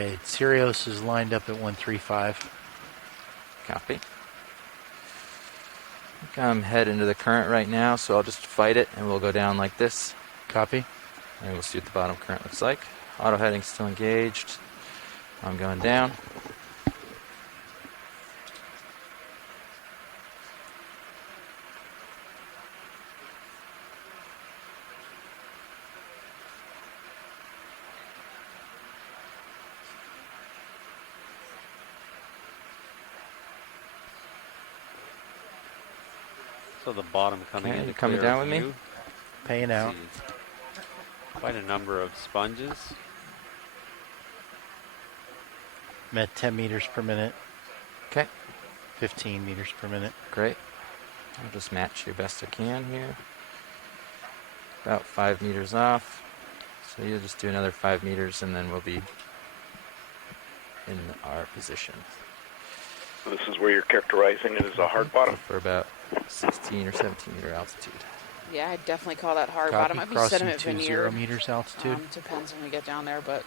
Okay, Sirius is lined up at 135. Copy. I think I'm head into the current right now, so I'll just fight it and we'll go down like this. Copy. And we'll see what the bottom current looks like. Auto heading still engaged. I'm going down. So the bottom coming Okay, in you're coming clear down with me? view. Paying out. See quite a number of sponges. I'm at 10 meters per minute. Okay, 15 meters per minute. great. I'll just match you best I can here. About 5 meters off. So you'll just do another 5 meters and then we'll be in our position. So this is where you're characterizing it as a hard bottom? For about 16 or 17 meter altitude. Yeah, I'd definitely call that hard Copy. bottom. Might be Crossing sediment to veneer. 0 meters altitude. Depends when we get down there, but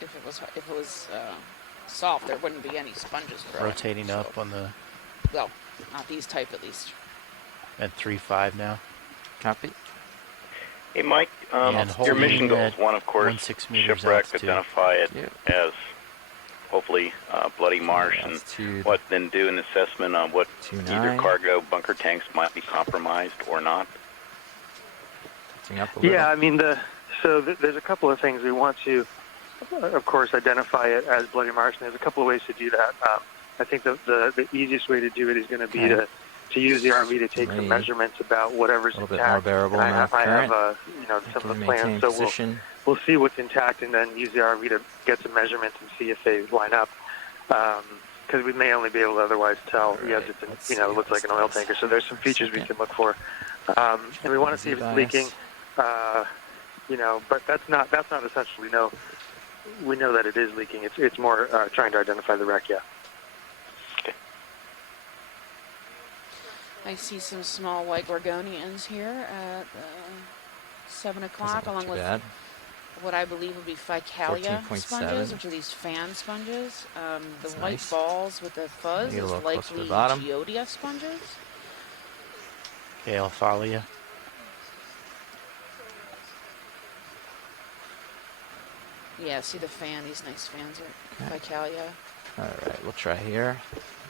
if it was soft, there wouldn't be any sponges growing. Rotating up on the Well, not these type at least. at 3.5 now. Copy. Hey, Mike, And your mission holding goals, at one, of course, 1.6 meters shipwreck, altitude. identify it Yep. as hopefully Bloody Marsh, and Altitude. what then do an assessment on what 2.9. either cargo bunker tanks might be compromised or not. Tilting up a little. Yeah, I mean, there's a couple of things we want to, of course, identify it as Bloody Marsh, and there's a couple of ways to do that. I think the easiest way to do it is going to be Okay. to use the RV to take some Three. measurements about whatever's A little intact. bit more bearable And now. I have Current. some of the Maintain plans, so position. we'll see what's intact and then use the RV to get some measurements and see if they line up. Because we may only be able to otherwise tell, yes, Right. it's it looks like an oil tanker. So there's some features we can look for, and we want to see if it's leaking. But that's not essential. We know that it is leaking. It's more trying to identify the wreck. Yeah. I see some small white gorgonians here at 7 o'clock, Doesn't look along too with bad. what I believe would be Ficalia 14.7. sponges, which are these fan sponges. The That's white nice. balls with the fuzz Get a is little closer to the likely bottom. Geodia sponges. Okay, Alphalia. Yeah, see the fan, these nice fans are Okay. Ficalia. Alright, we'll try here.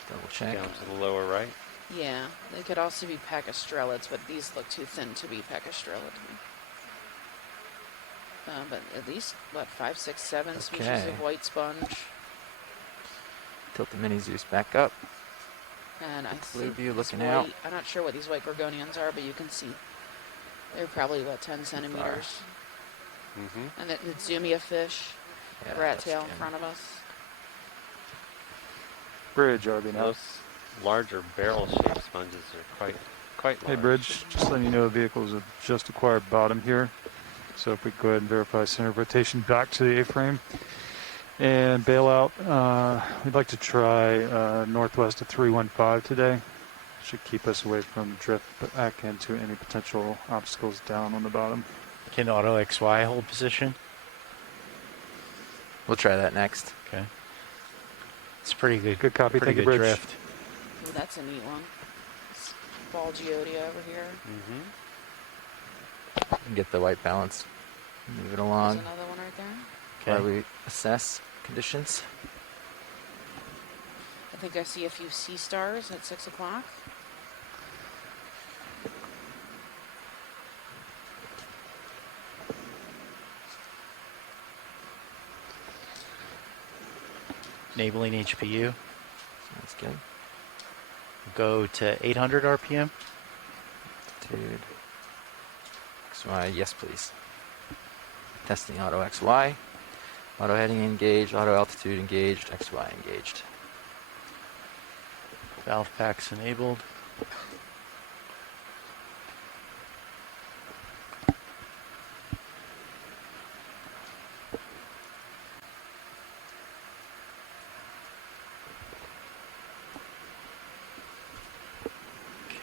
Double check. Down to the lower right. Yeah, they could also be Pacastrelids, but these look too thin to be Pacastrelid. But at least, 5, 6, 7 species Okay. of white sponge. Tilt the mini Zeus back up. And I Blue think view these looking out. I'm not sure what these white gorgonians are, but you can see they're probably about 10 centimeters. Mm-hmm. And the Zumia fish, Yeah, rat that's tail in good. front of us. Bridge, RB now. Those larger barrel-shaped sponges are quite large. Hey, Bridge, just letting you know the vehicles have just acquired bottom here. So if we go ahead and verify center of rotation back to the A-frame and bailout, we'd like to try northwest of 315 today. Should keep us away from drift back into any potential obstacles down on the bottom. Can Auto XY hold position? We'll try that next. Okay. It's pretty good. Good copy. Pretty Thank you, good Bridge. drift. Ooh, that's a neat one. Ball Geodia over here. Mm-hmm. And get the white balance. Move it There's along another one right there. Okay. while we assess conditions. I think I see a few sea stars at 6 o'clock. Enabling HPU. That's good. Go to 800 RPM. Altitude. XY, yes please. Testing auto XY. Auto heading engaged, auto altitude engaged, XY engaged. Valve packs enabled.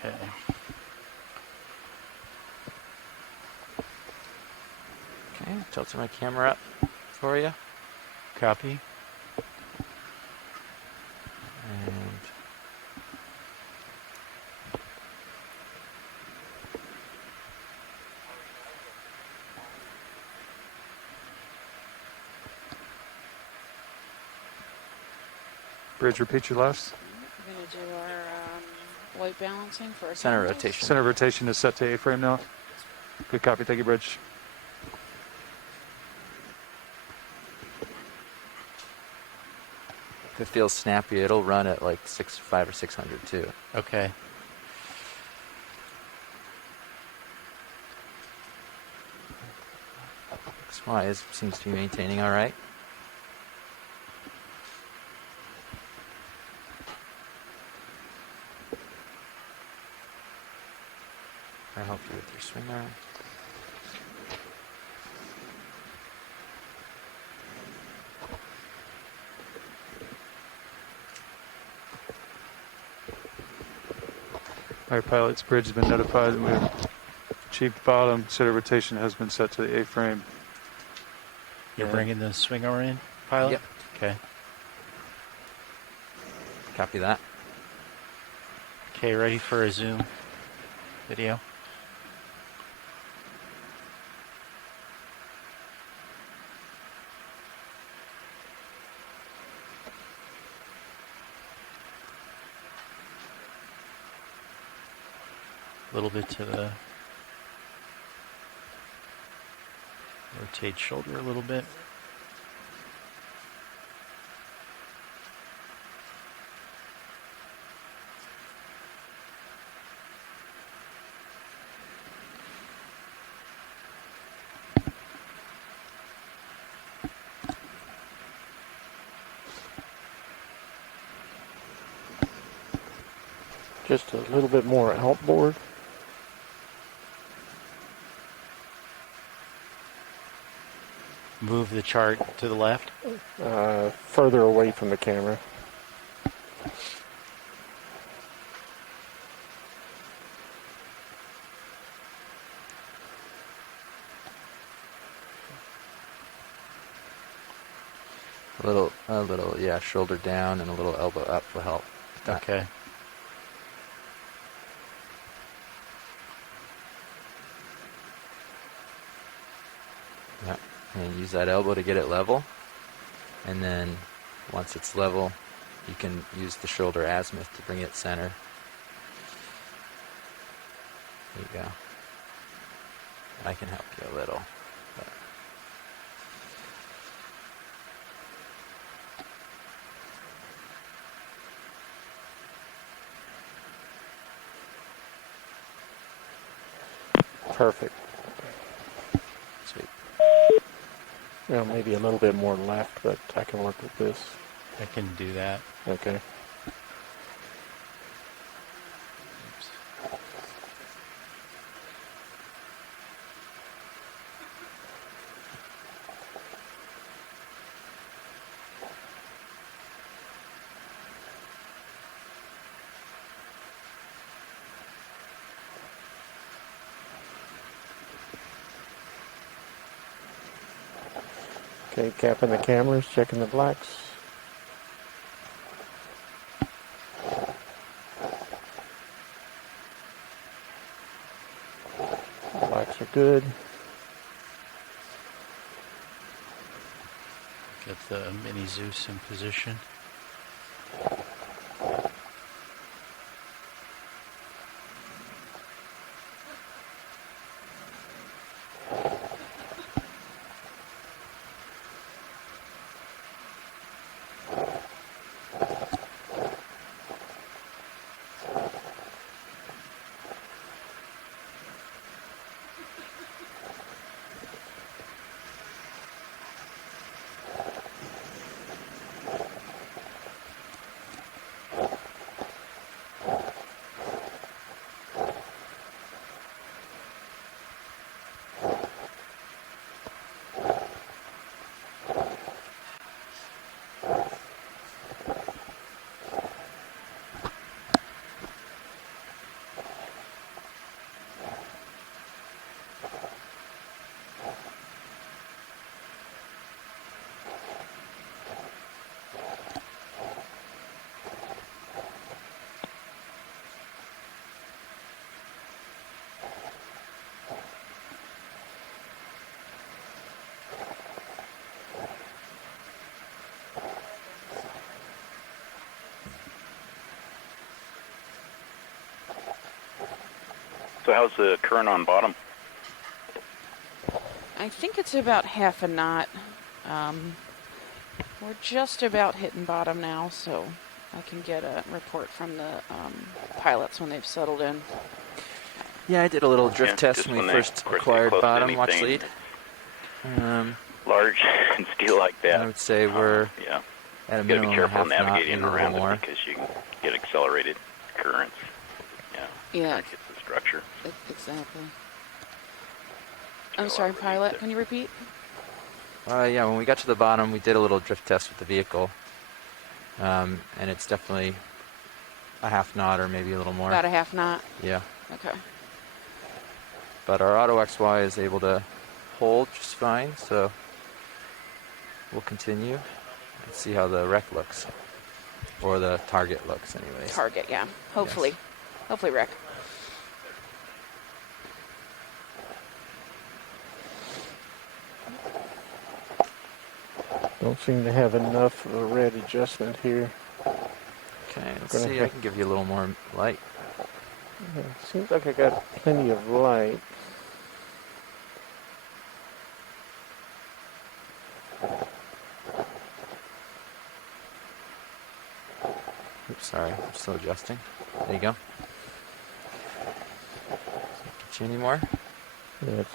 Okay. Okay, tilting my camera up for you. Copy. And Bridge, repeat your last. We're gonna do our white balancing for our center cameras. rotation. Center rotation is set to A-frame now. Good copy. Thank you, Bridge. If it feels snappy, it'll run at like 5 or 600 too. Okay. XY seems to be maintaining all right. I'll help you with your swing arm. All right, pilots. Bridge has been notified that we have achieved bottom. Center rotation has been set to the A-frame. You're Yeah. bringing the swing arm in, pilot? Yep. Okay. Copy that. Okay, ready for a zoom video? A little bit to the rotate shoulder a little bit. Just a little bit more outboard. Move the chart to the left. Further away from the camera. A little, yeah, shoulder down and a little elbow up will help. with that. Okay. Yeah, and use that elbow to get it level. And then once it's level, you can use the shoulder azimuth to bring it center. There you go. I can help you a little. But Perfect. sweet. Well, maybe a little bit more left, but I can work with this. I can do that. Okay. Okay, capping the cameras, checking the blacks. Blacks are good. Get the mini Zeus in position. So how's the current on bottom? I think it's about half a knot. We're just about hitting bottom now, so I can get a report from the pilots when they've settled in. Yeah, I did a little drift test just when we when they, first of course, acquired get close to bottom. Watch anything lead. large and steel like that. I would say we're yeah. at a You gotta minimum be of a careful half knot, navigating maybe a little around more. it because you can get accelerated currents. Yeah. Yeah, Hits the structure. exactly. Got a I'm lot sorry, of relief pilot. there. Can you repeat? Yeah, when we got to the bottom, we did a little drift test with the vehicle. And it's definitely a half knot or maybe a little more. About a half knot. Yeah. Okay. But our Auto XY is able to hold just fine, so we'll continue and see how the wreck looks. Or the target looks, anyways. Target, yeah. Hopefully. Yes. Hopefully, Rick. Don't seem to have enough of a red adjustment here. Okay, let's Gonna see. I have- can give you a little more light. Yeah, seems like I got plenty of light. Oops, sorry. I'm still adjusting. There you go. Get you any more? Yes.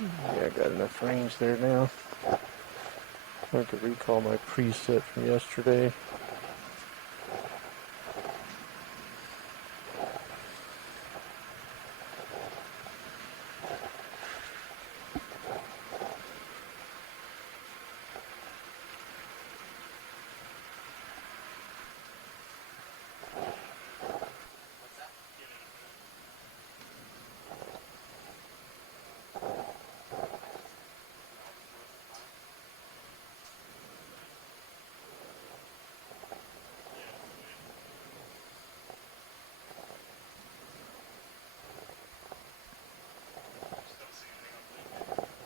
Yeah, I got enough range there now. I could recall my preset from yesterday.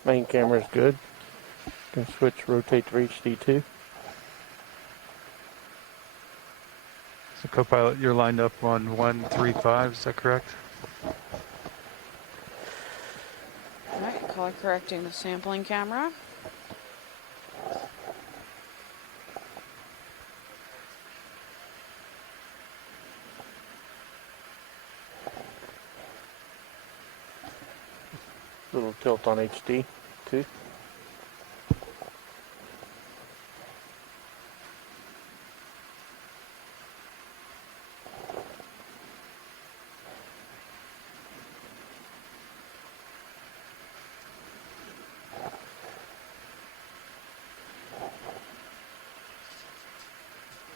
Main camera is good. Can switch, rotate to HD2. So co-pilot, you're lined up on 135, is that correct? All right, color correcting the sampling camera. Little tilt on HD too.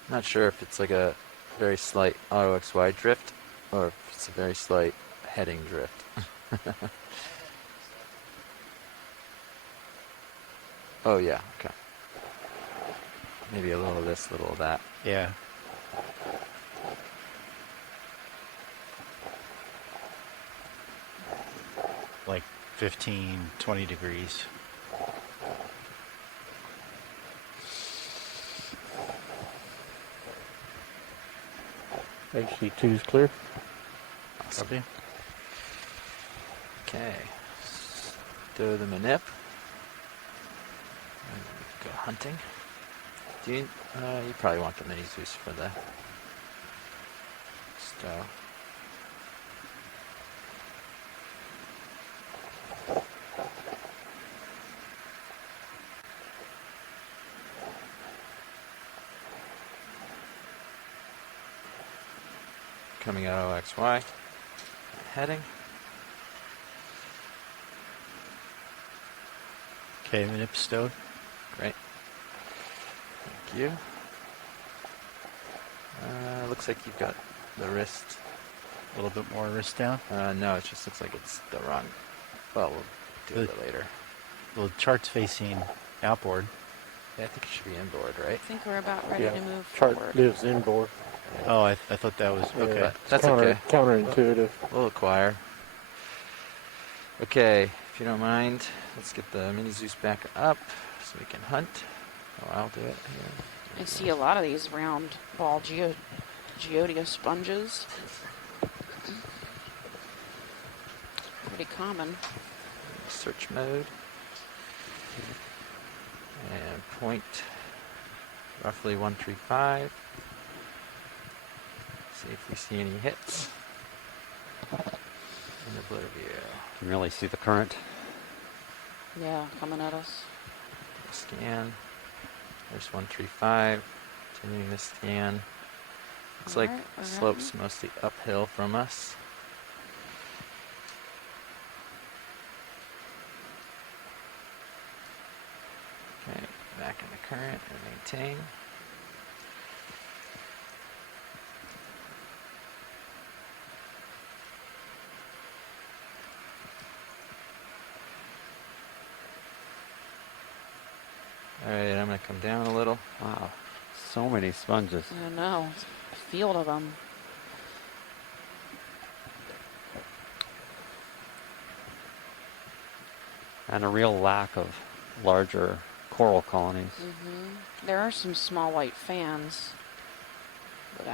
Not sure if it's like a very slight Auto XY drift or if it's a very slight heading drift. Oh yeah, okay. Maybe a little of this, a little of that. Yeah. Like 15, 20 degrees. HD2 is clear. Copy. Okay. Stow the manip. Go hunting. Do you probably want the mini Zeus for the stow. Coming out of XY. Heading. Okay, manip stowed. Great. Thank you. Looks like you've got the wrist. A little bit more wrist down. No, it just looks like it's the wrong. Well, we'll do it later. The chart's facing outboard. Yeah, I think it should be inboard, right? I think we're about ready Yeah, to move chart forward. lives inboard. Oh, I thought that was Yeah, okay. it's That's okay. Counterintuitive. We'll acquire. Okay, if you don't mind, let's get the mini Zeus back up so we can hunt. Oh, I'll do it here. I see a lot of these round ball geodia sponges. Pretty common. Search mode. And point roughly 135. See if we see any hits in the blue view. You can really see the current. Yeah, coming at us. Scan. There's 135. Continuing the scan. Looks like Alright, we're slopes mostly uphill from us. Okay, back in the current and maintain. Alright, I'm going to come down a little. Wow, so many sponges. I don't know. It's a field of them. And a real lack of larger coral colonies. There are some small white fans, but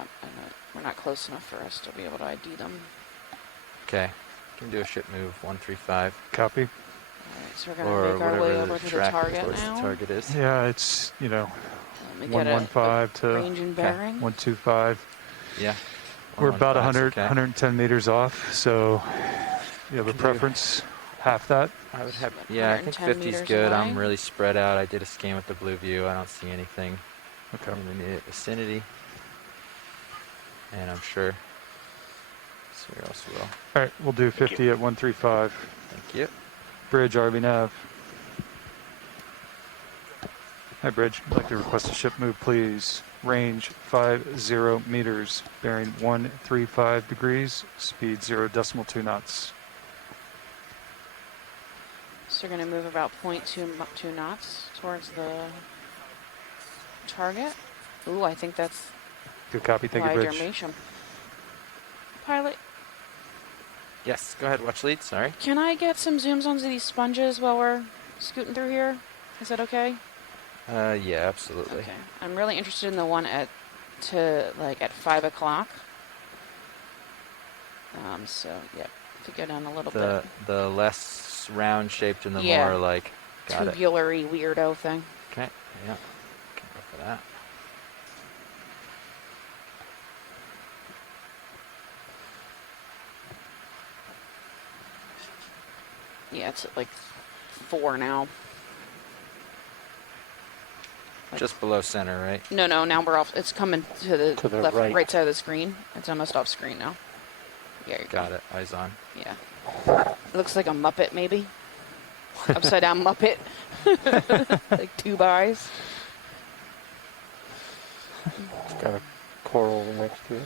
we're not close enough for us to be able to ID them. Okay, can do a ship move 135. Copy. Alright, so we're going Or to make our way whatever over the to the track target towards now. the target is. Yeah, it's, Let me get 115 to range and bearing. 125. Yeah. We're about 115 's 100, okay. 110 meters off, so you have a Can do. preference? Half that? I would have, About yeah, I think 110 50 is meters good. away. I'm really spread out. I did a scan with the blue view. I don't see anything Okay. in the immediate vicinity. And I'm sure Serials will. All right, we'll do 50 at 135. Thank you. Bridge, RV Nav. Hi, Bridge. I'd like to request a ship move, please. Range 50 meters, bearing 135 degrees, speed 0.2 knots. So we're going to move about 0.2 knots towards the target. Ooh, I think that's Good copy. Thank you, Bridge. Lydermatium. Pilot, Yes, go ahead. Watch lead. Sorry. can I get some zooms onto these sponges while we're scooting through here? Is that okay? Yeah, absolutely. Okay. I'm really interested in the one at 5 o'clock. So yeah, to go down a little bit. The less round shaped and the Yeah. more like got it. Tubular-y weirdo thing. Okay. Yeah. Can go for that. Yeah, it's at like 4 now. Like- Just below center, right? No, now we're off. It's coming to the left, right. right side of the screen. It's almost off screen now. Yeah, you Got it. Eyes on. Yeah. It looks like a Muppet, maybe. Upside down Muppet. Like tube eyes. It's got a coral next to it.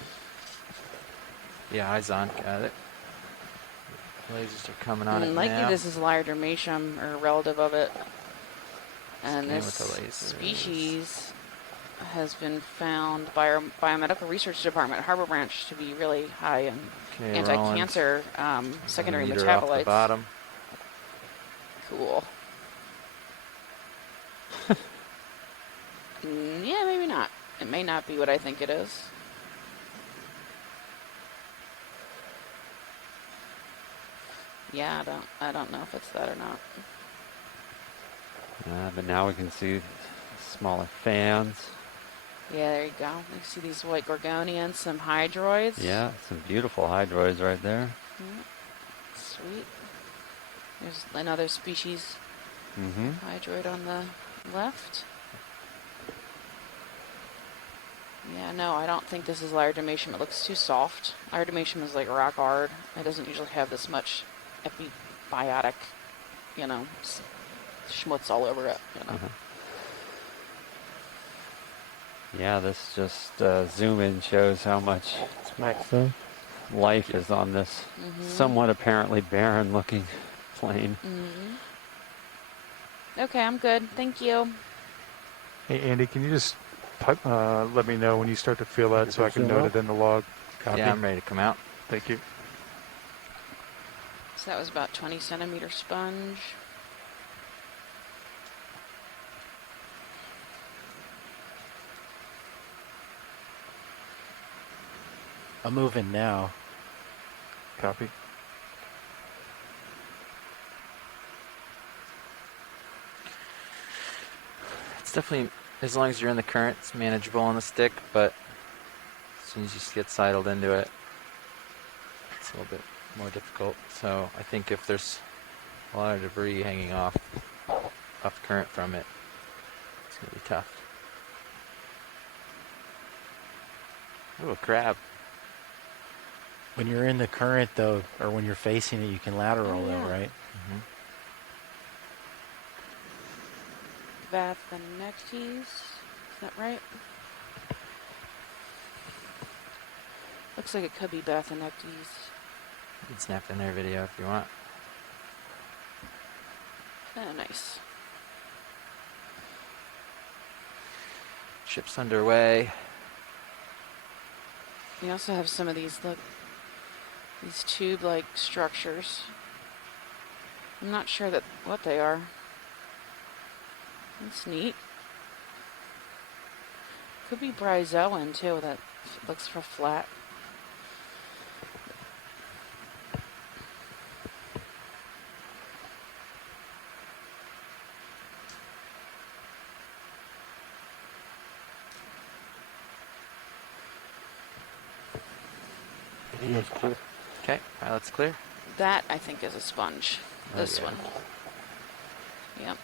Yeah, eyes on. Got it. Lasers are coming on it Likely now. this is Lydermatium or relative of it. And Scan this with the lasers. species has been found by our Biomedical Research Department, Harbor Branch, to be really high in Okay, anti-cancer secondary meter off the metabolites. bottom. Cool. Yeah, maybe not. It may not be what I think it is. Yeah, I don't know if it's that or not. But now we can see smaller fans. Yeah, there you go. You see these white gorgonians, some hydroids. Yeah, some beautiful hydroids right there. Sweet. There's another species Mm-hmm. hydroid on the left. Yeah, no, I don't think this is Lydermatium. It looks too soft. Lydermatium is like rock hard. It doesn't usually have this much epibiotic, schmutz all over it. Yeah, this just zoom in shows how much It's maximum. life is on this somewhat apparently barren looking plane. Okay, I'm good. Thank you. Hey, Andy, can you just let me know when you start to feel that so I can Zoom note out. it in the log. Copy. Yeah, I'm ready to come out. Thank you. So that was about 20 centimeter sponge. I'm moving now. Copy. It's definitely, as long as you're in the current, it's manageable on the stick, but as soon as you get sidled into it, it's a little bit more difficult. So I think if there's a lot of debris hanging off current from it, it's going to be tough. Ooh, a crab. When you're in the current, though, or when you're facing it, you can lateral, Oh, yeah. though, right? Mm-hmm. Vathanectes. Is that right? Looks like it could be Vathanectes. You can snap in their video if you want. Oh, nice. Ship's underway. We also have some of these, look, these tube-like structures. I'm not sure what they are. That's neat. Could be bryozoan too. That looks for flat. Video's clear. Okay, pilot's clear. That I think is a sponge. Oh, This yeah. one. Yep.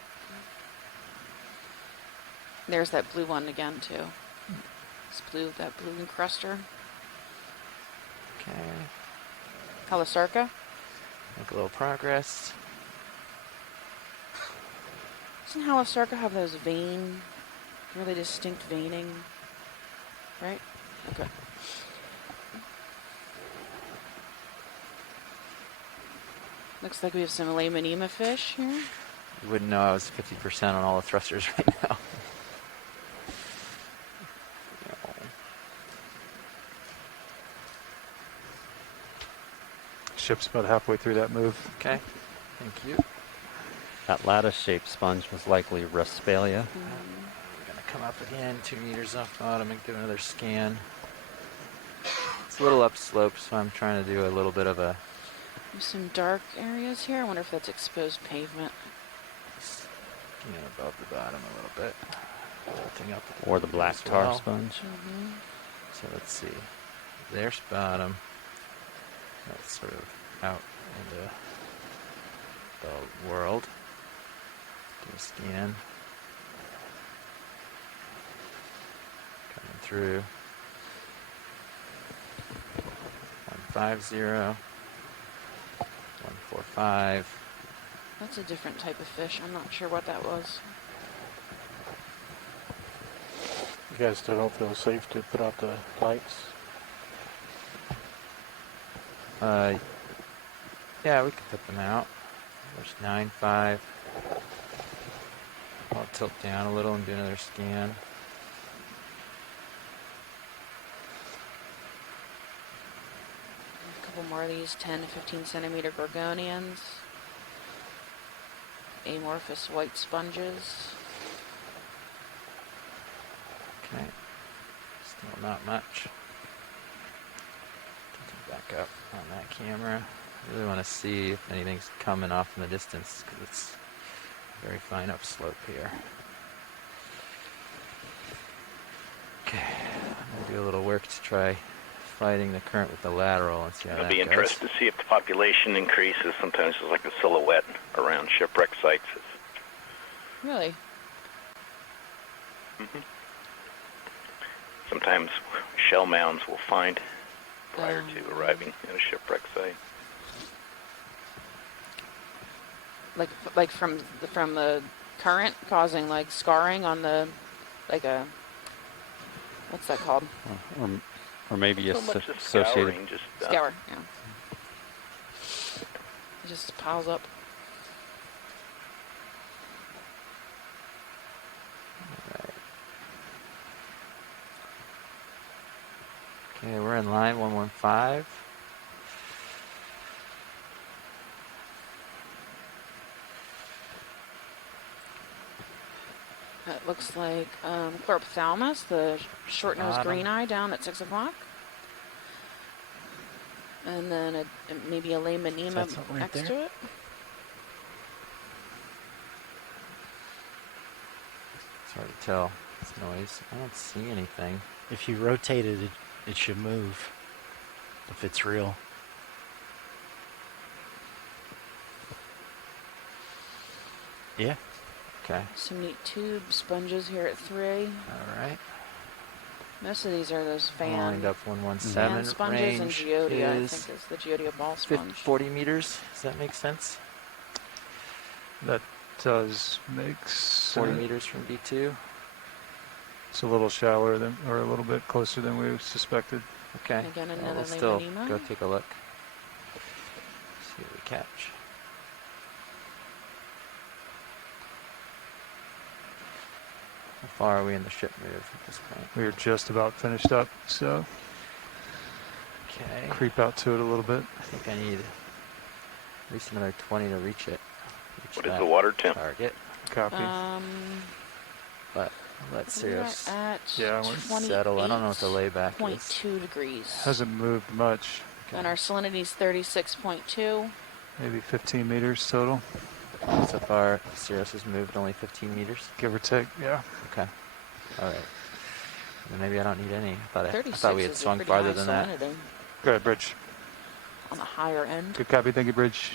There's that blue one again too. That blue encruster. Okay, Halasarca. make a little progress. Doesn't Halasarca have those really distinct veining? Right? Okay. Looks like we have some Lamanema fish here. You wouldn't know I was 50% on all the thrusters right now. Ship's about halfway through that move. Okay, thank you. That lattice-shaped sponge was likely Raspalia. We're gonna come up again, 2 meters off bottom and do another scan. It's a little upslope, so I'm trying to do a little bit of a There's some dark areas here. I wonder if that's exposed pavement. scan above the bottom a little bit. Tilting up Or the black as tar well. sponge. Mm-hmm. So let's see. There's bottom. That's sort of out into the world. Do a scan. Coming through. 150. 145. That's a different type of fish. I'm not sure what that was. You guys still don't feel safe to put out the lights? Yeah, we could put them out. There's 9.5. I'll tilt down a little and do another scan. A couple more of these 10 to 15 centimeter gorgonians. Amorphous white sponges. Okay. Still not much. Tilting back up on that camera. I really want to see if anything's coming off in the distance because it's very fine upslope here. Okay, I'm going to do a little work to try fighting the current with the lateral and see how It'll that be goes. interesting to see if the population increases. Sometimes there's like a silhouette around shipwreck sites. Really? Mm-hmm. Sometimes shell mounds we'll find prior to arriving at a shipwreck site. Like from the current causing like scarring on the, like a, what's that called? Or maybe Not so much the associated. scouring, just Scour, yeah. It just piles up. Okay, we're in line 115. It looks like Chlorophthalmus, the short-nosed Bottom. green eye, down at 6 o'clock. And then maybe a Lehmanema that something right next there? to it. It's hard to tell. It's noise. I don't see anything. If you rotate it, it should move. If it's real. Yeah. Okay. Some neat tube sponges here at 3. All right. Most of these are those fan, Lined up 117. fan sponges, and Range Geodia. I is think is the Geodia ball sponge. 40 meters. Does that make sense? That does make sense. 40 meters from B2. It's a little shallower than, or a little bit closer than we suspected. Okay. Again, Well, another we'll still Lehmanema. go take a look. See what we catch. How far are we in the ship move at this point? We are just about finished up, so Okay. creep out to it a little bit. I think I need at least another 20 to reach it. Reach What is that the water temp? target? Copy. But let's see We're us at Yeah, we're- settle. I don't know what the layback is. 28.2 degrees. Hasn't moved much. Okay. And our salinity's 36.2. Maybe 15 meters total, So far, Cirrus has moved only 15 meters. give or take. Yeah. Okay. All right. Then maybe I don't need any. I 36 thought we had is a swung pretty farther high than that. salinity Go ahead, Bridge. on the higher end. Good copy. Thank you, Bridge.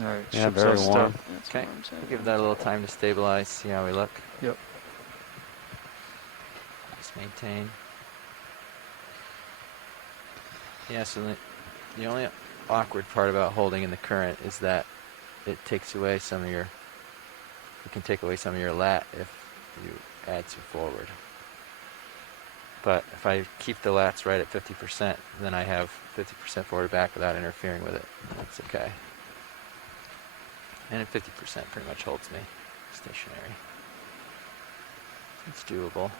All right. Yeah, ship's very all warm. stuck. That's Okay. warm, too. We'll give that a little time to stabilize, see how we look. Yep. Just maintain. Yeah, so the only awkward part about holding in the current is that it takes away some of your, it can take away some of your lat if you add some forward. But if I keep the lats right at 50%, then I have 50% forward back without interfering with it. That's okay. And at 50% pretty much holds me stationary. It's doable.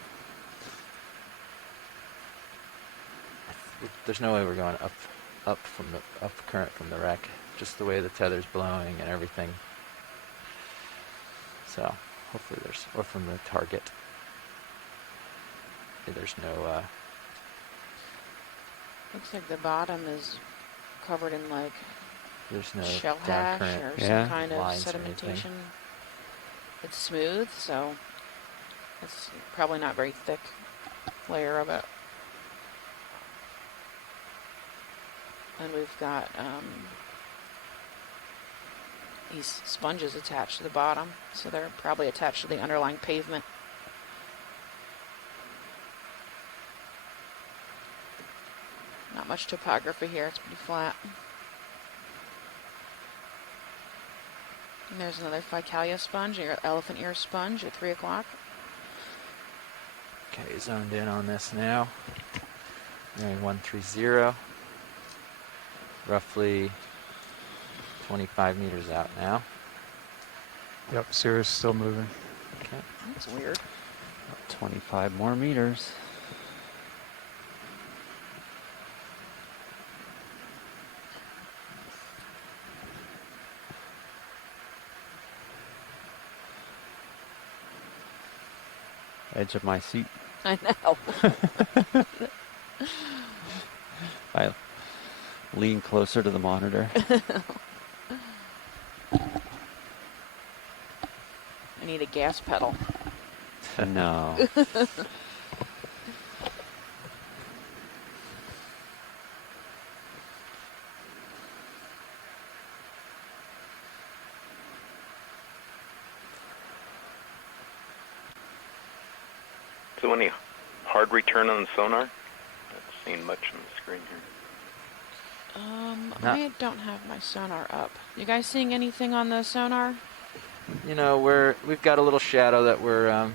There's no way we're going up current from the wreck. Just the way the tether's blowing and everything. So hopefully there's, or from the target. There's no. Looks like the bottom is covered in like There's no shell down hash current or Yeah. some kind of lines or anything. sedimentation. It's smooth, so it's probably not very thick layer of it. And we've got these sponges attached to the bottom, so they're probably attached to the underlying pavement. Not much topography here, it's pretty flat. And there's another Ficalia sponge, or elephant ear sponge at 3 o'clock. Okay, zoned in on this now. Nearing 130. Roughly 25 meters out now. Yep. Cirrus still moving. Okay. That's weird. 25 more meters. Edge of my seat. I know. I lean closer to the monitor. I need a gas pedal. No. So any hard return on the sonar? Not seeing much on the screen here. Not- I don't have my sonar up. You guys seeing anything on the sonar? You know, we've got a little shadow that we're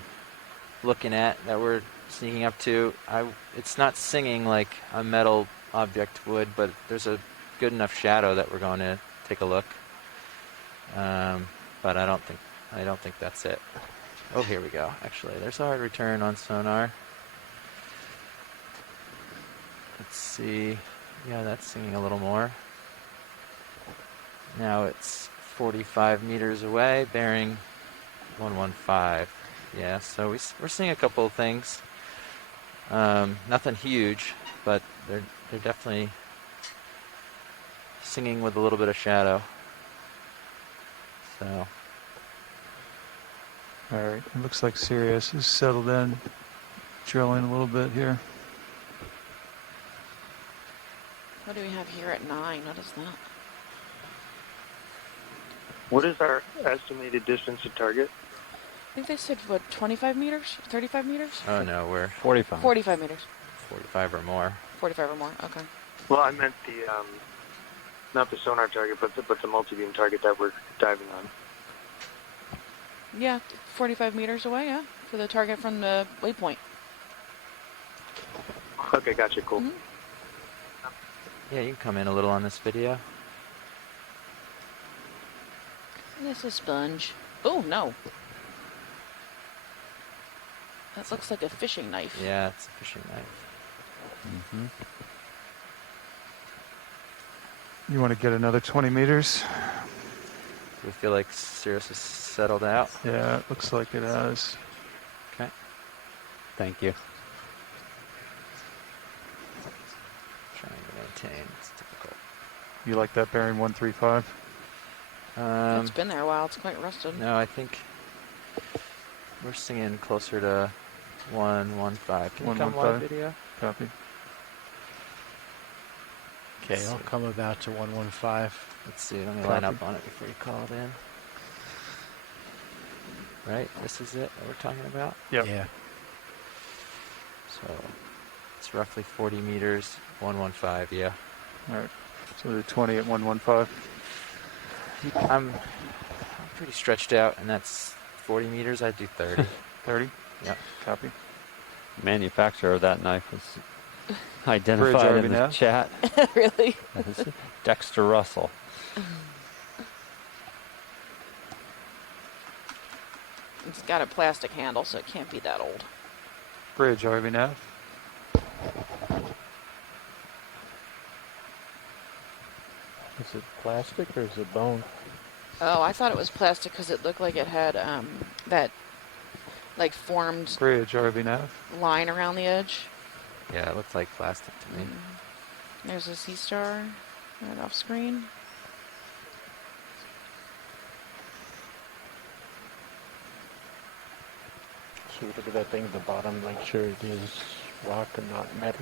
looking at, that we're sneaking up to. It's not singing like a metal object would, but there's a good enough shadow that we're going to take a look. But I don't think that's it. Oh, here we go. Actually, there's a hard return on sonar. Let's see. Yeah, that's singing a little more. Now it's 45 meters away, bearing 115. Yeah, so we're seeing a couple of things. Nothing huge, but they're definitely singing with a little bit of shadow. So All right, it looks like Sirius is settled in, drilling a little bit here. What do we have here at 9? What is that? What is our estimated distance to target? I think they said, what, 25 meters? 35 meters? oh no, we're 45. 45 meters. 45 or more. 45 or more, okay. Well, I meant the not the sonar target, but the multi-beam target that we're diving on. Yeah, 45 meters away, yeah, for the target from the waypoint. Okay, gotcha. Cool. Mhm. Yeah, you can come in a little on this video. This is sponge. Oh, no. That looks like a fishing knife. Yeah, it's a fishing knife. Mm-hmm. You want to get another 20 meters? Do we feel like Sirius is settled out? Yeah, it looks like it has. Okay. Thank you. Trying to maintain. It's difficult. You like that bearing 135? It's been there a while. It's quite rusted. No, I think we're singing closer to 115. Can you come live 115? video? Copy. Okay, I'll come about to 115. Let's see. Let me line up on it before you call it in. Right? This is it that we're talking about? Yep. Yeah. So it's roughly 40 meters, 115, yeah. All right. So the 20 at 115. I'm pretty stretched out, and that's 40 meters. I do 30. 30? Yep. Copy. Manufacturer of that knife was identified in the RVNAV? chat Really? as Dexter Russell. It's got a plastic handle, so it can't be that old. Bridge, RV nav. Is it plastic or is it bone? Oh, I thought it was plastic because it looked like it had that like formed Bridge, RV nav. line around the edge. Yeah, it looks like plastic to me. There's a sea star right off screen. So look at that thing at the bottom, make sure it is rock and not metal.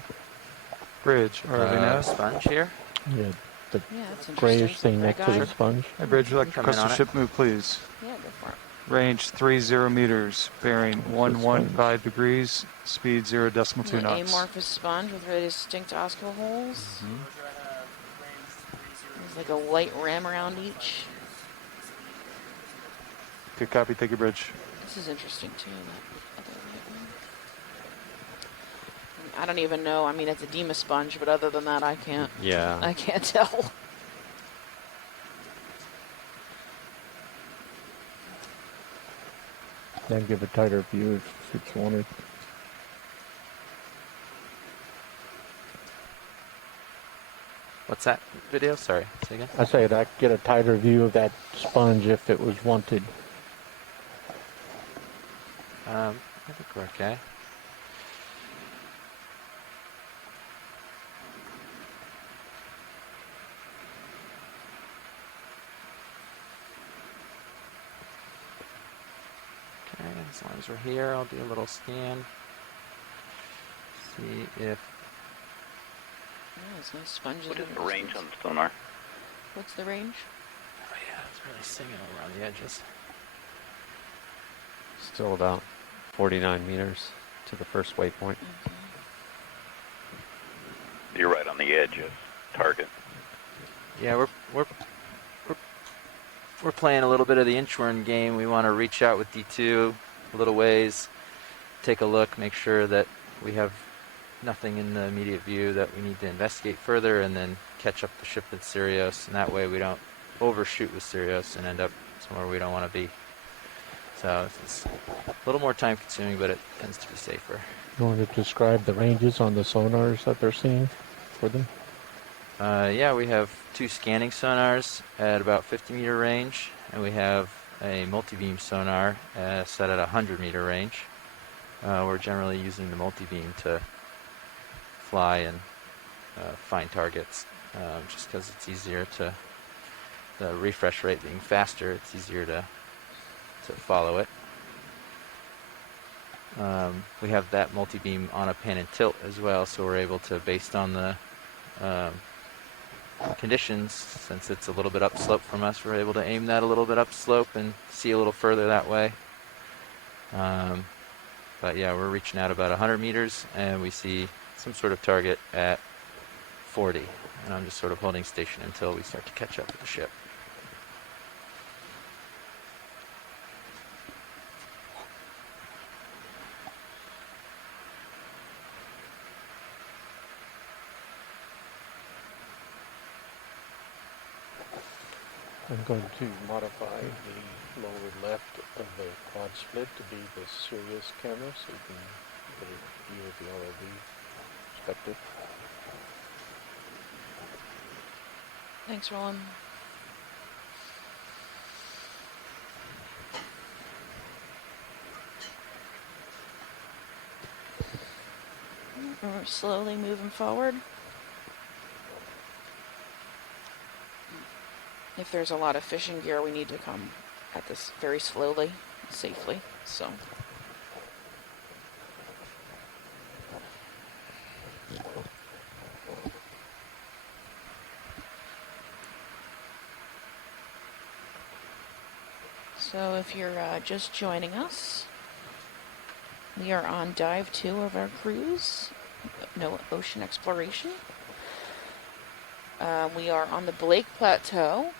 Bridge, RV nav. Sponge here. Yeah, the Yeah, that's interesting. grayish thing next to the Guide. sponge. Hey, Bridge, would you like to Come in request on a it. ship move, please? Yeah, go for it. Range 30 meters, bearing 115 degrees, speed 0.2 An knots. amorphous sponge with really distinct osco holes. There's like a light rim around each. Good copy, thank you, Bridge. This is interesting too. That other light one. I don't even know. I mean, it's a Dema sponge, but other than that, I can't Yeah. tell. Then give a tighter view if it's wanted. What's that video? Sorry, say again. I say that get a tighter view of that sponge if it was wanted. I think we're okay. Okay, as long as we're here, I'll do a little scan. See if Yeah, there's nice sponges. What in is the the range distance. on the sonar? What's the range? oh yeah, it's really singing around the edges. Still about 49 meters to the first waypoint. Okay. You're right on the edge of target. Yeah, we're playing a little bit of the inchworm game. We want to reach out with D2 a little ways, take a look, make sure that we have nothing in the immediate view that we need to investigate further, and then catch up the ship with Sirius, and that way we don't overshoot with Sirius and end up somewhere we don't want to be. So it's a little more time consuming, but it tends to be safer. You want to describe the ranges on the sonars that they're seeing? for them? Yeah, we have 2 scanning sonars at about 50-meter range, and we have a multi-beam sonar set at 100-meter range. We're generally using the multi-beam to fly and find targets, just because it's easier to, the refresh rate being faster, it's easier to follow it. We have that multi-beam on a pan and tilt as well, so we're able to, based on the conditions, since it's a little bit upslope from us, we're able to aim that a little bit upslope and see a little further that way. But yeah, we're reaching out about 100 meters, and we see some sort of target at 40. And I'm just sort of holding station until we start to catch up with the ship. I'm going to modify the lower left of the quad split to be the Sirius camera so you can get a view of the ROV perspective. Thanks, Roland. We're slowly moving forward. If there's a lot of fishing gear, we need to come at this very slowly, safely, so. So if you're just joining us, we are on dive 2 of our cruise, no ocean exploration. We are on the Blake Plateau.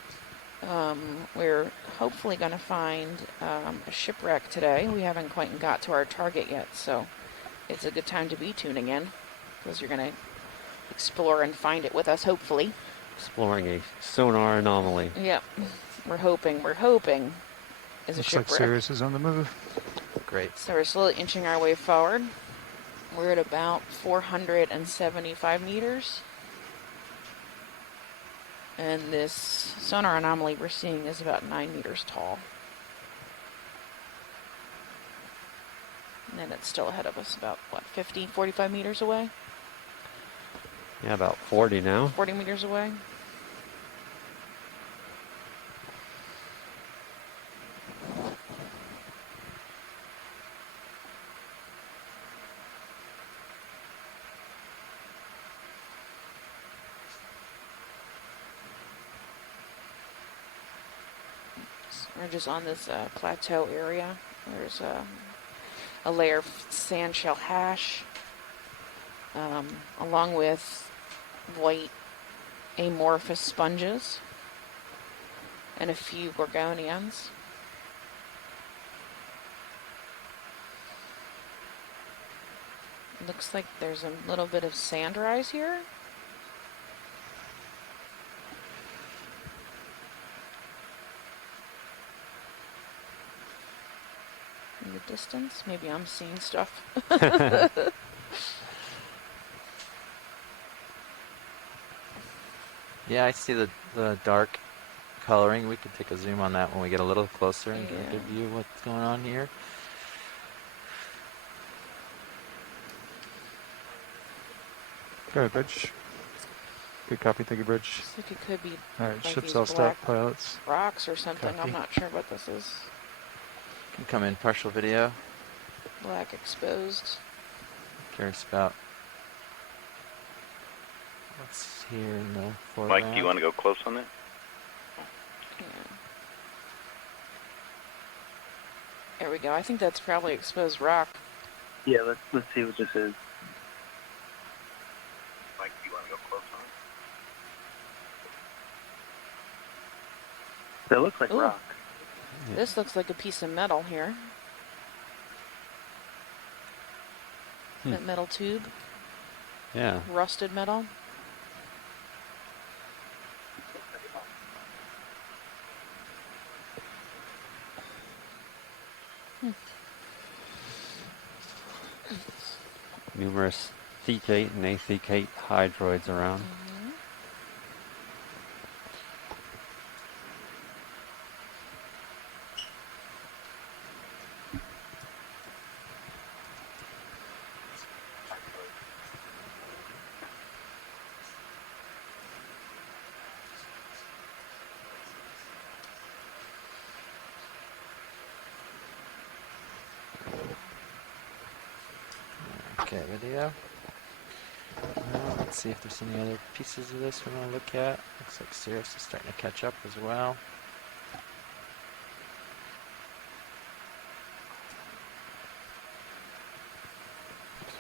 We're hopefully going to find a shipwreck today. We haven't quite got to our target yet, so it's a good time to be tuning in, because you're going to explore and find it with us, hopefully. Exploring a sonar anomaly. Yep. We're hoping. Is a Looks like shipwreck. Sirius is on the move. Great. So we're slowly inching our way forward. We're at about 475 meters. And this sonar anomaly we're seeing is about 9 meters tall. And then it's still ahead of us, about, what, 50, 45 meters away? Yeah, about 40 now. 40 meters away. We're just on this plateau area. There's a layer of sand shell hash, along with white amorphous sponges and a few gorgonians. Looks like there's a little bit of sand rise here. In the distance, maybe I'm seeing stuff. Yeah, I see the dark coloring. We could take a zoom on that when we get a little closer and get a good view of what's going on here. Go ahead, Bridge. Good copy. Thank you, Bridge. Looks like it could be All right, like ship these cell black stack pilots. rocks or something. Copy. I'm not sure what this is. Can come in partial video. Black exposed. Curious about what's here in the foreground. Mike, do you want to go close on that? Yeah. There we go. I think that's probably exposed rock. Yeah, let's see what this is. Mike, do you want to go close on it? That looks like Ooh. rock. This looks like a piece of metal here. That metal tube, Yeah. rusted metal. Numerous Acetate and acetate hydroids around. Okay, video. Let's see if there's any other pieces of this we want to look at. Looks like Sirius is starting to catch up as well.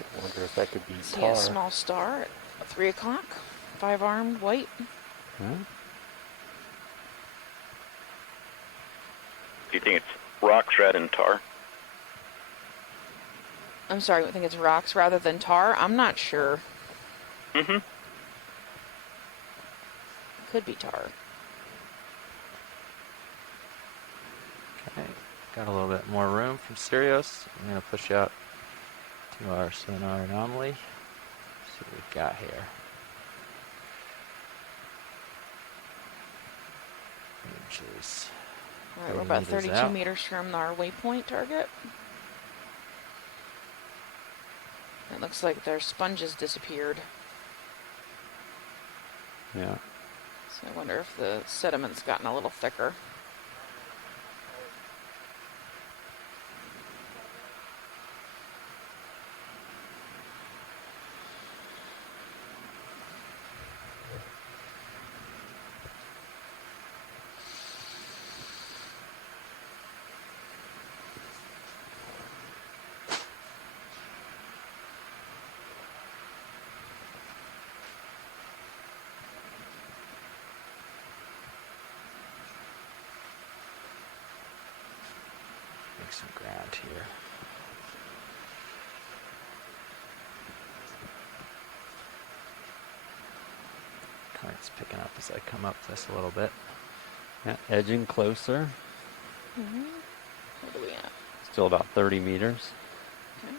I wonder if that could be See tar. a small star at 3 o'clock. 5-armed white. Huh? Do you think it's rocks rather than tar? I'm sorry, I think it's rocks rather than tar. I'm not sure. Mm-hmm. Could be tar. Okay, got a little bit more room from Sirius. I'm going to push out to our sonar anomaly. See what we've got here. Images. All right, we're about 30 meters 32 out. meters from our waypoint target. It looks like their sponges disappeared. Yeah. So I wonder if the sediment's gotten a little thicker. Make some ground here. Current's picking up as I come up this a little bit. Yeah, edging closer. What are we at? Still about 30 meters. Okay.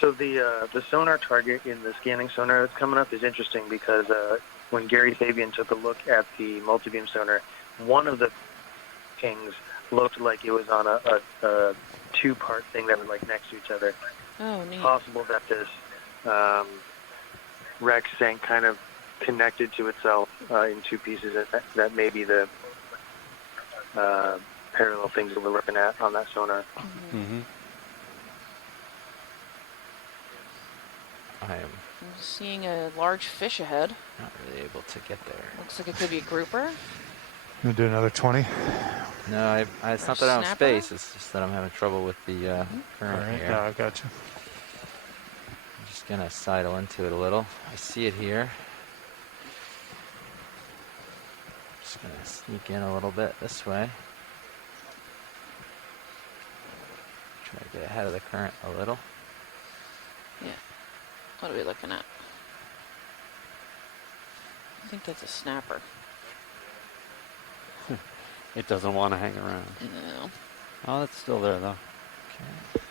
So the sonar target in the scanning sonar that's coming up is interesting because when Gary Fabian took a look at the multibeam sonar, one of the pings looked like it was on a two-part thing that was like next to each other. Oh, neat. Possible that this wreck sank kind of connected to itself in two pieces. That may be the parallel things that we're looking at on that sonar. Mm-hmm. I am I'm seeing a large fish ahead. not really able to get there. Looks like it could be a grouper. Gonna do another 20. No, it's not that I don't have Snapper? space, it's just that I'm having trouble with the current Alright, here. yeah, I got you. I'm just gonna sidle into it a little. I see it here. Just gonna sneak in a little bit this way. Try to get ahead of the current a little. Yeah. What are we looking at? I think that's a snapper. It doesn't want to hang around. No. Oh, it's still there though. Okay,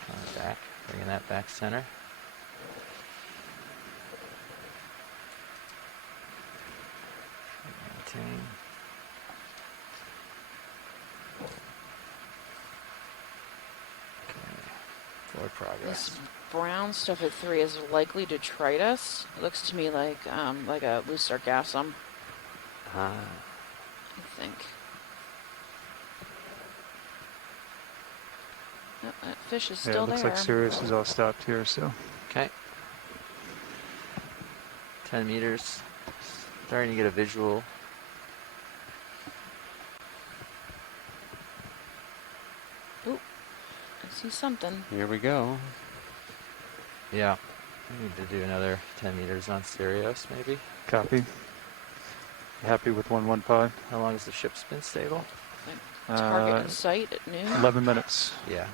coming back, bringing that back center. Maintain. Okay, forward progress. This brown stuff at 3 is likely detritus. It looks to me like a loose sargassum, Ah. I think. Oh, that fish is Yeah, still it looks there. like Sirius is all stopped here, so. Okay. 10 meters. Starting to get a visual. Ooh, I see something. Here we go. Yeah. We need to do another 10 meters on Sirius, maybe. Copy. Happy with 115. How long has the ship's been stable? Target in sight at noon. 11 minutes. Yeah.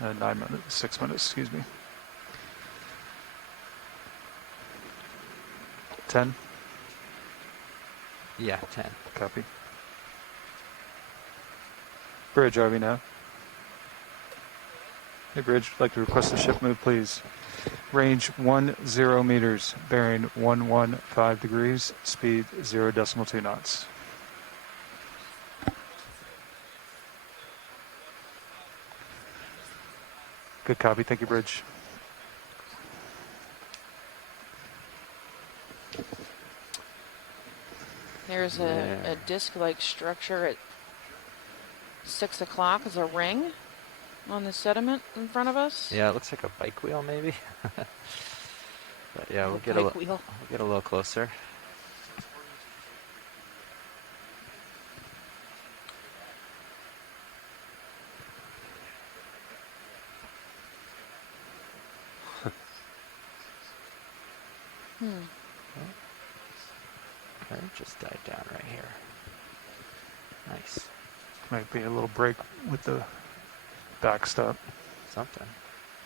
9 minutes. 6 minutes, excuse me. 10. Yeah, 10. Copy. Bridge, RV now. Hey, Bridge, I'd like to request a ship move, please. Range 10 meters, bearing 115 degrees, speed 0.2 knots. Good copy. Thank you, Bridge. There's a disc-like structure at 6 o'clock as a ring on the sediment in front of us. Yeah, it looks like a bike wheel maybe. But yeah, we'll get Bike wheel. we'll get a little closer. Okay, just died down right here. Nice. Might be a little break with the backstop. Something.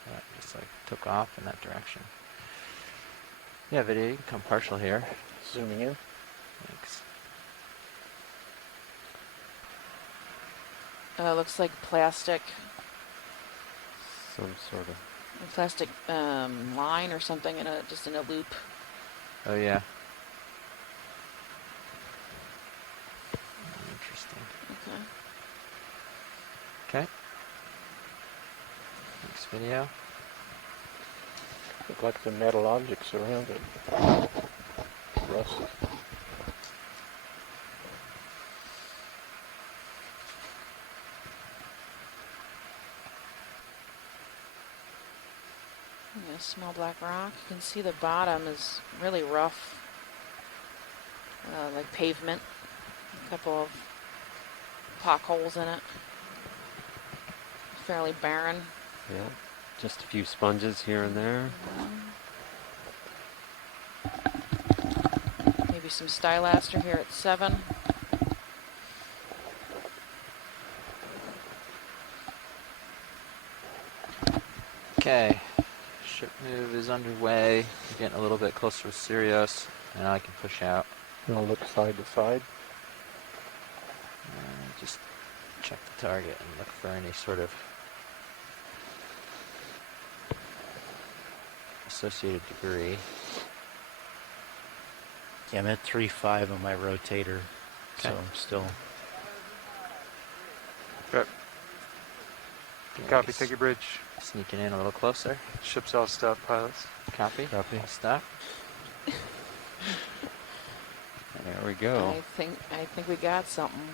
That just like took off in that direction. Yeah, video, you can come partial here. Zooming in. Thanks. Looks like plastic Some sort of. line or something just in a loop. Oh yeah. Interesting. Okay. Okay. Next video. Look like the metal objects around it. Rust. Yeah, small black rock. You can see the bottom is really rough, like pavement. A couple of potholes in it. Fairly barren. Yeah. Just a few sponges here and there. Maybe some stylaster here at 7. Okay. Ship move is underway. We're getting a little bit closer with Sirius. And now I can push out. And I'll look side to side. Just check the target and look for any sort of associated debris. Yeah, I'm at 3.5 on my rotator, so Okay. I'm still. Good. Good copy. Thank you, Bridge. Sneaking in a little closer. Ship's all stop, pilots. Copy. Copy. I'll stop. There we go. I think we got something.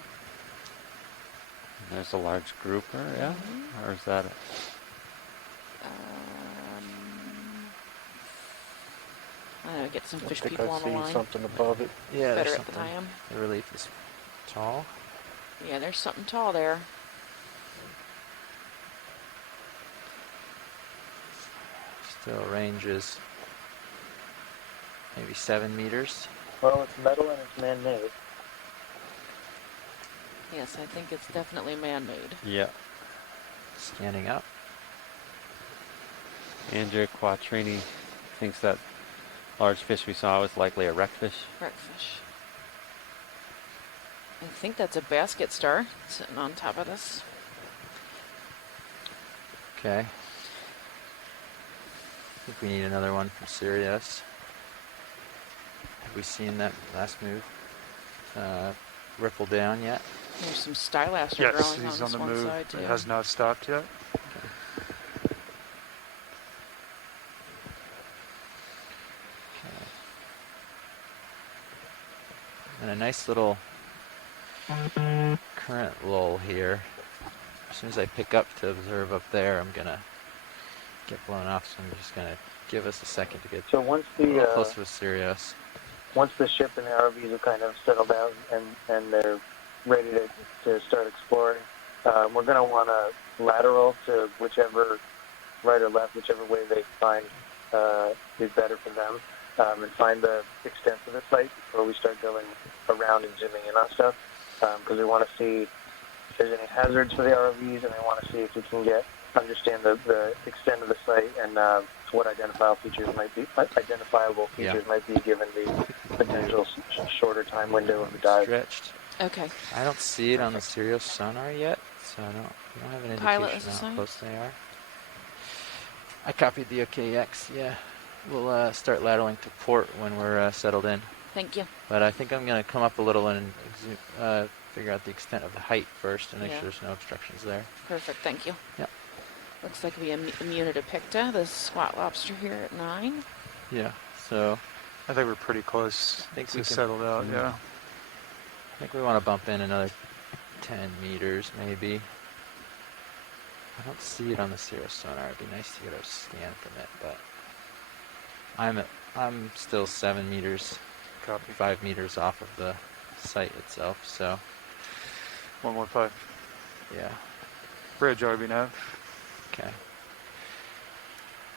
There's a large grouper, yeah? Or is that it? I don't know, get some I fish think people I on the see line. something above it. Yeah, Better there's at the something. time. The relief is tall. Yeah, there's something tall there. Still ranges maybe 7 meters. Well, it's metal and it's man-made. Yes, I think it's definitely man-made. Yeah. Scanning up. Andrea Quattrini thinks that large fish we saw was likely a wreckfish. Wreckfish. I think that's a basket star sitting on top of this. Okay. I think we need another one from Sirius. Have we seen that last move ripple down yet? There's some stylaster Yes, growing he's on on this the one move. side too. It has not stopped yet. And a nice little current lull here. As soon as I pick up to observe up there, I'm gonna get blown off. So I'm just gonna give us a second to get So once a little the closer with Sirius. once the ship and the RVs have kind of settled down and they're ready to start exploring, we're going to want to lateral to whichever, right or left, whichever way they find is better for them, and find the extent of the site before we start going around and zooming in on stuff, because we want to see if there's any hazards for the RVs, and we want to see if we can understand the extent of the site and what identifiable features might be given the potential shorter time window of the dive. Stretched. Okay. I don't see it on the Sirius sonar yet, So we don't have an Pilot indication is of how assigned? close they are. I copied the OKX, yeah. We'll start lateraling to port when we're settled in. Thank you. But I think I'm going to come up a little and figure out the extent of the height first and make Yeah. sure there's no obstructions there. Perfect, thank you. Yep. Looks like we immune to Picta, the squat lobster here at 9. Yeah, so I think we're pretty close I think to we can- settled out, Mhm. yeah. I think we want to bump in another 10 meters maybe. I don't see it on the Cirrus sonar. It'd be nice to get a scan from it, but I'm still 7 meters, Copy. 5 meters off of the site itself, so 115. yeah. Bridge, RB nav. Okay.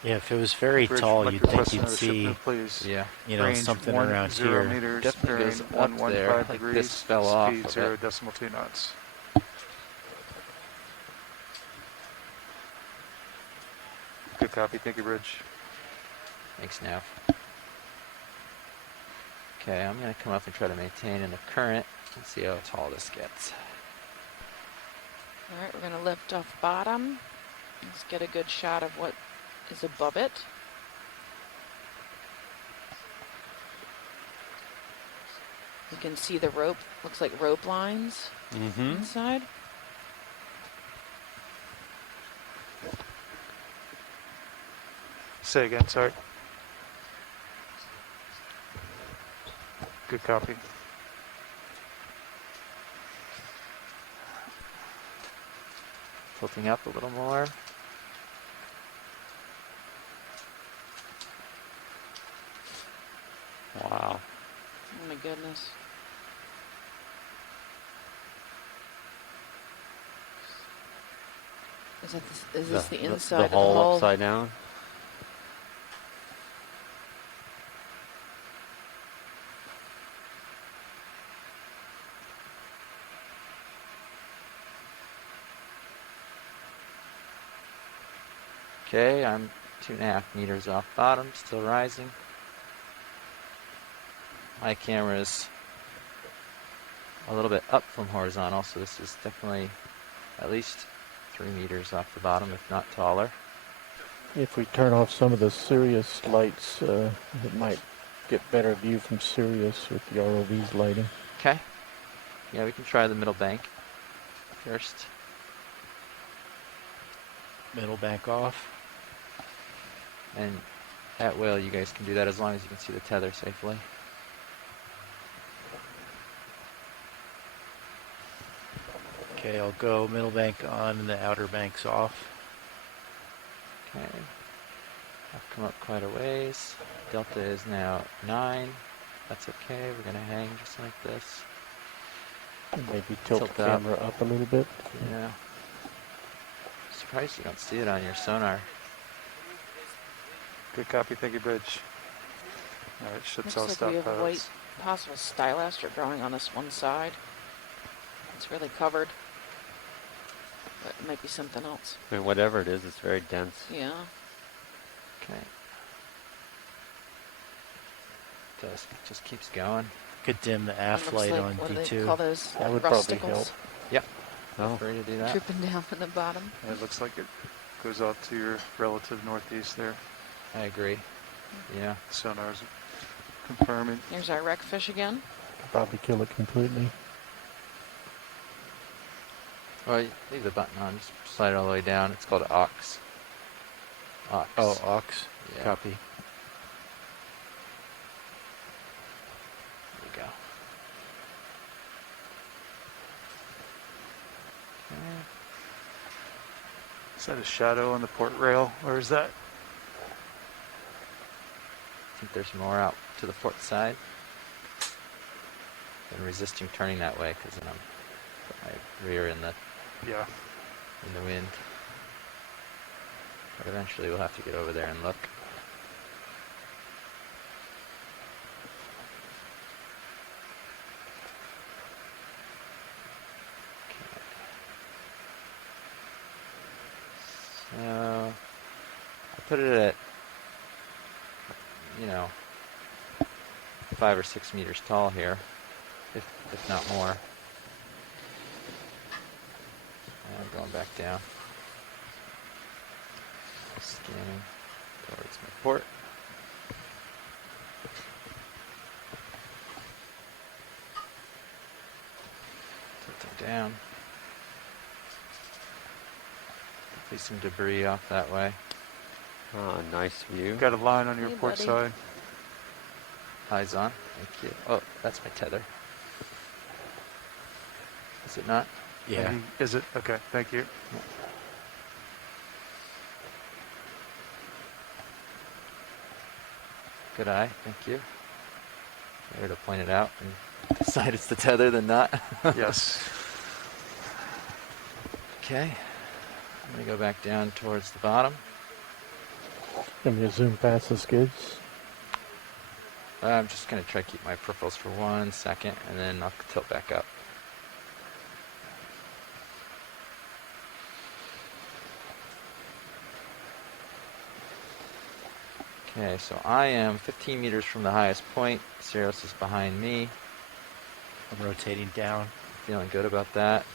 Yeah, if it was very Bridge, tall, like you'd your think question you'd of the see, shipment, please. Yeah. Range something 10 around here. meters, Definitely bearing goes up 115 there, like degrees, this fell off speed of 0 it. decimal 2 knots. Good copy, thank you, Bridge. Thanks, Nav. Okay, I'm going to come up and try to maintain in the current and see how tall this gets. All right, we're going to lift off bottom. Let's get a good shot of what is above it. You can see the rope, looks like rope lines Mm-hmm. inside. Say again, sorry. Good copy. Tilting up a little more. Wow. Oh my goodness. Is this the inside the of the hull hull? upside down? Okay, I'm 2.5 meters off bottom, still rising. My camera's a little bit up from horizontal, so this is definitely at least 3 meters off the bottom, if not taller. If we turn off some of the Sirius lights, it might get better view from Sirius with the ROV's lighting. Okay. Yeah, we can try the middle bank first. Middle bank off. And at will, you guys can do that as long as you can see the tether safely. Okay, I'll go middle bank on and the outer bank's off. Okay. I've come up quite a ways. Delta is now 9. That's okay. We're going to hang just like this. Maybe tilt Tilt the up. camera up a little bit. Yeah. Surprised you don't see it on your sonar. Good copy, thank you, Bridge. Alright, ships all Looks like stop we have pilots. white possible stylaster growing on this one side. It's really covered. But it might be something else. I mean, whatever it is, it's very dense. Yeah. Okay. Just keeps going. Could dim the It aft looks light like, on what do they call V2. those? That would probably Rusticles help. Oh, Free to do that. dripping down from the bottom. And it looks like it goes off to your relative northeast there. I agree. Yeah. Sonar's confirming. Here's our wreck fish again. Probably kill it completely. Well, you leave the button on. Just slide it all the way down. It's called aux. Aux. Oh, aux. Yeah. Copy. There we go. Okay. Is that a shadow on the port rail, or is that? I think there's more out to the port side. I'm resisting turning that way because then I'm put my rear in the Yeah. wind. But eventually we'll have to get over there and look. Okay. So I put it at, 5 or 6 meters tall here, if not more. I'm going back down. Scanning towards my port. Tilting down. Hopefully some debris off that way. Oh, nice view. Got a line on your Hey, port buddy. side. Eyes on. Thank you. Oh, that's my tether. Is it not? Yeah. Maybe. Is it? Okay, thank you. Good eye. Thank you. Better to point it out and decide it's the tether than not. Yes. Okay. I'm going to go back down towards the bottom. Can you zoom past the skids? I'm just going to try to keep my peripherals for 1 second, and then I'll tilt back up. Okay, so I am 15 meters from the highest point. Sirius is behind me. I'm rotating down. Feeling good about that.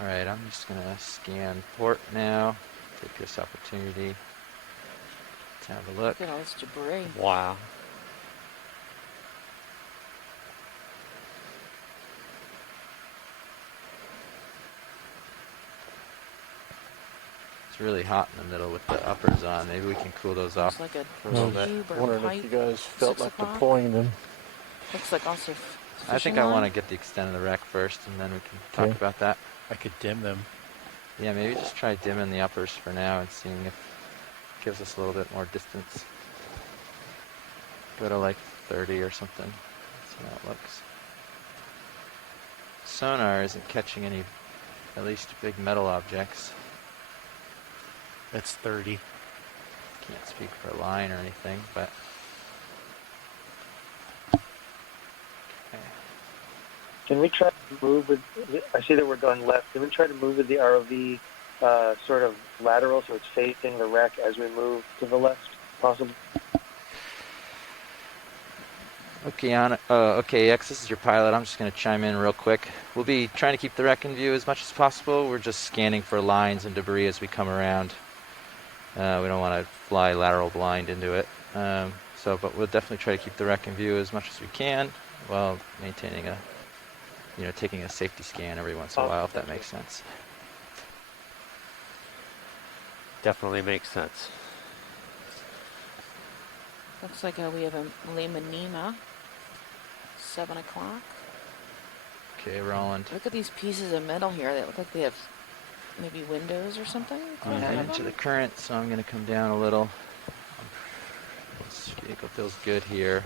Alright, I'm just going to scan port now. Take this opportunity to have a look. Look at all this debris. Wow. It's really hot in the middle with the uppers on. Maybe we can cool those Looks off like a for a little bit. tube or Wondering pipe. if you guys felt 6 like o'clock? deploying them. Looks like also I think fishing I line. want to get the extent of the wreck first, and then we can talk Okay. about that. I could dim them. Yeah, maybe just try dimming the uppers for now and seeing if it gives us a little bit more distance. Go to like 30 or something. See how it looks. Sonar isn't catching any, at least big metal objects. That's 30. Can't speak for a line or anything, but... Okay. Can we try to move with? I see that we're going left. Can we try to move with the ROV sort of lateral, so it's facing the wreck as we move to the left, possible? OKX, this is your pilot. I'm just going to chime in real quick. We'll be trying to keep the wreck in view as much as possible. We're just scanning for lines and debris as we come around. We don't want to fly lateral blind into it. But we'll definitely try to keep the wreck in view as much as we can while maintaining taking a safety scan every once in a while, if that makes sense. Definitely makes sense. Looks like we have a Lima Nima. 7 o'clock. Okay, Roland. Look at these pieces of metal here. They look like they have maybe windows or something. I'm heading to the current, so I'm going to come down a little. This vehicle feels good here.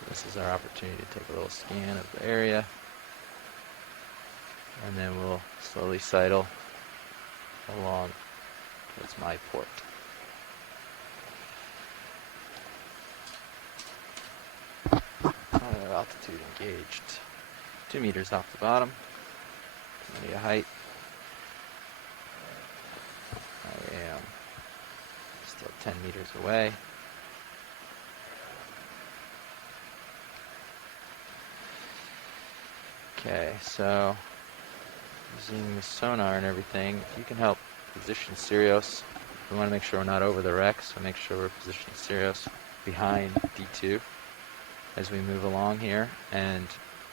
So this is our opportunity to take a little scan of the area. And then we'll slowly sidle along towards my port. Altitude engaged. 2 meters off the bottom. Plenty of height. I am still 10 meters away. Okay, so using the sonar and everything, if you can help position Sirius, we want to make sure we're not over the wreck, so make sure we're positioning Sirius behind D2 as we move along here, and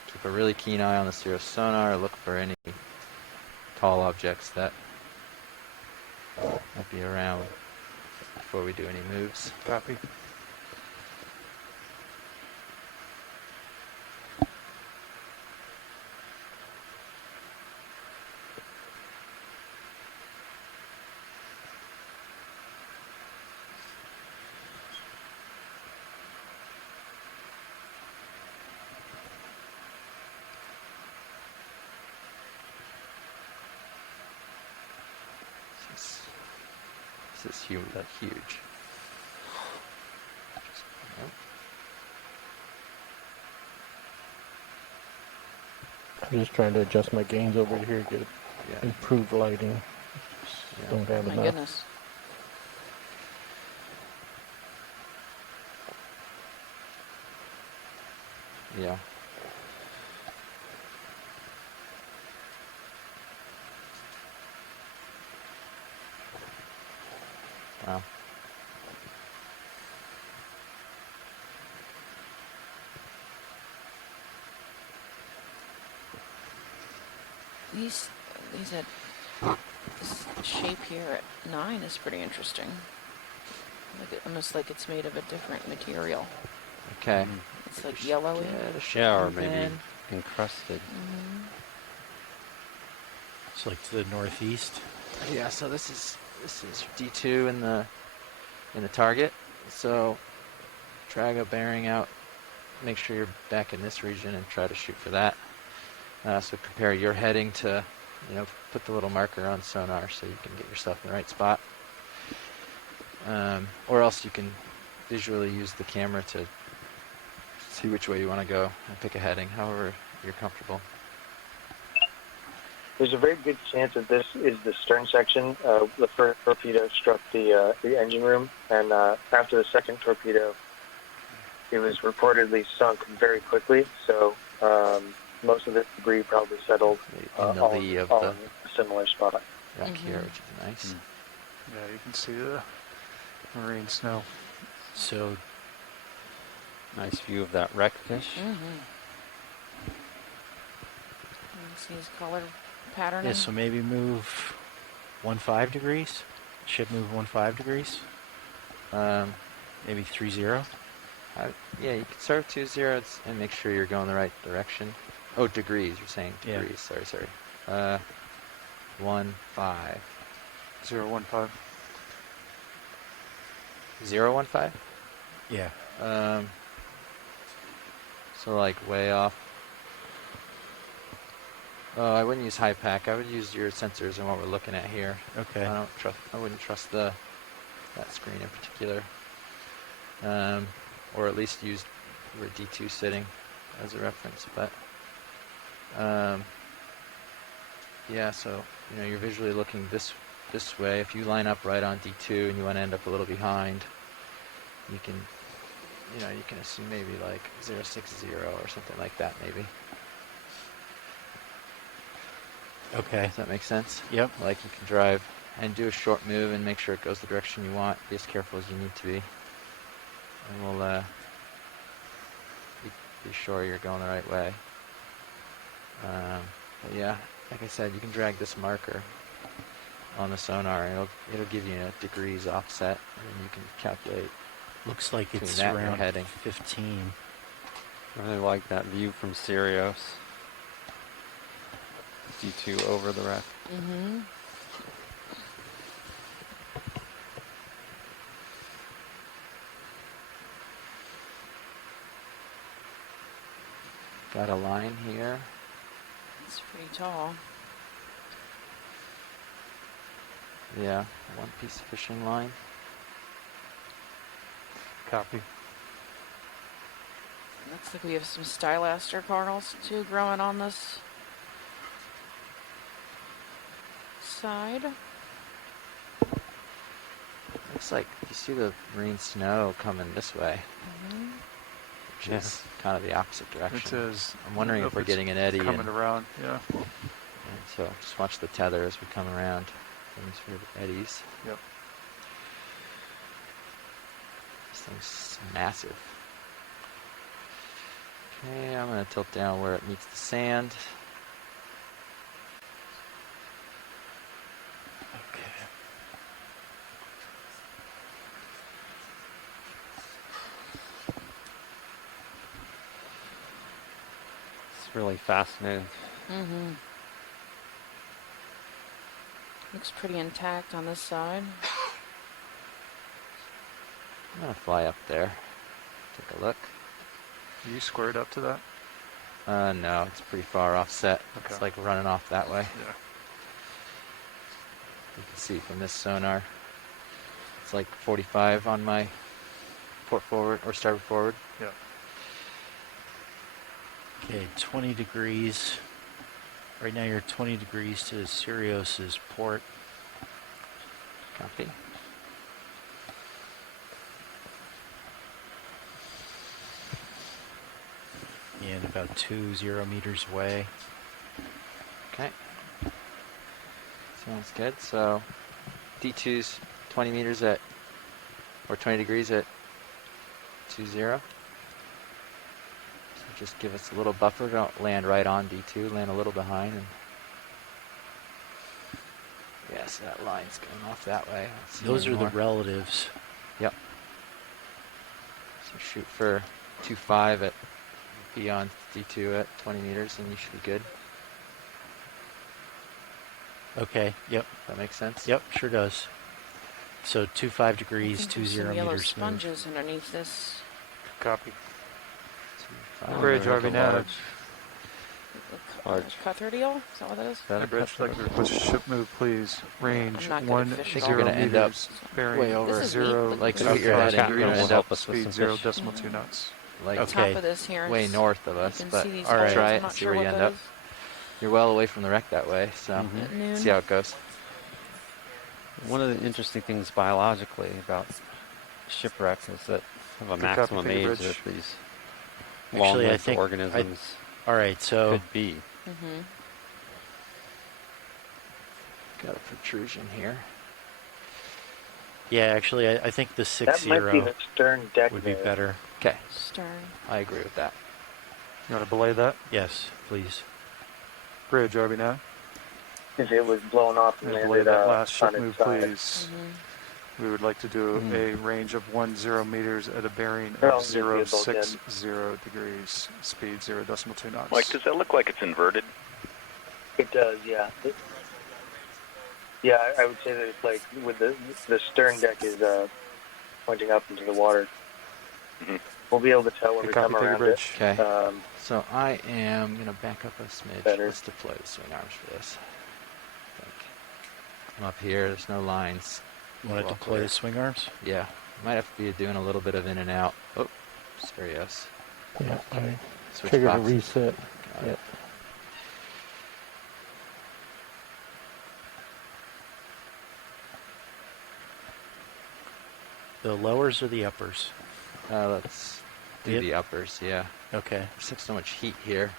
keep a really keen eye on the Sirius sonar. Look for any tall objects that might be around before we do any moves. Copy. This is huge. Huge. Nope. I'm just trying to adjust my gains over here, get Yeah. improved lighting. Yeah. Don't have My enough. goodness. Yeah. Wow. These this shape here at 9 is pretty interesting. Almost like it's made of a different material. Okay. It's like yellowy. Get a ship Yeah, or move maybe in. encrusted. It's like to the northeast. Yeah, so this is D2 in the target. So drag a bearing out, make sure you're back in this region and try to shoot for that. So compare your heading to, put the little marker on sonar so you can get yourself in the right spot. Or else you can visually use the camera to see which way you want to go and pick a heading, however you're comfortable. There's a very good chance that this is the stern section. The first torpedo struck the engine room, and after the second torpedo, it was reportedly sunk very quickly. So most of the debris probably settled In the lee of on the a similar spot. wreck here, which is nice. Yeah, you can see the marine snow. So Nice view of that wreckfish. You see his color pattern. yeah, so maybe move 1.5 degrees. Should move 1.5 degrees. Maybe 3.0. Yeah, you can start with 2.0 and make sure you're going the right direction. Oh, degrees, you're saying Yeah. degrees. Sorry. 1.5. 015. 0.15? Yeah. So like way off. Oh, I wouldn't use high pack. I would use your sensors and what we're looking at here. Okay. I wouldn't trust that screen in particular. Or at least use where D2 sitting as a reference. But yeah, so you're visually looking this way. If you line up right on D2 and you want to end up a little behind, you can assume maybe like 060 or something like that maybe. Okay. Does that make sense? Yep. Like you can drive and do a short move and make sure it goes the direction you want. Be as careful as you need to be. And we'll be sure you're going the right way. But yeah, like I said, you can drag this marker on the sonar and it'll give you a degrees offset and you can calculate. Looks like Between it's that and your around heading. 15. I really like that view from Sirius. D2 over the wreck. Got a line here. It's pretty tall. Yeah, one piece of fishing line. Copy. Looks like we have some stylaster corals too growing on this side. Looks like you see the marine snow coming this way, which is kind of the opposite It direction. is. I'm wondering if we're getting an eddy. Coming around, yeah. So just watch the tether as we come around any sort of eddies. Yep. This thing's massive. Okay, I'm going to tilt down where it meets the sand. Okay. It's really fascinating. Looks pretty intact on this side. I'm going to fly up there, take a look. Are you squared up to that? No, it's pretty far offset. Okay. It's like running off that way. Yeah. You can see from this sonar. It's like 45 on my port forward or starboard forward. Yeah. Okay, 20 degrees. Right now you're 20 degrees to Sirius's port. Copy. And about 20 meters away. Okay. Sounds good. So D2's 20 meters at, or 20 degrees at 20. So just give us a little buffer. Don't land right on D2. Land a little behind. And yes, that line's going off that way. Let's see Those are the more. relatives. Yep. So shoot for 2.5 at beyond D2 at 20 meters, and you should be good. Okay, yep, That makes sense? yep, sure does. So 25 I degrees, think there's 20 some yellow meters smooth. sponges underneath this. Copy. 2.5. Bridge, like a RV nav. large- Large. Cutthroat eel? Is that what that is? That Hey, a Bridge, cutthroat? like to request a ship move, please. Range I'm not good at fishing. 10 You're gonna end up meters. Bearing way over. This is 0, neat. Like, Look shoot at your this. head and you're Captain going to will end help up us with speed some 0 fish. decimal 2 knots. like The Okay. top of this here way is- north of you us, can but see these all right. holes. try I'm it, not see sure where you what end that up. is. You're well away from the wreck that way, so Mhm. At noon. see how it goes. One of the interesting things biologically about shipwreck is that have a Good copy, maximum Peter age Bridge. that these Actually, I long-lived think organisms All right, so could be. Mm-hmm. Got a protrusion here. yeah, actually, I think the That might be 6-0 the stern deck would be there. better. Okay, Stern. I agree with that. You want to belay that? Yes, please. Bridge, RV nav. If it was blown off and And belay landed that last ship on its move, side. please. Mm-hmm. We would like to do Mm. a range of 10 meters at a bearing They're all of gonna be a bulkhead. 060 degrees, speed 0 decimal 2 knots. Mike, does that look like it's inverted? It does, yeah. Yeah, I would say that it's like with the stern deck is pointing up into the water. Mhm. We'll be able to tell when Okay, we copy, come Peter around Bridge. Okay, it. so I am going to back up a smidge. Better. Let's deploy the swing arms for this. I think. I'm up here, there's no lines. You want to Well deploy clear. the swing arms? Yeah, might have to be doing a little bit of in and out. Oh, stereos. Yeah, I Switch triggered a boxes. reset. Got Yeah. it. The lowers or the uppers? Let's do Yep. the uppers, yeah. Okay. There's so much heat here.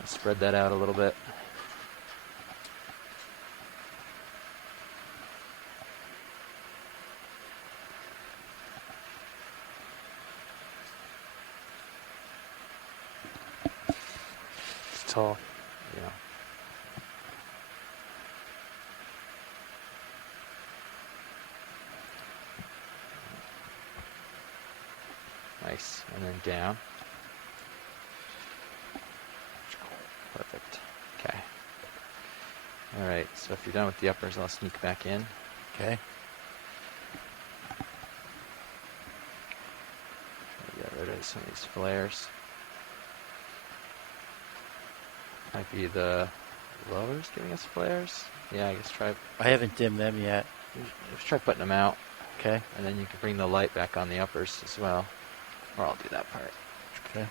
I'll spread that out a little bit. It's tall. Yeah. Nice. And then down. Perfect. Okay. All right. So if you're done with the uppers, I'll sneak back in. Okay. Get rid of some of these flares. Might be the lowers giving us flares. Yeah, I guess try. I haven't dimmed them yet. Just try putting them out, Okay. and then you can bring the light back on the uppers as well. Or I'll do that part. Okay.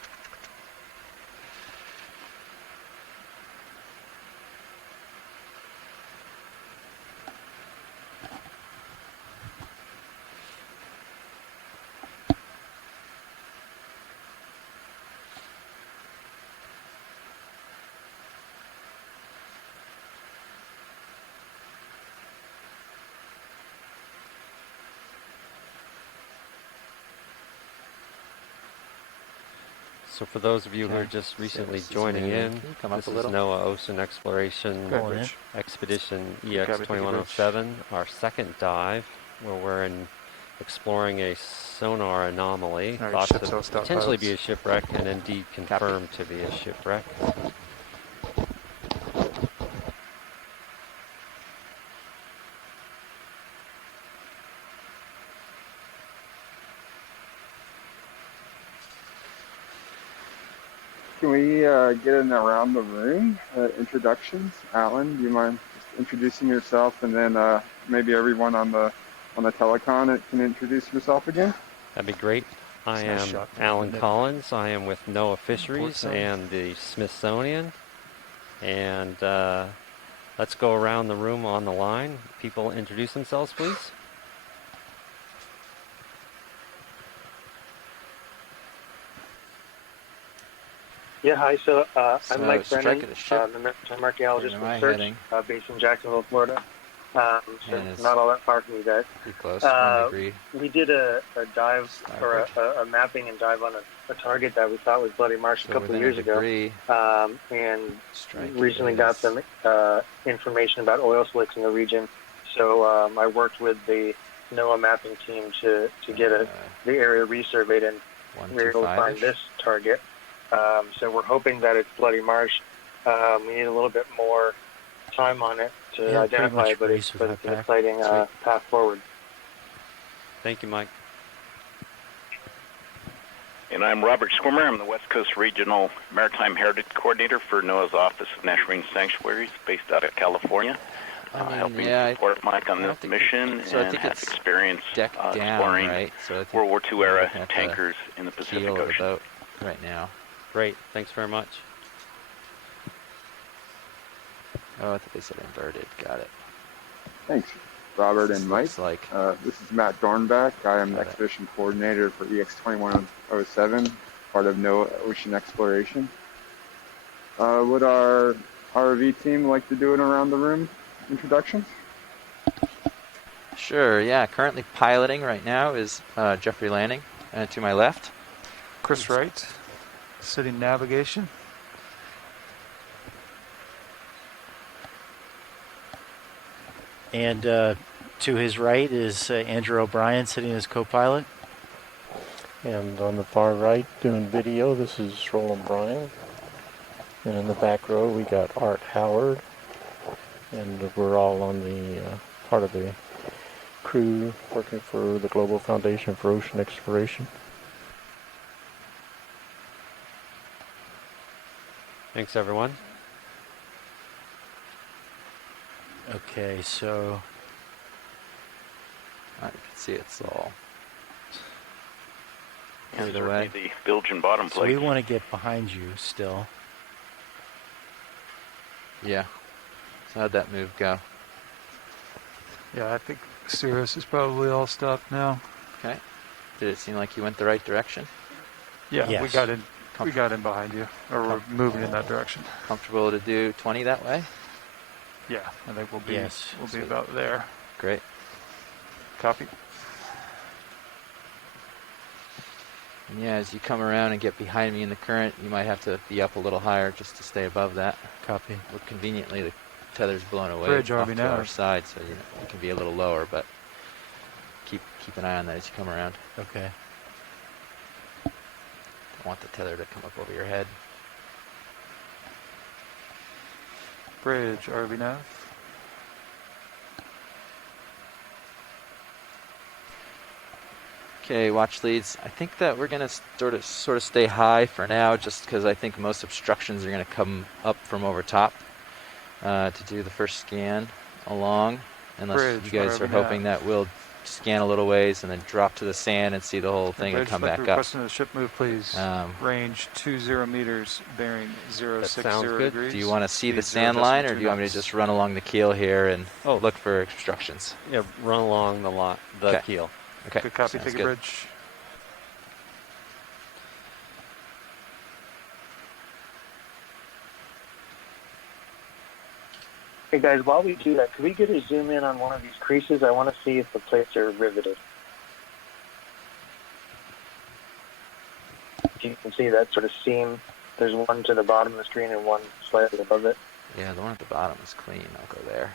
So for those of you who are Okay. just So recently this is joining new. in, Can you come up this a is little? NOAA Ocean Exploration Good, Pulling in. Bridge. Expedition Good copy, Peter EX2107, our second dive, where we're exploring a sonar anomaly All right, thought ship's to all stop potentially pilots. be a shipwreck and indeed confirmed to be a shipwreck. Can we get in around the room? Introductions. Alan, do you mind just introducing yourself and then maybe everyone on the on the telecon can introduce himself again? That'd be great. I Nice am shot. Alan Collins. I am with NOAA Fisheries zone. and the Smithsonian. And let's go around the room on the line. People introduce themselves, please. Yeah, hi. So So I'm Mike strike Brennan, at the ship. I'm an archaeologist Where am I with Search, heading? based in Jacksonville, Florida. So And it's not all that far from you guys. pretty close, 1 degree. We did a dive or Starboard. a mapping and dive on a target that we thought was Bloody Marsh So a couple of within years a ago, degree, and strike recently is got some information about oil slicks in the region. So I worked with the NOAA mapping team to get the area resurveyed, and we were able to find 125-ish. this target. So we're hoping that it's Bloody Marsh. We need a little bit more time on it to Yeah, pretty identify much it, but race it's with an high pack. exciting path forward. Thank you, Mike. And I'm Robert Squimmer. I'm the West Coast Regional Maritime Heritage Coordinator for NOAA's Office of National Marine Sanctuaries, based out of California. I mean, Helping yeah, support Mike on I don't this think mission so I and think have it's experience deck down, exploring right? So I think World War II we're era looking at the tankers in the Pacific keel of the Ocean. boat right now. Great. Thanks very much. Oh, I thought they said inverted. Got it. Thanks, Robert This and Mike. looks like This is Matt Dornbeck. I am the Got it. expedition coordinator for EX2107, part of NOAA Ocean Exploration. Would our ROV team like to do an around the room introduction? sure. Yeah, currently piloting right now is Jeffrey Lanning, to my left. Chris Wright, sitting navigation. And to his right is Andrew O'Brien sitting as co-pilot. And on the far right, doing video, this is Roland Bryan. And in the back row, we got Art Howard. And we're all on the part of the crew working for the Global Foundation for Ocean Exploration. Thanks, everyone. Okay, so You can see it's all And either certainly way. the bilge and bottom so we plate. want to get behind you still. Yeah. So how'd that move go? Yeah, I think Cirrus is probably all stopped now. Okay. Did it seem like you went the right direction? Yeah, we Yes. got in. We got in behind you, or we're moving in that direction. Comfortable to do 20 that way? Yeah, I think we'll be Yes. we'll be Sweet. about there. Great. Copy. And yeah, as you come around and get behind me in the current, you might have to be up a little higher just to stay above that. Copy. Well, conveniently, the tether's blown away Bridge, off RV to our nav. side, so you can be a little lower, but keep an eye on that as you come around. Okay. Don't want the tether to come up over your head. Bridge, RV nav. Okay, watch leads. I think that we're gonna sort of stay high for now, just because I think most obstructions are gonna come up from over top to do the first scan along, unless Bridge, you guys are RV hoping nav. that we'll scan a little ways and then drop to the sand and see the whole thing and Bridge, come like back up. requesting the ship move, please. Um, Range 20 meters, bearing 060 sounds good. degrees. Do you want to see the Speed 0 sand line, or decimal do you want me to 2 just run along the keel here and Oh. look for obstructions? Yeah, run along the Okay. keel. Okay, Good copy, sounds take a good. bridge. Hey guys, while we do that, could we get a zoom in on one of these creases? I want to see if the plates are riveted. You can see that sort of seam. There's one to the bottom of the screen and one slightly above it. Yeah, the one at the bottom is clean. I'll go there.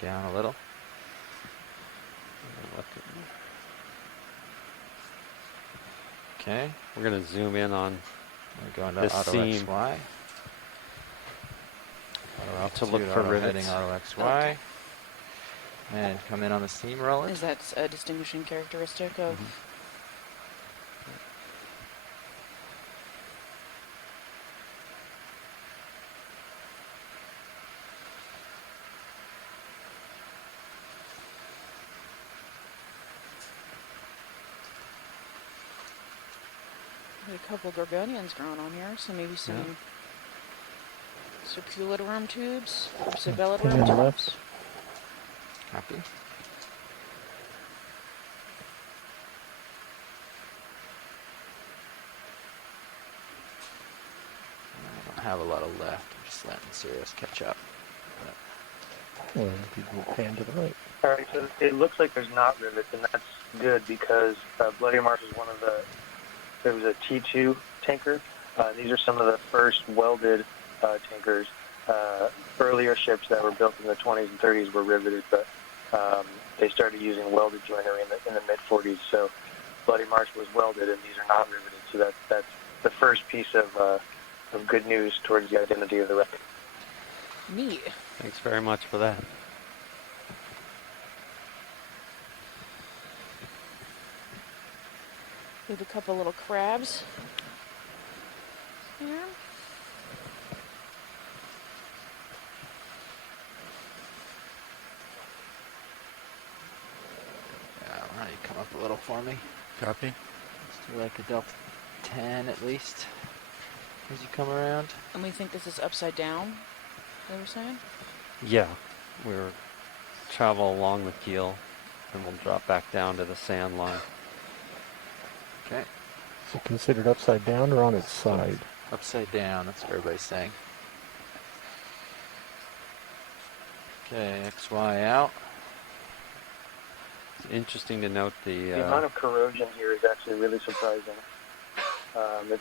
Come down a little. Okay, We're going to zoom in on we're going to This auto seam. XY. Auto To look altitude, for auto rivets. heading, auto XY. And come in on the seam roller. Is that a distinguishing characteristic of? Got a couple gorgonians growing on here, so maybe some circulorum tubes or Ping on the tubes. left. Copy. I don't have a lot of left. I'm just letting Sirius catch up. Well, you can pan to the right. All right, so it looks like there's not rivets, and that's good because Bloody Marsh is one of the. There was a T2 tanker. These are some of the first welded tankers. Earlier ships that were built in the 20s and 30s were riveted, but they started using welded joinery in the mid 40s. So Bloody Marsh was welded, and these are not riveted. So that's the first piece of good news towards the identity of the wreck. Neat. Thanks very much for that. We have a couple little crabs here. Yeah, why don't you come up a little for me? Copy. Let's do like a delta 10 at least as you come around. And we think this is upside down, they were saying? Yeah, we'll travel along the keel, and we'll drop back down to the sand line. Okay. Is it considered upside down or on its side? Upside down, that's what everybody's saying. Okay, XY out. It's interesting to note The amount of corrosion here is actually really surprising.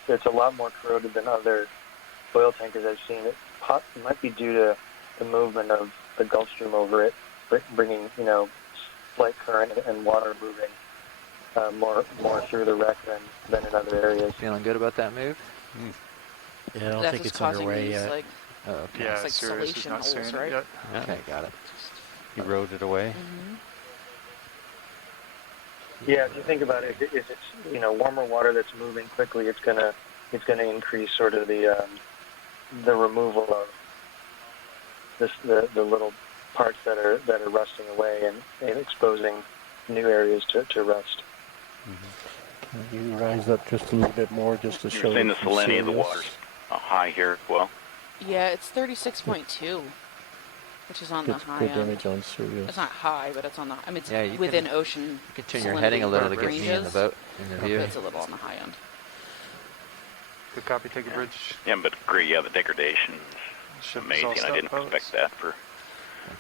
It's a lot more corroded than other oil tankers I've seen. It might be due to the movement of the Gulf Stream over it, bringing slight current and water moving more through the wreck than in other areas. Feeling good about that move? Yeah, I don't That's think what's it's causing underway these, yet. like, Oh, okay. Yeah, it's like Sirius is salation not holes, saying it right? yet. Yeah, Okay, got it. eroded away. Mm-hmm. Yeah, if you think about it, if it's warmer water that's moving quickly, it's gonna increase sort of the removal of the little parts that are rusting away and exposing new areas to rust. Can you rise up just a little bit more just to You're show saying you the from salinity of the Sirius? water's high here as well. Yeah, it's 36.2, which is on the Gets high good end. image on Sirius. It's not high, but it's on the. I mean, it's Yeah, you within can- ocean. You can turn your heading a little to get me in the boat in the view. It's a little on the high end. Good copy, take a bridge. Yeah, but agree. Yeah, the degradation Ship is amazing. all I stout didn't boats. expect that for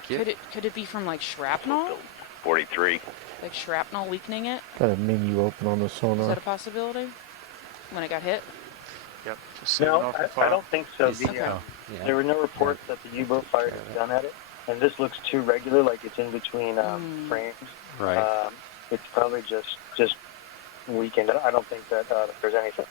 Thank you. Could it be from like shrapnel? 43. Like shrapnel weakening it? Got a menu open on the Is that sonar. a possibility? When it got hit? Yep. Just saving No, off the I file. don't think so. Okay. Yeah. There were no reports that the U-boat fired a gun at it, and this looks too regular, like it's in between frames. Right. It's probably just weakened. I don't think that there's anything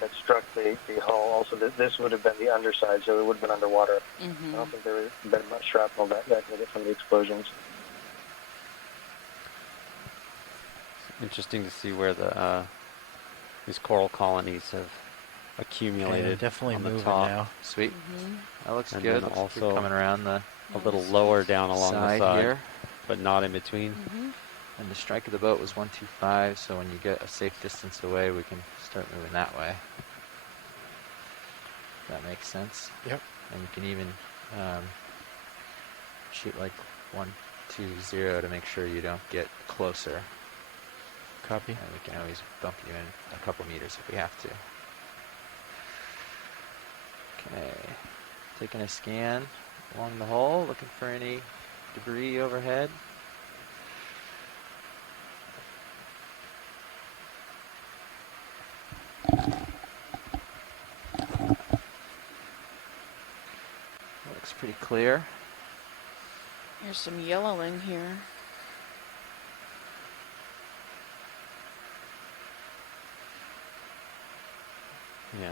that struck the hull. Also, this would have been the underside, so it would have been underwater. Mm-hmm. I don't think there would have been much shrapnel that hit it from the explosions. Interesting to see where these coral colonies have accumulated definitely on the moving top. now. Sweet. Mm-hmm. That looks And good. then Looks like also you're coming around the A little lower down along the side, here. but not in between. Mm-hmm. And the strike of the boat was 125, so when you get a safe distance away, we can start moving that way. That makes sense. Yep. And you can even shoot like 120 to make sure you don't get closer. Copy. And we can always bump you in a couple meters if we have to. Okay. Taking a scan along the hull, looking for any debris overhead. Looks pretty clear. There's some yellowing here. Yeah.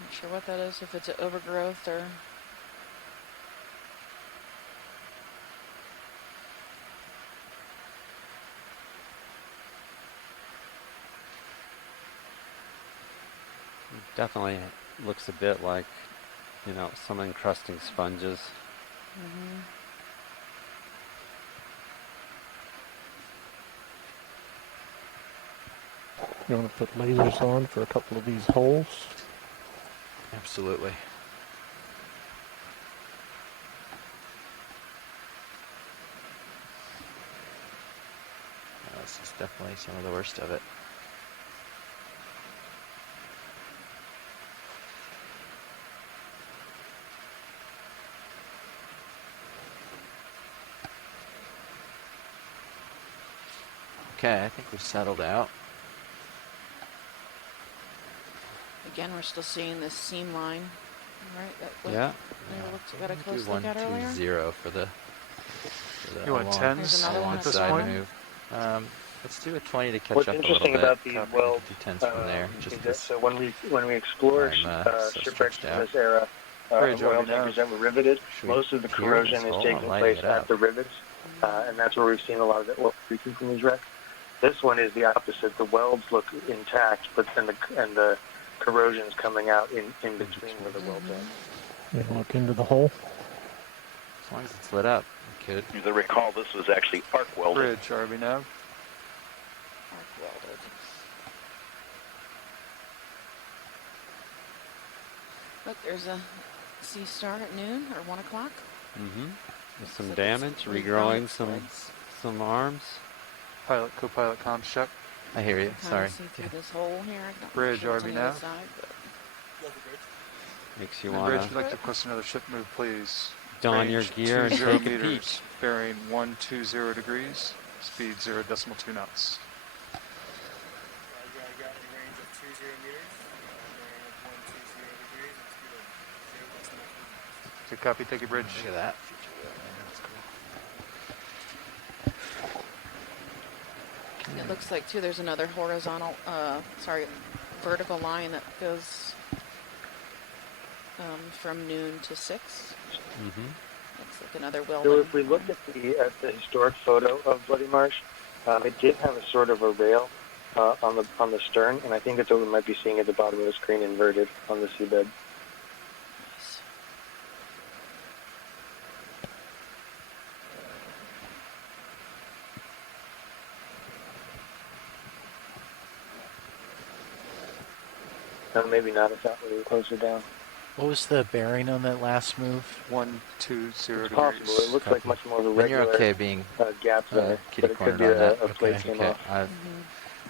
Not sure what that is, if it's an overgrowth or... Definitely looks a bit like, some encrusting sponges. Mm-hmm. You want to put lasers on for a couple of these holes? Absolutely. This is definitely some of the worst of it. Okay, I think we've settled out. Again, we're still seeing this seam line, right? That Yeah. we got a close look at earlier. 120 for the You want along- tens There's another one at this side point? move. Let's do a 20 to catch What's up a interesting little bit. about these We can welds do 10s from there. is Just that 'cause so when we explore I'm, so shipwrecks stretched from out. this era, Bridge, oil already tankers know. that were riveted, Should we most of the peer corrosion this is hole? taking I'm lighting place it up. at the rivets, and that's where we've seen a lot of the oil leaking from these wrecks. This one is the opposite. The welds look intact, but then the corrosion's coming out in between where the welds are. You look into the hole. As long as it's lit up, we could. As I recall, this was actually arc welded. Bridge, RV nav. Arc welded. Look, there's a sea star at noon or 1 o'clock. Mm-hmm. With Looks some like it's damage, regrowing regrowing its some legs. arms. Pilot, co-pilot comms check. I hear you. Kind Sorry. of see through this hole here. I'm not Bridge, sure what's on RV the other nav. side, but Makes you And want Bridge, to we'd like to request another ship move, please. don your Range gear and 20 take a peek. meters, bearing 120 degrees, speed 0.2 knots. I got a range of 20 meters, bearing of 120 degrees, and speed of 0.2 knots. Good copy, thank you, Bridge. Look at that. it looks like too there's another horizontal, vertical line that goes from noon to 6. Mm-hmm. Looks like another well. So if we look at the historic photo of Bloody Marsh, it did have a sort of a rail on the stern, and I think that's what we might be seeing at the bottom of the screen, inverted on the seabed. Maybe not if that were closer down. What was the bearing on that last move? 120 It's degrees. possible. It looks like much more of a When you're regular okay being gap there, kitty but it could cornered be on that. a plate Okay. came Okay, off.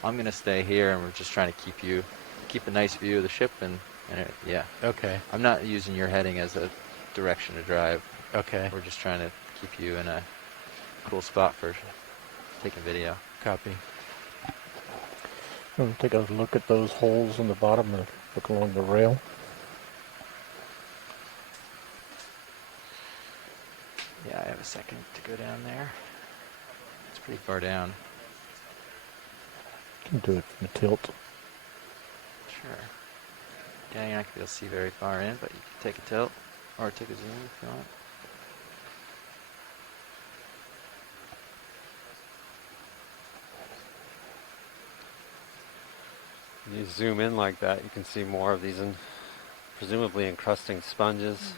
I'm gonna stay here, and we're just trying to keep a nice view of the ship, and yeah. Okay. I'm not using your heading as a direction to drive. Okay. We're just trying to keep you in a cool spot for taking video. Copy. You want to take a look at those holes in the bottom and look along the rail. Yeah, I have a second to go down there. It's pretty far down. You can do it from the tilt. Sure. Yeah, you're not gonna be able to see very far in, but you can take a tilt or take a zoom if you want. You zoom in like that, you can see more of these, presumably encrusting sponges.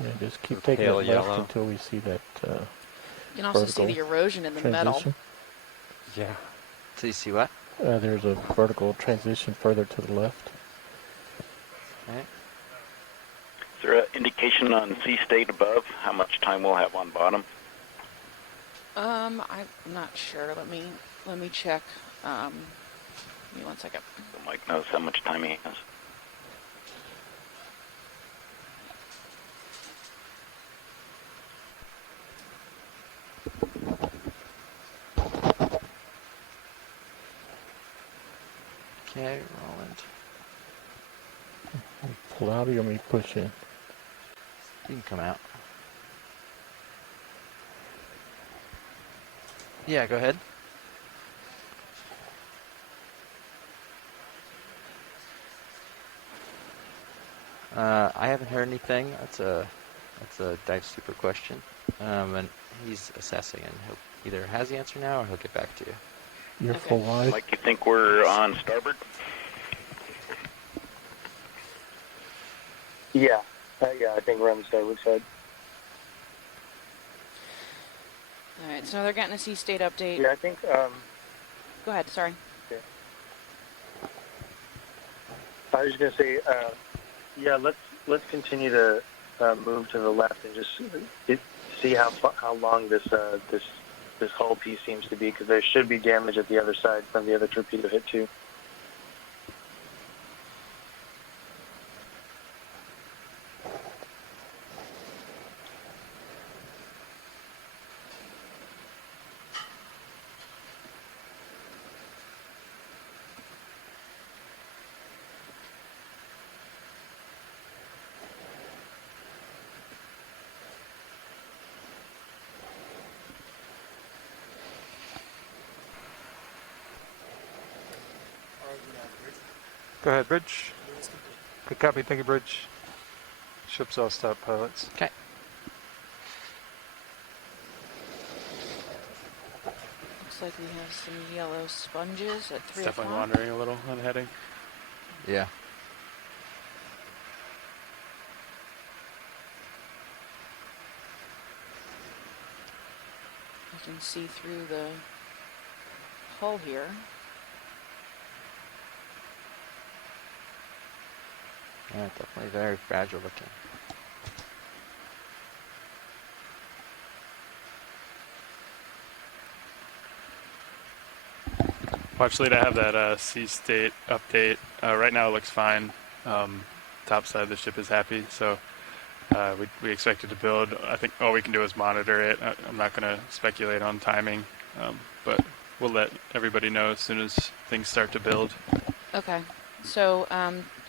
Yeah, just keep Or taking it pale left yellow. until we see that You can also see the vertical erosion in the metal. transition. Yeah. So you see what? There's a vertical transition further to the left. Right. Is there an indication on sea state above how much time we'll have on bottom? I'm not sure. Let me check. Give me 1 second. So Mike knows how much time he has. Okay, Roland. Pull out or you want me to push in? You can come out. Yeah, go ahead. I haven't heard anything. That's a dive super question, and he's assessing, and he'll either has the answer now or he'll get back to you. You're Okay. full wide. Mike, you think we're on starboard? Yeah, I think we're on the starboard side. All right, so they're getting a sea state update. Yeah, I think. Go ahead. Sorry. I was gonna say, yeah, let's continue to move to the left and just see how long this hull piece seems to be, because there should be damage at the other side from the other torpedo hit too. Go ahead, Bridge. Good copy. Thank you, Bridge. Ship's all stop, pilots. Okay. Looks like we have some yellow sponges at 3 Definitely o'clock. wandering a little on heading. Yeah. You can see through the hull here. Yeah, definitely very fragile looking. Fortunately, I have that sea state update. Right now it looks fine. Top side of the ship is happy, so we expect it to build. I think all we can do is monitor it. I'm not going to speculate on timing, but we'll let everybody know as soon as things start to build. Okay. So,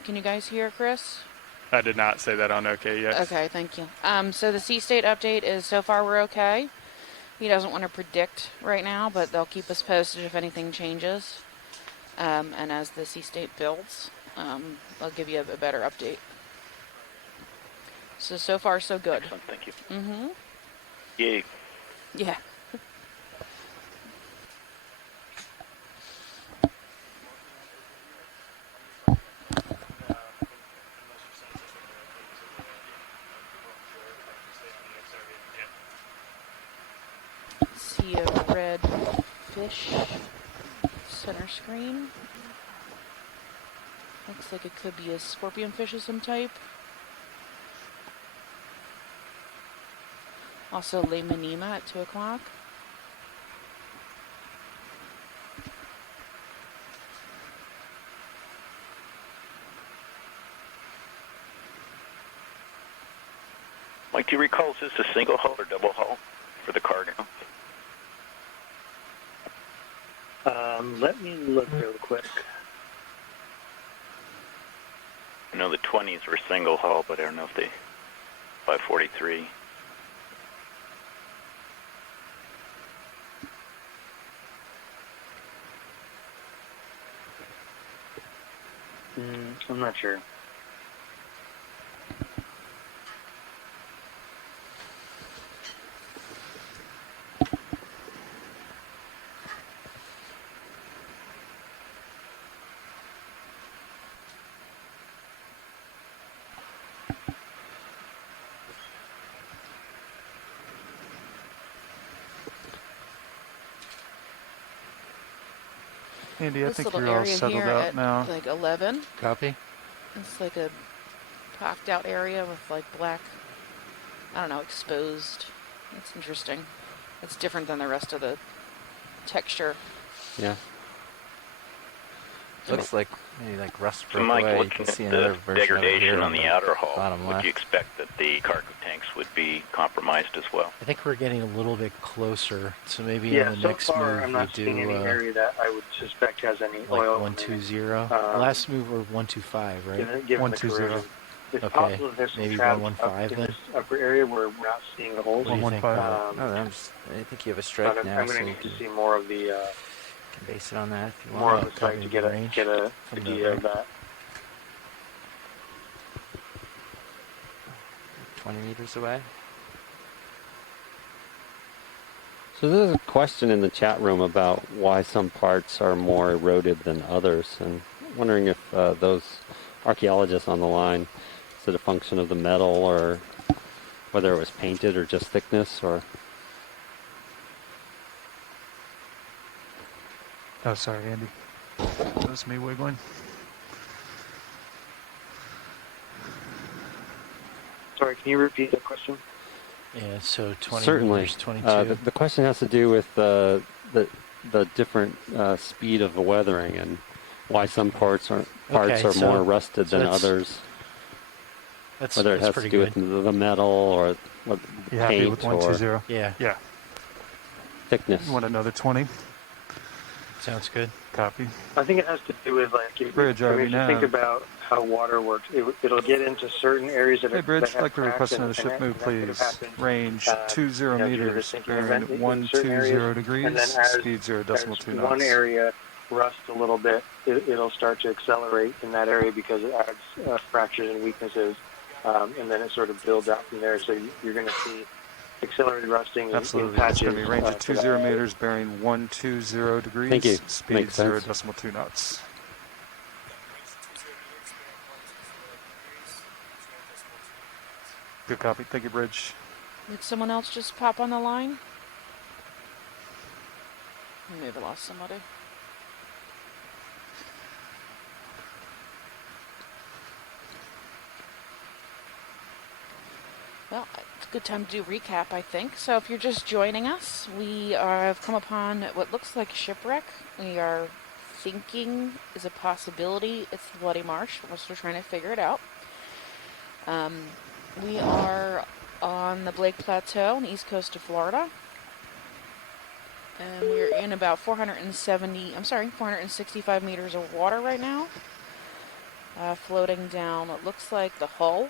can you guys hear Chris? I did not say that on OK yet. Okay, thank you. So the sea state update is so far we're okay. He doesn't want to predict right now, but they'll keep us posted if anything changes. And as the sea state builds, I'll give you a better update. So far, so good. Excellent, thank you. Mm-hmm. Yay. Yeah. See a red fish center screen. Looks like it could be a scorpion fish of some type. Also Lemonema at 2 o'clock. Mike, do you recall, is this a single hull or double hull for the cargo? Let me look real quick. I know the 20s were single hull, but I don't know if they 543. I'm not sure. Andy, I This think little you're all area settled here out at now. like 11. Copy. It's like a pocked out area with like black, I don't know, exposed. It's interesting. It's different than the rest of the texture. Yeah. Looks like maybe like rust So broke Mike, away. You looking can at see another the version of it here degradation on the outer hull, bottom would left. you expect that the cargo tanks would be compromised as well? I think we're getting a little bit closer, so maybe Yeah, on the so next far move I'm we not seeing any do area that I would suspect has any like oil. 120. Um, Last move or 125, right? Given the 120. corrosion. It's Okay, possible that there's some maybe traps 115 up in then? this upper area where we're not seeing the holes. What do you think, 115. Bob? I think you have a But strike I'm now, going so to you need to can see more of the base it on that if you more want. of the site to get a from the idea of right. that. 20 meters away. So there's a question in the chat room about why some parts are more eroded than others, and wondering if those archaeologists on the line, is it a function of the metal, or whether it was painted or just thickness, or... Oh, sorry, Andy. That was me wiggling. sorry, can you repeat the question? Yeah, so 20 Certainly. meters, 22. The question has to do with the different speed of the weathering and why some parts are so- more rusted so than that's- others. That's, Whether it that's has pretty to do good. with the metal or what You happy paint with or 120? Yeah, Yeah. thickness. You want another 20? sounds good. Copy. I think it has to do with Bridge, if you RV think nav. about how water works. It'll get into certain areas that Hey, are Bridge, that have like to cracks, request and, another ship and move, that could have please. happened, Range due 20 to the meters, sinking bearing event in certain 120 areas. degrees, And then as, speed 0.2 knots. one area rusts a little bit, it'll start to accelerate in that area because it adds fractures and weaknesses, and then it sort of builds out from there. So you're going to see accelerated rusting in Absolutely. patches. It's going to be range of for 20 that. meters, bearing 120 degrees. Thank you. Speed Makes sense. 0.2 knots. Good copy. Thank you, Bridge. Did someone else just pop on the line? Maybe I lost somebody. Well, it's a good time to do recap, I think. So if you're just joining us, we have come upon what looks like a shipwreck. We are thinking is a possibility it's the Bloody Marsh. We're still trying to figure it out. We are on the Blake Plateau on the east coast of Florida. And we're in about 465 meters of water right now. Floating down what looks like the hull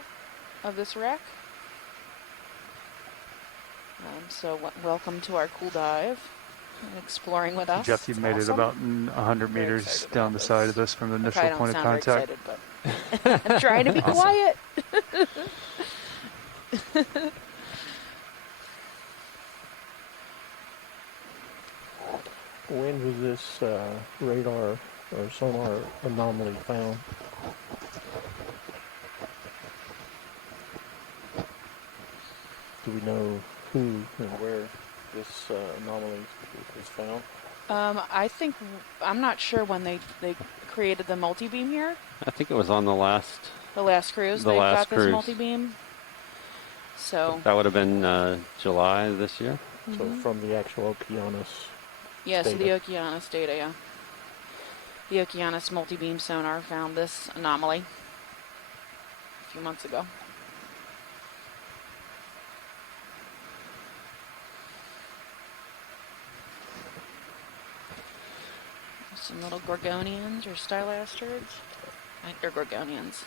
of this wreck. So welcome to our cool dive and exploring with us. Jeff, you've made it Awesome. about 100 Very meters excited down about the side this. of this from the I initial probably point don't of sound very contact. excited, but I'm trying to be Awesome. quiet. When was this radar or sonar anomaly found? Do we know who and where this anomaly was found? I'm not sure when they created the multi-beam here. I think it was on the last. The last cruise, The they've last got this cruise. multi-beam. So, That would have been July this year. So from the actual Okeanos. yeah, so the data. Okeanos data, yeah. The Okeanos multi-beam sonar found this anomaly a few months ago. Some little gorgonians or stylastards. I think they're gorgonians.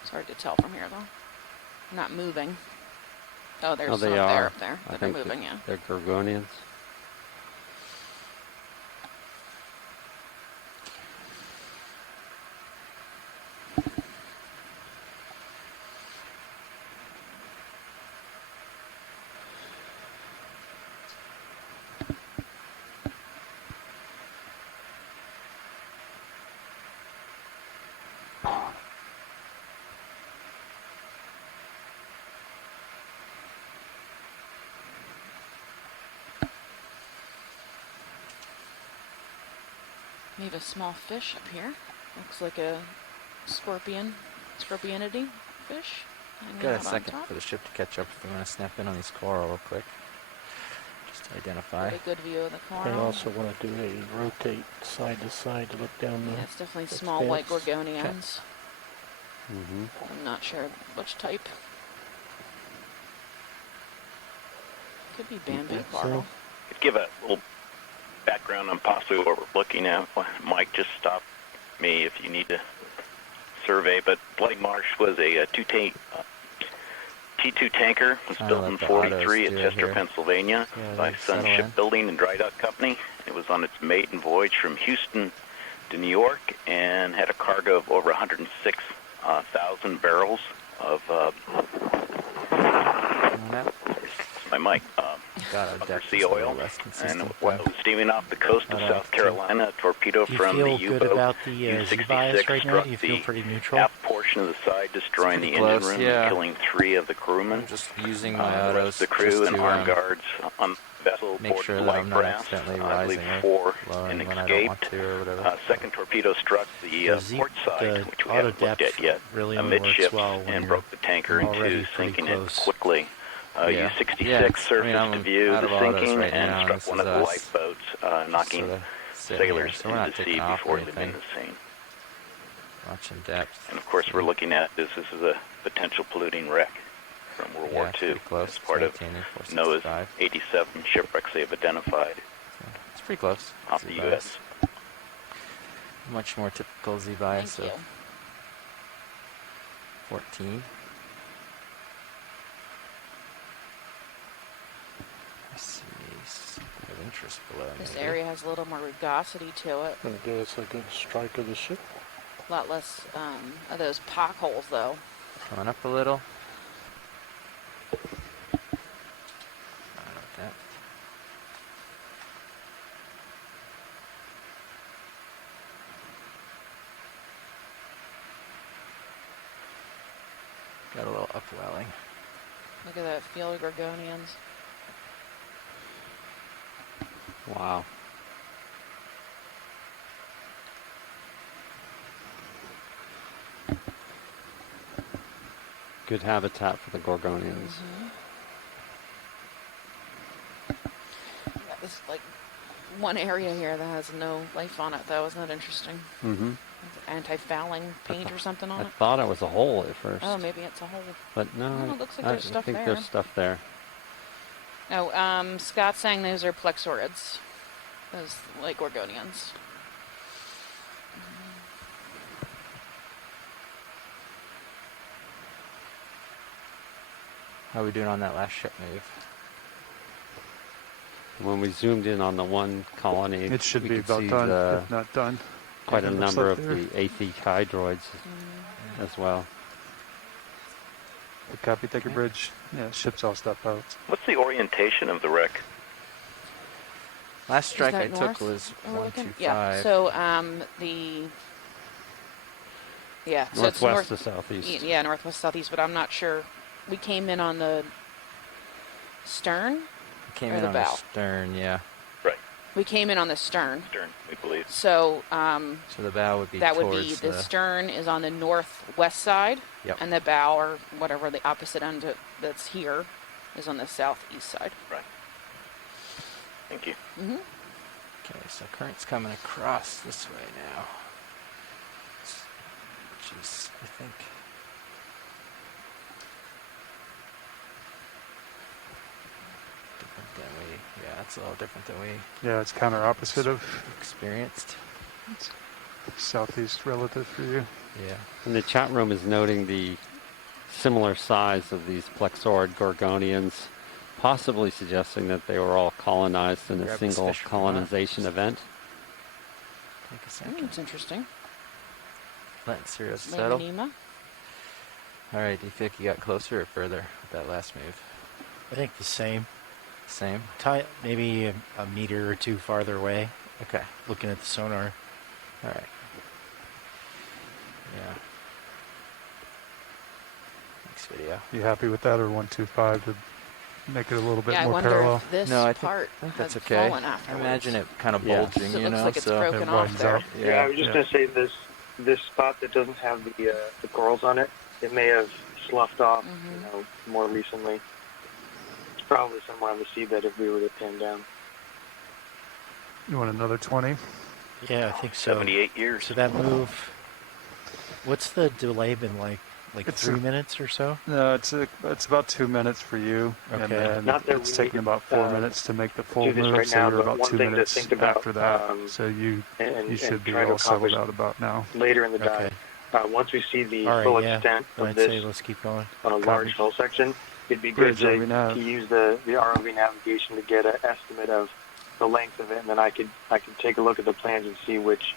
It's hard to tell from here, though. Not moving. Oh, there's Oh, some they up there, are. up there. I That are think moving, yeah. they're Gorgonians. We have a small fish up here. Looks like a scorpionity fish. hanging Got a out on second top. for the ship to catch up if we want to snap in on these coral real quick. Just to identify. Get a good view of the I coral. also want to do a rotate side to side to look down Yeah, the. it's definitely That's small white fence. gorgonians. Mm-hmm. I'm not sure which type. Could be bamboo So- coral. Could give a little background on possibly what we're looking at. Mike, just stop me if you need to survey. But Bloody Marsh was a T2 tanker. It was Kinda built let in the 43 at autos do it Chester, here. Pennsylvania Yeah, by they Sun settle in. Shipbuilding and Dry Dock Company. It was on its maiden voyage from Houston to New York and had a cargo of over 106,000 barrels of Coming up. my mic. God, our Bunker depth sea is a little oil, less consistent. and than steaming off the coast of Not South altitude. Carolina, a torpedo Do you from the feel good U-boat about the Z-bias U-66 right now? struck Do you feel the pretty neutral? aft portion of the side, destroying the pretty engine close, room yeah. and killing 3 of the crewmen. I'm just using The my rest autos of the crew just and to armed guards on the vessel make boarded sure that light I'm not brass. accidentally I believe rising or 4 lowering and when I don't want escaped. to or whatever. Second torpedo struck the port side, which we auto haven't looked depth at yet, really only works amidships, well when and you're broke the tanker in already two, pretty sinking close. it quickly. Yeah. U-66 Yeah, surfaced I'm to view out the of autos sinking right and now, struck this one is of the us. lifeboats, knocking Sorta sitting here, sailors so we're not into the taking sea off before or leaving anything. the scene. Watching depth. And of course, we're looking at this. This is a potential polluting wreck from World War it's II. pretty close. It's part of 19 and NOAA's 465. 87 shipwrecks they've identified So it's pretty close. off the Z-bias. U.S. Much more typical Z-bias Thank of you. 14. I see something of interest below. This maybe. area has a little more rugosity to it. And give us a good strike of the ship. A lot less of those potholes, though. Coming up a little. Out of depth. Got a little upwelling. Look at that field of gorgonians. Wow. Good habitat for the Gorgonians. Got this like one area here that has no life on it, though. Isn't that interesting? Mm-hmm. Anti-fouling paint or something on I it. thought it was a hole at first. Oh, maybe it's a hole. But no, Oh, it looks like I there's stuff think there. there's stuff there. Oh, Scott's saying those are plexaurids. Those like gorgonians. How are we doing on that last ship move? When we zoomed in on the one colony, It should we be could about see done, if not done. quite a It looks number like of there. the AT hydroids as well. Good copy, take a bridge. Yeah, ship's all stuff out. What's the orientation of the wreck? Last strike I Is that took north was we're looking? 125. Yeah. So so it's Northwest to north, southeast. yeah, northwest southeast. But I'm not sure. We came in on the stern. Came or in the on bow? the stern, yeah. Right, We came in on the stern. stern, we believe. So So the bow would be that would be towards the stern is on the northwest side, Yep. and the bow or whatever the opposite end that's here is on the southeast side. Right. Thank you. Mm-hmm. Okay, so current's coming across this way now. Which is, I think, different than it's a little different than we Yeah, it's counter opposite of experienced. southeast relative for you. Yeah. And the chat room is noting the similar size of these plexaurid gorgonians, possibly suggesting that they were all colonized in a Grab this single fish for colonization that. event. Take a second. It's interesting. Letting Sirius settle. Lemonema. All right, do you think you got closer or further with that last move? I think the same. Same? Maybe a meter or two farther away, Okay. looking at the sonar. All right. Yeah. Next video. You happy with that, or 125 to make it a little bit Yeah, I more wonder parallel? if this No, I part think has that's okay. fallen I afterwards. imagine it kind of Yeah. bulging, It you looks know, like it's so broken It off widens there. out. Yeah, I was just gonna say this spot that doesn't have the corals on it, it may have sloughed off, more recently. It's probably somewhere on the seabed if we were to pan down. You want another 20? Yeah, I think so. 78 years. So that move, what's the delay been like? Like It's 3 a- minutes or so? No, it's about 2 minutes for you, and Okay. then Not that it's we taking need about to, 4 minutes to make the full do this move, right so now, you're but about one 2 thing to minutes think about, after that. So you and should be try to all settled accomplish out about now. later in the Okay. dive. Once we see the All right, full yeah. extent Then of I'd say this let's keep going. large hull section, it'd be good Bridge ROV to nav. use the ROV navigation to get an estimate of the length of it, and then I could take a look at the plans and see which,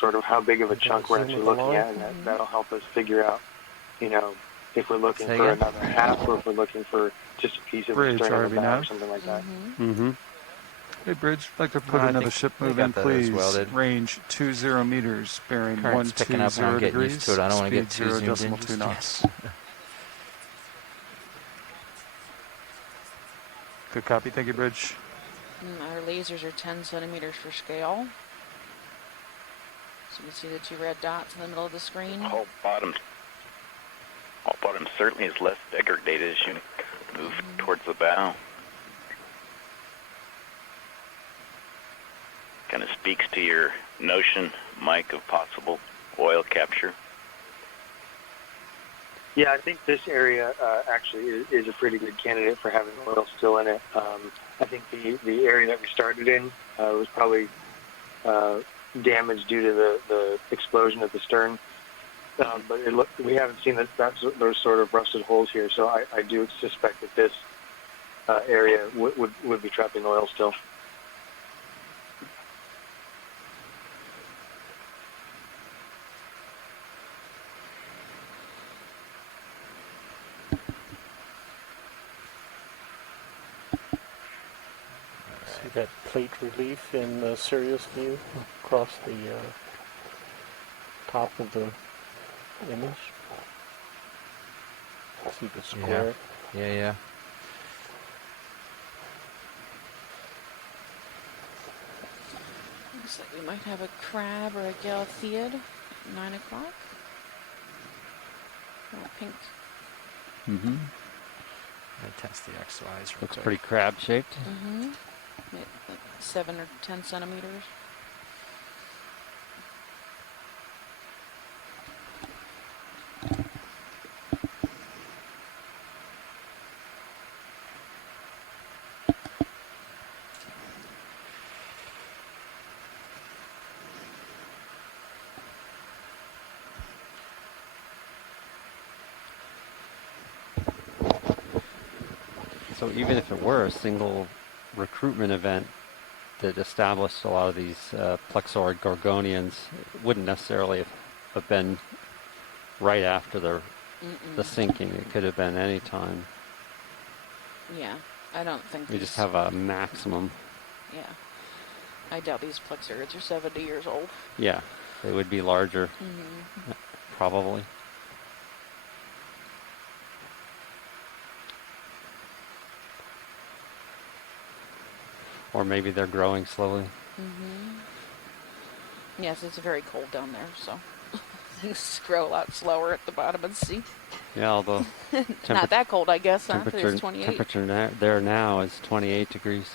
sort of how big of a chunk we're actually looking at, and that'll help us figure out, if we're looking Say for again? another half or if we're looking for just a piece of Bridge, the stern of the bow or RV9. something like that. Mm-hmm. Hey, Bridge, I'd like to put I another think ship we move got in, the others please. welded. Range 20 meters, bearing Current's picking up and I'm 120 getting degrees. used to it. I don't want to get speed too 0 zoomed in decimal just 2 yet. knots. Good copy. Thank you, Bridge. Our lasers are 10 centimeters for scale. So you can see the 2 red dots in the middle of the screen. Hull bottom certainly is less degraded as you move towards the bow. Kind of speaks to your notion, Mike, of possible oil capture. Yeah, I think this area actually is a pretty good candidate for having oil still in it. I think the area that we started in was probably damaged due to the explosion at the stern. But we haven't seen those sort of rusted holes here, so I do suspect that this area would be trapping oil still. See that plate relief in the Sirius view across the top of the image? See the square? Yeah. Looks like we might have a crab or a Galatheid at 9 o'clock. Oh, pink. Mm-hmm. I test the XYs real Looks quick. pretty crab-shaped. Mm-hmm. Like 7 or 10 centimeters. So even if it were a single recruitment event that established a lot of these plexoid gorgonians, it wouldn't necessarily have been right after the sinking. It could have been any time. Yeah, I don't think You just have a maximum. Yeah. I doubt these plexarids are 70 years old. Yeah, they would be larger, probably. Or maybe they're growing slowly. Yes, it's very cold down there, so things grow a lot slower at the bottom of the sea. Yeah, although Not that cold, I guess, huh? temperature, It's 28. temperature there now is 28 degrees.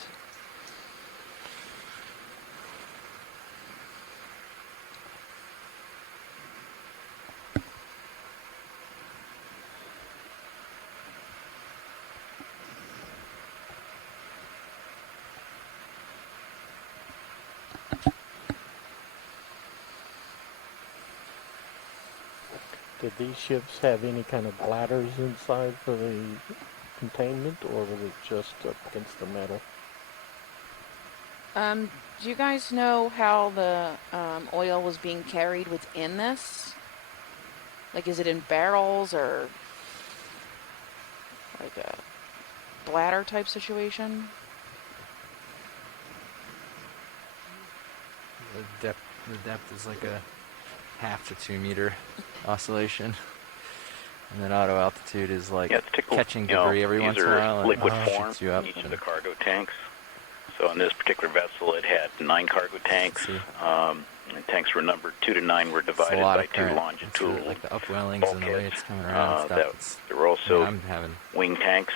Did these ships have any kind of bladders inside for the containment, or was it just up against the metal? Do you guys know how the oil was being carried within this? Like, is it in barrels or like a bladder type situation? The depth is like a 1/2 to 2 meter oscillation, and then auto altitude is like catching debris every once in a while. These are liquid and form shoots you up. in each of the cargo tanks. So in this particular vessel, it had 9 cargo tanks. And tanks were numbered 2 to 9 were divided by 2 longitudinal really like the upwellings and the way it's coming around. There were also I'm having wing tanks.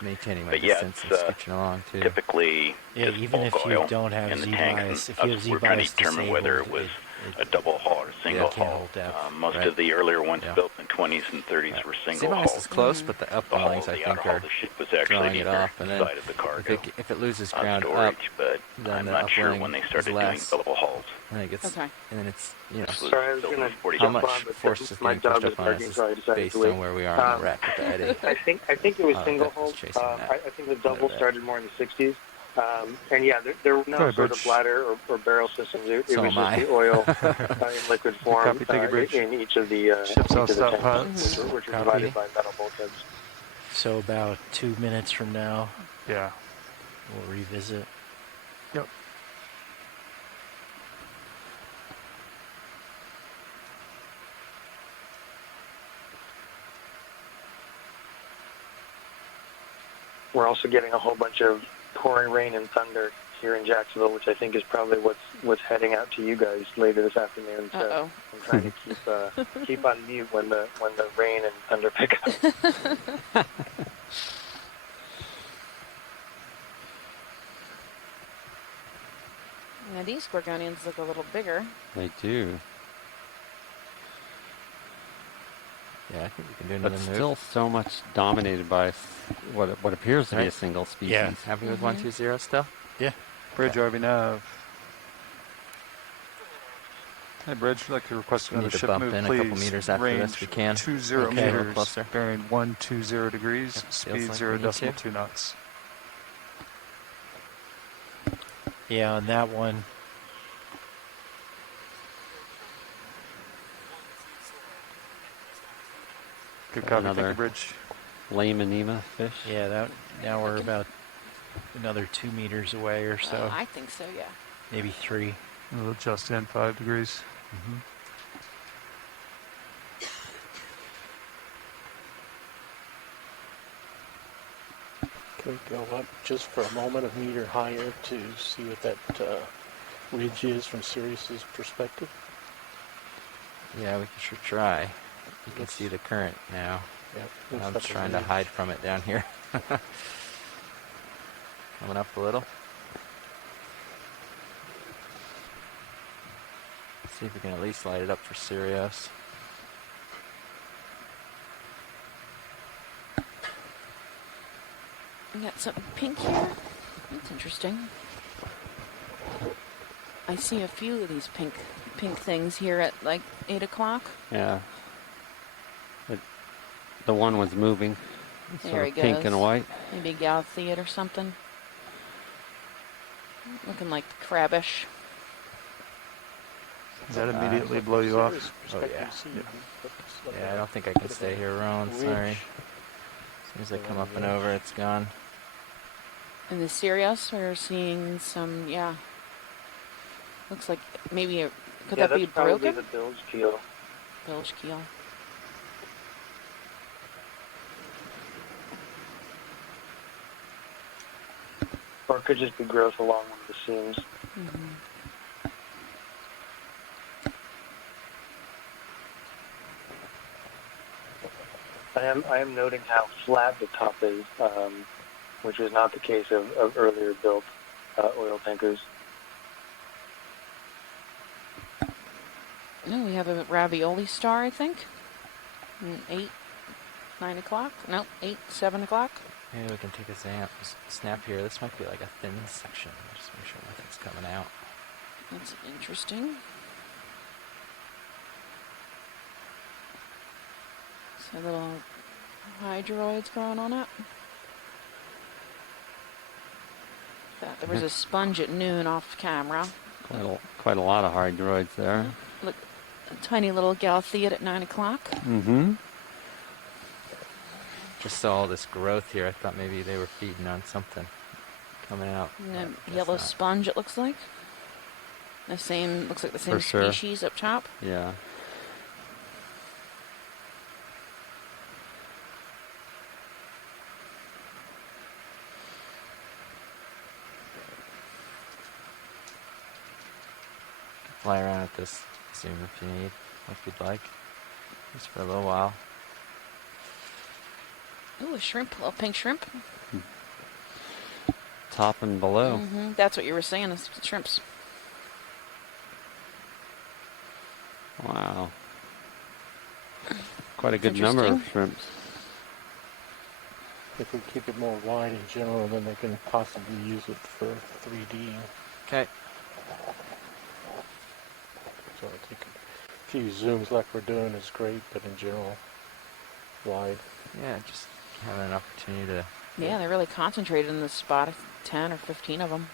Maintaining my But yeah, distance and it's sketching along too. typically Yeah, just even bulk if you oil don't have in the Z tanks, bias, and if you have us Z we're trying to bias determine whether it disabled, was a double hull or single can't hull. hold depth. Most Right. of the earlier ones Yeah. built in 20s and 30s were single Z-minus hulls. is close, but the The hull upwellings of I the think outer hull are of the ship was actually drawing the it inner off, and then side of the cargo. if it loses ground up, storage, but then I'm the not sure upwelling when they is started doing less. double hulls. I think it's Okay. and then it's Sorry, I was going to how jump much on, but force is my getting pushed dog was up on us barking, is so I decided based to wait. on where we are on the wreck with the eddy. I think it was Oh, single that was hull. chasing that. I think the double that. started more in the 60s. And yeah, there were no Sorry, sort of Bridge. bladder or barrel systems. It So was am just I. the oil in liquid form Copy, thank you, Bridge. in each of the Ships all stop tanks, pods. which were Copy. divided by metal bulkheads. So about 2 minutes from now, Yeah. we'll revisit. Yep. We're also getting a whole bunch of pouring rain and thunder here in Jacksonville, which I think is probably what's heading out to you guys later this afternoon. So Uh-oh. I'm trying to keep on mute when the rain and thunder pick up. Now these gorgonians look a little bigger. They do. Yeah, I think we can do another But move. still so much dominated by what appears to be a Right. single species. Yeah. Happy with 120 still? Yeah. Bridge, RV Nav. Hey, Bridge, I'd like to request We another need to ship bump move, in a please. couple meters after Range this, we can. 20 Okay. A little meters, closer. bearing 120 degrees, Yep, feels speed like 0 we need decimal to. 2 knots. Yeah, on that one, Good copy, thank Another you, Bridge. lame anema fish. yeah, now we're about another 2 meters away or so. I think so, yeah. Maybe 3. We'll adjust in 5 degrees. Mm-hmm. Can we go up just for a moment, a meter higher, to see what that ridge is from Sirius's perspective? Yeah, we can sure try. You can see the current now. Yep. I'm looks just like a trying to ridge. hide from it down here. Coming up a little. See if we can at least light it up for Sirius. We got something pink here. That's interesting. I see a few of these pink things here at like 8 o'clock. Yeah. The one was moving. There Sort he of pink goes. and white. Maybe Galtheid or something. Looking like crabbish. Does that immediately blow you off? Sirius Oh, perspective, yeah. see what's like Yeah, I a don't think I can bit of stay a here, Rowan. ridge. Sorry. As soon as I come up and over, it's gone. In the Sirius, we're seeing some, yeah. Looks like maybe could yeah, that be that's probably broken? the bilge keel. Bilge keel. Or it could just be growth along one of the seams. Mm-hmm. I am noting how flat the top is, which was not the case of earlier built oil tankers. No, we have a ravioli star, I think. 8, 9 o'clock? No, 8, 7 o'clock. Maybe we can take a snap here. This might be like a thin section. Just make sure nothing's coming out. That's interesting. So little hydroids growing on it. Thought there was a sponge at noon off camera. Quite a lot of hydroids there. Look, a tiny little Galtheid at 9 o'clock. Mm-hmm. Just saw all this growth here. I thought maybe they were feeding on something coming out. And but a guess yellow not. sponge, it looks like. The same, looks like the same For sure. species up top. Yeah. Fly around at this zoom if you need, if you'd like. Just for a little while. Ooh, a shrimp, a little pink shrimp. Top and below. Mm-hmm. That's what you were saying, is shrimps. Wow. Quite a good number of Interesting. shrimps. If we keep it more wide in general, then they can possibly use it for 3D. Okay. So I think a few zooms like we're doing is great, but in general, wide. Yeah, just having an opportunity to Yeah, they're really concentrated in this spot. 10 or 15 of them.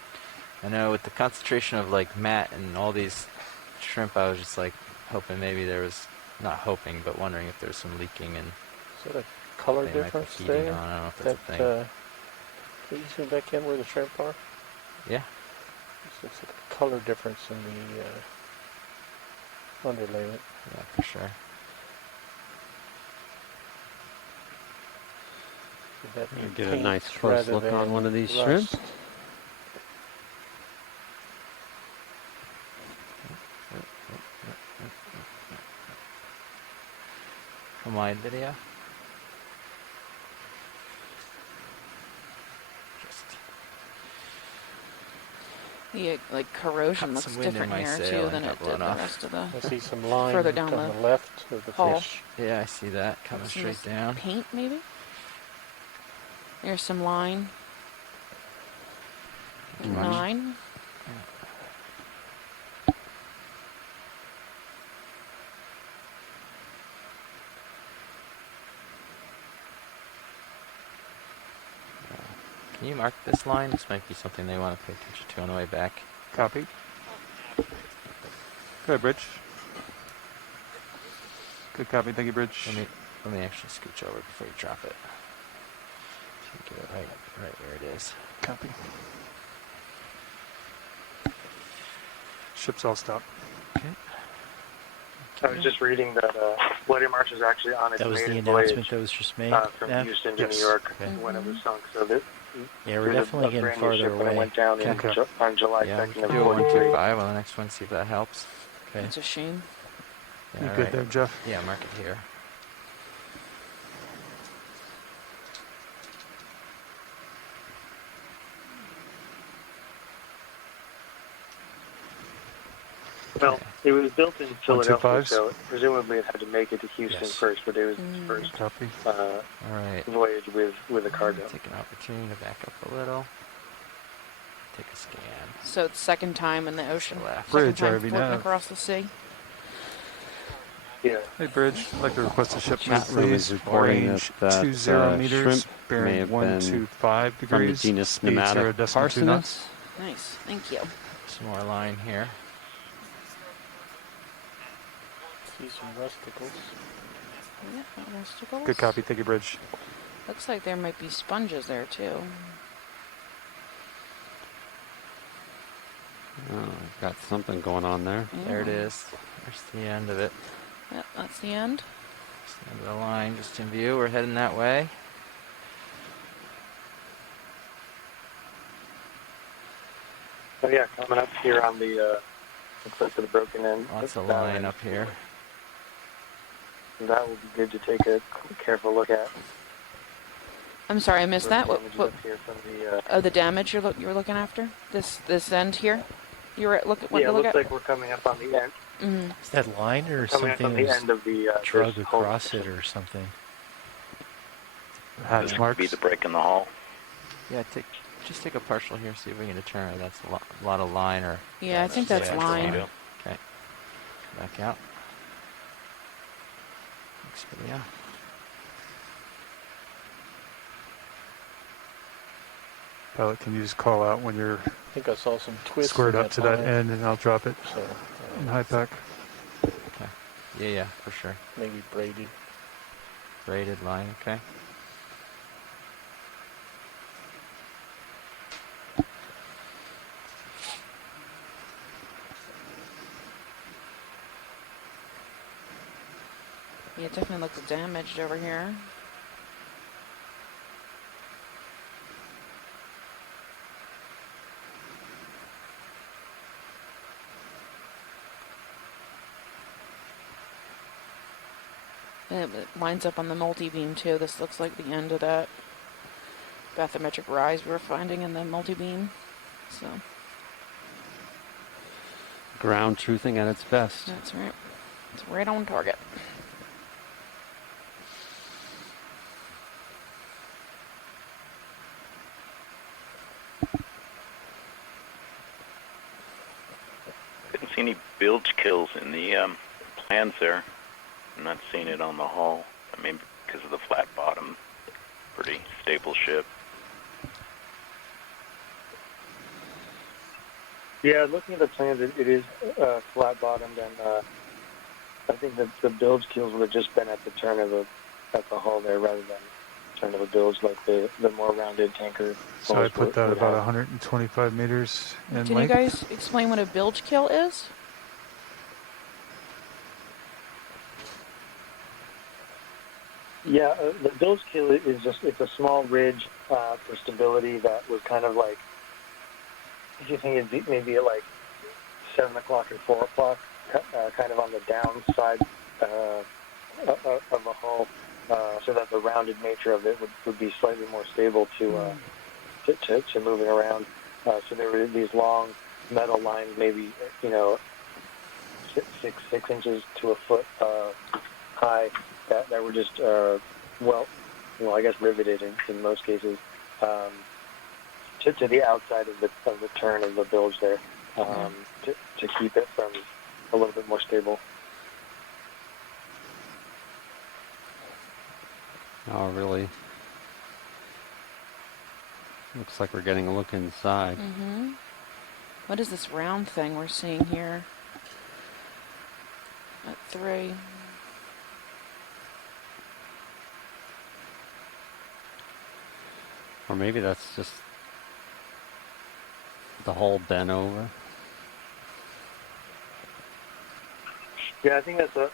I know with the concentration of like Matt and all these shrimp, I was just like hoping maybe there was, not hoping, but wondering if there's some leaking and Is that a color they might be difference feeding there? on. I don't know if that's a thing. Can you zoom back in where the shrimp are? Yeah. It's a color difference in the underlayment. Yeah, for sure. Would that be Get a paint nice close rather look on than one of these rust? shrimp. From my video. Just Yeah, like corrosion Caught looks some wind in different my here sail too and than got it did blown the off. rest of the. I see some line Further down on the the left of the hull. fish. yeah, I see that coming Some straight down. Paint maybe. There's some line. There's Right. 9. Can you mark this line? This might be something they want to pay attention to on the way back. Copy. Good, Bridge. Good copy. Thank you, Bridge. Let me actually scooch over before you drop it. So you get it right where it is. Copy. Ship's all stopped. Okay. I was just reading that Bloody Marsh is actually on its That was the maiden announcement voyage that was just made. from Yeah? Houston to Yes. New York Okay. when it was sunk. So that Yeah, we're there's definitely a getting brand new farther ship when it away. went down in Okay. on July Yeah, we 2nd can of do a 43. 125 on the next one, see if that helps. Okay. It's a shame. Yeah, You all good right. there, Jeff? Yeah, mark it here. Well, it was built in Philadelphia, 125s? so presumably it had to make it to Houston Yes. first, but it was its first Copy. All right. voyage with a cargo. Take an opportunity to back up a little. Take a scan. So it's second time in the ocean. Left. Second Bridge, time RV floating nav. across the sea. Yeah. Hey, Bridge. I'd like to request a ship move, Chat room is please. reporting Range that 20 meters, shrimp may bearing have 125 from the degrees. genus speed 0.2 Pneumatic knots. Nice. Thank you. Some more line here. See some rusticles. Yeah, rusticles. Good copy. Thank you, Bridge. Looks like there might be sponges there too. Oh, got something going on there. There it Yeah. is. There's the end of it. Yep, that's the end. Just the end of the line, just in view. We're heading that way. So yeah, coming up here on the cliff of the broken end. Lots of that line one. up here. That would be good to take a careful look at. I'm sorry, I missed that. Those What? images What? up here from the, Oh, the damage you were looking after? This end here? You were wanting yeah, it to look looks at? like we're coming up on the end. Mm-hmm. Is that line or Coming up something on that the was end of the drug this whole across section. it or something? Hatch This could marks. be the break in the hull. Yeah, just take a partial here, see if we can determine if that's a lot of line or Yeah, I think that's Yeah, line. torpedo. Okay. Back out. Next video. Pilot, can you just call out when you're I think I saw some twists. squared in up to that line, end, and I'll drop it So in high pack. Yeah, for sure. maybe braided. Braided line, okay. Yeah, it definitely looks damaged over here. It lines up on the multi-beam too. This looks like the end of that bathymetric rise we were finding in the multi-beam. So Ground truthing at its best. that's right. It's right on target. Couldn't see any bilge kills in the plans there. I'm not seeing it on the hull. I mean, because of the flat bottom. Pretty stable ship. Yeah, looking at the plans, it is flat bottomed, and I think that the bilge keels would have just been at the turn of the hull there, rather than turn of the bilge like the more rounded tanker. So I hulls put that would about have. 125 meters in Can you length. guys explain what a bilge kill is? Yeah, the bilge keel is it's a small ridge for stability that was kind of like, if you think it'd be maybe at like 7 o'clock or 4 o'clock, kind of on the downside of a hull, so that the rounded nature of it would be slightly more stable to moving around. So there were these long metal lines, maybe 6 inches to a foot high, that were just I guess riveted in most cases to the outside of the turn of the bilge there, to keep it from a little bit more stable. Oh, really? Looks like we're getting a look inside. Mm-hmm. What is this round thing we're seeing here? At 3. Or maybe that's just the hull bent over. Yeah, I think that's a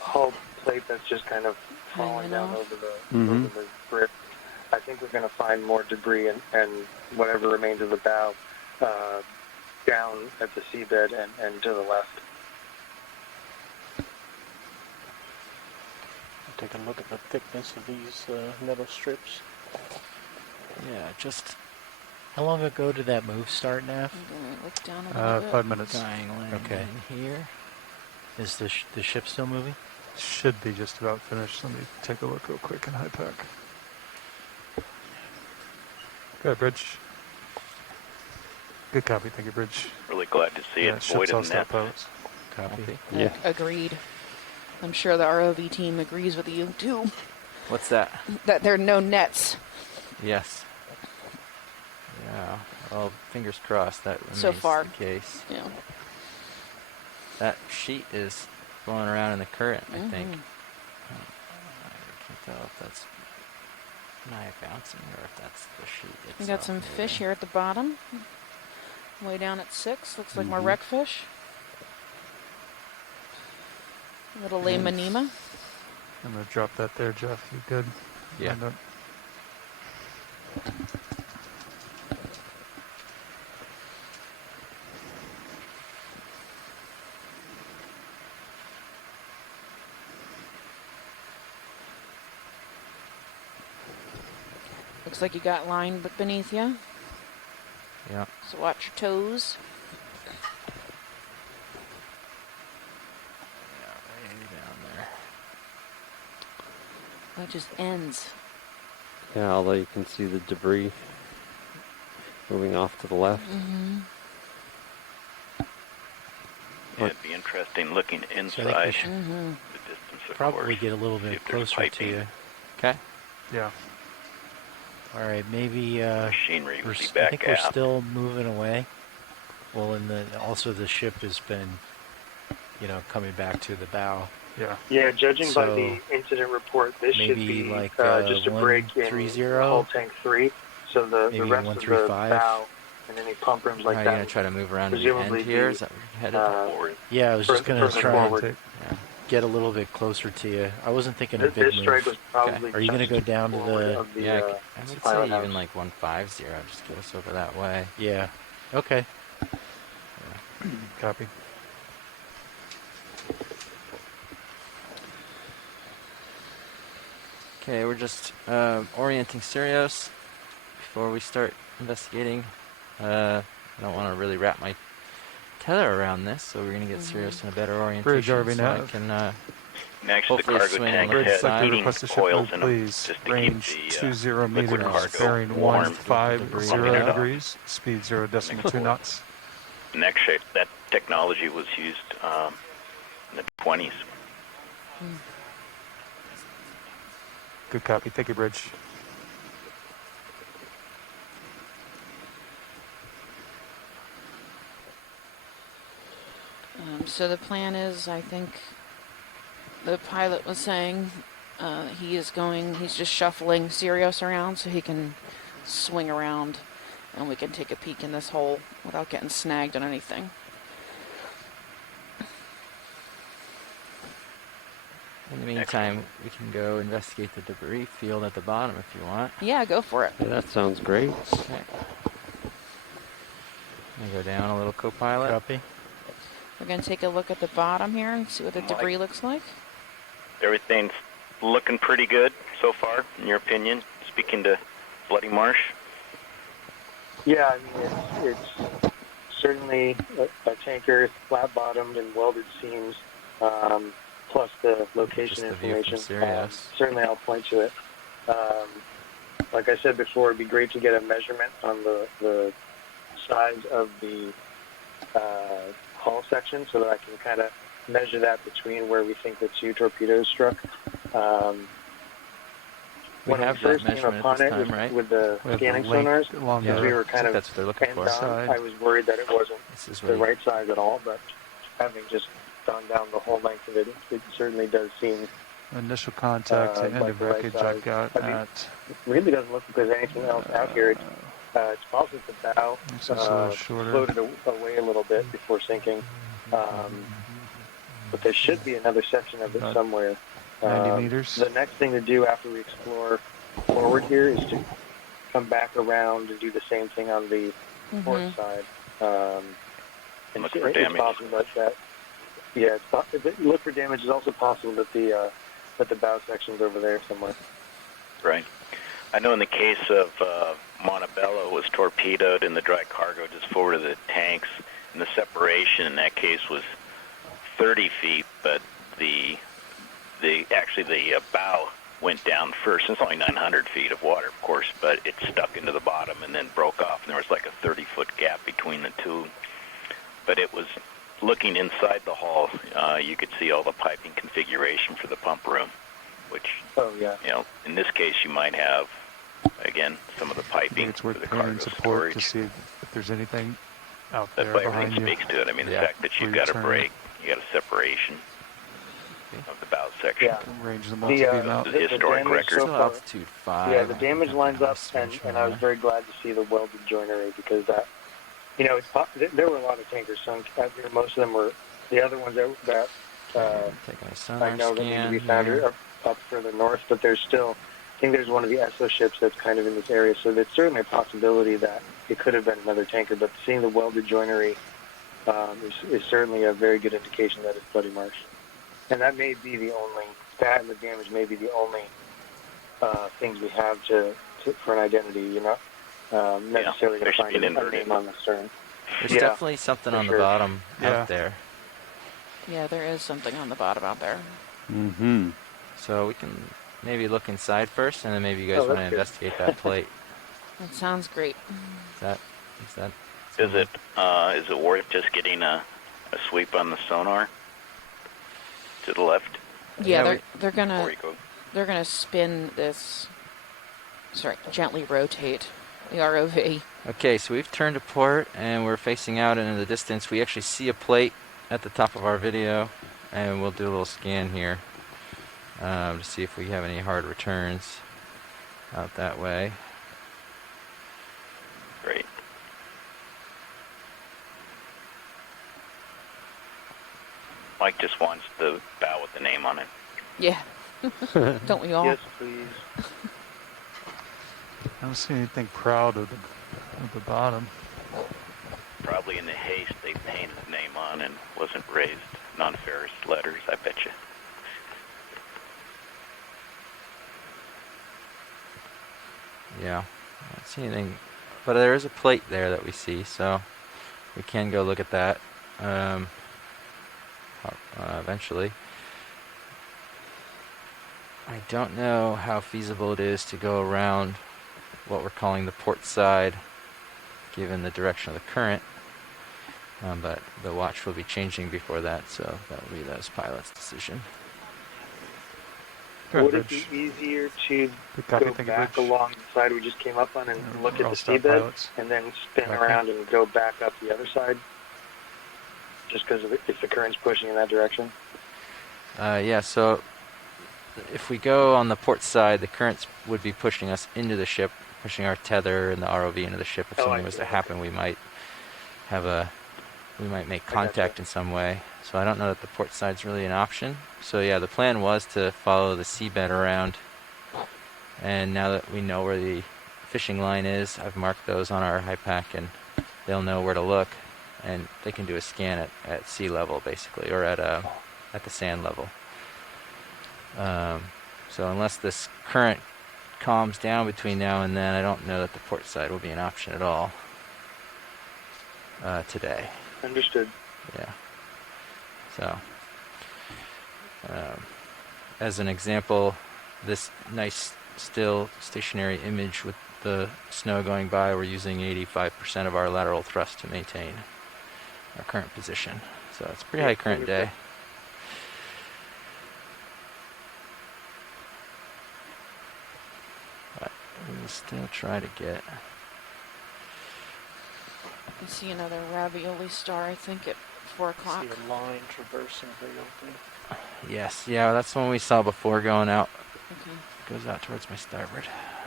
hull plate that's just kind of falling Hanging down off. over the grip. I think we're going to find more debris and whatever remains of the bow down at the seabed and to the left. Take a look at the thickness of these metal strips. Yeah, just how long ago did that move start, Nav? Look down a little bit. 5 minutes. Dying line Okay. in here. Is the ship still moving? Should be just about finished. Let me take a look real quick in high pack. Go ahead, Bridge. Good copy. Thank you, Bridge. Really glad to see it void ship's all of stop nets. pose. Copy. Yeah. Agreed. I'm sure the ROV team agrees with you, too. What's that? That there are no nets Yes. Yeah. Well, fingers crossed that remains so far. the case. Yeah. That sheet is blowing around in the current, I think. Mhm. I can't tell if that's knife bouncing or if that's the sheet itself. We got some moving. fish here at the bottom. Way down at 6. Looks like more Mhm. wreck fish. Little Lema Nima. I'm going to drop that there, Jeff. You good? Yeah. Lined up. Looks like you got line beneath you. Yeah. So watch your toes. Yeah, way down there. That just ends. Yeah, although you can see the debris moving off to the left. Mm-hmm. Yeah, it'd be interesting looking So I think inside we should Mm-hmm. the distance, of probably course. get a little See bit if there's closer to piping. you. Okay. Yeah. All right, maybe Machinery we're would be I back think we're out. still moving away. Well, and also the ship has been, coming back to the bow. Yeah. Yeah, judging by So, the incident report, this should maybe be like, just a break in 130? hull tank 3. So the Maybe rest of the 135? bow and any pump rooms like Are you that going to try to move around to the presumably end here? be, Is that where you're headed? Forward. Yeah, I was just going to further try forward. and Yeah. get a little bit closer to you. I wasn't thinking a big This move. strike was probably Are you going to just go down to forward the... of the, Yeah, I would pilot say even house. like 150. Just get us over that way. Yeah. Okay. Copy. Okay, we're just orienting Sirius before we start investigating. I don't want to really wrap my tether around this, so we're going to get Sirius in a better orientation RV so I nav. can And actually, the hopefully cargo swing tank on the Bridge, has like to side. heating request a ship coils move, in them please. just to Range keep the 20 liquid meters, cargo bearing warm. 150 Debris. degrees, speed 0.2 knots. Next shape, that technology was used in the 20s. Good copy. Thank you, Bridge. So the plan is, I think the pilot was saying he's just shuffling Sirius around so he can swing around and we can take a peek in this hole without getting snagged on anything. In the meantime, we can go investigate the debris field at the bottom if you want. Yeah, go for it. Yeah, that sounds great. Okay. I'm gonna go down a little, co-pilot. Copy. We're going to take a look at the bottom here and see what the debris looks like. Everything's looking pretty good so far, in your opinion, speaking to Bloody Marsh? Yeah, I mean, it's certainly a tanker, flat-bottomed and welded seams, plus the location Just the view from information. Sirius. Certainly I'll point to it. Like I said before, it'd be great to get a measurement on the size of the hull section so that I can kind of measure that between where we think the two torpedoes struck. We When have we that first came measurement upon this it time, right? with the We have the scanning length sonars, along because the- we were I kind think of that's what they're looking for. end on, Side. I was worried that it wasn't This is the where you- right size at all, but having just gone down the whole length of it, it certainly does seem, Initial contact to end like of the right wreckage size. I've got I mean, at... it really doesn't look like there's anything else out here. It's possible that the bow It's just a little shorter. floated away a little bit before sinking, but there should be another section of it About somewhere. 90 meters. The next thing to do after we explore forward here is to come back around and do the same thing on the port side. And Look for it's damage. possible that look for damage. It's also possible that the bow section's over there somewhere. Right. I know in the case of Montebello was torpedoed in the dry cargo just forward of the tanks, and the separation in that case was 30 feet, but the bow went down first. It's only 900 feet of water, of course, but it stuck into the bottom and then broke off, and there was like a 30-foot gap between the two. But it was looking inside the hull. You could see all the piping configuration for the pump room, which, in this case, you might have, again, some of the I think piping it's for worth the paying cargo support storage. to see if there's anything out That's there why behind everything you. speaks to it. I mean, the Yeah. fact that Before you've you got a turn. break, you got a separation of the bow section. Yeah. Range the The, multi-beam out. The historic damage record. so Still far- altitude 5. Yeah, the damage lines up, Strange and I was more. very glad to see the welded joinery because that, there were a lot of tankers sunk out here. Most of them were the other ones that Taking a sonar I know that need to scan be found here. are up further north, but there's still, I think there's one of the ESO ships that's kind of in this area, so there's certainly a possibility that it could have been another tanker, but seeing the welded joinery is certainly a very good indication that it's Bloody Marsh. And that may be that and the damage may be the only things we have for an identity, necessarily going to find especially a inverted. name on the stern. There's Yeah, definitely something for on sure. the bottom Yeah. out there. Yeah, there is something on the bottom out there. Mm-hmm. So we can maybe look inside first, and then maybe you guys Oh, want to that's good. investigate that plate. That sounds great. Is that? Is it worth just getting a sweep on the sonar to the left Yeah, Yeah, they're before gonna you go? spin this. Sorry, gently rotate the ROV. Okay, so we've turned to port, and we're facing out into the distance. We actually see a plate at the top of our video, and we'll do a little scan here to see if we have any hard returns out that way. Great. Mike just wants the bow with the name on it. Yeah. Don't we all? Yes, please. I don't see anything proud of the bottom. Probably in the haste they painted the name on and wasn't raised non-ferrous letters, I bet you. Yeah, I don't see anything, but there is a plate there that we see, so we can go look at that eventually. I don't know how feasible it is to go around what we're calling the port side, given the direction of the current, but the watch will be changing before that, so that will be those pilots' decision. Would it be easier to go back along the side we just came up on and look at the seabed, and then spin around and go back up the other side? just because if the current's pushing in that direction? Yeah, so if we go on the port side, the currents would be pushing us into the ship, pushing our tether and the ROV into the ship. If something was to happen, we might make contact in some way. So I don't know that the port side's really an option. So yeah, the plan was to follow the seabed around. And now that we know where the fishing line is, I've marked those on our HiPAC, and they'll know where to look, and they can do a scan at sea level basically, or at the sand level. So unless this current calms down between now and then, I don't know that the port side will be an option at all today. Understood. Yeah. So, as an example, this nice still stationary image with the snow going by, we're using 85% of our lateral thrust to maintain our current position. So it's a pretty high current day. But we'll still try to get... I see another ravioli star, I think, at 4 o'clock. See a line traversing very open. Yes, yeah, that's the one we saw before going out. Okay. Goes out towards my starboard.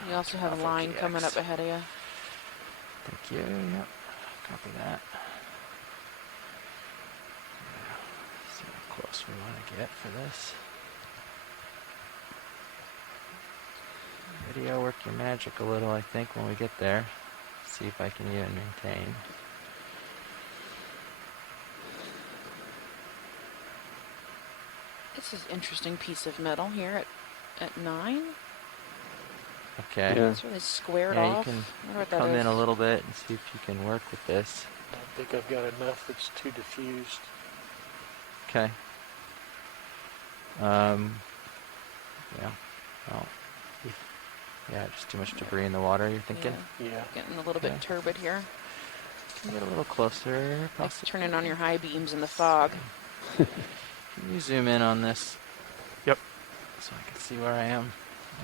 You also have a line coming up ahead of you. Thank you, yep. Copy that. See how close we want to get for this. Video, work your magic a little, I think, when we get there. See if I can even maintain. This is an interesting piece of metal here at 9. Okay. Yeah. It's really squared Yeah, off. you can I wonder what that come is. in a little bit and see if you can work with this. I think I've got enough that's too diffused. Okay. Yeah. Well, yeah, just too much debris in the water, you're thinking? Yeah. Getting a little bit turbid here. Can you get a little closer, Like possibly? turning on your high beams in the fog. Can you zoom in on this? Yep. So I can see where I am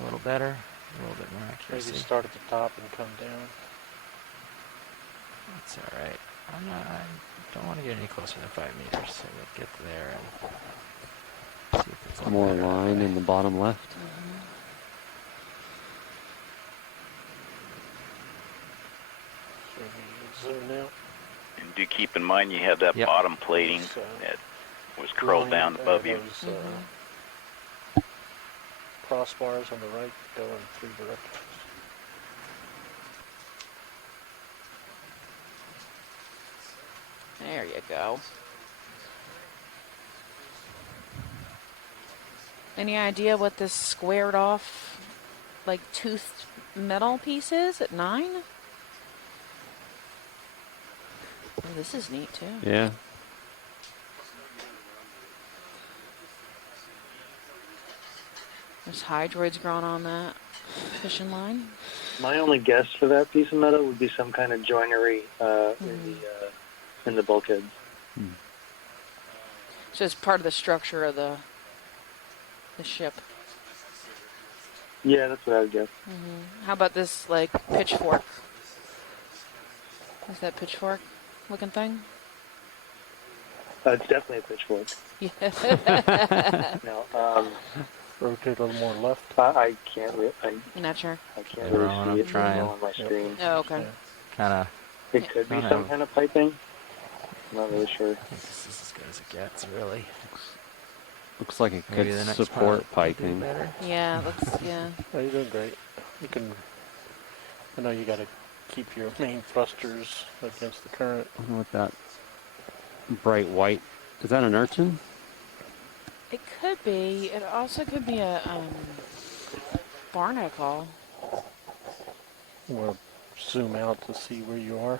a little better, a little bit more Maybe accuracy. start at the top and come down. That's all right. I don't want to get any closer than 5 meters, so we'll get there and see if it's a little More better that line way. in the bottom left. So we zoom out. And do keep in mind you have that Yep. bottom plating Those, that was curled down above you. Those, crossbars on the right go in 3 directions. There you go. Any idea what this squared off, like toothed metal piece is at 9? Oh, this is neat too. Yeah. There's hydroids growing on that fishing line. My only guess for that piece of metal would be some kind of joinery in the bulkhead. So it's part of the structure of the ship. Yeah, that's what I would guess. How about this, like, pitchfork? Is that pitchfork looking thing? It's definitely a pitchfork. Yeah. No, Rotate a little more left. I can't. You're not sure? I can't Hold really on, see I'm it very trying. well on my screen. Oh, okay. Kind of, It could be don't some have- kind of piping. I'm not really sure. I think this is as good as it gets, really. Looks like it Maybe could the next support pilot will do piping. better. Yeah, let's, yeah. Oh, you're doing great. You can. I know you got to keep your main thrusters against the current. I wonder what that bright white, is that an urchin? It could be. It also could be a barnacle. We'll zoom out to see where you are.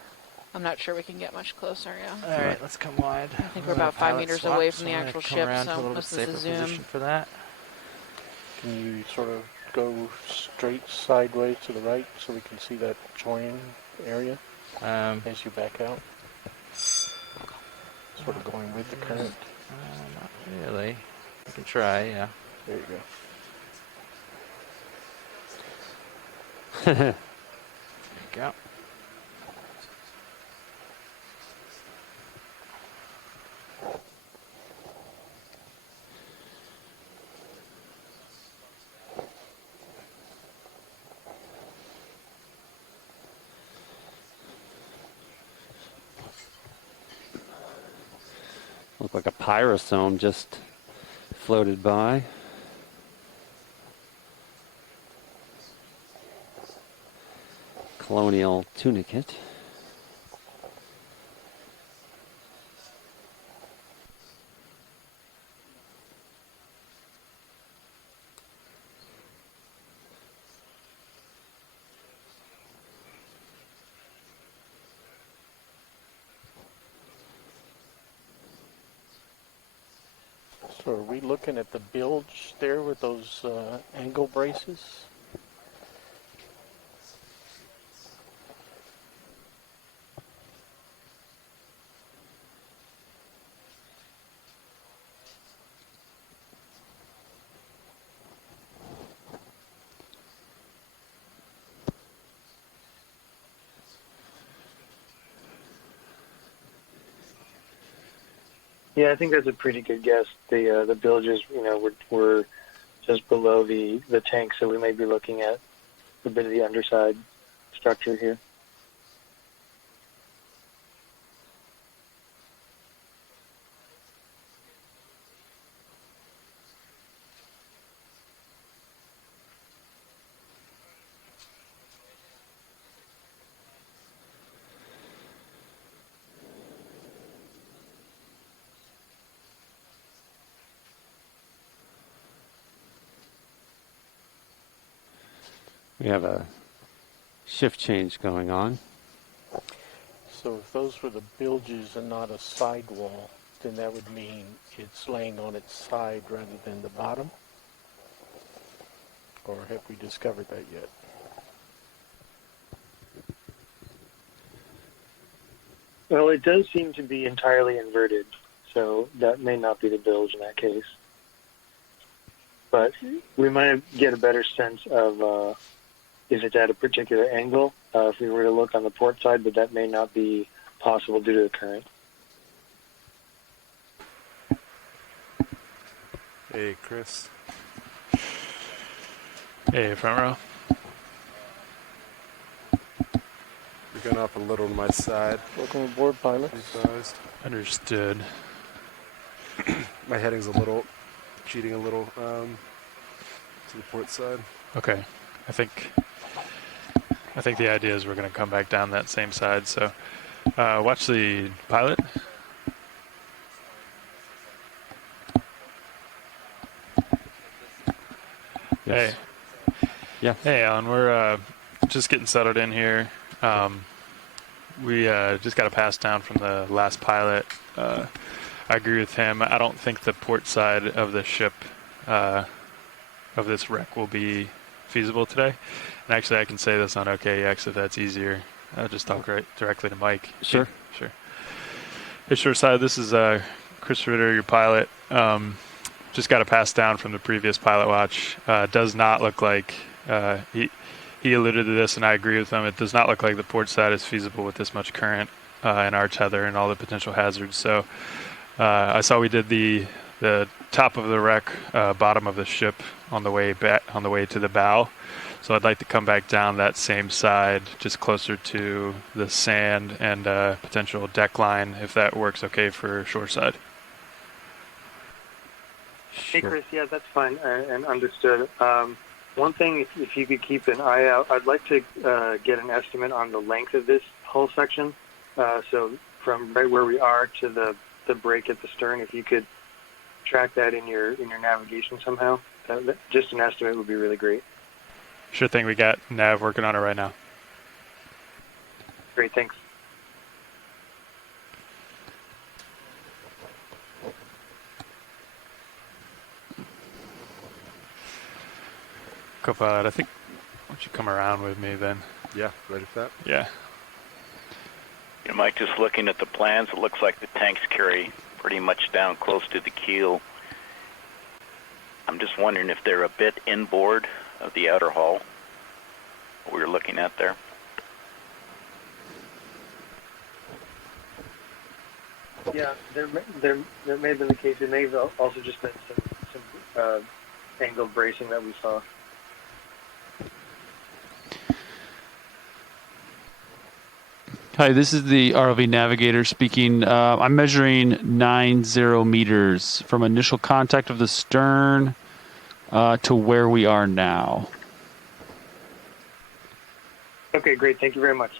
I'm not sure we can get much closer, yeah. All right, let's come wide. I think we're about 5 meters away from the actual come ship, around to a so little bit this is a safer zoom. position for that. Can you sort of go straight sideways to the right so we can see that join area as you back out? Sort of going with the current. Not really. We can try, yeah. There you go. There you go. Looked like a pyrosome just floated by. Colonial tunicate. So are we looking at the bilge there with those angle braces? Yeah, I think that's a pretty good guess. The bilges, were just below the tank, so we may be looking at a bit of the underside structure here. We have a shift change going on. So if those were the bilges and not a sidewall, then that would mean it's laying on its side rather than the bottom? Or have we discovered that yet? Well, it does seem to be entirely inverted, so that may not be the bilge in that case. But we might get a better sense of if it's at a particular angle if we were to look on the port side, but that may not be possible due to the current. Hey, Chris. Hey, front row. We're going up a little to my side. Welcome aboard, pilot. Advised. Understood. My heading's a little, cheating a little to the port side. Okay. I think the idea is we're going to come back down that same side. So watch the pilot. Yes. Hey. Yeah. Hey, Alan. We're just getting settled in here. We just got a pass down from the last pilot. I agree with him. I don't think the port side of the ship, of this wreck, will be feasible today. And actually, I can say this on OKEX if that's easier. I'll just talk directly to Mike. Sure. Sure. Hey, Shoreside, this is Chris Ritter, your pilot. Just got a pass down from the previous pilot watch. Does not look like, he alluded to this and I agree with him, it does not look like the port side is feasible with this much current and our tether and all the potential hazards. So I saw we did the top of the wreck, bottom of the ship on the way to the bow. So I'd like to come back down that same side, just closer to the sand and potential deck line, if that works okay for shoreside. Hey, Chris, yeah, that's fine and understood. One thing, if you could keep an eye out, I'd like to get an estimate on the length of this hull section. So from right where we are to the break at the stern, if you could track that in your navigation somehow, just an estimate would be really great. Sure thing, we got Nav working on it right now. Great, thanks. Co-pilot, I think, why don't you come around with me then? Yeah, ready for that? Yeah. You know, Mike, just looking at the plans, it looks like the tanks carry pretty much down close to the keel. I'm just wondering if they're a bit inboard of the outer hull, what we were looking at there. Yeah, there may have been the case. It may have also just been some angled bracing that we saw. Hi, this is the ROV navigator speaking. I'm measuring 90 meters from initial contact of the stern to where we are now. Okay, great. Thank you very much.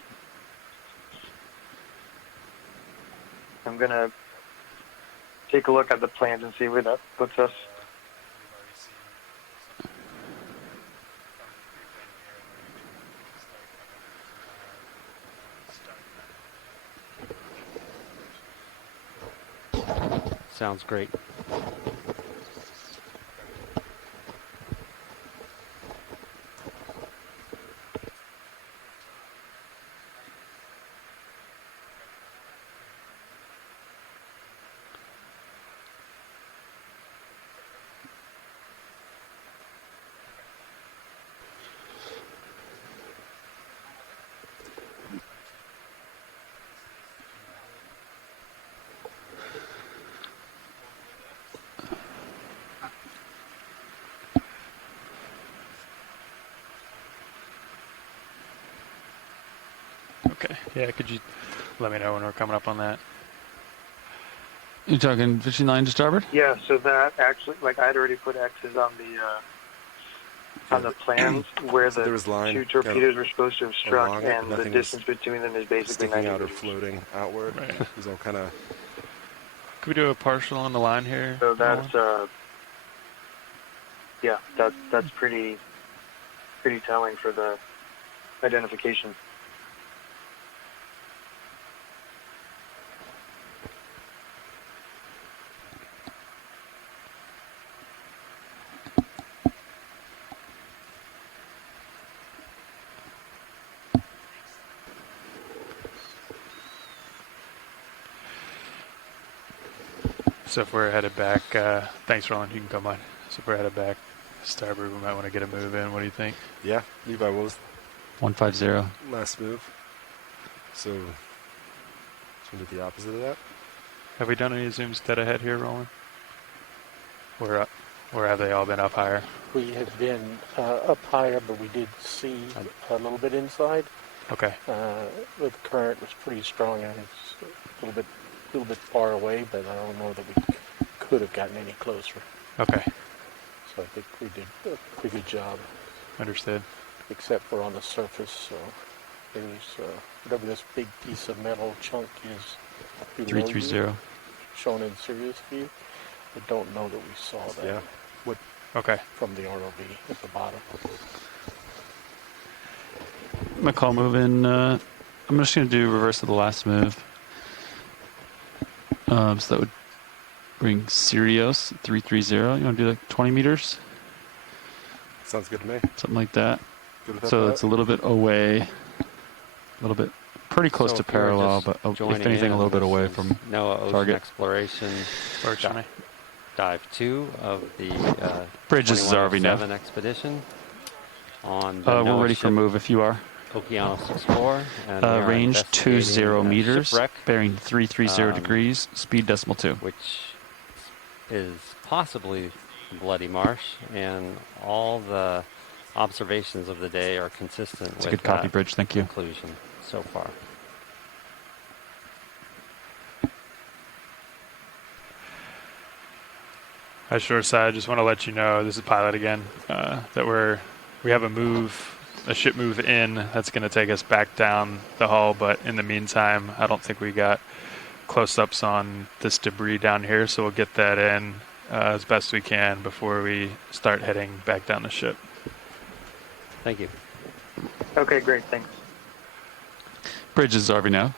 I'm going to take a look at the plans and see where that puts us. Sounds great. Okay. Yeah, could you let me know when we're coming up on that? You're talking fishing line to starboard? Yeah, so that actually, like I'd already put X's on the plans where So there the was line two kind torpedoes were supposed to have struck, along it, and the nothing distance was between them is basically sticking 90 out or meters. floating outward. Right. It was all kind of. Could we do a partial on the line here? So Nolan? that's yeah, that's pretty telling for the identification. So if we're headed back, thanks, Roland. You can come on. So if we're headed back starboard, we might want to get a move in. What do you think? Yeah, Levi, what was 150. last move? So, should we do the opposite of that? Have we done any zooms dead ahead here, Roland? Or have they all been up higher? We have been up higher, but we did see a little bit inside. Okay. The current was pretty strong, and it's a little bit far away, but I don't know that we could have gotten any closer. Okay. So I think we did a pretty good job. Understood. Except for on the surface, so there's whatever this big piece of metal chunk is below 330. you, shown in serious view. I don't know that we saw that. Yeah. What? Okay. From the ROV at the bottom. I'm going to call move in. I'm just going to do reverse of the last move. So that would bring Sirius 330. You want to do like 20 meters? Sounds good to me. Something like that. Good with that So thought? it's a little bit away. A little bit, pretty close So to if you're parallel, just but if joining anything, a little bit this away is from NOAA Ocean target. Exploration Works for me. Dive 2 of the Bridges is RV now. 2107 expedition on the We're NOAA ready for ship move if you are. Okeanos Explorer. And we are Range 20 investigating a meters, shipwreck, bearing 330 degrees, speed decimal 2. which is possibly Bloody Marsh, and all the observations of the day are consistent It's a with good copy, that Bridge. Thank you. conclusion so far. Hi, Shoreside. Just want to let you know, this is Pilot again, that we have a ship move in that's going to take us back down the hull, but in the meantime, I don't think we got close-ups on this debris down here, so we'll get that in as best we can before we start heading back down the ship. Thank you. Okay, great. Thanks. Bridge is RV now.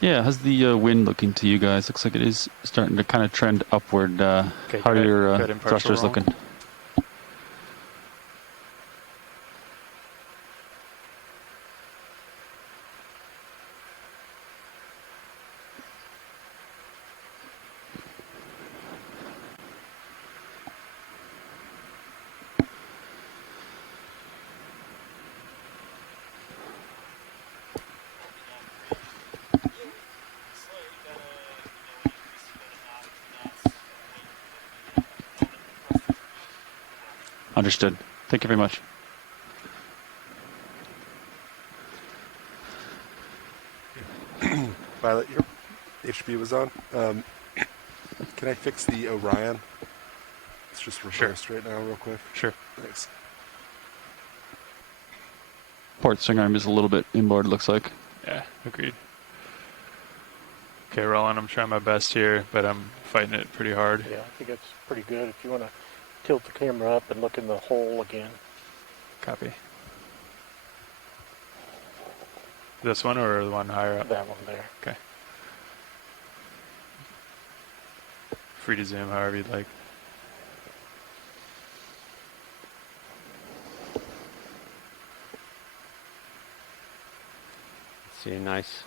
Yeah, how's the wind looking to you guys? Looks like it is starting to kind of trend upward. How are your thrusters looking? Understood. Thank you very much. HB was on. Can I fix the Orion? It's just reversed right now, real quick. Sure. Thanks. Port swing arm is a little bit inboard, looks like. Yeah, agreed. Okay, Roland, I'm trying my best here, but I'm fighting it pretty hard. Yeah, I think it's pretty good. If you want to tilt the camera up and look in the hole again. Copy. This one or the one higher up? That one there. Okay. Free to zoom however you'd like. See a nice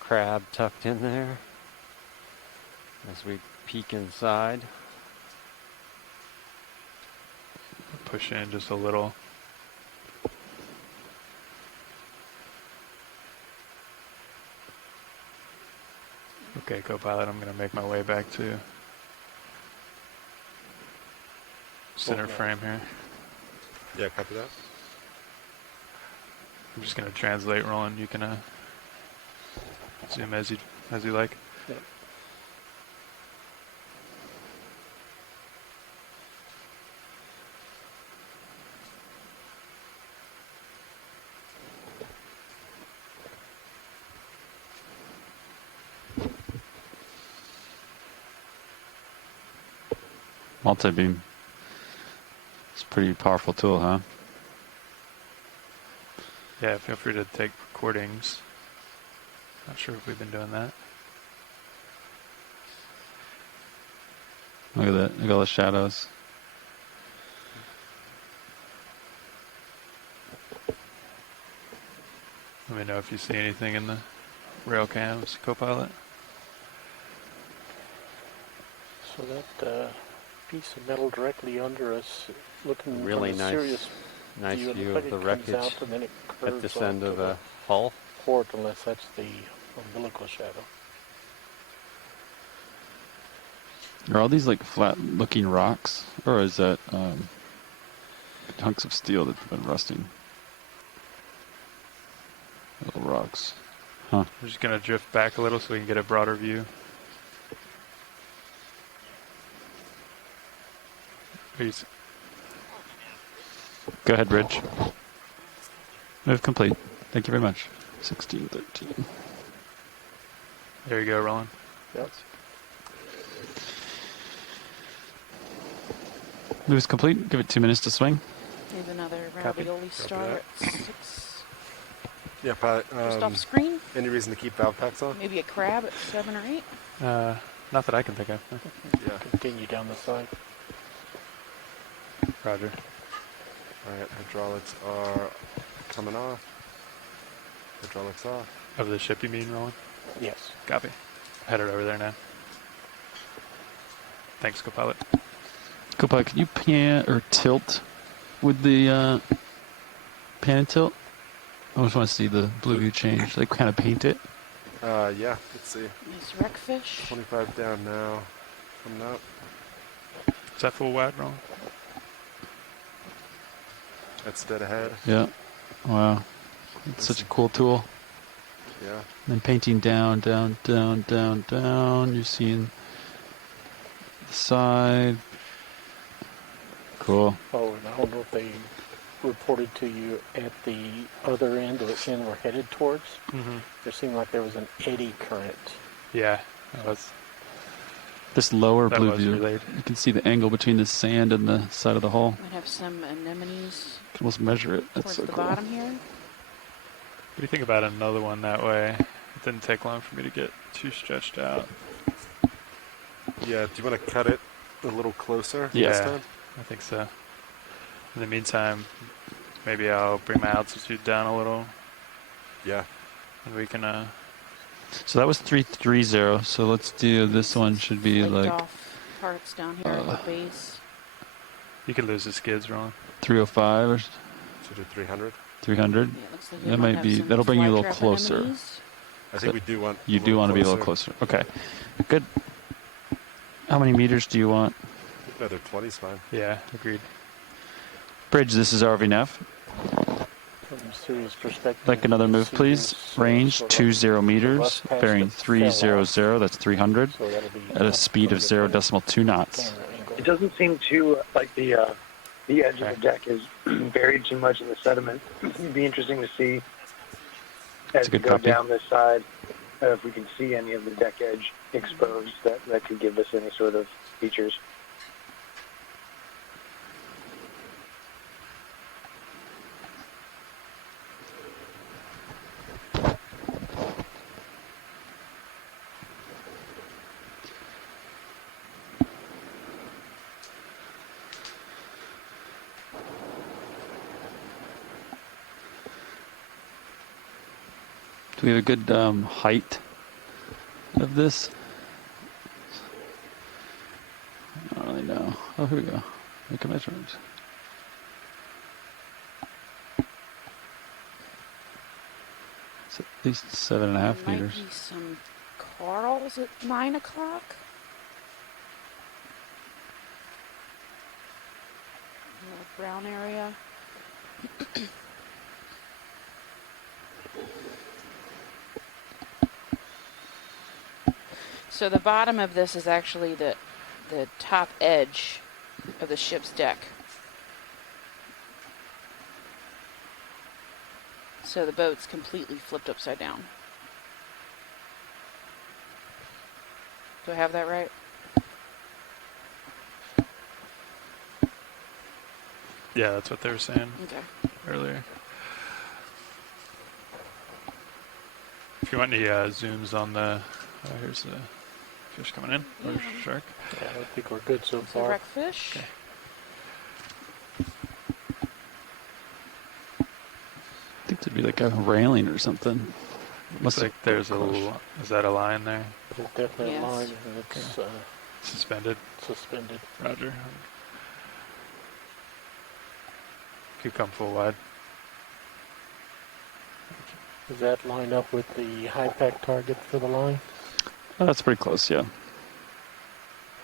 crab tucked in there as we peek inside. Push in just a little. Okay, co-pilot, I'm going to make my way back to center frame here. Yeah, copy that. I'm just going to translate, Roland. You can zoom as you like. Yep. Multi-beam. It's a pretty powerful tool, huh? Yeah, feel free to take recordings. Not sure if we've been doing that. Look at that. Look at all the shadows. Let me know if you see anything in the rail cams, co-pilot. So that piece of metal directly under us, looking Really from a nice, serious nice view, it view looks of like the it comes wreckage out and then it at curves this off end to of the hull. port, unless that's the umbilical shadow. Are all these like flat-looking rocks, or is that chunks of steel that's been rusting? Little rocks. Huh. We're just going to drift back a little so we can get a broader view. Go ahead, Bridge. Move complete. Thank you very much. 1613. There you go, Roland. Yep. Move is complete. Give it 2 minutes to swing. There's another Copy. ravioli star that. at 6. Yeah, pilot. Just off screen. Any reason to keep valve packs on? Maybe a crab at 7 or 8. Not that I can think of. Yeah. Continue down the side. Roger. Alright, hydraulics are coming off. Hydraulics off. Of the ship, you mean, Roland? Yes. Copy. Headed over there now. Thanks, co-pilot. Copilot, can you pan or tilt with the pan and tilt? I just want to see the blue view change. Like kind of paint it. Yeah, let's see. Nice wreckfish. 25 down now. Coming up. Is that full wide, Roland? That's dead ahead. Yeah. Wow. It's such a cool tool. Yeah. And then painting down, down, down, down, down. You're seeing the side. Cool. Oh, and I don't know if they reported to you at the other end of the end we're headed towards. Mm-hmm. There seemed like there was an eddy current. Yeah, that was. This lower That blue was view, relayed. you can see the angle between the sand and the side of the hull. Might have some anemones You can almost measure it. That's towards so the cool. bottom here. What do you think about another one that way? It didn't take long for me to get too stretched out. Yeah, do you want to cut it a little closer Yeah. this time? I think so. In the meantime, maybe I'll bring my altitude down a little, Yeah. and we can. So that was 330. So let's do this one. Should be Flaked like off parts down here at the base. You could lose the skids, Roland. 305 or So do 300. 300. Yeah, it looks like you That might might have be. some That'll bring you a little flytrap closer. anemones. I think we do want. You do want to be a little closer. Okay. Good. How many meters do you want? Another 20's fine. Yeah, agreed. Bridge, this is RVNAV. from a serious perspective. Like another you move, see please. this, Range sort of 20 meters, rust patch bearing that fell off. 300. That's 300 So that'll be at a up speed of from the 0.2 knots. camera angle. It doesn't seem too like the edge of the deck is buried too much in the sediment. It'd be interesting to see That's as a we good go copy. down this side if we can see any of the deck edge exposed that could give us any sort of features. Do we have a good height of this? I don't really know. Oh, here we go. Make a measurement. It's at least 7.5 meters. Might be some corals at 9 o'clock. Little brown area. So the bottom of this is actually the top edge of the ship's deck. So the boat's completely flipped upside down. Do I have that right? Yeah, that's what they were saying Okay. earlier. If you want any zooms on the, here's the fish coming in, or shark. Yeah, I think we're good so It's a far. wreck fish. Okay. I think there'd be like a railing or something. Looks like there's is that a line there? There's definitely Yes. a line, and it's Suspended. suspended. Roger. Could come full wide. Does that line up with the high pack target for the line? Oh, that's pretty close, yeah.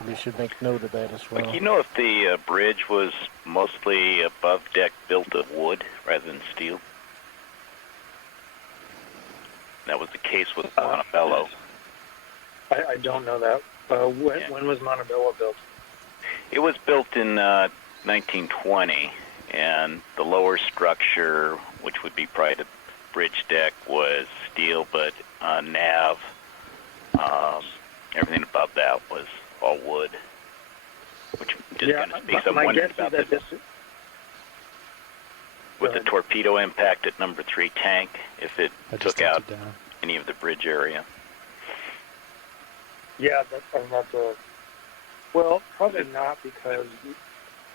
We should make note of that as well. Like, you know, if the bridge was mostly above deck built of wood rather than steel? That was the case with Montebello. I don't know that. When was Montebello built? It was built in 1920, and the lower structure, which would be probably the bridge deck, was steel, but nav, everything above that was all wood, which just kind of speaks. I'm my wondering guess about is that this. With the torpedo impact at number 3 tank, if it took out any of the bridge area. Yeah, that's a... Well, probably not, because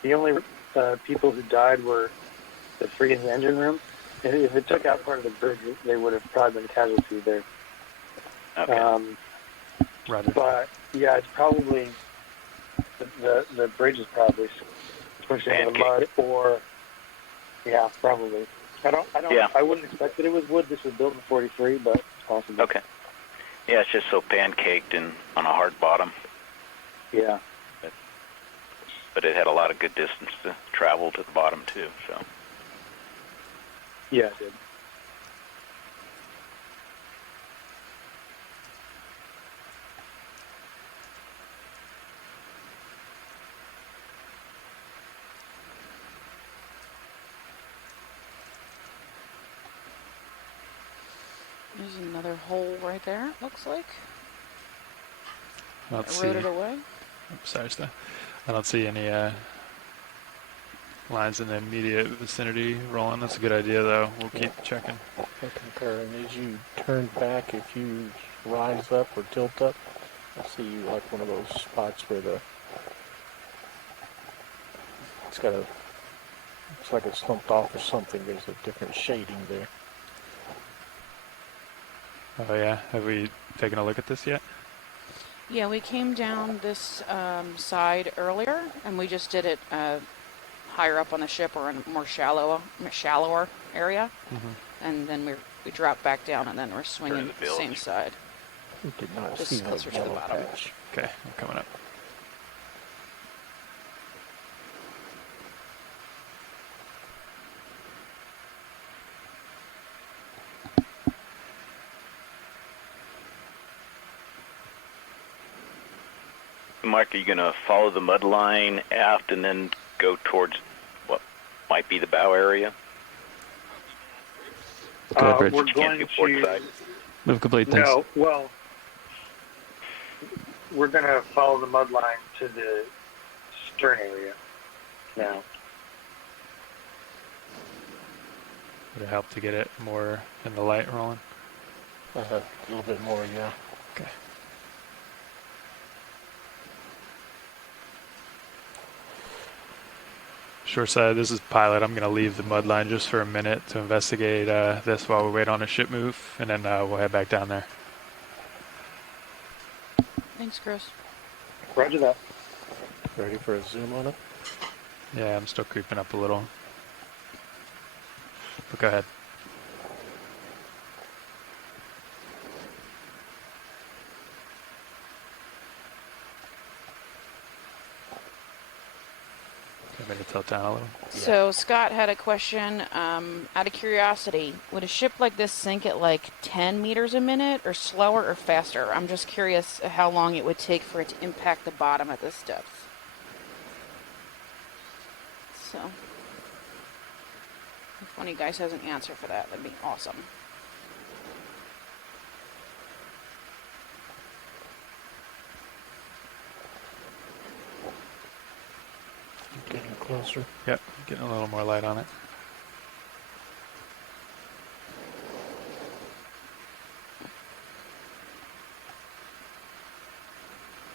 the only people who died were the 3 in the engine room. And if it took out part of the bridge, they would have probably been casualties there. Okay. But, yeah, it's probably... The bridge is probably pushed into the mud, or... Yeah, probably. I wouldn't expect that it was wood. This was built in 43, but possibly. Okay. Yeah, it's just so pancaked and on a hard bottom. Yeah. But it had a lot of good distance to travel to the bottom, too, so. Yeah, it did. There's another hole right there, it looks like. I don't see. Eroded away. Oops, sorry, Steph. I don't see any lines in the immediate vicinity rolling. That's a good idea, though. We'll keep checking. I concur. And as you turn back, if you rise up or tilt up, I see you like one of those spots where it's got looks like it's slumped off or something. There's a different shading there. Oh, yeah. Have we taken a look at this yet? Yeah, we came down this side earlier, and we just did it higher up on the ship or in a more shallower area. And then we dropped back down, and then we're swinging the same side. We did not Just see closer to the bottom. patch. Okay, I'm coming up. Mark, are you going to follow the mud line aft and then go towards what might be the bow area? Go ahead, Rich. We're You can't going do port to. side? Move complete, thanks. No, well, we're going to follow the mud line to the stern area now. Would it help to get it more in the light, Roland? A little bit more, yeah. Okay. Short side, this is pilot. I'm going to leave the mud line just for a minute to investigate this while we wait on a ship move, and then we'll head back down there. Thanks, Chris. Roger that. Ready for a zoom on it? Yeah, I'm still creeping up a little. But go ahead. I'm going to tilt down a little. So Scott had a question. Out of curiosity, would a ship like this sink at like 10 meters a minute, or slower or faster? I'm just curious how long it would take for it to impact the bottom at this depth. So, if one of you guys has an answer for that, that'd be awesome. Getting closer. Yep, getting a little more light on it.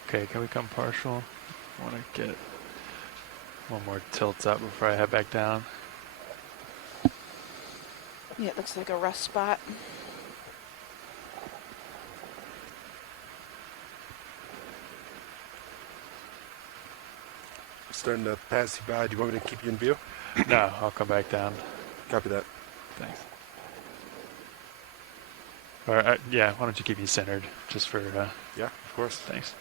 Okay, can we come partial? I want to get one more tilt up before I head back down. Yeah, it looks like a rust spot. Starting to pass you by. Do you want me to keep you in view? No, I'll come back down. Copy that. Thanks. Or, yeah, why don't you keep me centered, just for... Yeah, of course. Thanks.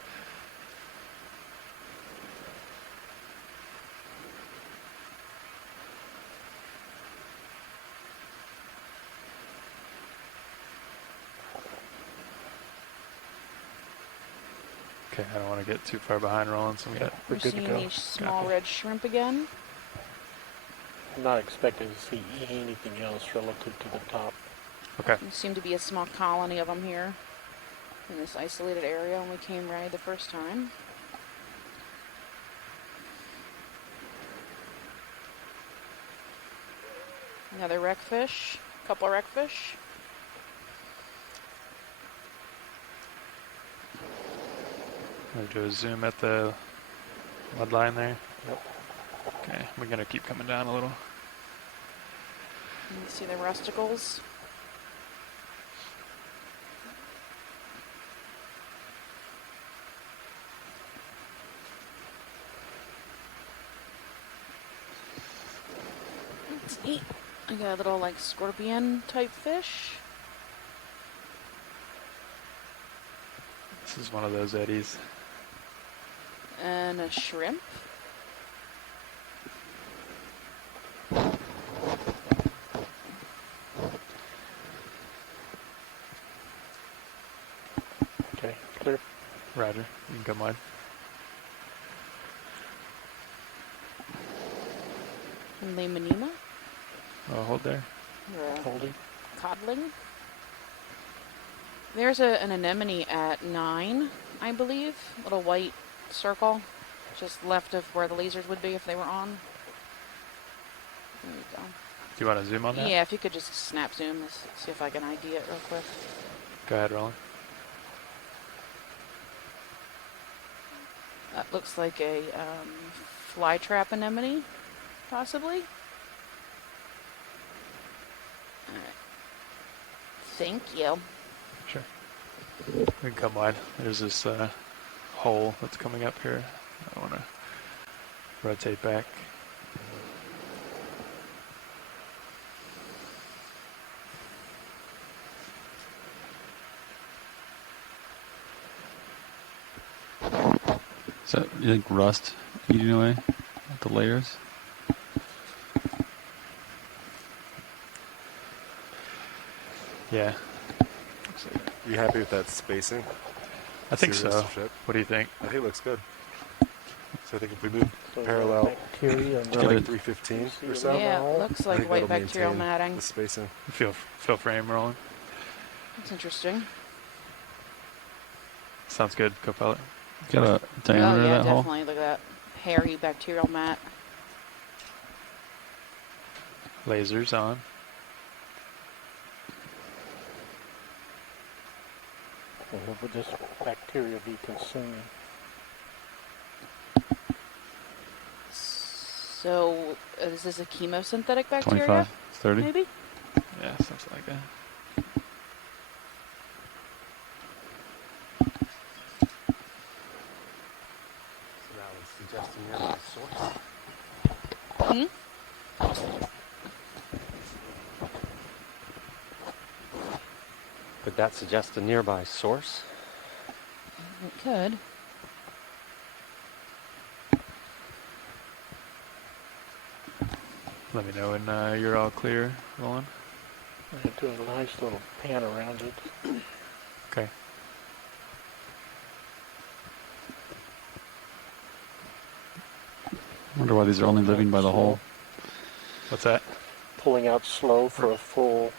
Okay, I don't want to get too far behind Roland, so we got... We're We're good to seeing go. these small Copy. red shrimp again. I'm not expecting to see anything else relative to the top. Okay. There seemed to be a small colony of them here in this isolated area when we came right the first time. Another wreckfish, couple wreckfish. I'm going to do a zoom at the mud line there. Yep. Okay, we're going to keep coming down a little. You can see the rusticles. Let's eat. I got a little like scorpion type fish. This is one of those eddies. And a shrimp. Okay, clear. Roger, you can come wide. And Lemonema. Oh, hold there. Or Holding. codling. There's an anemone at 9, I believe. Little white circle. Just left of where the lasers would be if they were on. There you go. Do you want to zoom on that? Yeah, if you could just snap zoom, let's see if I can ID it real quick. Go ahead, Roland. That looks like a flytrap anemone, possibly. Alright. Thank you. Sure. We can come wide. There's this hole that's coming up here. I want to rotate back. So you think rust eating away at the layers? Yeah. You happy with that spacing? I think Serious so. ship? What do you think? I think it looks good. So I think if we move So parallel bacteria and to like it. 315 or See so, Yeah, it looks I like think white that'll bacterial maintain matting. the spacing. Feel frame rolling. That's interesting. Sounds good, co-pilot. Got a diameter Oh, yeah, of that hole? definitely. Look at that hairy bacterial mat. Lasers on. So would this bacteria be consuming? So, is this a chemosynthetic bacteria? 25, 30? Maybe? Yeah, something like that. So that would suggest a nearby source. Hmm? Could that suggest a nearby source? It could. Let me know when you're all clear, rolling. And do a nice little pan around it. Okay. I wonder why these are only living by the hole. What's that? Pulling out slow for a full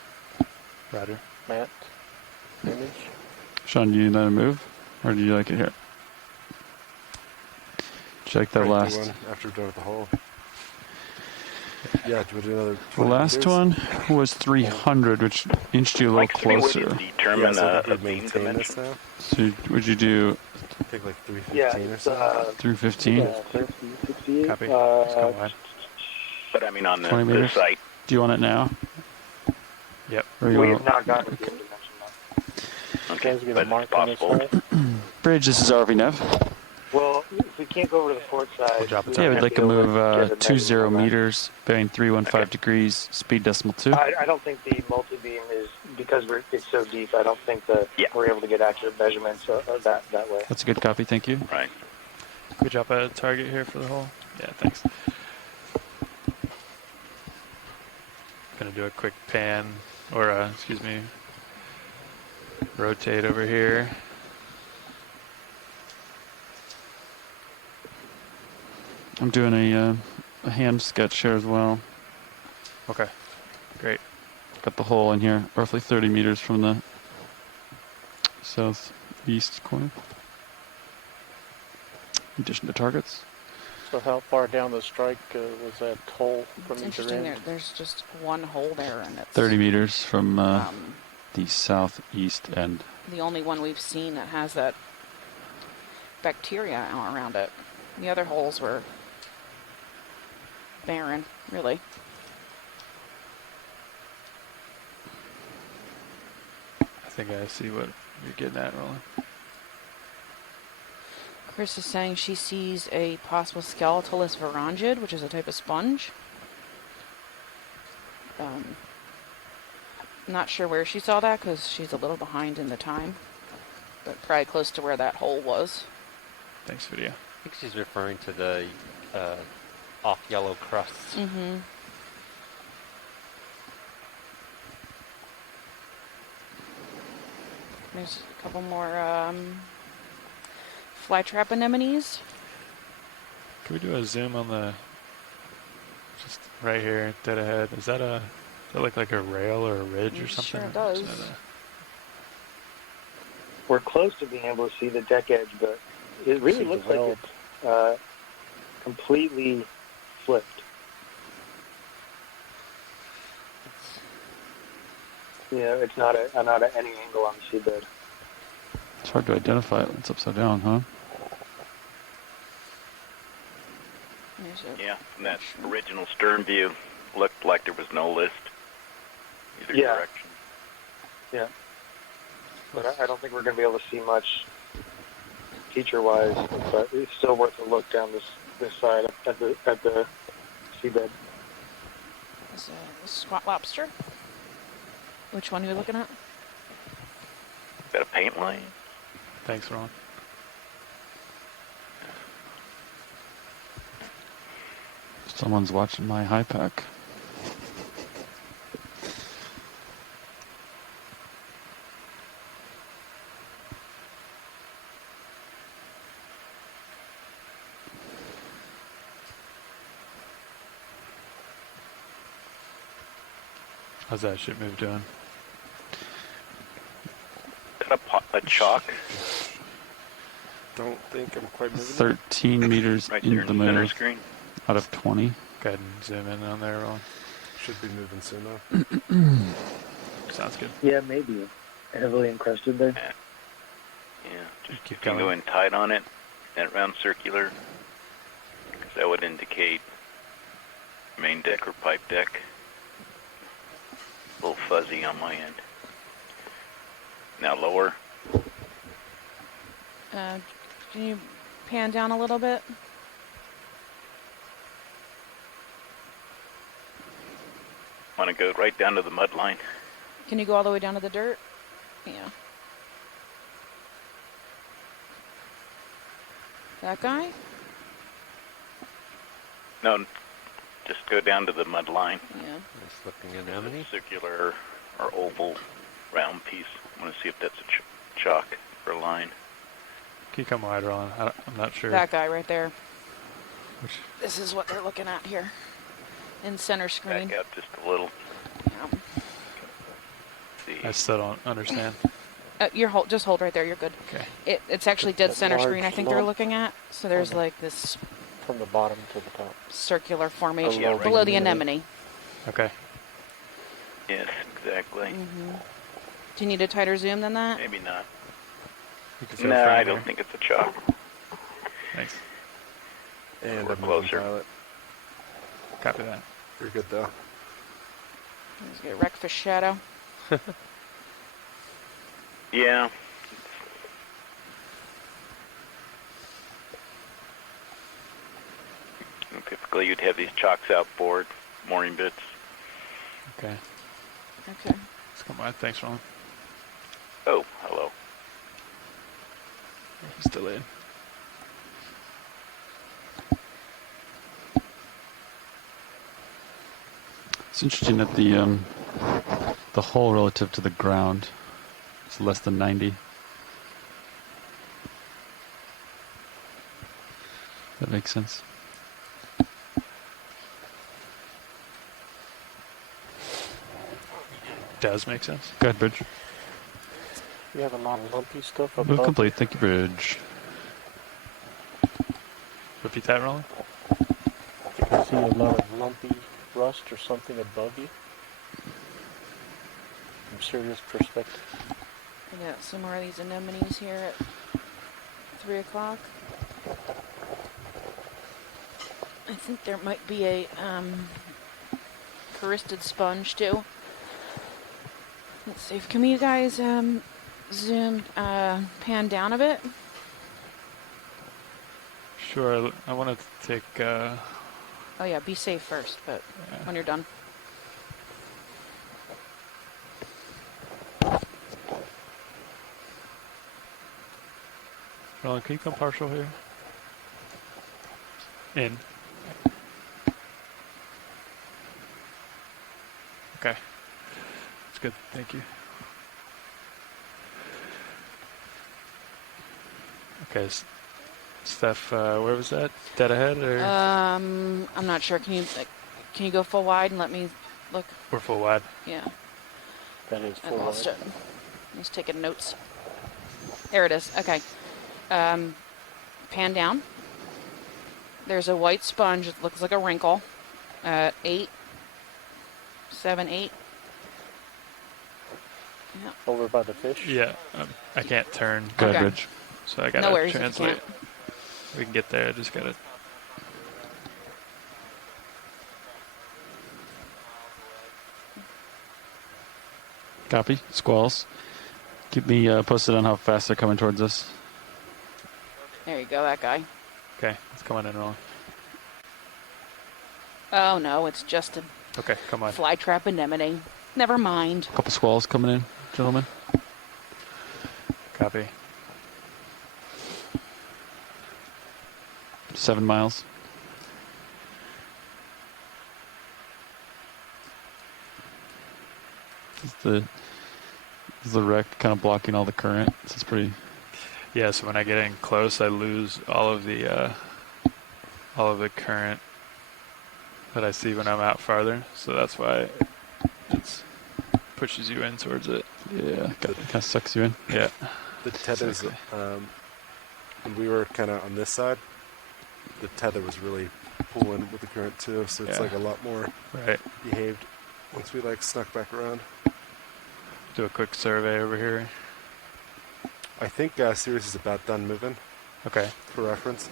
Roger. mat image. Sean, do you let it move? Or do you like it here? Check that Probably do last. one after we're done with the hole. Yeah, do we do another The 20 last meters? one was 300, which inched you a little Like, would you closer. determine Yeah, so I a think we'd beam maintain this dimension? now. So would you do Take like 315 Yeah, or it's, so. 315? 68. Copy. Just go wide. But I mean, on 20 the meters? site, Do you want it now? Yep. Or you We want have not gotten a beam dimension though. okay, Guys get a but it's mark on this possible. hole. Bridge, this is RV-Nev. Well, if we can't go over to the port side, We'll drop it Yeah, down. we'd like to be able move get a 20 measurement on that. meters, bearing 315 degrees, speed decimal 2. I don't think the multi-beam is, because it's so deep, I don't think that Yeah. we're able to get accurate measurements that way. That's a good copy, thank you. Right. Can we drop a target here for the hole? Yeah, thanks. Gonna do a quick pan, or excuse me, rotate over here. I'm doing a hand sketch here as well. Okay, great. Got the hole in here, roughly 30 meters from the southeast corner. In addition to targets. So how far down the strike was that hole from It's either interesting. end? There's just one hole there, and it's 30 meters from um, the southeast end. the only one we've seen that has that bacteria around it. The other holes were barren, really. I think I see what you're getting at, Roland. Chris is saying she sees a possible skeletalist varangid, which is a type of sponge. Not sure where she saw that because she's a little behind in the time, but probably close to where that hole was. Thanks, video. I think she's referring to the off yellow crusts. Mm-hmm. There's a couple more flytrap anemones. Can we do a zoom on the, just right here, dead ahead? Does that look like a rail or a ridge or It something? sure does. Is that We're close to being able to see the deck edge, but it really See looks the like it's completely flipped. It's not at any angle on the seabed. It's hard to identify it when it's upside down, huh? There's a Yeah, from that original stern view, looked like there was no list either Yeah. direction. Yeah. But I don't think we're going to be able to see much feature-wise, but it's still worth a look down this side at the seabed. There's a squat lobster. Which one are you looking at? Is that a paint line? Thanks, Ron. Someone's watching my high pack. How's that ship move doing? Got a chalk Don't think I'm quite moving. 13 meters right there into in the the center move screen. out of 20. Go ahead and zoom in on there, Roland. Should be moving soon though. Sounds good. Yeah, maybe. Heavily encrusted there. Yeah, just Keep if you can go going. in tight on it and round circular, because that would indicate main deck or pipe deck. A little fuzzy on my end. Now lower. Can you pan down a little bit? Want to go right down to the mud line. Can you go all the way down to the dirt? Yeah. That guy? No, just go down to the mud line. Yeah. Nice looking anemone. Circular or oval round piece. I want to see if that's a chalk or a line. Can you come wide, Roland? I'm not sure. That guy right there. Which, This is what they're looking at here. In center screen. Back out just a little. Yeah. See. I still don't understand. Just hold right there. You're good. Okay. It's actually dead That center large screen. I think they're lump looking at. So there's like this from the bottom to the top. circular formation Yeah, right. below the anemone. Okay. Yes, exactly. Do you need a tighter zoom than that? Maybe not. You can feel No, free I there. don't think it's a chalk. Thanks. And We're I'm moving closer. pilot. Copy that. You're good though. Let's get wreckfish shadow. Yeah. And typically you'd have these chalks outboard, mooring bits. Okay. Okay. Let's come wide. Thanks, Roland. Oh, hello. He's delayed. It's interesting that the hole relative to the ground is less than 90. That makes sense. Does make sense. Go ahead, Bridge. You have a lot of lumpy stuff up Move above. complete. Thank you, Bridge. Repeat that, Roland. You can see a lot of lumpy rust or something above you. From serious perspective. We got some more of these anemones here at 3 o'clock. I think there might be a caristed sponge too. Let's see. Can you guys zoom pan down a bit? Sure. I want to take. Oh yeah, be safe first, but Yeah. when you're done. Roland, can you come partial here? In. Okay. That's good. Thank you. Okay. Steph, where was that? Dead ahead or? I'm not sure. Can you go full wide and let me look? We're full wide. Yeah. That is I full lost wide. it. I was taking notes. There it is. Okay. Pan down. There's a white sponge. It looks like a wrinkle. 8, 7, 8. Yeah. Over by the fish. Yeah. I can't turn. Go ahead, Okay. Bridge. So I gotta No worries if you translate. can't. We can get there. I just gotta. Copy. Squalls. Keep me posted on how fast they're coming towards us. There you go, that guy. Okay, it's coming in, Roland. Oh no, it's just a Okay, come on. fly trap anemone. Never mind. Couple squalls coming in, gentlemen. Copy. 7 miles. Is the wreck kind of blocking all the current? This is pretty. Yeah, so when I get in close, I lose all of the current that I see when I'm out farther. So that's why it's pushes you in towards it. Yeah, kind of sucks you in. Yeah. The tethers, Exactly. when we were kind of on this side, the tether was really pulling with the current too, so it's Yeah. like a lot more Right. behaved once we like snuck back around. Do a quick survey over here. I think Sirius is about done moving. Okay. For reference.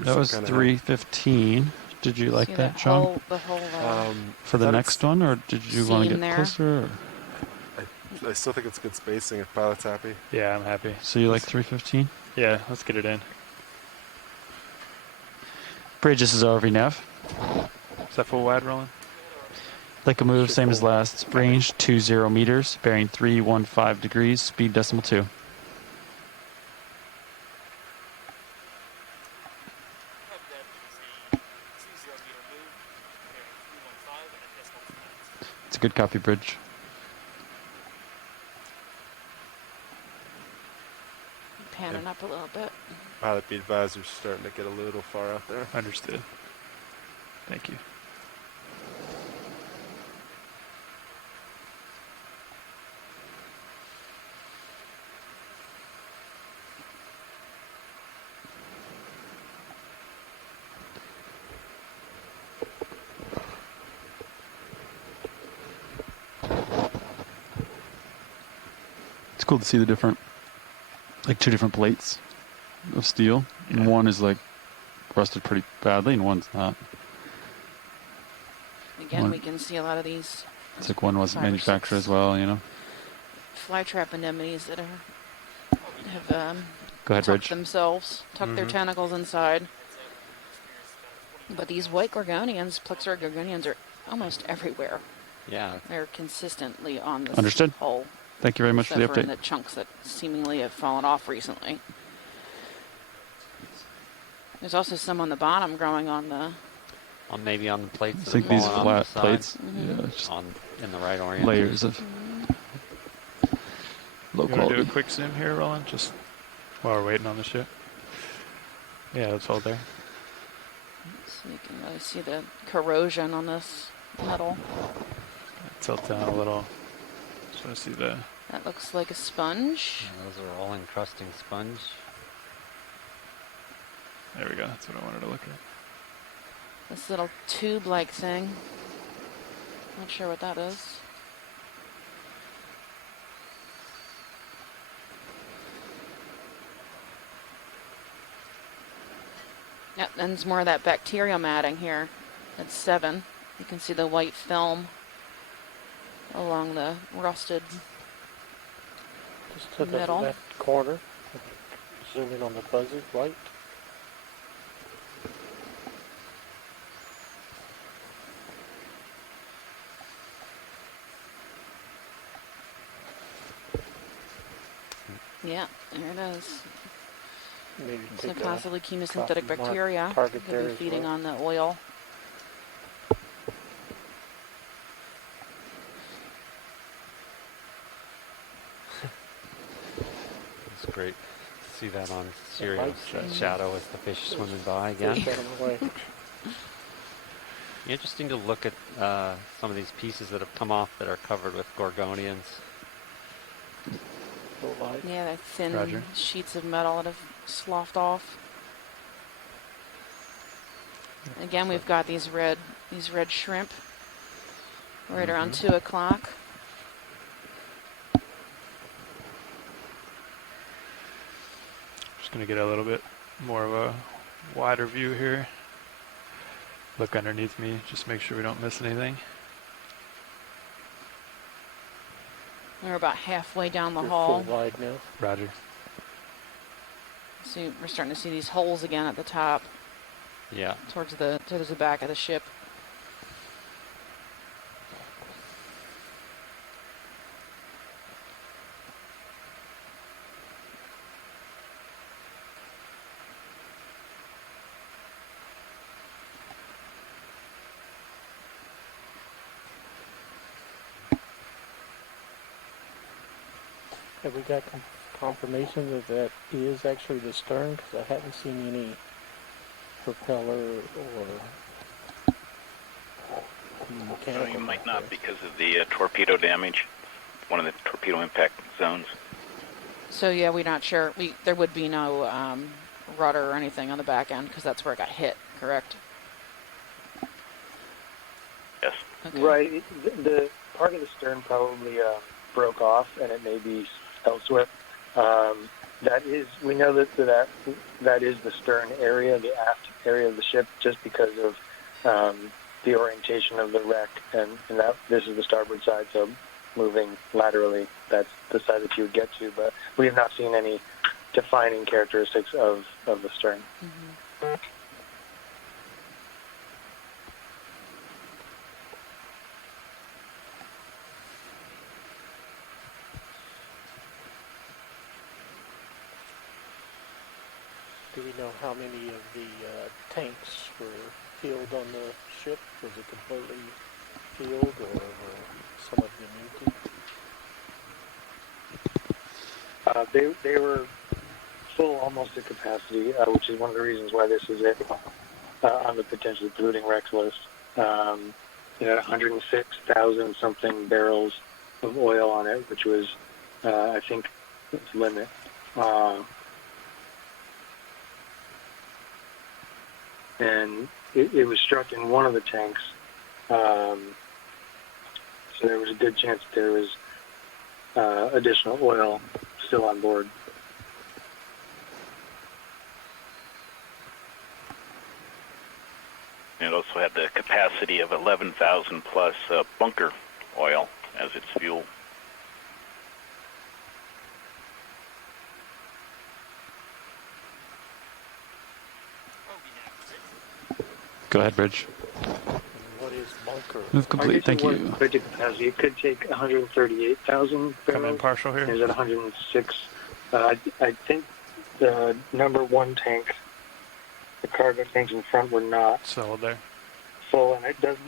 That was 3:15. Did you like See that, John? the whole For the next one, or did you want to seam get there. closer? Or? I still think it's good spacing if Pilot's happy. Yeah, I'm happy. So you like 3:15? Yeah, let's get it in. Bridge, this is RV nav. Is that full wide rolling? Like a move, same as last. Range 20 meters, bearing 315 degrees, speed decimal 2. It's a good copy, Bridge. panning up a little bit. Pilot be advised, we're starting to get a little far out there. Understood. Thank you. It's cool to see the different, like 2 different plates of steel. And one is like rusted pretty badly and one's not. Again, we can see a lot of these. It's like one wasn't 5 or manufactured 6 as well, you know. flytrap anemones that have Go ahead, tucked Rich. themselves, tucked their Mhm. tentacles inside. But these white gorgonians, Plexura gorgonians, are almost everywhere. Yeah. They're consistently on this Understood. hull. Thank you very much for the except in update. the chunks that seemingly have fallen off recently. There's also some on the bottom growing on the... Maybe on the plates. I that think are these falling off flat the side. plates, Mm-hmm. yeah, just in the right orientation. layers of low You want to quality. do a quick zoom here, Roland, just while we're waiting on the ship? Yeah, let's hold there. So you can really see the corrosion on this metal. Tilt down a little. Just want to see the... That looks like a sponge. Yeah, those are all encrusting sponge. There we go. That's what I wanted to look at. This little tube-like thing. Not sure what that is. Yep, then there's more of that bacterial matting here. That's 7. You can see the white film along the rusted Just to the metal. left corner. Zoom in on the fuzzy white. Yeah, there it is. Maybe So take a possibly chemosynthetic coffee mark bacteria target could there be as feeding well. on the oil. It's great to see that on Sirius. light That change. shadow as the fish swimming by again. Push that away. Interesting to look at some of these pieces that have come off that are covered with gorgonians. Little light. Yeah, they're thin Roger. sheets of metal that have sloughed off. Again, we've got these red shrimp right around 2 o'clock. Just going to get a little bit more of a wider view here. Look underneath me, just make sure we don't miss anything. We're about halfway down the You're hall. full wide now. Roger. See, we're starting to see these holes again at the top, Yeah. towards the back of the ship. Have we got confirmation that that is actually the stern? Because I haven't seen any propeller or mechanical. You might back not there. because of the torpedo damage, one of the torpedo impact zones. So yeah, we're not sure. There would be no rudder or anything on the back end because that's where it got hit. Correct? Yes. Okay. Right. The part of the stern probably broke off, and it may be elsewhere. We know that is the stern area, the aft area of the ship, just because of the orientation of the wreck, and that this is the starboard side, so moving laterally, that's the side that you would get to. But we have not seen any defining characteristics of the stern. Mm-hmm. Do we know how many of the tanks were filled on the ship? Was it completely filled, or were some of them empty? They were full almost to capacity, which is one of the reasons why this is on the potentially polluting wrecks list. It had 106,000 something barrels of oil on it, which was, I think, its limit. And it was struck in one of the tanks, so there was a good chance that there was additional oil still on board. And it also had the capacity of 11,000 plus bunker oil as its fuel. Go ahead, Bridge. What is bunker? Move complete. Thank you. Capacity. It could take 138,000 Come in barrels. partial here. Is at 106. I think the number one tank, the cargo tanks in front, were not Solid there. full, and it doesn't.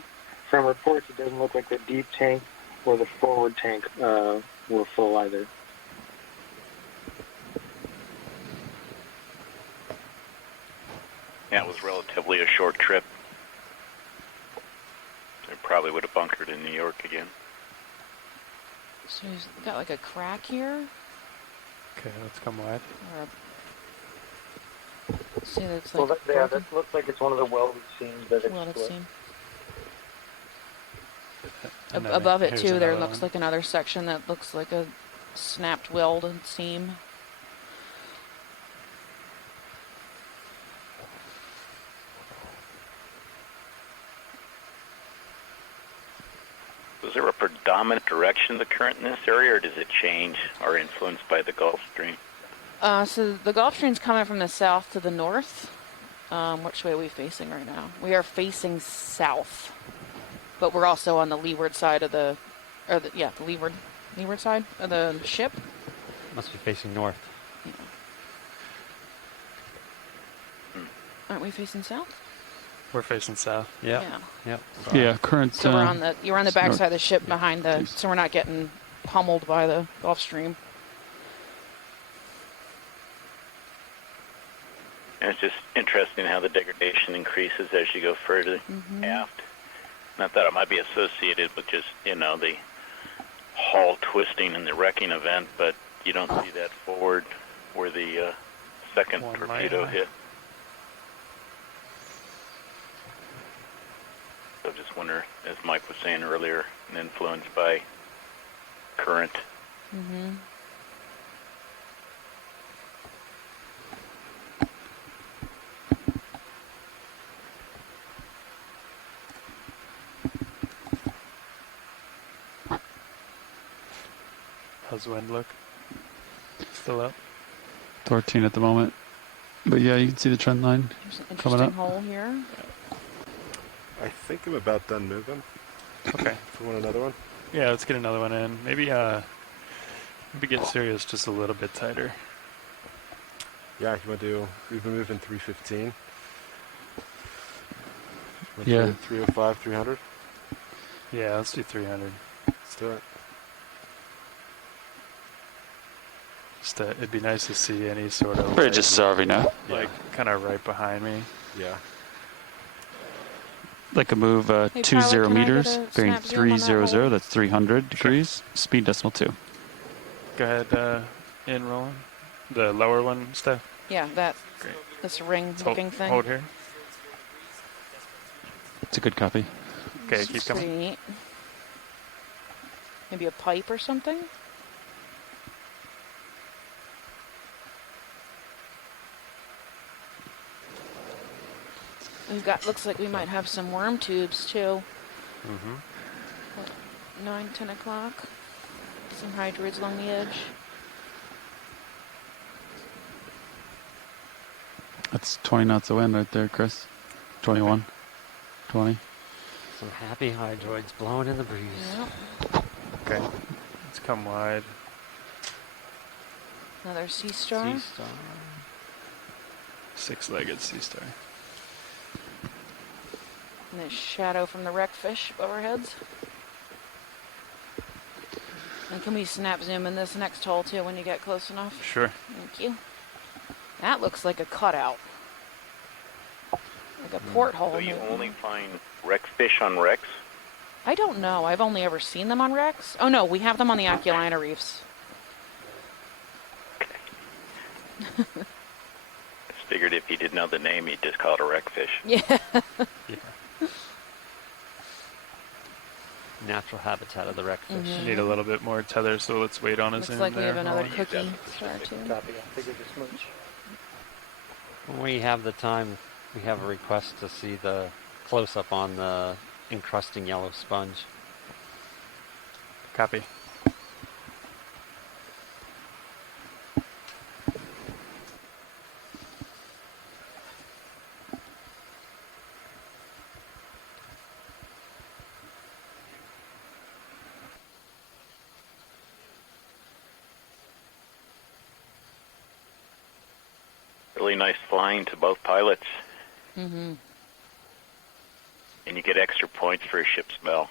From reports, it doesn't look like the deep tank or the forward tank were full either. Yeah, it was relatively a short trip. They probably would have bunkered in New York again. So he's got like a crack here. Okay, let's come wide. Or see, that's Well, like that broken. looks like it's one of the welded seams that it's Welded split. seam. And then Above it here's too, there another looks one. like another section that looks like a snapped welded seam. Was there a predominant direction of the current in this area, or does it change or influenced by the Gulf Stream? So the Gulf Stream's coming from the south to the north. Which way are we facing right now? We are facing south, but we're also on the leeward side of the leeward side of the ship. Must be facing north. Yeah. Aren't we facing south? We're facing south. Yeah. Yeah. Yep. Yeah, current. So you're on the back north. side of the ship behind the, so we're not getting pummeled by the Gulf Stream. And it's just interesting how the degradation increases as you go further aft. And I thought it might be associated with just, the hull twisting and the wrecking event, but you don't see that forward where the second One torpedo light. hit. So just wonder, as Mike was saying earlier, influenced by current. Mm-hmm. How's the wind look? Still up? 14 at the moment. But yeah, you can see the trend line There's an coming interesting up. hole here. I think I'm about done moving. Okay. If we want another one. Yeah, let's get another one in. Maybe get Sirius just a little bit tighter. Yeah, you want to do, we've been moving 315. Yeah. 305, 300. Yeah, let's do 300. Let's do it. Just it'd be nice to see any sort of Bridge is RV now. like kind of right behind me. Yeah. Like to move Hey, 20 Tyler, can I get meters, a bearing snap zoom on that 300, molar? that's 300 Sure. degrees, speed decimal 2. Go ahead, in rolling. The lower one, Steph. Yeah, that Great. this ring Just looking thing. Hold here. It's a good copy. Okay, keep coming. Pretty neat. Maybe a pipe or something? We've got, looks like we might have some worm tubes too. Mm-hmm. 9, 10 o'clock. Some hydroids along the edge. That's 20 knots of wind right there, Chris. 21, 20. Some happy hydroids blowing in the breeze. Yep. Okay. Let's come wide. Another sea star. Sea star. 6-legged sea star. And the shadow from the wreckfish above our heads. And can we snap zoom in this next hole too when you get close enough? Sure. Thank you. That looks like a cutout. Like a porthole. So you maybe. only find wreck fish on wrecks? I don't know. I've only ever seen them on wrecks. Oh no, we have them on the Okeanos reefs. Just figured if you didn't know the name, you'd just call it a wreck fish. Yeah. Yeah. Natural habitat of the wreckfish. Mhm. Need a little bit more tether, so let's wait on a Looks zoom like we there. have another Hold on. cookie star too. Copy. I figured as much. When we have the time, we have a request to see the close-up on the encrusting yellow sponge. Copy. Really nice flying to both pilots. Mm-hmm. And you get extra points for a ship smell.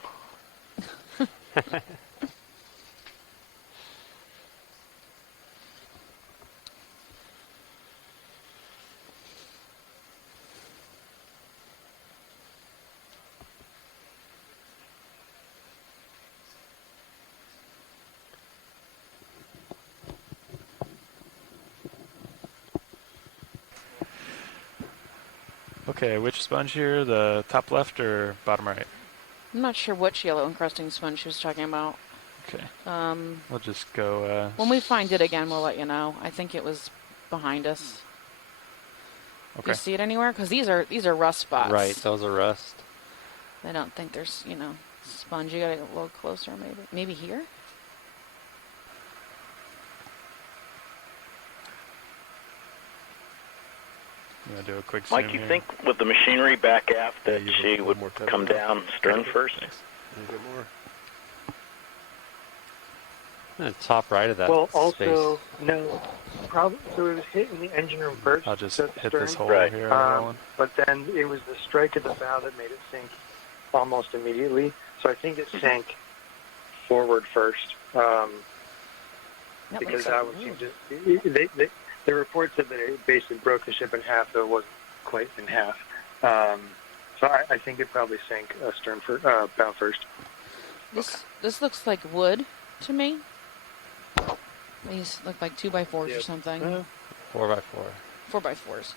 Okay, which sponge here? The top left or bottom right? I'm not sure which yellow encrusting sponge she was talking about. Okay. Um, We'll just go. when we find it again, we'll let you know. I think it was behind us. Do Okay. you see it anywhere? Because these are rust spots. Right, those are rust. I don't think there's, sponge. You gotta get a little closer, maybe. Maybe here? You want to do a quick zoom Mike, you here? think with the machinery back aft that Yeah, you she have would more tether. come down stern first? A little bit more. Top right of that Well, space. also, no, probably, so it was hit in the engine room first. I'll just so at the hit this stern, hole Right. here on rolling. But then it was the strike of the bow that made it sink almost immediately. So I think it sank forward first. That Because looks that like- would seem to, the report said that it basically broke the ship in half, though it wasn't quite in half. So I think it probably sank stern for bow first. This looks like wood to me. These look like 2x4s or something. 4x4. 4x4s.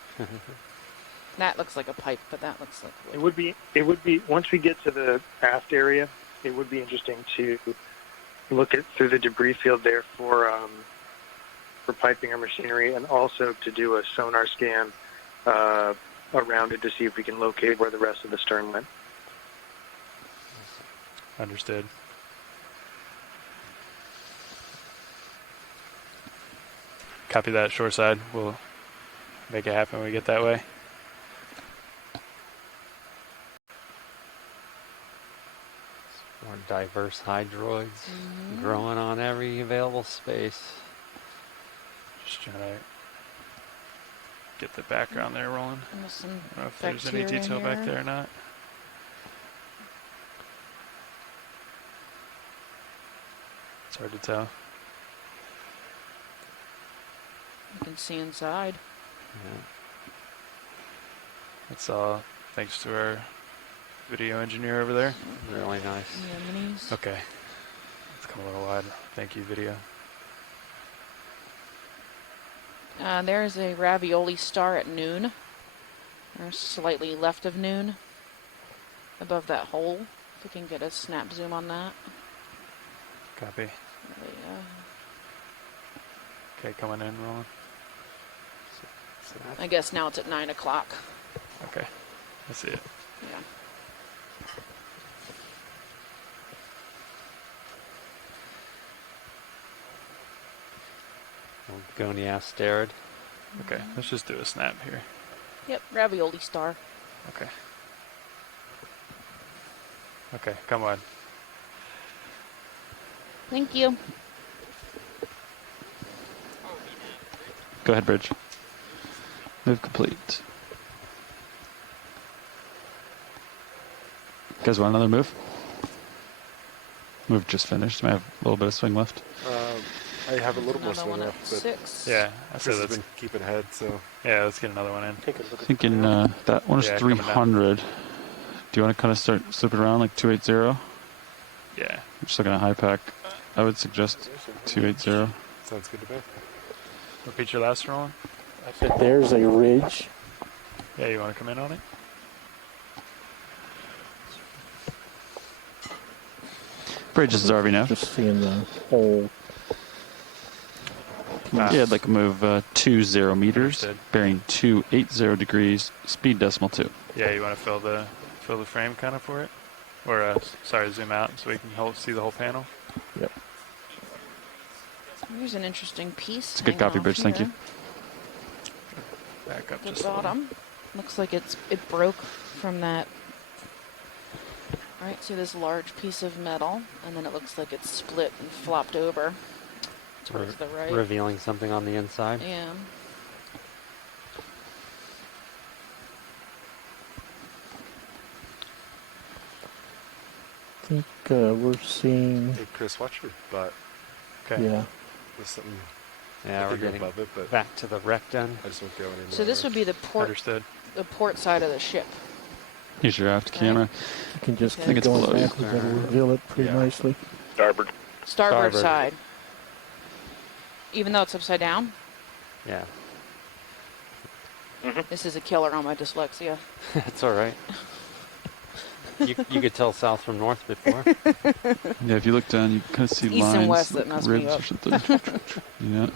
That looks like a pipe, but that looks like wood. It would be once we get to the aft area, it would be interesting to look at through the debris field there for piping or machinery, and also to do a sonar scan around it to see if we can locate where the rest of the stern went. Understood. Copy that shore side. We'll make it happen when we get that way. More diverse hydroids growing on every available space. Just trying to get the background there rolling. And there's some I don't know if there's any bacteria detail back here. there or not. It's hard to tell. You can see inside. Yeah. It's all thanks to our video engineer over there. Really nice. Yeah, minis. Okay. It's come a little wide. Thank you, video. There's a ravioli star at noon, or slightly left of noon, above that hole. If we can get a snap zoom on that. Copy. Yeah. Okay, coming in, rolling. I guess now it's at 9 o'clock. Okay, I see it. Yeah. Gonia stared. Okay, let's just do a snap here. Yep, ravioli star. Okay. Okay, come on. Thank you. Go ahead, Bridge. Move complete. You guys want another move? Move just finished. Might have a little bit of swing left. I have a little more Another swing one at left, but 6. Yeah, I Chris said has let's been keeping ahead, so yeah, let's get another one in. Take a look at Thinking that one is Yeah, coming down. 300. Do you want to kind of start slipping around like 280? Yeah. I'm just looking at high pack. I would suggest 280. sounds good to me. Repeat your last rolling. I said there's a ridge. Yeah, you want to come in on it? Bridge is RV now. Just seeing the whole. Ah, Yeah, I'd like to move 20 meters, Understood. bearing 280 degrees, speed decimal 2. Yeah, you want to fill the frame kind of for it, or sorry, zoom out so we can see the whole panel. Yep. Here's an interesting piece. It's a good hanging copy, off Bridge. Thank here. you. Back up The just a little. bottom looks like it broke from that. Right, see this large piece of metal, and then it looks like it's split and flopped over towards the right. Revealing something on the inside. Yeah. I think we're seeing. Hey, Chris, watch your butt. Okay. Yeah. There's something. Yeah, I we're think you're getting above it, but back to the rectum. I just won't go anymore. So this would be the port side of the ship. Here's your aft camera. You can just I keep think it's going below you. backwards. That'll reveal it pretty Yeah. nicely. Starboard. Starboard Starboard. side. Even though it's upside down, Yeah, this is a killer on my dyslexia. that's all right. You could tell south from north before. Yeah, if you look down, you kind of see East and lines, west that like mess me ribs up. or something. Yeah.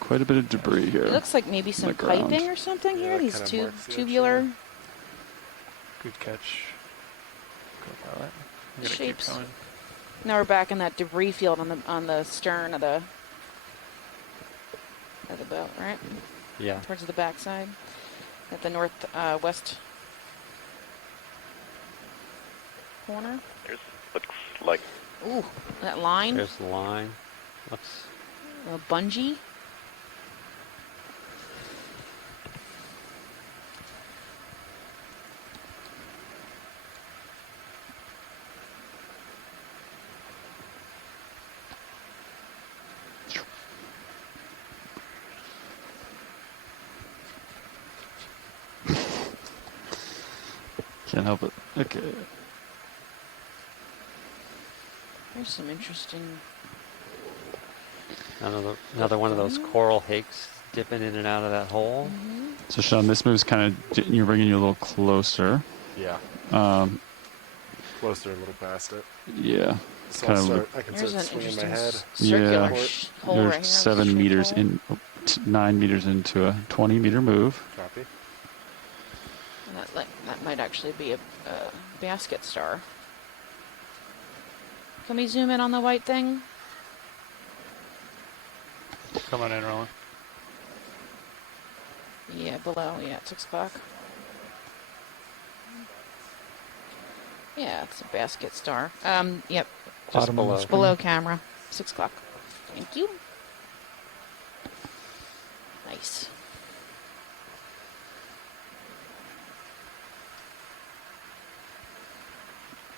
Quite a bit of debris here. It looks like maybe some the ground. piping or something Yeah, here. it These kinda marks the tubular Good catch. Co-pilot. I'm gonna shapes. keep going. Now we're back in that debris field on the stern of the boat, right? Yeah. Towards the backside, at the west corner. There's looks like Ooh, that line, There's the line. Looks. a bungee. Can't help it. Okay. There's some interesting. Another one of those coral hakes dipping in and out of that hole. So Sean, this move's kind of you're bringing you a little closer. Yeah. Closer, a little past it. Yeah. So Kind I'll of start. I can There's start an swinging my interesting head. circular Yeah. hole You're right here. 7 Shape meters hole. in, 9 meters into a 20-meter move. Copy. And that might actually be a basket star. Can we zoom in on the white thing? Come on in, Roland. Yeah, below. Yeah, at 6 o'clock. Yeah, it's a basket star. Yep. Just Bottom of the below. screen. Below camera. 6 o'clock. Thank you. Nice.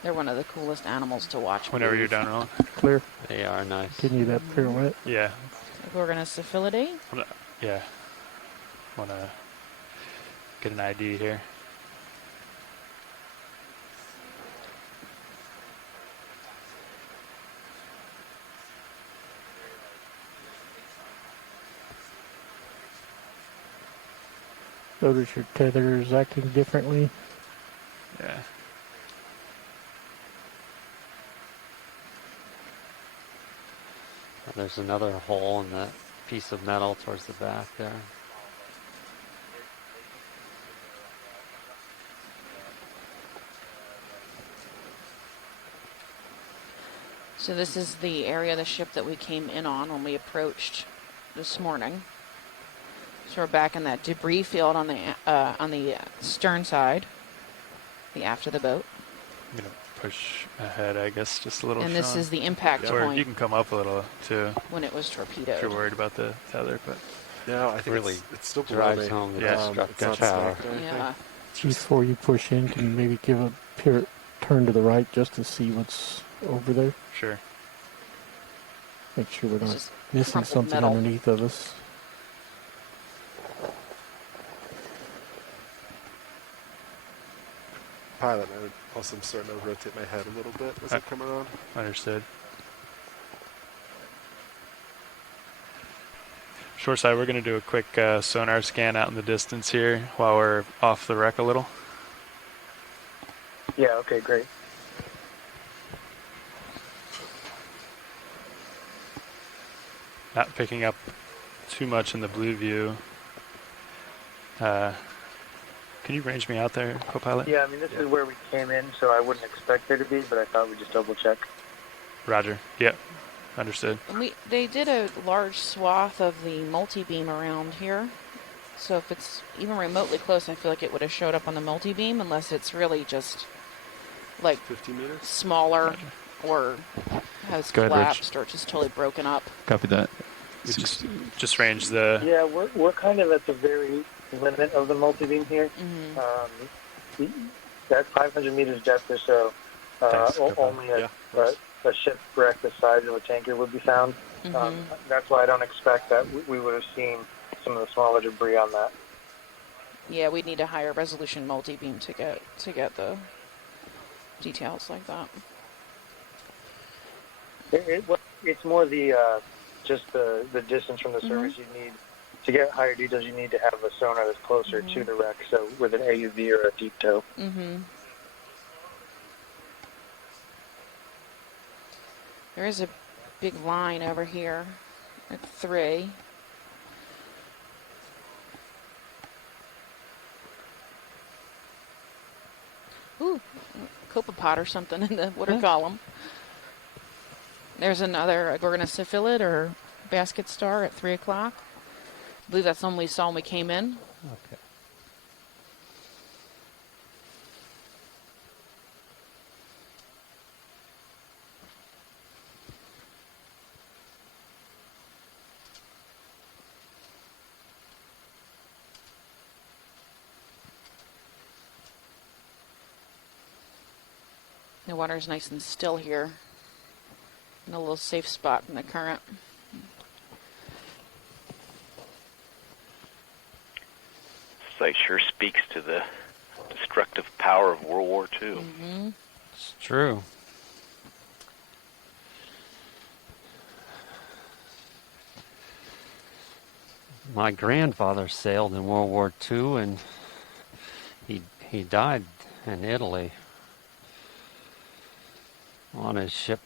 They're one of the coolest animals to watch. Whenever move. you're done, Roland. Clear. They are nice. Continue that pirouette. Yeah. Gorgonosyphilidae. Yeah. Wanna get an ID here. Notice your tether is acting differently. Yeah. There's another hole in that piece of metal towards the back there. So this is the area of the ship that we came in on when we approached this morning. So we're back in that debris field on the stern side, the aft of the boat. I'm going to push ahead, I guess, just a little, And this Sean. is the impact Or point you can come up a little, too, when it was torpedoed. if you're worried about the tether, but... No, I think Really it's still below drives me. home the Yeah. destructive It's not power. stacked or anything. Yeah. Before you push in, can you maybe give a turn to the right just to see what's over there? Sure. Make sure we're It's not just missing crumpled something metal. underneath of us. Pilot, I would also starting to rotate my head a little bit as I come around. Understood. Shoreside, we're going to do a quick sonar scan out in the distance here while we're off the wreck a little. Yeah, okay, great. Not picking up too much in the blue view. Can you range me out there, co-pilot? Yeah, I mean, this is where we came in, so I wouldn't expect there to be, but I thought we'd just double check. Roger. Yep. Understood. And they did a large swath of the multi-beam around here. So if it's even remotely close, I feel like it would have showed up on the multi-beam, unless it's really just like 50 meters? smaller or has Go ahead, Rich. collapsed or just totally broken up. Copy that. We just range the... Yeah, we're kind of at the very limit of the multi-beam here. That 500 meters depth or so, Thanks, only a shipwreck the size of a tanker would be found. That's why I don't expect that we would have seen some of the smaller debris on that. Yeah, we'd need a higher resolution multi-beam to get the details like that. It's more the just the distance from the surface you need. To get higher details, you need to have a sonar that's closer to the wreck, so with an AUV or a deep tow. There is a big line over here at 3. Ooh, copepod or something in the water column. There's another Gorgonopsiphilid or basket star at 3 o'clock. I believe that's the one we saw when we came in. Okay. The water's nice and still here. In a little safe spot in the current. Site sure speaks to the destructive power of World War II. It's true. My grandfather sailed in World War II, and he died in Italy on his ship.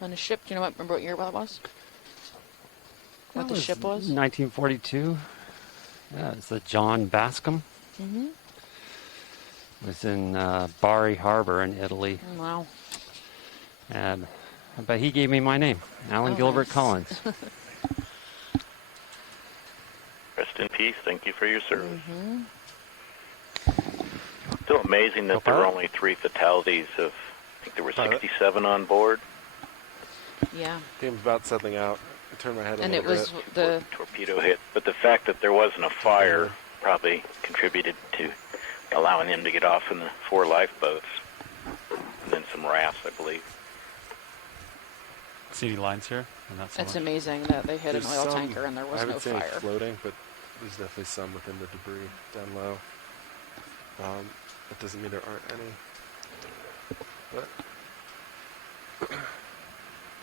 On a ship, do you remember what year that was? What That the ship was? 1942. Yeah, it's the John Bascom. Mm-hmm. It was in Bari Harbor in Italy. Wow. But he gave me my name, Alan Gilbert nice. Collins. Rest in peace. Thank you for your service. Still amazing that there were only 3 fatalities of, I think there were 67 on board. Yeah. Game's about settling out. I turned my head a And little it was bit. the Torpedo hit. But the fact that there wasn't a fire probably contributed to allowing them to get off in the 4 lifeboats. And then some rafts, I believe. See any lines here? Or not so It's much? amazing that they hit There's an oil some- tanker and there I was haven't no seen any fire. floating, but there's definitely some within the debris down low. That doesn't mean there aren't any. But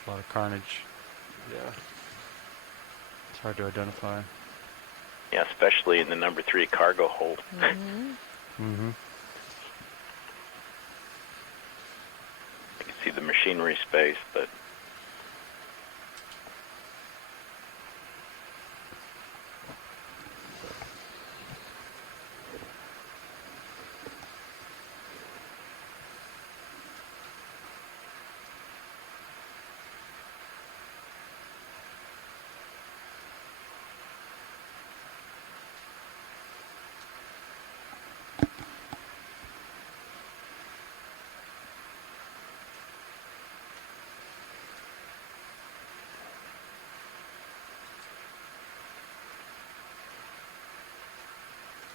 A lot of carnage. yeah, It's hard to identify. Yeah, especially in the number 3 cargo hold. Mm-hmm. You can see the machinery space, but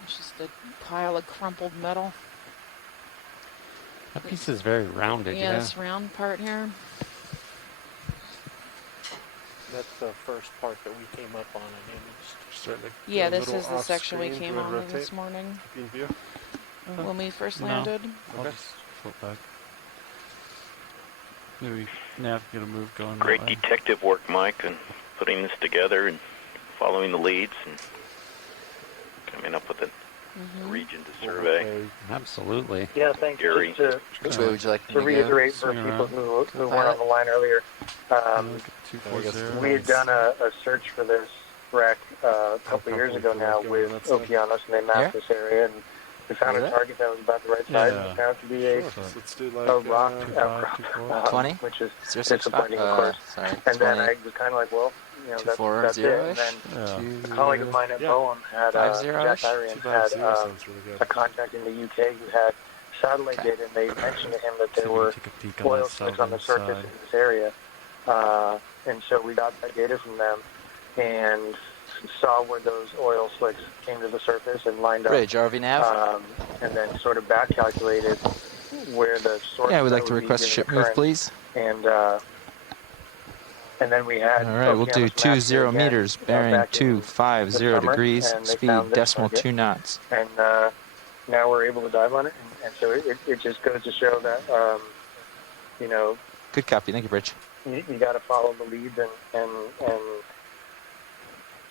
It's just a pile of crumpled metal. That piece is very rounded. Yeah, this round part here. That's the first part that we came up on and imaged. starting to Yeah, get a this little is the off section we screen. came Do you wanna on this rotate? morning Keep in view. when we first No. landed. I'll Okay. just flip back. Maybe Nav get a move going. great that way. detective work, Mike, and putting this together and following the leads and coming up with a region to survey. Okay. Absolutely. Yeah, thanks. Gary. Just Which way would you like me to to go? reiterate for Swing people around. who weren't on the line earlier, Look at 240. we had done a search for this wreck a couple of years ago feel now like going with on that side. Okeanos, and they mapped Here? this area, and we found Is a it? target that was about the right size, and Yeah. it turned out to be a, Sure. So let's do like a rock 2.5, outcrop, 2.4. 20? which is 06, disappointing, of course. sorry, And then 20, I was kind of like, well, you know, that's it. 240-ish? And then Yeah. a colleague of mine at Yeah. Boehm had, 50-ish? Jack Irian 250 had sounds really good. a contact in the UK who had satellite Okay. data, and they mentioned to him that See there if we were can take a peek on oil that slicks on the southern surface side. in this area. And so we got that data from them and saw where those oil slicks came to the surface and lined up. Bridge, RV nav? And then sort of back calculated where the source Yeah, we'd that like to would be request given ship the move, current. please. And then we had All right, we'll do Okeanos 20 maps here again, meters, bearing back in 250 the summer, degrees, and they speed found this decimal target. 2 knots. And now we're able to dive on it, and so it just goes to show that you know, Good copy, thank you, Bridge. you got to follow the leads and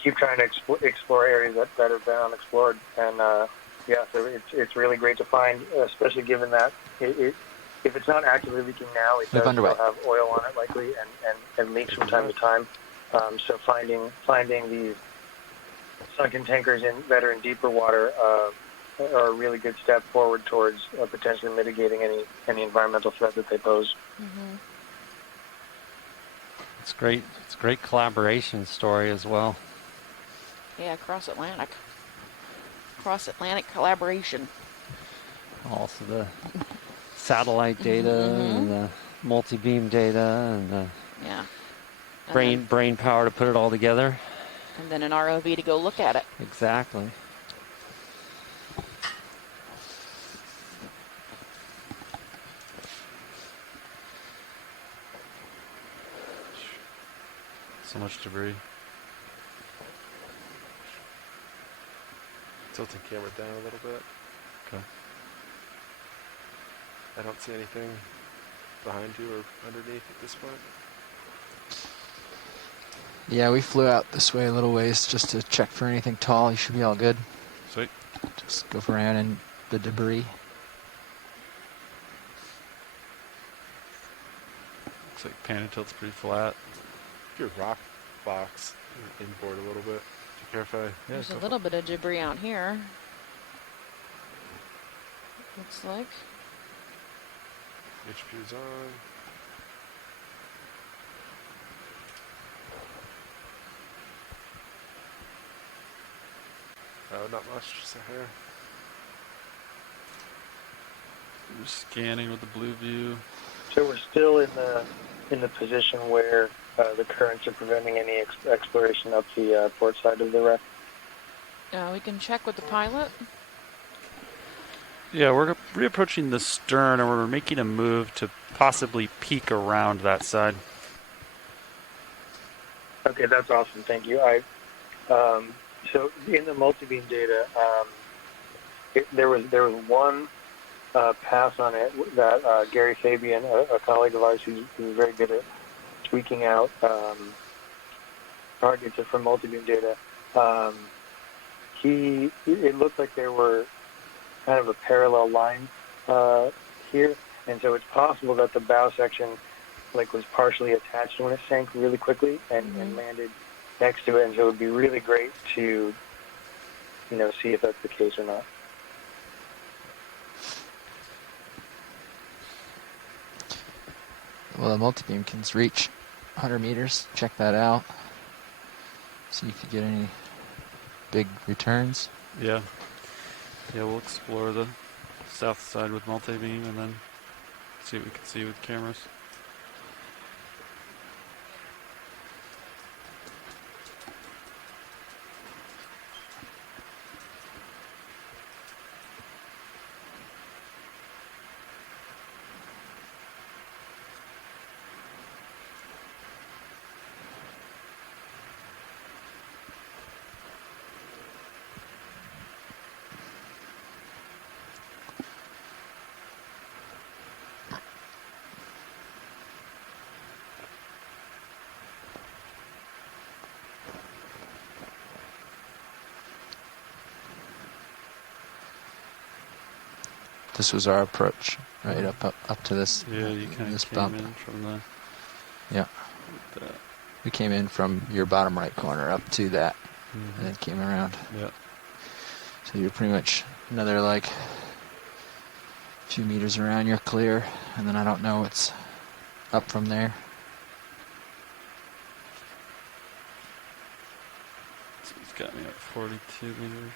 keep trying to explore areas that have been unexplored. And yeah, so it's really great to find, especially given that if it's not actively leaking now, it Move does underway. still have oil on it likely and leaks from time to time. So finding these sunken tankers that are in deeper water are a really good step forward towards potentially mitigating any environmental threat that they pose. It's great. It's a great collaboration story as well. Yeah, cross-Atlantic collaboration. Also the satellite data and the multi-beam data and the Yeah. And brain power to put it all together. then an ROV to go look at it. Exactly. So much debris. Tilting camera down a little bit. Okay. I don't see anything behind you or underneath at this point. Yeah, we flew out this way a little ways just to check for anything tall. You should be all good. Sweet. Just go around in the debris. Looks like Panatilt's pretty flat. Your rock box inboard a little bit. Do you care if I? There's a little bit of debris out here. Looks like. HP's on. Oh, not much, just a hair. We're scanning with the blue view. So we're still in the position where the currents are preventing any exploration up the port side of the wreck. We can check with the pilot. Yeah, we're reapproaching the stern, and we're making a move to possibly peek around that side. Okay, that's awesome. Thank you. So in the multi-beam data, there was one pass on it that Gary Fabian, a colleague of ours who's very good at tweaking out targets from multi-beam data. It looked like there were kind of a parallel line here, and so it's possible that the bow section was partially attached when it sank really quickly and landed next to it, and so it would be really great to see if that's the case or not. Well, the multi-beam can reach 100 meters. Check that out. See if you get any big returns. Yeah. Yeah, we'll explore the south side with multi-beam and then see what we can see with cameras. This was our approach, right up to this. Yeah, you kind this of came bump. in from the. Yeah. That. We came in from your bottom right corner up to that, and then came around. Yeah. So you're pretty much another few meters around. You're clear, and then I don't know what's up from there. So it's got me at 42 meters,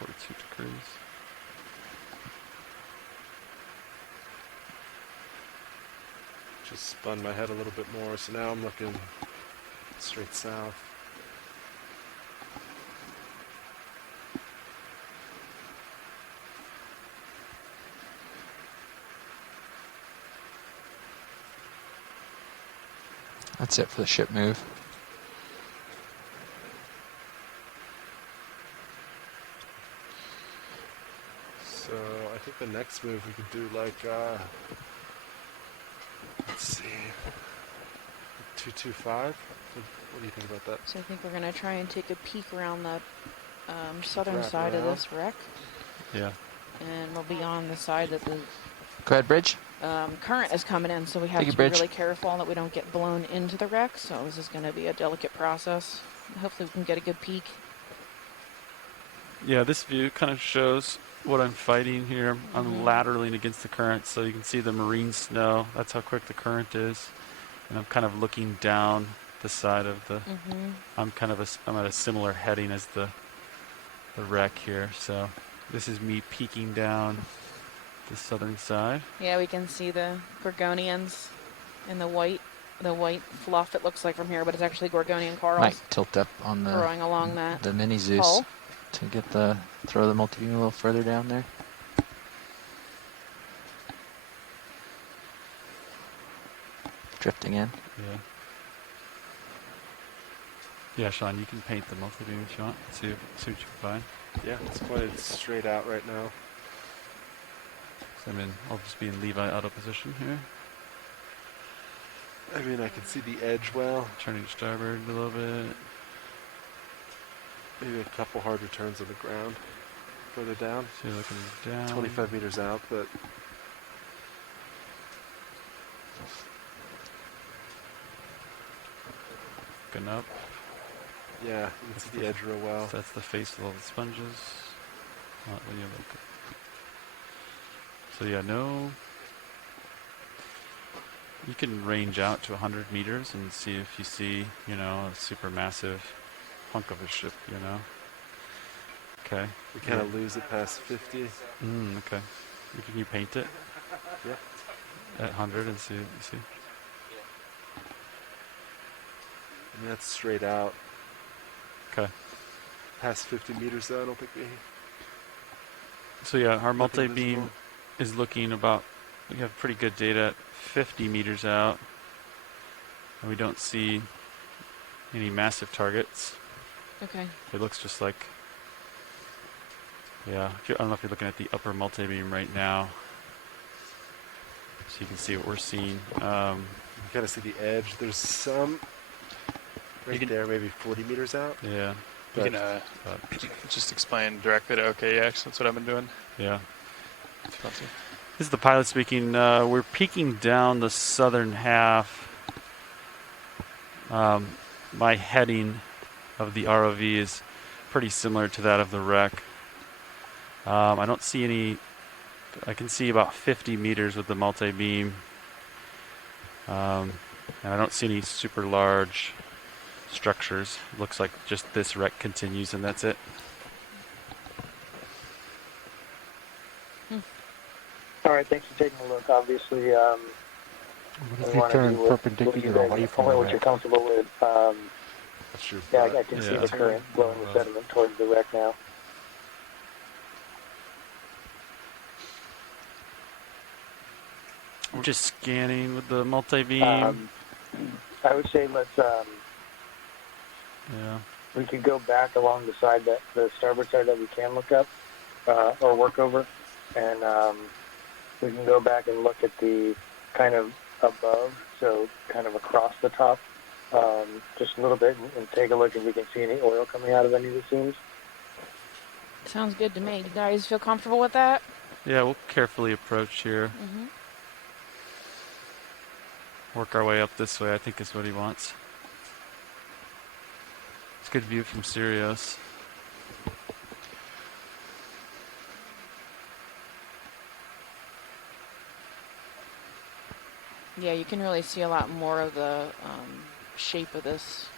42 degrees. Just spun my head a little bit more, so now I'm looking straight south. That's it for the ship move. So I think the next move we could do let's see, 225. What do you think about that? So I think we're going to try and take a peek around the southern Wrap side of around. this wreck. Yeah. And we'll be on the side that the Go ahead, Bridge. current is coming in, so we have Take to a be bridge. really careful that we don't get blown into the wreck. So this is going to be a delicate process. Hopefully we can get a good peek. Yeah, this view kind of shows what I'm fighting here. I'm lateraling against the current, so you can see the marine snow. That's how quick the current is. And I'm kind of looking down the side of the. I'm at a similar heading as the wreck here. So this is me peeking down the southern side. Yeah, we can see the Gorgonians in the white fluff it looks like from here, but it's actually Gorgonian corals. Might tilt up on the growing along that the mini Zeus hull. to get throw the multi-beam a little further down there. Drifting in. Yeah. Yeah, Sean, you can paint the multi-beam if you want. See what you can find. Yeah, it's pointed straight out right now. So I'll just be in Levi auto position here. I mean, I can see the edge well. Turning to starboard a little bit. Maybe a couple hard returns on the ground further down. So you're looking down. 25 meters out, but Looking up. yeah, you can see the edge real well. So that's the face of all the sponges. Not when you look. So yeah, no. You can range out to 100 meters and see if you see, a super massive hunk of a ship, Okay. We kind of lose it past 50. Okay. Can you paint it? Yeah. At 100 and see what you see. I mean, that's straight out. Okay. Past 50 meters, though, I don't think we... So yeah, our Nothing multi-beam visible. is looking about, we have pretty good data at 50 meters out. And we don't see any massive targets. Okay. It looks just like, yeah, I don't know if you're looking at the upper multi-beam right now. So you can see what we're seeing. You kind of see the edge. There's some right there, maybe 40 meters out. Yeah. You can just explain directly to OKEX. That's what I've been doing. Yeah. It's fancy. This is the pilot speaking. We're peeking down the southern half. My heading of the ROV is pretty similar to that of the wreck. I don't see any. I can see about 50 meters with the multi-beam. And I don't see any super large structures. Looks like just this wreck continues and that's it. All right, thanks for taking a look. Obviously, What if we you want to turn do what you perpendicular guys, away from only the what you're wreck? comfortable with. That's true. Yeah, I can see the current blowing the sediment towards the wreck now. I'm just scanning with the multi-beam. I would say let's. Yeah. We could go back along the side that the starboard side that we can look up or work over, and we can go back and look at the kind of above, so kind of across the top, just a little bit, and take a look if we can see any oil coming out of any of the seams. Sounds good to me. You guys feel comfortable with that? Yeah, we'll carefully approach here. Mm-hmm. Work our way up this way, I think is what he wants. It's a good view from Sirius. Yeah, you can really see a lot more of the shape of this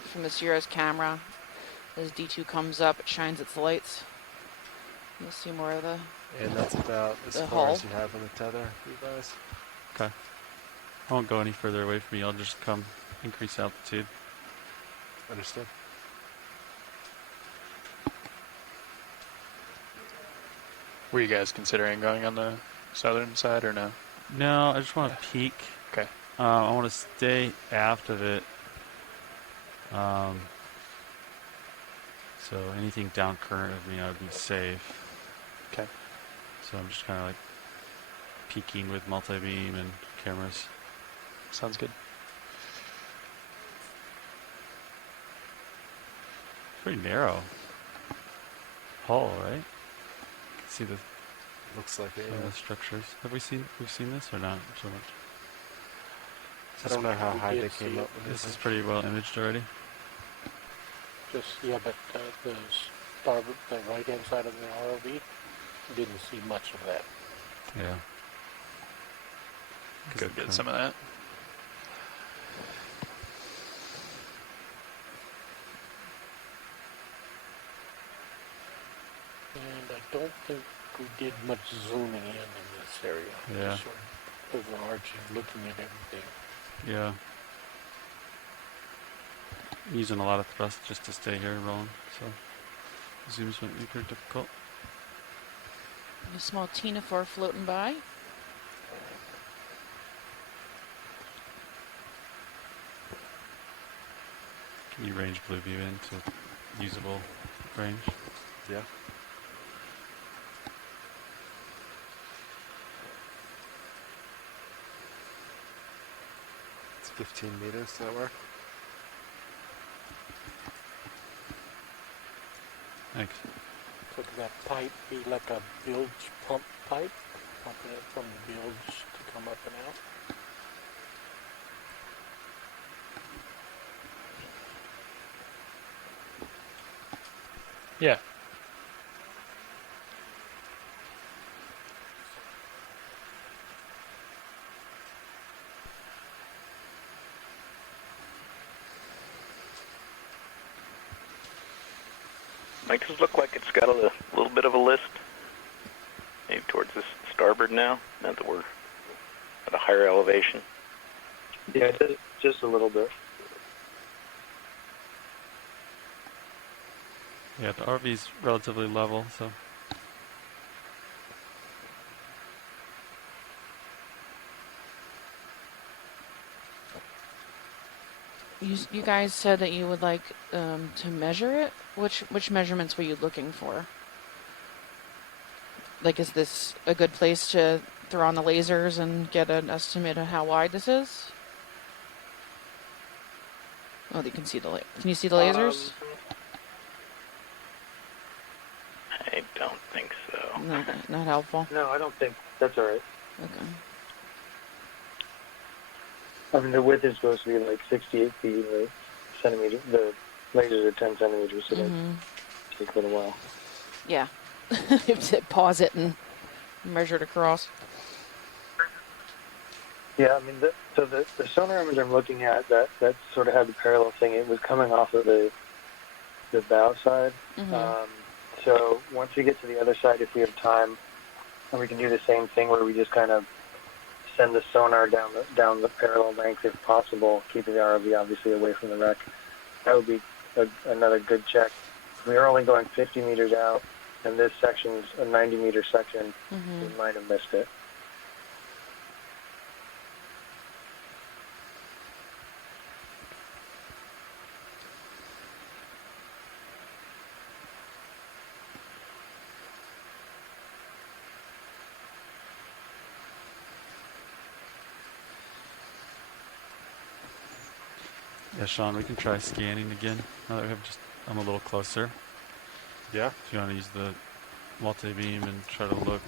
from the Sirius camera. As D2 comes up, it shines its lights. You'll see more of the And that's about as the far hull. as you have on the tether, you guys. Okay. I won't go any further away from me. I'll just come increase altitude. Understood. Were you guys considering going on the southern side or no? No, I just want to peek. Okay. I want to stay aft of it. So anything down current of me, I would be safe. Okay. So I'm just kind of like peeking with multi-beam and cameras. Sounds good. Pretty narrow hull, right? You can see the Looks like it. some of the structures. Have we've seen this or not so much? I don't know how We high did they see came it. up with This is pretty well imaged already. Just, yeah, but the starboard, the right-hand side of the ROV, didn't see much of that. Yeah. Go get some of that. And I don't think we did much zooming in this area. Yeah. Just sort of overarching, looking at everything. Yeah. Using a lot of thrust just to stay here rolling, so zooms might be pretty difficult. a small ctenophore floating by. Can you range blue view into usable range? Yeah. It's 15 meters, does that work? Thanks. Could that pipe be like a bilge pump pipe? Pumping it from the bilge to come up and out? Yeah. Might just look like it's got a little bit of a list. Maybe towards this starboard now that we're at a higher elevation. Yeah, just a little bit. Yeah, the RV's relatively level, so. You guys said that you would like to measure it. Which measurements were you looking for? Like, is this a good place to throw on the lasers and get an estimate of how wide this is? Oh, you can see the can you see the lasers? I don't think so. No, not helpful. No, I don't think that's all right. Okay. I mean, the width is supposed to be like 68 feet, and the centimeter. The lasers are 10 centimeters, so they take a little while. Yeah. You have to pause it and measure it across. Yeah, I mean, the sonar image I'm looking at, that sort of had the parallel thing. It was coming off of the bow side. So once we get to the other side, if we have time, and we can do the same thing where we just kind of send the sonar down the parallel length if possible, keeping the ROV obviously away from the wreck. That would be another good check. We are only going 50 meters out, and this section's a 90-meter section. We might have missed it. Yeah, Sean, we can try scanning again. Now that we have I'm a little closer. Yeah. If you want to use the multi-beam and try to look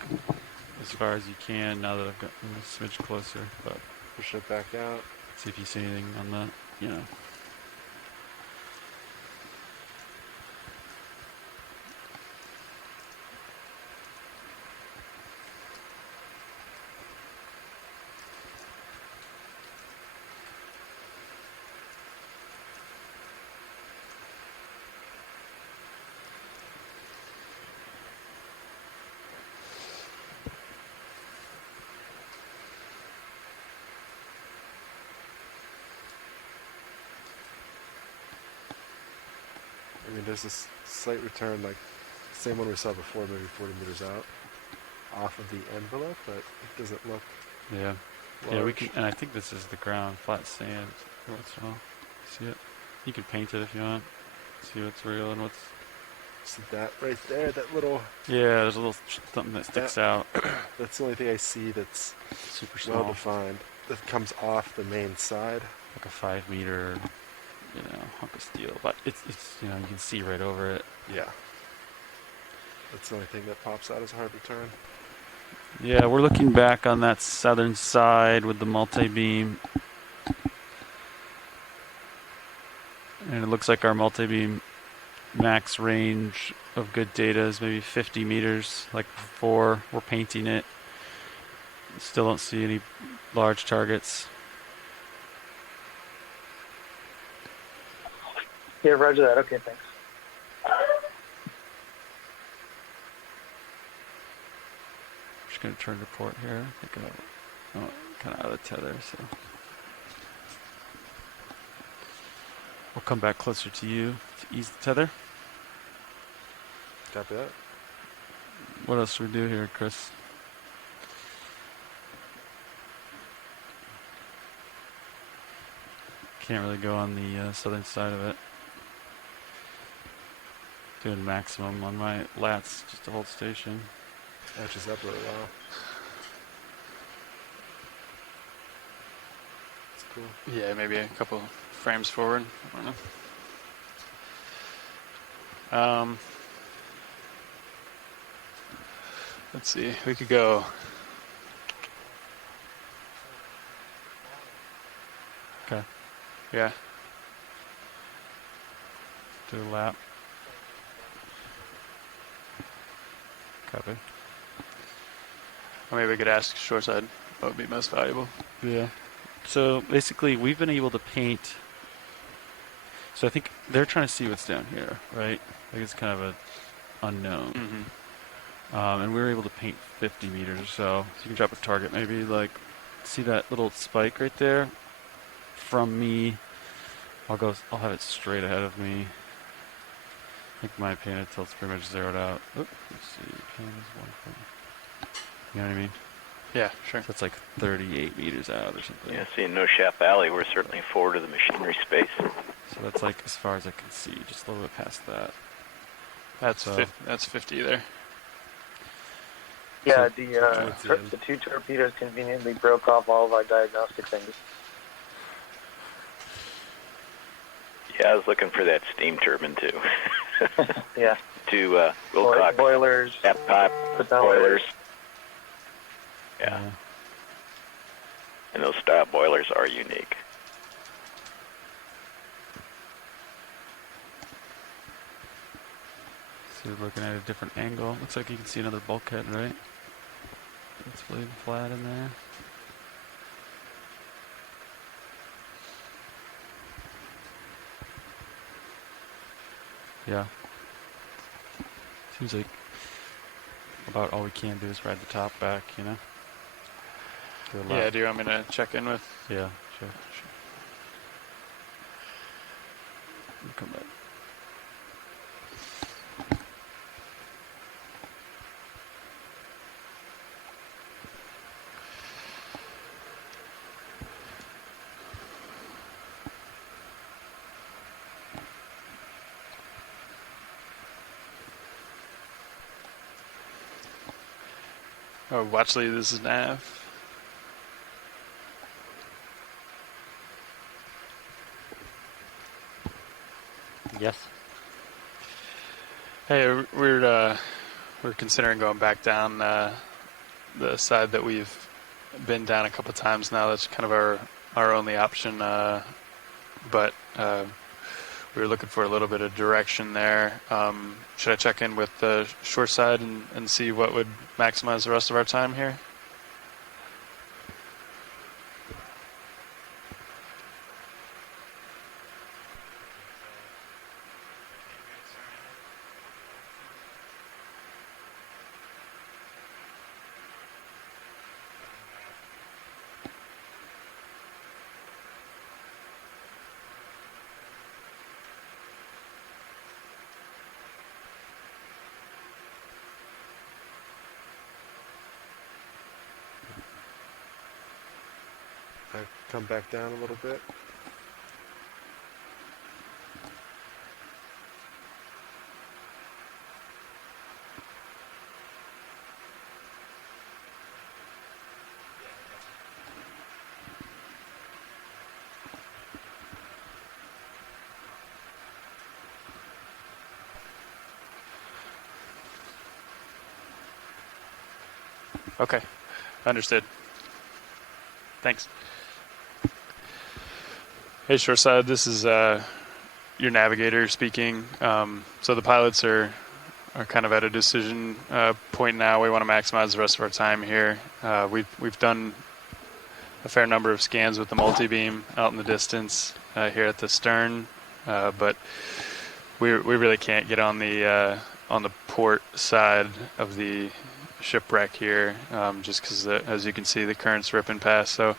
as far as you can now that I've gotten a smidge closer, but Push it back out. see if you see anything on that, you know. I mean, there's this slight return, like same one we saw before, maybe 40 meters out, off of the envelope, but it doesn't look. Yeah. large. Yeah, we can, and I think this is the ground, flat sand. What's wrong? See it? You can paint it if you want. See what's real and what's. See that right there, that little. Yeah, there's a little something that sticks out. That's the only thing I see that's Super small. well defined. That comes off the main side. Like a 5 meter, hunk of steel. But it's you can see right over it. Yeah. That's the only thing that pops out as a hard return. Yeah, we're looking back on that southern side with the multi-beam. And it looks like our multi-beam max range of good data is maybe 50 meters, like before. We're painting it. Still don't see any large targets. Yeah, roger that. Okay, thanks. Just going to turn to port here. I think I'm kind of out of tether, so. We'll come back closer to you to ease the tether. Copy that. What else should we do here, Chris? Can't really go on the southern side of it. Doing maximum on my lats just to hold station. Matches up really well. It's cool. Yeah, maybe a couple frames forward. I don't know. Let's see. We could go. Okay. Yeah. Do a lap. Copy. Or maybe we could ask shoreside what would be most valuable. Yeah. So basically, we've been able to paint. So I think they're trying to see what's down here, right? I think it's kind of an unknown. Mm-hmm. And we were able to paint 50 meters or so. So you can drop a target, maybe like, see that little spike right there? From me, I'll have it straight ahead of me. I think my painted tilt's pretty much zeroed out. Oop, let's see, pan is 1 point. You know what I mean? Yeah, sure. So that's like 38 meters out or something. Yeah, seeing No Shap Alley, we're certainly forward of the machinery space. So that's like as far as I can see, just a little bit past that. That's So- that's 50 there. Yeah, So- the two torpedoes conveniently broke off all of our diagnostic things. Yeah, I was looking for that steam turbine too. Yeah. To Wilcox. Boilers. That pipe, boilers. Yeah. And those style boilers are unique. So you're looking at a different angle. Looks like you can see another bulkhead, right? It's laying flat in there. Yeah. Seems like about all we can do is ride the top back, you know? To the Yeah, left. do you want me to check in with? Yeah, sure. Come back. Oh, Watchley, this is Nav. Yes. Hey, we're considering going back down the side that we've been down a couple times now. That's kind of our only option. But we were looking for a little bit of direction there. Should I check in with the shore side and see what would maximize the rest of our time here? I come back down a little bit. Okay, understood. Thanks. Hey, Shoreside, this is your navigator speaking. So the pilots are kind of at a decision point now. We want to maximize the rest of our time here. We've done a fair number of scans with the multi-beam out in the distance here at the stern, but we really can't get on the port side of the shipwreck here, just because, as you can see, the current's ripping past. So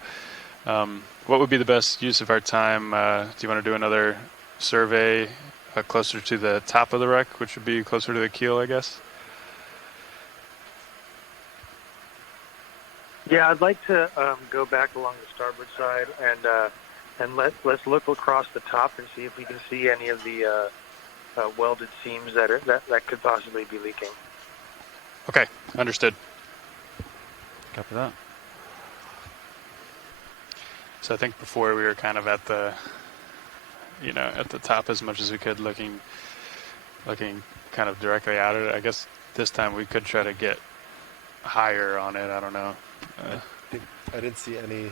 what would be the best use of our time? Do you want to do another survey closer to the top of the wreck, which would be closer to the keel, I guess? Yeah, I'd like to go back along the starboard side and let's look across the top and see if we can see any of the welded seams that could possibly be leaking. Okay, understood. Copy that. So I think before we were kind of at the top as much as we could, looking kind of directly at it. I guess this time we could try to get higher on it. I don't know. I didn't see any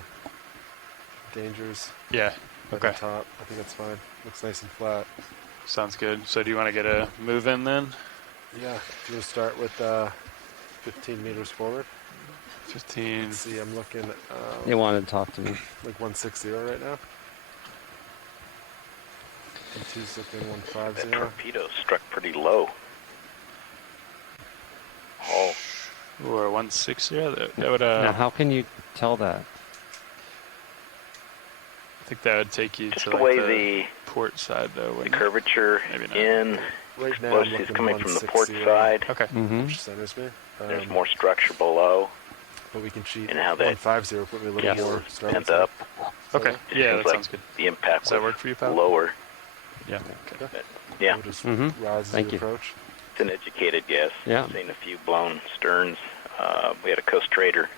dangers. Yeah. At Okay. the top. I think that's fine. Looks nice and flat. Sounds good. So do you want to get a move in then? Yeah. If you start with 15 meters forward. 15. Let's see, I'm looking at They wanted to talk to me. like 160 right now. And two's looking That 150. torpedo struck pretty low. Oh, Or 160. Yeah, that would. Now, how can you tell that? I think that would take you just to the like way the port side though. the wouldn't it? curvature Maybe not. in Right now, I'm explosives looking coming from the port 160. side. Okay. Mm-hmm. Which centers me. There's more structure below. but we can cheat. And how that 150 put me a little Yes. more starboard bent side. up. Okay. Just Yeah, seems that like sounds good. the impact Does that was work for you, pal? lower. Yeah. Okay. But, yeah, We'll just Mm-hmm. rise as Thank we you. approach. it's an educated guess. Yeah. Seen a few blown sterns. We had a Coast Trader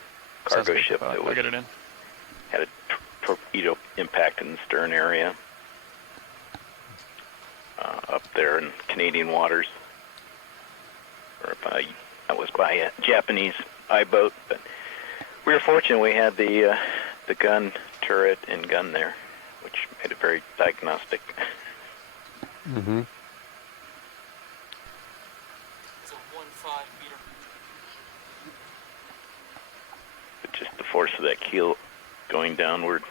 Sounds cargo good, ship pal. that I'll was get it in. had a torpedo impact in the stern area up there in Canadian waters. Or by, I was by a Japanese I-boat, but we were fortunate we had the gun turret and gun there, which made it very diagnostic. Mm-hmm. It's a 1.5 meter. But just the force of that keel going downward.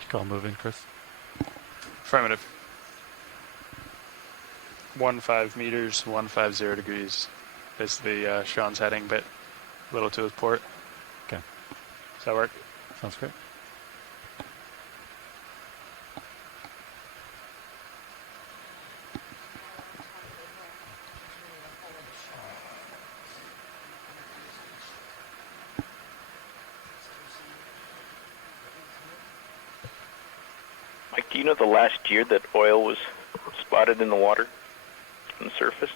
You call moving, Chris? Affirmative. 15 meters, 150 degrees. Basically, Sean's heading, but a little to his port. Okay. Does that work? Sounds great. Mike, do you know the last year that oil was spotted in the water on the surface?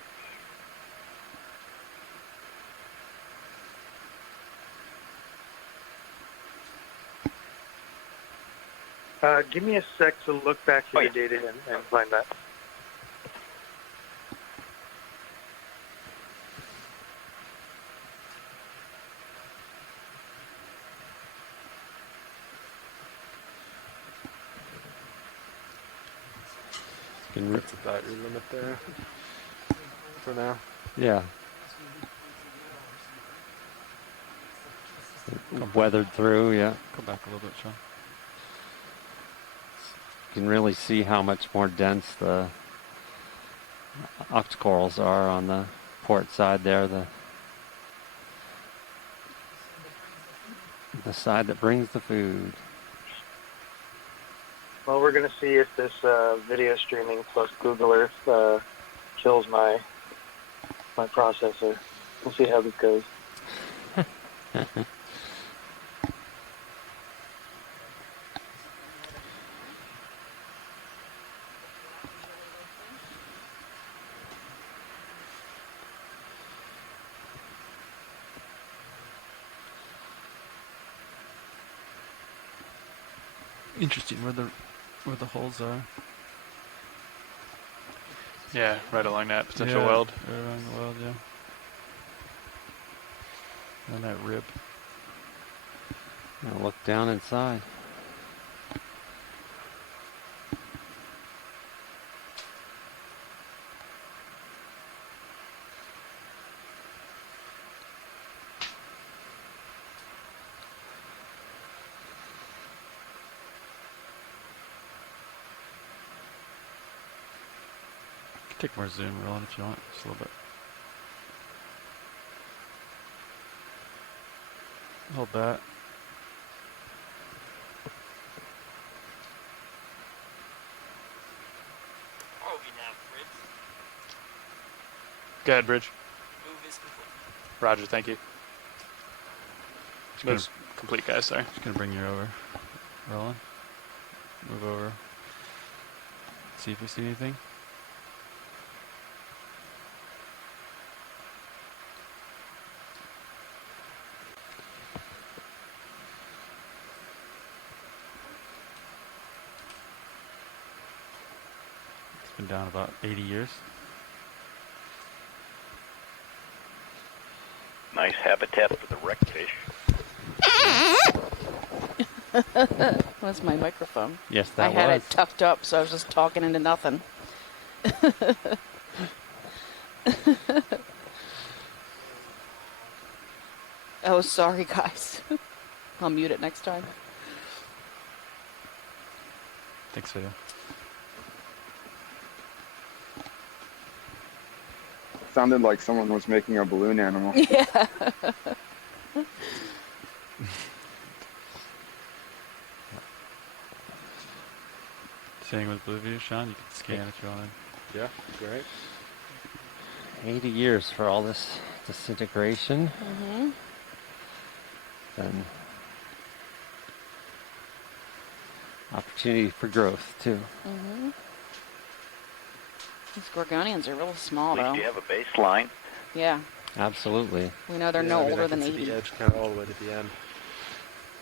Give me a sec to look back Oh, through yeah. the data and find that. That's a battery limit there for now. Yeah. Weathered through, yeah. Go back a little bit, Sean. You can really see how much more dense the ox corals are on the port side there. The side that brings the food. Well, we're going to see if this video streaming plus Google Earth kills my processor. We'll see how this goes. Interesting where the holes are. Yeah, right along that potential Yeah, weld. right along the weld, yeah. And that rib. Now look down inside. Take more zoom, Roland, if you want, just a little bit. Hold that. Probably now, Fritz. Go ahead, Bridge. Move is complete. Roger, thank you. Just gonna, Move's complete, guys, sorry. just gonna bring you over, Roland. Move over. See if we see anything. It's been down about 80 years. Nice habitat for the wrecked fish. That's my microphone. Yes, I that had was. it tucked up, so I was just talking into nothing. Oh, sorry, guys. I'll mute it next time. Thanks, video. Sounded like someone was making a balloon animal. Yeah. Same with Blue View, Sean. You can scan if you want to. Yeah, great. 80 years for all this disintegration. Mm-hmm. Then opportunity for growth too. Mm-hmm. These gorgonians are real small, At though. least you have a baseline. Yeah. Absolutely. We know they're Yeah, no I mean, older I can than see 80. the edge kind of all the way to the end.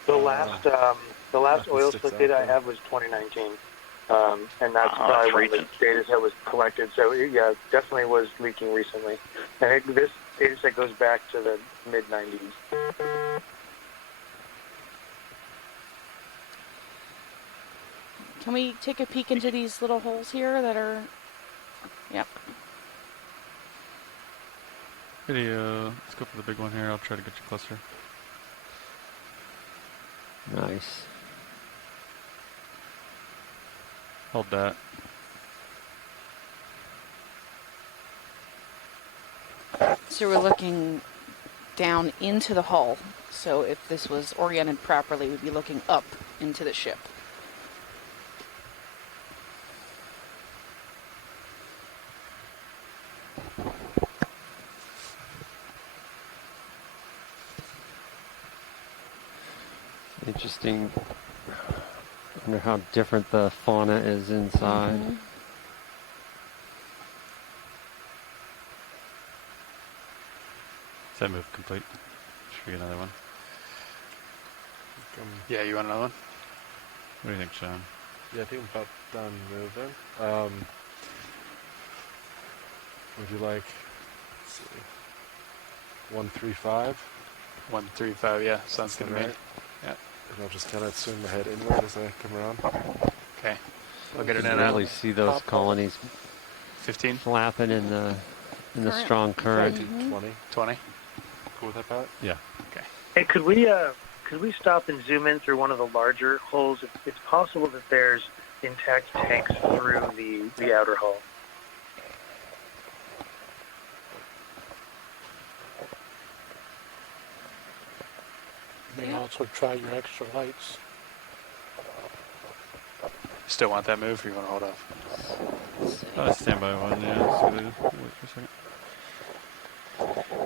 The last nothing oil sticks slick out data I there. have was 2019, and that's Oh, probably that's when the recent. data set was collected. So yeah, it definitely was leaking recently, and this data set goes back to the mid 90s. Can we take a peek into these little holes here that are... Yep. Video. Let's go for the big one here. I'll try to get you closer. Nice. Hold that. So we're looking down into the hull. So if this was oriented properly, we'd be looking up into the ship. Interesting. I wonder how different the fauna is inside. Mhm. Is that move complete? Should we get another one? Yeah, you want another one? What do you think, Sean? Yeah, I think I'm about done moving. Would you like, let's see, 135? 135, yeah, sounds good to me. Right. Yeah. And I'll just kind of swing my head inward as I come around. Okay. I'll get You it can in really out. see those colonies 15? flapping in the Current. strong current. I do Mhm. 20. 20? Cool with that, Pat? Yeah. Okay. Hey, could we stop and zoom in through one of the larger holes? It's possible that there's intact tanks through the outer hull. You may also try your extra lights. Still want that move, or you want to hold off? Stand by one, yeah. Let's see what it is. Wait for a second.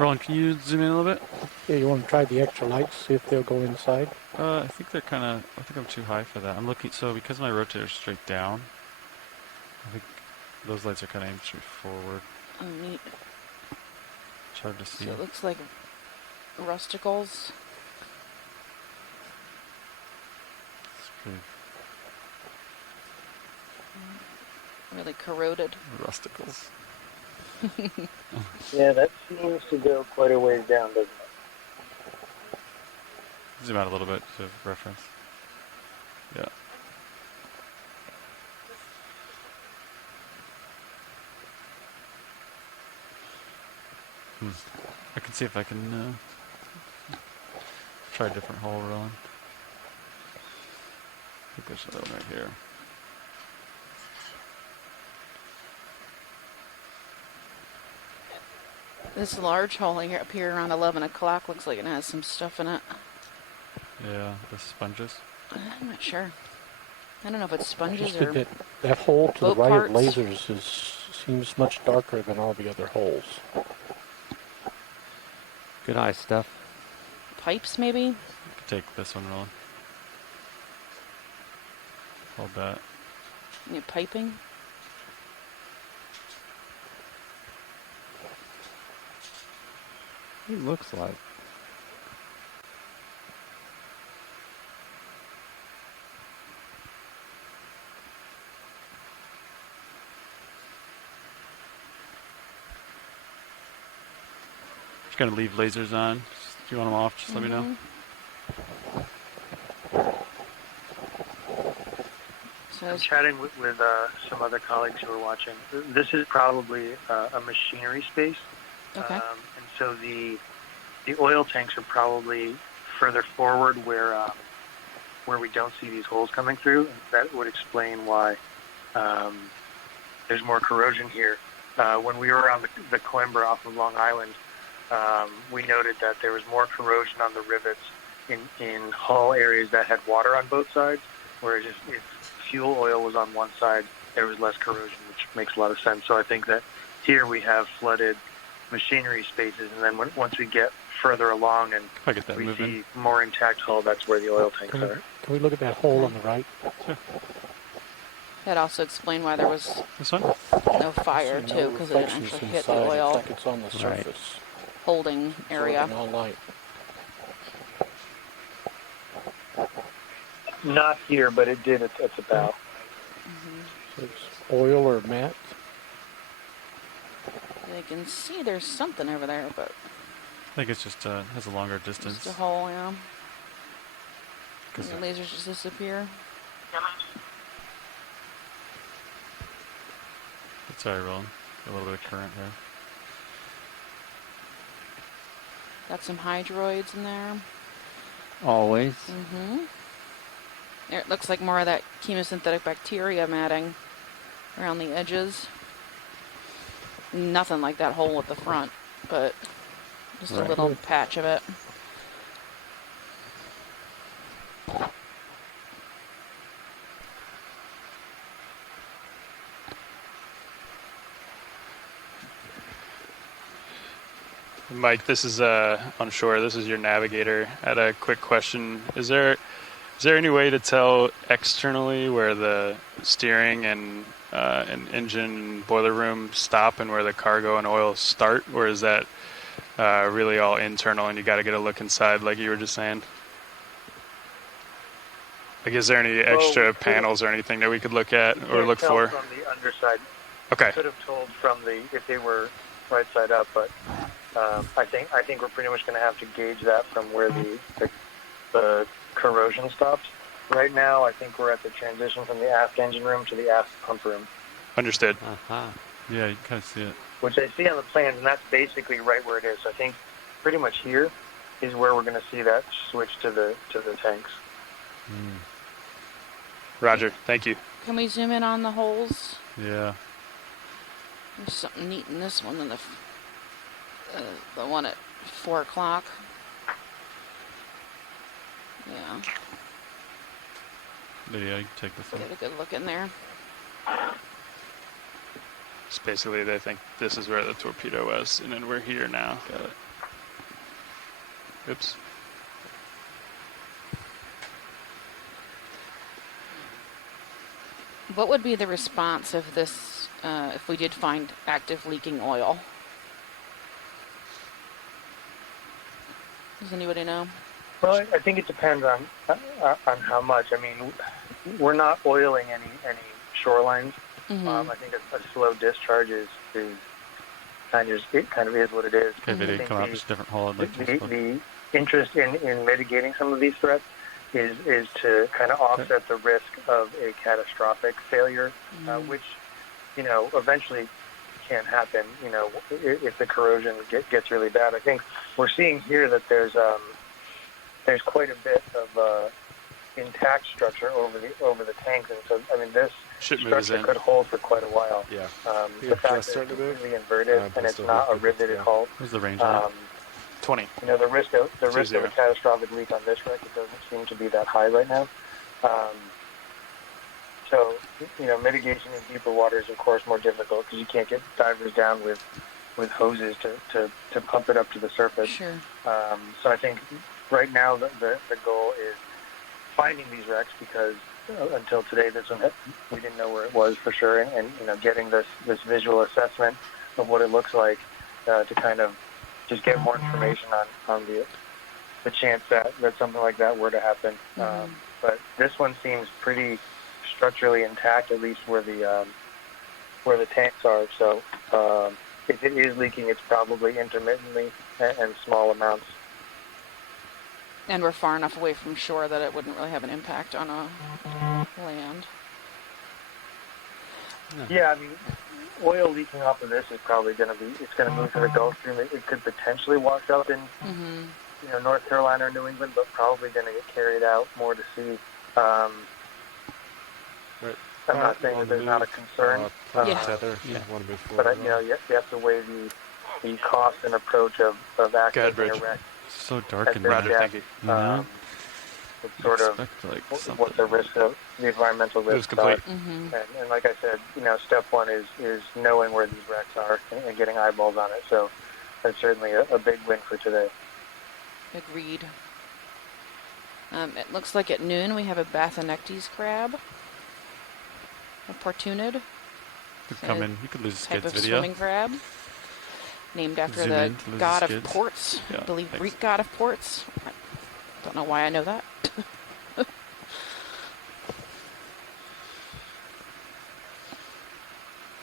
Roland, can you zoom in a little bit? Yeah, you want to try the extra lights, see if they'll go inside. I think they're kind of. I think I'm too high for that. I'm looking. So because my rotator's straight down, I think those lights are kind of aimed straight forward. Oh, neat. It's hard to see. So it looks like rusticles. It's pretty Really corroded. rusticles. Yeah, that seems to go quite a ways down, doesn't it? Zoom out a little bit to reference. Yeah. I can see if I can try a different hole, Roland. I think there's another one right here. This large hole here up here around 11 o'clock looks like it has some stuff in it. Yeah, the sponges. I'm not sure. I don't know if it's sponges Just or... that hole to the boat right parts. of lasers seems much darker than all the other holes. Good eye stuff. Pipes, maybe? You can take this one, Roland. Hold that. Any piping? It looks like. Just gonna leave lasers on. If you want them off, just let me know. So I'm chatting with some other colleagues who are watching. This is probably a machinery space. okay. And so the oil tanks are probably further forward where we don't see these holes coming through. And that would explain why there's more corrosion here. When we were on the Coimbra off of Long Island, we noted that there was more corrosion on the rivets in hull areas that had water on both sides, whereas if fuel oil was on one side, there was less corrosion, which makes a lot of sense. So I think that here we have flooded machinery spaces, and then once we get further along and If I get that we moving. see more intact hull, that's where the oil tanks are. Can we look at that hole on the right? That also explained why there was This one? no fire See too, no because it didn't reflections actually hit the inside. oil It's like it's on the surface. holding area. Absorbing all light. Not here, but it did at the bow. So it's oil or matte. They can see there's something over there, but I think it's just has a longer distance. just a hole, yeah. 'Cause The lasers just disappear. Sorry, Roland. A little bit of current there. Got some hydroids in there. Always. Mm-hmm. There, it looks like more of that chemosynthetic bacteria matting around the edges. Nothing like that hole at the front, but just a Right. little patch of it. Mike, this is on shore. This is your navigator. I had a quick question. Is there any way to tell externally where the steering and engine and boiler room stop and where the cargo and oil start, or is that really all internal and you got to get a look inside, like you were just saying? Like, is there any extra panels or anything that we could look at or look Tell for? from the underside. Okay. Could have told from if they were right side up, but I think we're pretty much going to have to gauge that from where the corrosion stops. Right now, I think we're at the transition from the aft engine room to the aft pump room. Understood. Yeah, you can kind of see it. Which I see on the plans, and that's basically right where it is. So I think pretty much here is where we're going to see that switch to the tanks. Roger. Thank you. Can we zoom in on the holes? Yeah. There's something neat in this one than the one at 4 o'clock. Yeah, Yeah, you can take this one. get a good look in there. Just basically, they think this is where the torpedo was, and then we're here now. Got it. Oops. What would be the response of this if we did find active leaking oil? Does anybody know? Well, I think it depends on how much. I mean, we're not oiling any shorelines. I think a slow discharge is kind of is what it is. Okay, they did come out just a different hole. The interest in mitigating some of these threats is to kind of offset the risk of a catastrophic failure, which eventually can happen. If the corrosion gets really bad. I think we're seeing here that there's quite a bit of intact structure over the tanks, and so I mean this structure could hold for quite a while. Yeah. The fact that it's completely inverted and it's not a riveted hull. What's the range on it? 20. The risk of a catastrophic leak on this wreck, it doesn't seem to be that high right now. So mitigation in deeper water is of course more difficult because you can't get divers down with hoses to pump it up to the surface. Sure. So I think right now the goal is finding these wrecks because until today we didn't know where it was for sure, and getting this visual assessment of what it looks like to kind of just get more information on the chance that something like that were to happen. But this one seems pretty structurally intact, at least where the tanks are. So if it is leaking, it's probably intermittently and small amounts. And we're far enough away from shore that it wouldn't really have an impact on a land. Yeah, I mean, oil leaking off of this is probably going to be, it's going to move to the Gulf Stream. It could potentially wash up in, North Carolina or New England, but probably going to get carried out more to sea. Right. I'm not saying that there's not a concern, Tether, Yeah. want to move forward. but you have to weigh the cost and approach of accessing Bridge. a wreck So dark at in this there. Roger, thank you. It's sort of Expect, like, what the risk of the environmental Move's risks are. complete. And like I said, step one is knowing where these wrecks are and getting eyeballs on it. So that's certainly a big win for today. Agreed. It looks like at noon we have a Bathanectes crab. A portunid. Could come in. You could lose Type skids of video. swimming crab. Named after Zoom the in to lose god the of skids. ports. Yeah, I believe thanks. Greek god of ports. I don't know why I know that.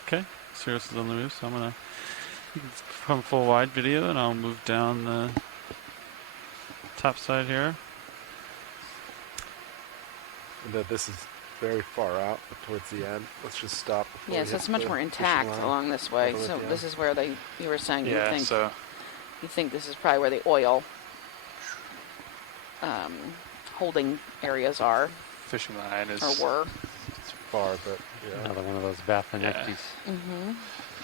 Okay, Cirrus is on the move, so I'm gonna come full wide video, and I'll move down the top side here. And that this is very far out, but towards the end. Let's just stop. before we Yeah, so hit it's much the more fishing intact line. along this way. All the way So at the this end. is where you were saying Yeah, you think this is probably where the oil holding areas are Fishing line is. or were. It's far, but yeah. Another one of those Bathanectes.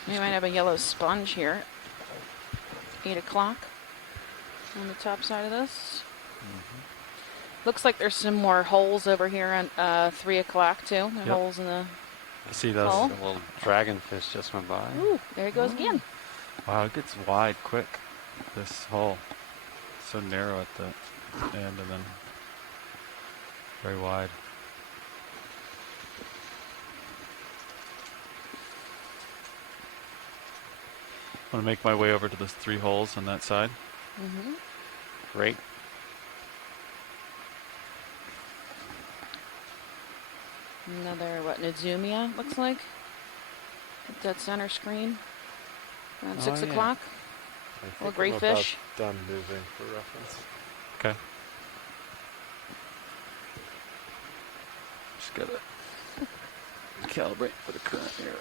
We might have a yellow sponge here. 8 o'clock on the top side of this. Looks like there's some more holes over here on 3 o'clock too. The holes in the I see those. hull. A little dragonfish just went by. Ooh, there it goes again. Wow, it gets wide quick. This hole, so narrow at the end, and then very wide. I'm gonna make my way over to those 3 holes on that side. Great. Another, Nizumia looks like. At that center screen. Around 6 yeah. o'clock. I think Little gray I'm about fish. done moving for reference. Okay. Just gotta calibrate for the current here.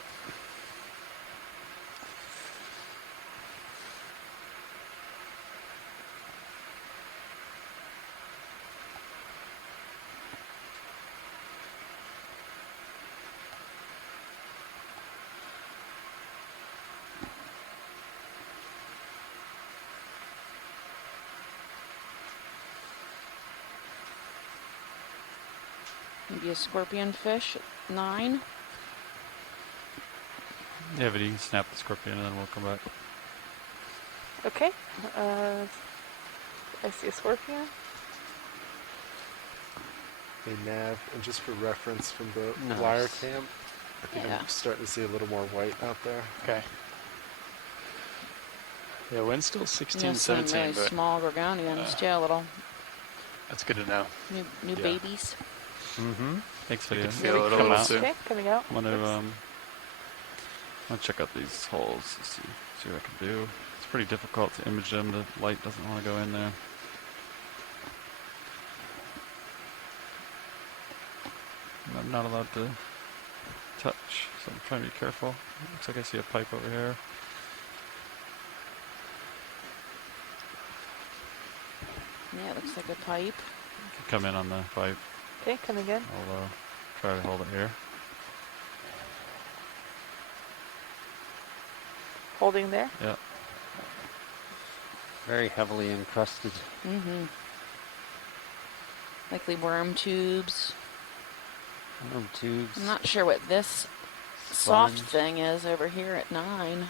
Maybe a scorpion fish at 9. Yeah, but you can snap the scorpion and then we'll come back. Okay. I see a scorpion. Hey Nav, and just for reference from the Nice. wire cam, I think Yeah. I'm starting to see a little more white out there. Okay. Yeah, wind's still 16, Some 17, really but small gorgonians too, little that's good to know. new babies. Thanks, You video. can feel it a Come little out. soon. Okay, coming out. I'm gonna check out these holes to see what I can do. It's pretty difficult to image them. The light doesn't want to go in there. And I'm not allowed to touch, so I'm trying to be careful. Looks like I see a pipe over here. Yeah, it looks like a pipe. Could come in on the pipe. Okay, coming in. I'll try to hold it here. Holding there. Yeah. Very heavily encrusted. Likely worm tubes. Tubes. I'm not sure what this soft Sponge. thing is over here at 9.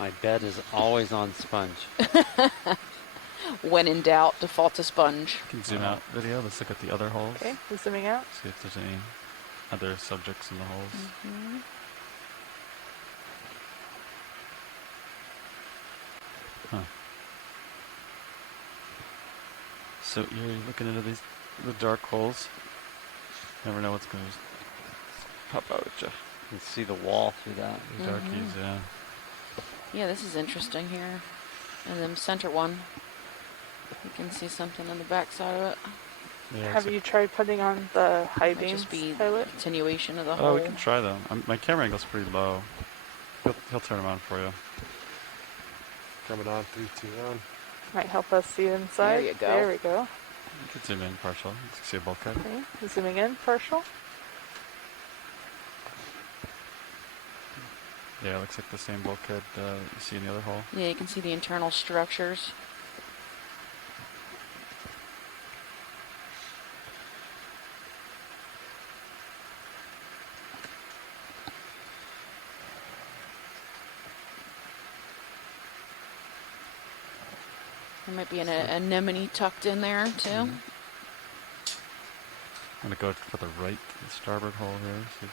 My bed is always on sponge. When in doubt, default to sponge. You can zoom out video. Let's look at the other holes. Okay, zooming out. See if there's any other subjects in the holes. Huh. So you're looking into the dark holes. Never know what's going to pop out at you. You can see the wall through that. The darkies, yeah. Yeah, this is interesting here. And then center one. You can see something on the back side of it. Yeah, Have you tried putting on the high Might beams, just be pilot? continuation of the Oh, whole. we can try them. My camera angle's pretty low. He'll turn them on for you. Coming on, 3, 2, 1. Might help us see inside. There you go. There we go. You can zoom in partial. You can see a bulkhead. Okay, zooming in, partial. Yeah, it looks like the same bulkhead you see in the other hole. Yeah, you can see the internal structures. There might be an anemone tucked in there too. I'm gonna go for the right, the starboard hole here. See.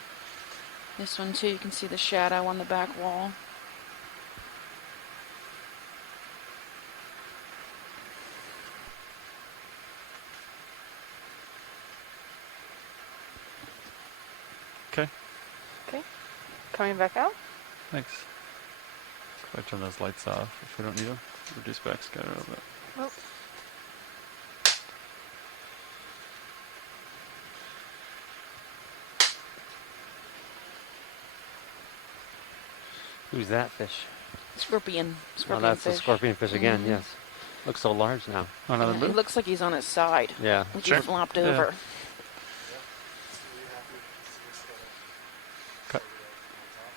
This one too, you can see the shadow on the back wall. Okay, Okay, coming back out. thanks. If I turn those lights off, if we don't need them, reduce backscatter a little bit. Oh, Who's that fish? Scorpion Oh, that's fish. the scorpion fish again, Mhm. yes. Looks so large now. Another Yeah, move? it looks like he's on his side. Yeah. Like Sure. he's flopped Yeah. over.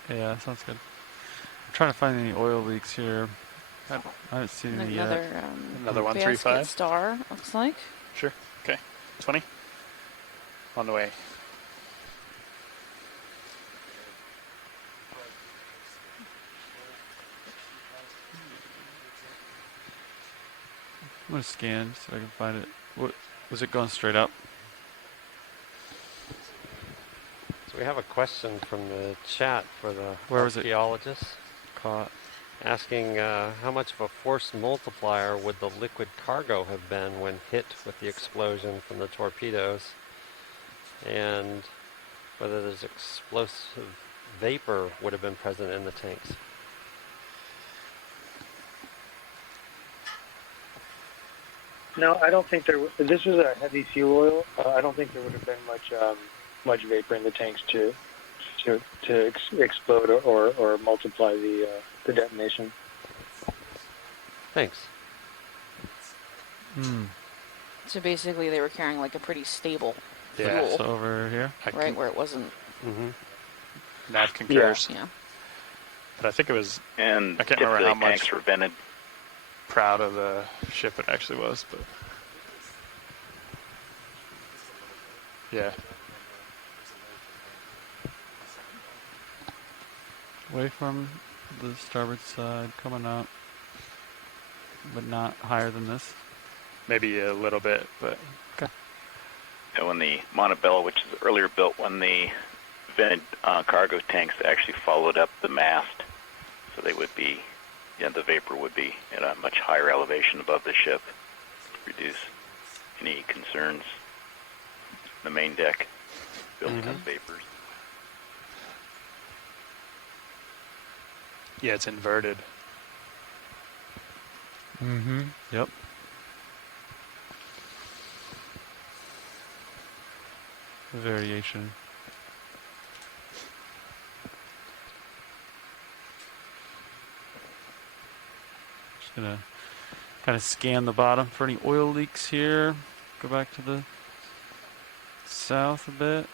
Yeah, sounds good. I'm trying to find any oil leaks here. I haven't seen any yet. Another basket 135? star, looks like. Sure. Okay. 20. On the way. I'm gonna scan so I can find it. What was it going straight up? So we have a question from the chat for the Where was it? archaeologists Caught. asking how much of a force multiplier would the liquid cargo have been when hit with the explosion from the torpedoes, and whether there's explosive vapor would have been present in the tanks. No, I don't think there. This was a heavy fuel oil. I don't think there would have been much vapor in the tanks to explode or multiply the detonation. Thanks. Hmm. So basically they were carrying like a pretty stable Yeah. fuel. So over here. Right, where it wasn't. Mm-hmm. Nav concurs. Yeah. But I think it was. And I can't remember typically how much tanks were vented. proud of the ship it actually was, but. Yeah. Away from the starboard side, coming out, but not higher than this. Maybe a little bit, but. Okay. And when the Montebello, which is earlier built, when the vented cargo tanks actually followed up the mast, so they would be, the vapor would be at a much higher elevation above the ship, reduce any concerns. The main deck building up vapors. Yeah, it's inverted. Mm-hmm. Yep. The variation. Just gonna kind of scan the bottom for any oil leaks here. Go back to the south a bit.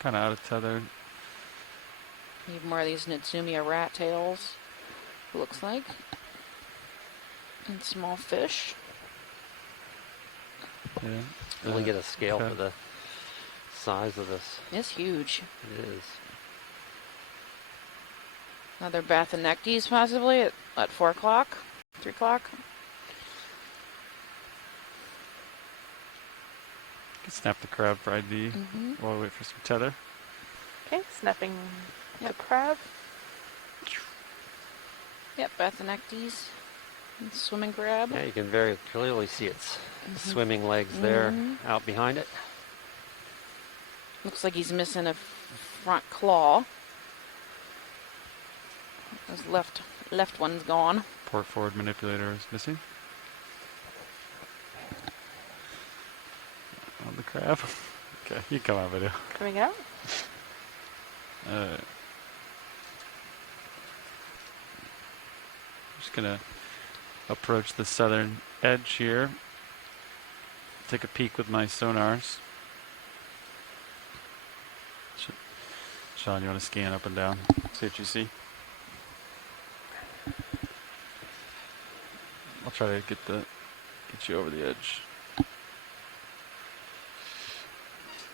Kind of out of tether. Need more of these Nitsumia rat tails, looks like. And small fish. Yeah. Really get a scale okay. for the size of this. It's huge. It is. Another Bathanectes possibly at 4 o'clock, 3 o'clock. Can snap the crab for ID while we wait for some tether. Okay, snapping the crab. Yep, Bathanectes. Swimming crab. Yeah, you can very clearly see its swimming legs there out behind it. Looks like he's missing a front claw. His left one's gone. Port forward manipulator is missing. On the crab. Okay, you come on video. Coming out? Just gonna approach the southern edge here. Take a peek with my sonars. Sean, you want to scan up and down? See what you see? I'll try to get you over the edge.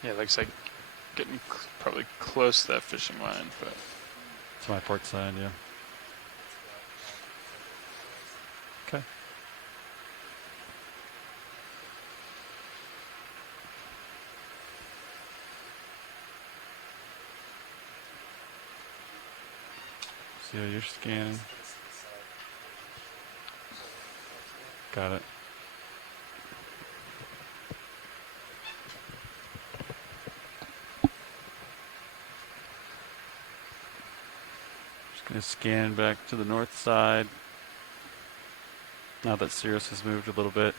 Yeah, it looks like getting probably close to that fishing line, but It's my port side, yeah. Okay. See how you're scanning. Got it. Just gonna scan back to the north side. Now that Cirrus has moved a little bit.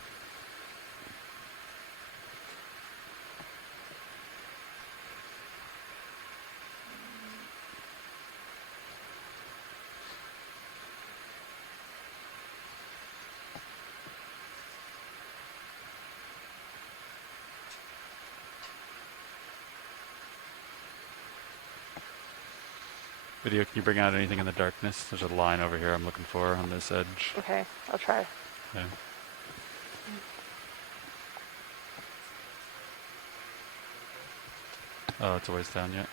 Video, can you bring out anything in the darkness? There's a line over here I'm looking for on this edge. Okay, I'll try. Yeah. Oh, it's a ways down yet.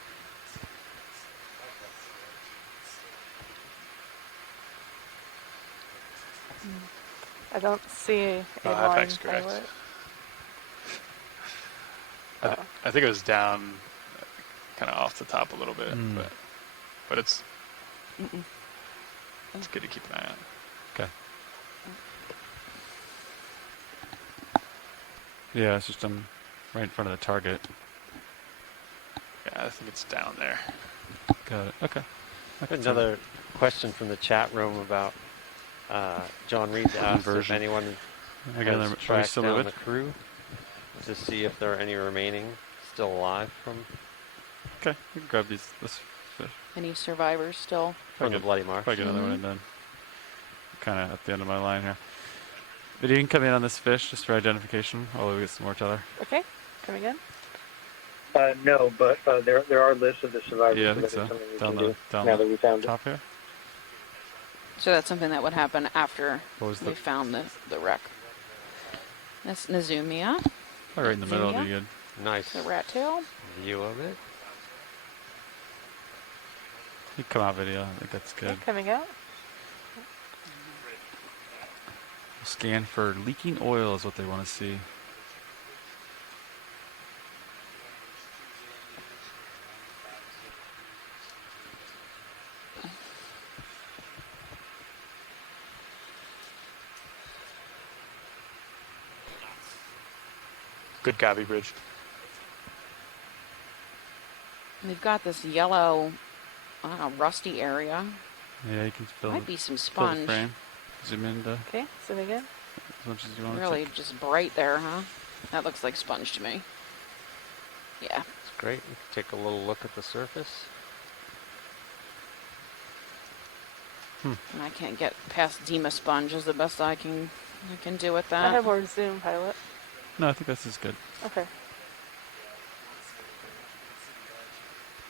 I don't see a Oh, line. FX correct. anywhere. I think it was down, kind of off the top a little bit, but it's good to keep an eye on. Okay. Yeah, it's just right in front of the target. Yeah, I think it's down there. Got it. Okay. Another question from the chat room about John Reed asked if Conversion. anyone Again, has are we tracked still down moving? the crew to see if there are any remaining still alive from Okay, we can grab this fish. Any survivors still? the Bloody Marsh. Probably get another one in then. Kind of at the end of my line here. But you can come in on this fish just for identification while we get some more tether. Okay, coming in. No, but there are lists of the survivors. Yeah, I so think that is so. something we Down can the do down now the that we found it. top here. So that's something that would happen after What was we found the wreck. That's Nazumia. Oh, right in the middle would be good. Nice The rat tail. view of it. You come out video. I think that's good. Okay, coming out. Scan for leaking oil is what they want to see. Good Gabi bridge. We've got this yellow, I don't know, rusty area. Yeah, you can fill. Might be some fill the sponge. frame. Zoom in to Okay, zooming in. as much as you want. Really just bright there, huh? That looks like sponge to me. Yeah. It's great. We can take a little look at the surface. And I can't get past Dima sponge is the best I can do with I that. have more zoom, pilot. No, I think this is good. Okay.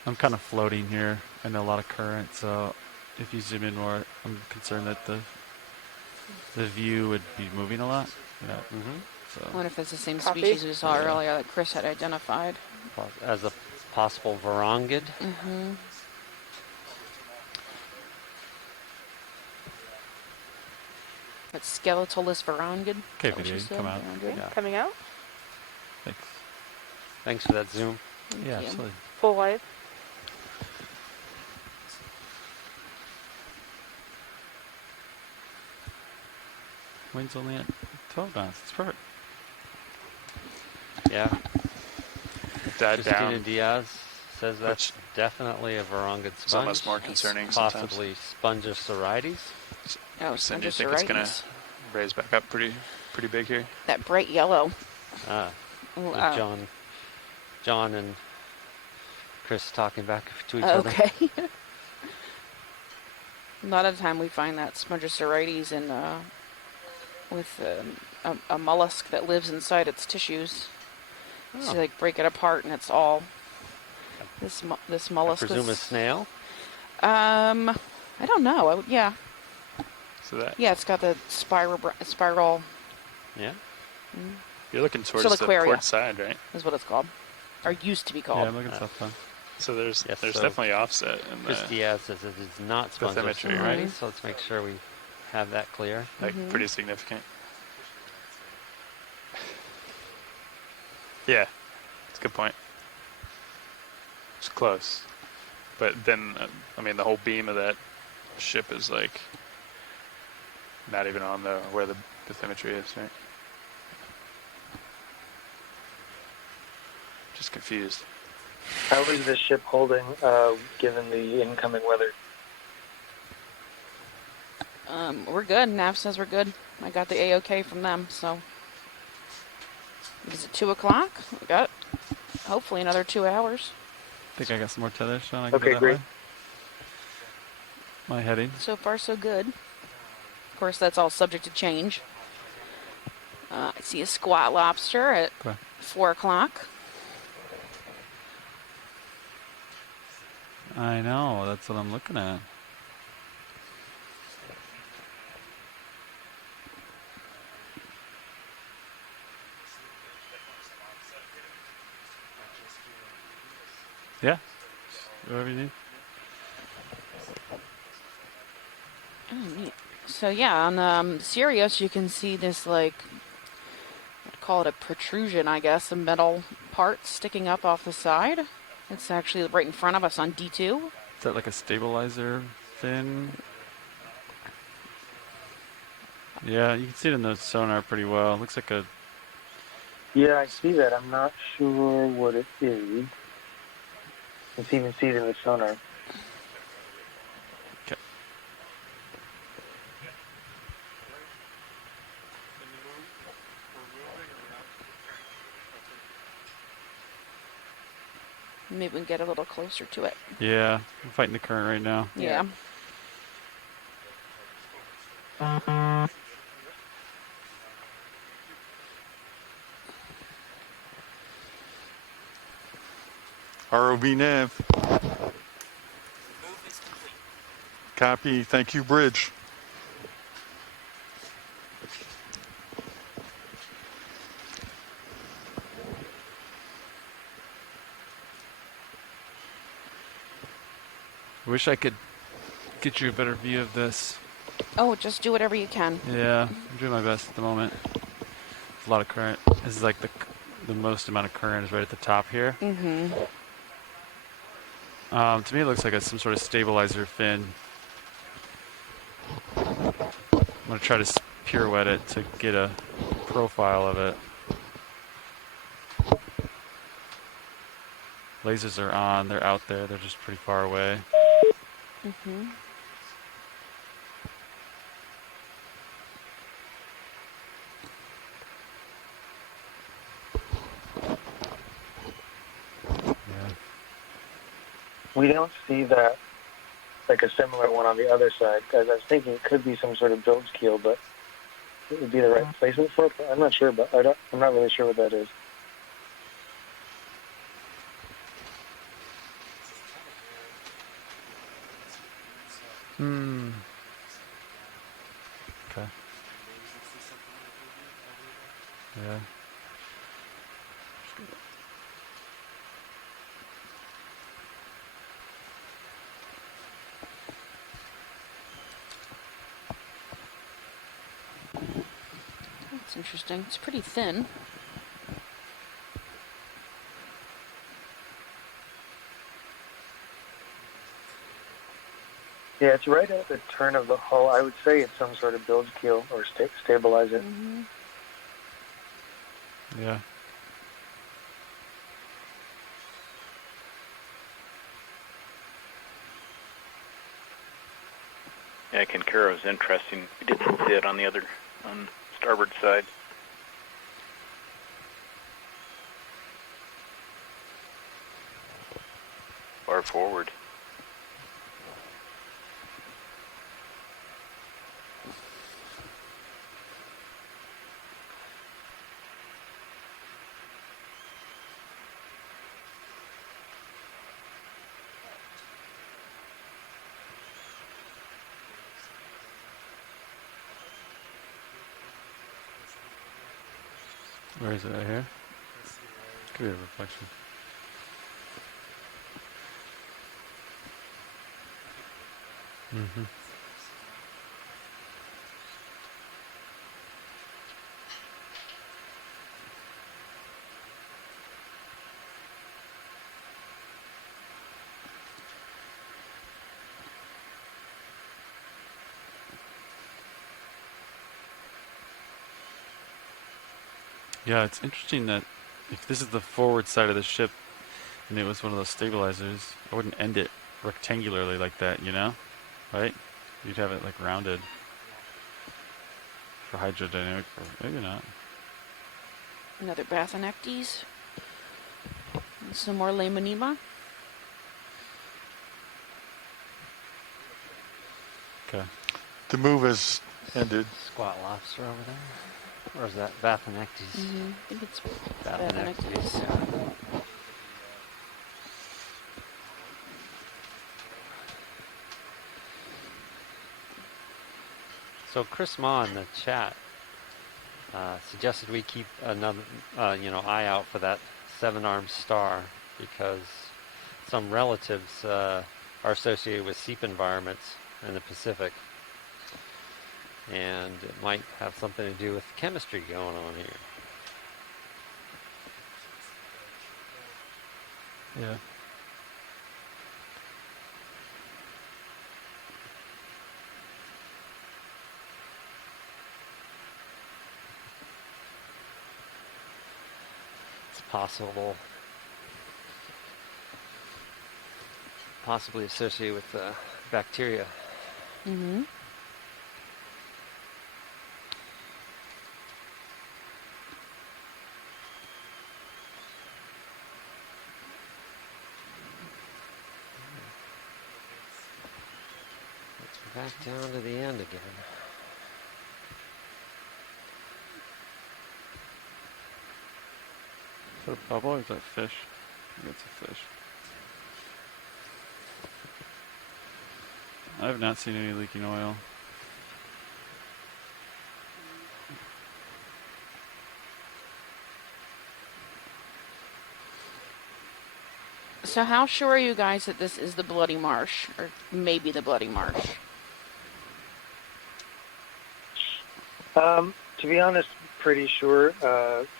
I'm kind of floating here and a lot of current, so if you zoom in more, I'm concerned that the view would be moving a lot. Yeah. So I wonder if it's the same Copy. species we saw Yeah. earlier that Chris had identified. As a possible varangid. Mm-hmm. It's Skeletolis varangid. Okay, Is that what video, you you said? come out. Varangid? Yeah. Coming out. Thanks. Thanks for that zoom. Thank Yeah, you. absolutely. Full wide. Wind's only at 12 knots. It's perfect. Yeah. Died Christina down. Diaz says that's Which definitely a varungid It's almost sponge. more concerning Possibly Spongosauриdes. Oh, Cindy, you think it's gonna Spongosauриdes. raise back up pretty big here? That bright yellow. Ah, Ooh, with John and Chris talking back to each other. okay. A lot of the time we find that Spongosauриdes in with a mollusk that lives inside its tissues. So you like break it apart and it's all this I mollusk. presume a snail. I don't know. Yeah. So that Yeah, it's got the spiral. Yeah. you're looking towards the Siliquaria. port side, right? Is what it's called, or used to be called. Yeah, I'm looking stuff done. So there's Yes, so definitely offset in Chris the Diaz says it is not bathymetry, Spongosauриdes, right? so let's make sure we have that clear. like pretty significant. Yeah, it's a good point. It's close, but then I mean the whole beam of that ship is like not even on where the bathymetry is, right? Just confused. How is this ship holding, given the incoming weather? We're good. Nav says we're good. I got the AOK from them, so. Is it 2 o'clock? We got hopefully another 2 hours. Think I got some more tethers, Sean. I can Okay, go that great. way. My heading. So far, so good. Of course, that's all subject to change. I see a squat lobster at Okay. 4 o'clock. I know. That's what I'm looking at. Yeah. Whatever you need. Oh, neat. So yeah, on Sirius you can see this like, I'd call it a protrusion, I guess, a metal part sticking up off the side. It's actually right in front of us on D2. Is that like a stabilizer fin? Yeah, you can see it in the sonar pretty well. It looks like a... Yeah, I see that. I'm not sure what it is. You can even see it in the sonar. Okay. Maybe we can get a little closer to it. Yeah, I'm fighting the current right now. Yeah. ROV nav. Copy. Thank you, bridge. I wish I could get you a better view of this. Oh, just do whatever you can. Yeah, I'm doing my best at the moment. There's a lot of current. This is like the most amount of current is right at the top here. Mm-hmm. To me, it looks like some sort of stabilizer fin. I'm gonna try to pirouette it to get a profile of it. Lasers are on. They're out there. They're just pretty far away. Mm-hmm. Yeah. We don't see that, like a similar one on the other side, because I was thinking it could be some sort of bilge keel, but it would be the right placement for it. But I'm not sure, but I'm not really sure what that is. Hmm. Okay. Yeah. That's interesting. It's pretty thin. Yeah, it's right at the turn of the hull. I would say it's some sort of bilge keel or stabilizer. Mm-hmm. Yeah. Yeah, Kinkara was interesting. We did see it on starboard side. Far forward. Where is it? Right here? Could be a reflection. Mm-hmm. Yeah, it's interesting that if this is the forward side of the ship and it was one of those stabilizers, I wouldn't end it rectangularly like that, you know? Right? You'd have it like rounded for hydrodynamic, or maybe not. Another Bathanectes. And some more Lemonema. Okay. The move has ended. Squat lobster over there? Or is that Bathanectes? Mm-hmm. I think it's Bathanectes. Bathanectes. So Chris Ma in the chat suggested we keep another, eye out for that seven-armed star because some relatives are associated with seep environments in the Pacific, and it might have something to do with chemistry going on here. Yeah. It's possibly associated with bacteria. Mm-hmm. Back down to the end again. Is that a bubble or is that fish? I think it's a fish. I have not seen any leaking oil. So how sure are you guys that this is the Bloody Marsh? Or maybe the Bloody Marsh? To be honest, pretty sure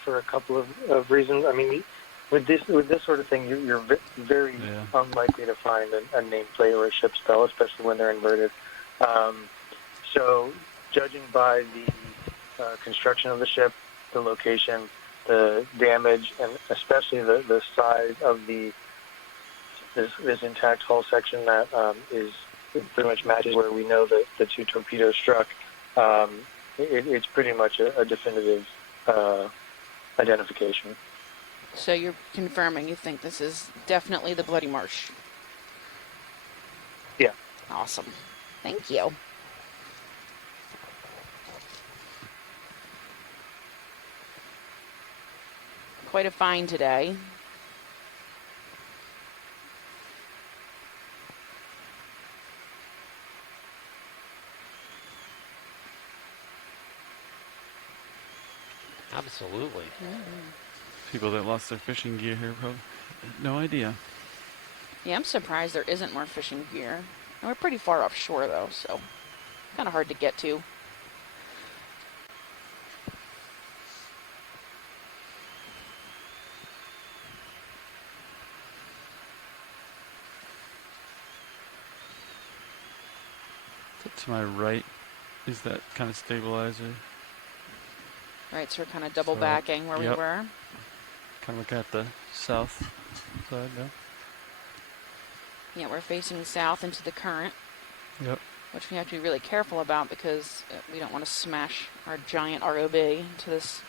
for a couple of reasons. I mean, with this sort of thing, you're very unlikely to find a nameplate or a ship spell, especially when they're inverted. So, judging by the construction of the ship, the location, the damage, and especially the size of this intact hull section that is pretty much matches where we know that the two torpedoes struck. It's pretty much a definitive identification. So you're confirming you think this is definitely the Bloody Marsh? Yeah. Awesome. Thank you. Quite a find today. Absolutely. People that lost their fishing gear here probably had no idea. Yeah, I'm surprised there isn't more fishing gear. And we're pretty far offshore though, so kind of hard to get to. to my right is that kind of stabilizer. Right, so we're kind of double So, backing where we yep. were. Kind of looking at the south side now. Yeah, we're facing south into the current, Yep. which we have to be really careful about because we don't want to smash our giant ROB into this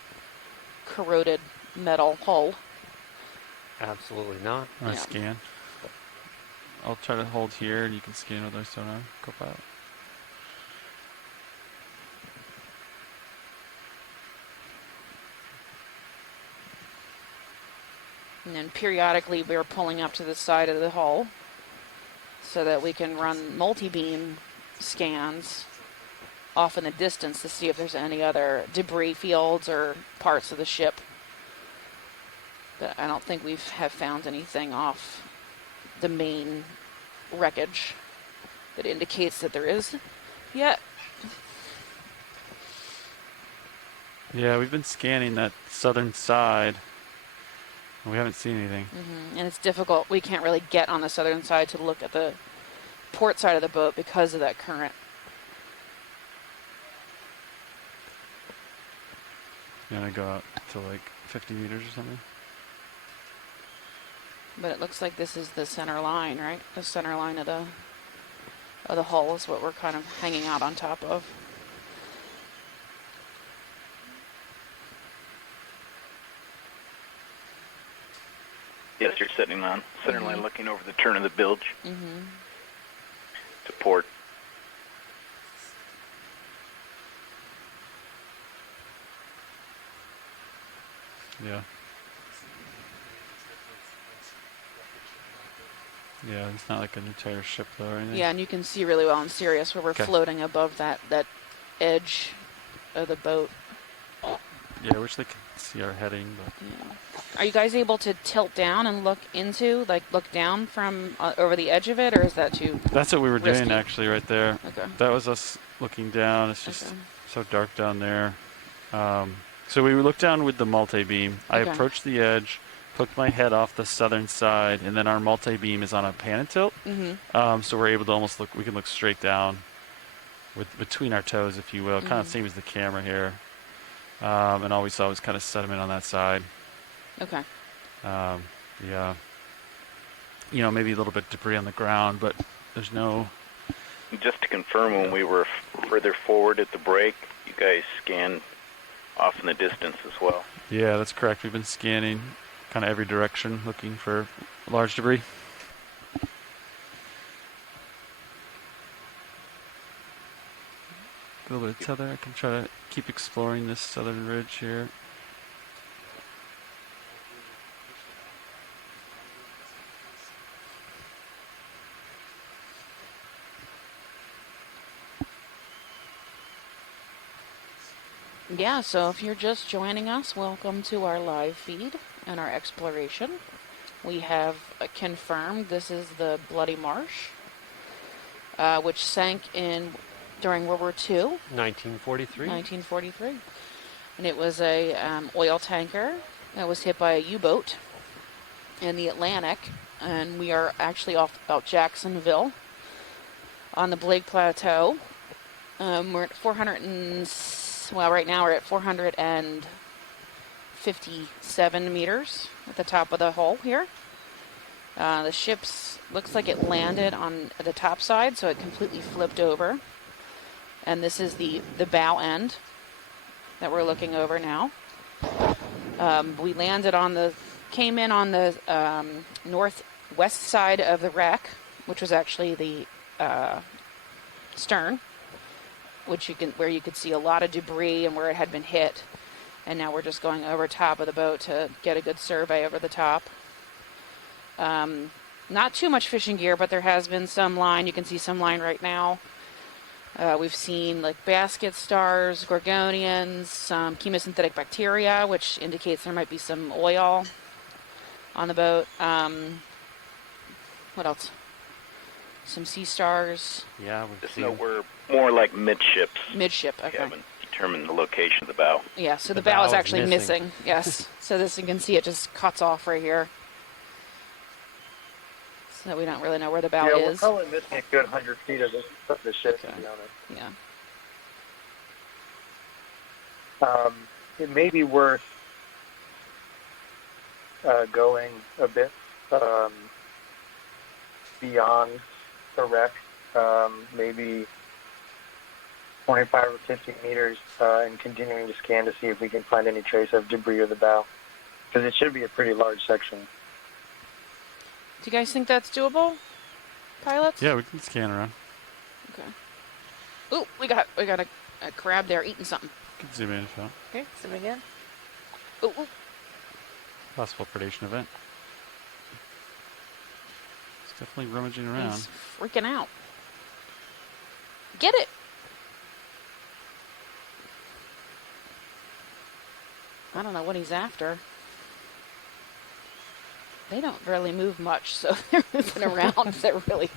corroded metal hull. Absolutely not. I Yeah. scan. I'll try to hold here, and you can scan with our sonar. Go out. And then periodically we're pulling up to the side of the hull so that we can run multi-beam scans off in the distance to see if there's any other debris fields or parts of the ship. But I don't think we have found anything off the main wreckage that indicates that there is yet. Yeah, we've been scanning that southern side. We haven't seen anything. And it's difficult. We can't really get on the southern side to look at the port side of the boat because of that current. You want to go out to like 50 meters or something? But it looks like this is the center line, right? The center line of the hull is what we're kind of hanging out on top of. Yes, you're sitting on center line looking over the turn of the bilge Mm-hmm. to port. Yeah. Yeah, it's not like an entire ship though or anything. Yeah, and you can see really well in Sirius where we're Okay. floating above that edge of the boat. Yeah, I wish they could see our heading, but Yeah. Are you guys able to tilt down and look down from over the edge of it, or is that too that's what we were risky? doing actually right there. Okay. That was us looking down. It's just Okay. so dark down there. So we looked down with the multi-beam. I Okay. approached the edge, hooked my head off the southern side, and then our multi-beam is on a pan and tilt. Mm-hmm. So we're able to almost look. We can look straight down, with between our toes, if you will. Kind of Mhm. same as the camera here. And all we saw was kind of sediment on that side. Okay. Yeah. You know, maybe a little bit debris on the ground, but there's no. Just to confirm, when we were further forward at the break, you guys scanned off in the distance as well. Yeah, that's correct. We've been scanning kind of every direction, looking for large debris. A little bit of tether. I can try to keep exploring this southern ridge here. Yeah, so if you're just joining us, welcome to our live feed and our exploration. We have confirmed this is the Bloody Marsh, which sank during World War II. 1943. 1943. And it was a oil tanker that was hit by a U-boat in the Atlantic. And we are actually off about Jacksonville on the Blake Plateau. We're at 400 right now we're at 457 meters at the top of the hull here. The ship's looks like it landed on the top side, so it completely flipped over. And this is the bow end that we're looking over now. We landed came in on the northwest side of the wreck, which was actually the stern, where you could see a lot of debris and where it had been hit. And now we're just going over top of the boat to get a good survey over the top. Not too much fishing gear, but there has been some line. You can see some line right now. We've seen like basket stars, gorgonians, some chemosynthetic bacteria, which indicates there might be some oil on the boat. What else? Some sea stars. Yeah, we've Just seen. know we're more like midships. Midship, We okay. haven't determined the location of the bow. Yeah, so the The bow is bow is actually missing. Yes. So this, you can see it just cuts off right here. So that we don't really know where the bow Yeah, we're is. probably missing a good 100 feet of the ship, Okay. to be honest. Yeah. It may be worth going a bit beyond the wreck, maybe 25 or 50 meters, and continuing to scan to see if we can find any trace of debris or the bow, because it should be a pretty large section. Do you guys think that's doable, pilots? Yeah, we can scan around. Okay. Ooh, we got a crab there eating something. Can zoom in if you want. Okay, zooming in. Ooh, ooh. Possible predation event. It's definitely rummaging around. He's freaking out. Get it! I don't know what he's after. They don't really move much, so they're moving around. They're really...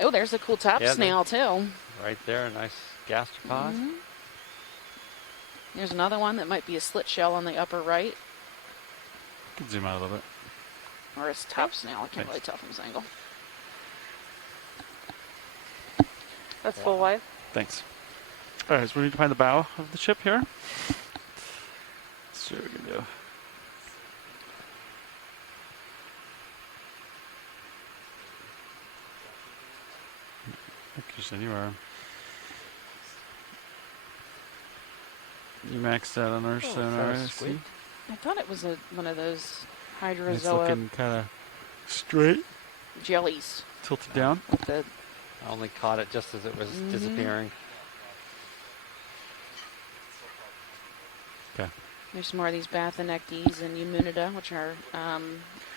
Oh, there's a cool top snail, too. Right there, a nice gastropod. Mm-hmm. There's another one that might be a slit shell on the upper right. Can zoom out a little bit. Or it's top snail. I can't really tell from this angle. That's full wide. Thanks. All right, so we need to find the bow of the ship here. Let's see what we can do. Just anywhere. You maxed out on our sonar. I thought it was one of those It's hydrozoa looking kind of straight. jellies. Tilted down. With the I only caught it just as it was disappearing. Okay. There's more of these Bathanectes and Eumunida, which are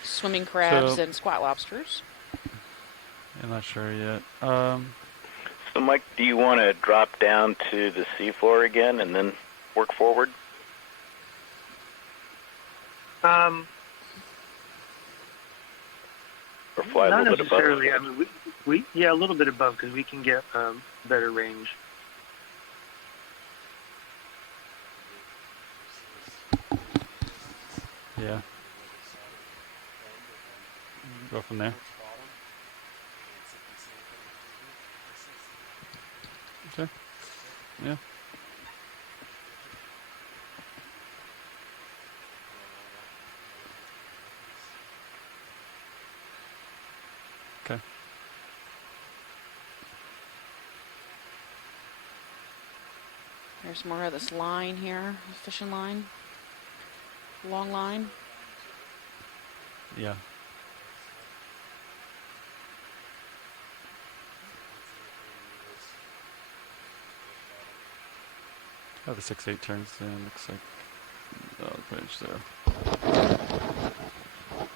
swimming crabs and squat lobsters. I'm not sure yet. So, Mike, do you want to drop down to the seafloor again and then work forward? Or fly a not little bit above? necessarily. I mean, we a little bit above, because we can get better range. Yeah. Go from there. Okay. Yeah. Okay. There's more of this line here, fishing line. Long line. Yeah. Oh, the 6-8 turns in. Looks like bridge there.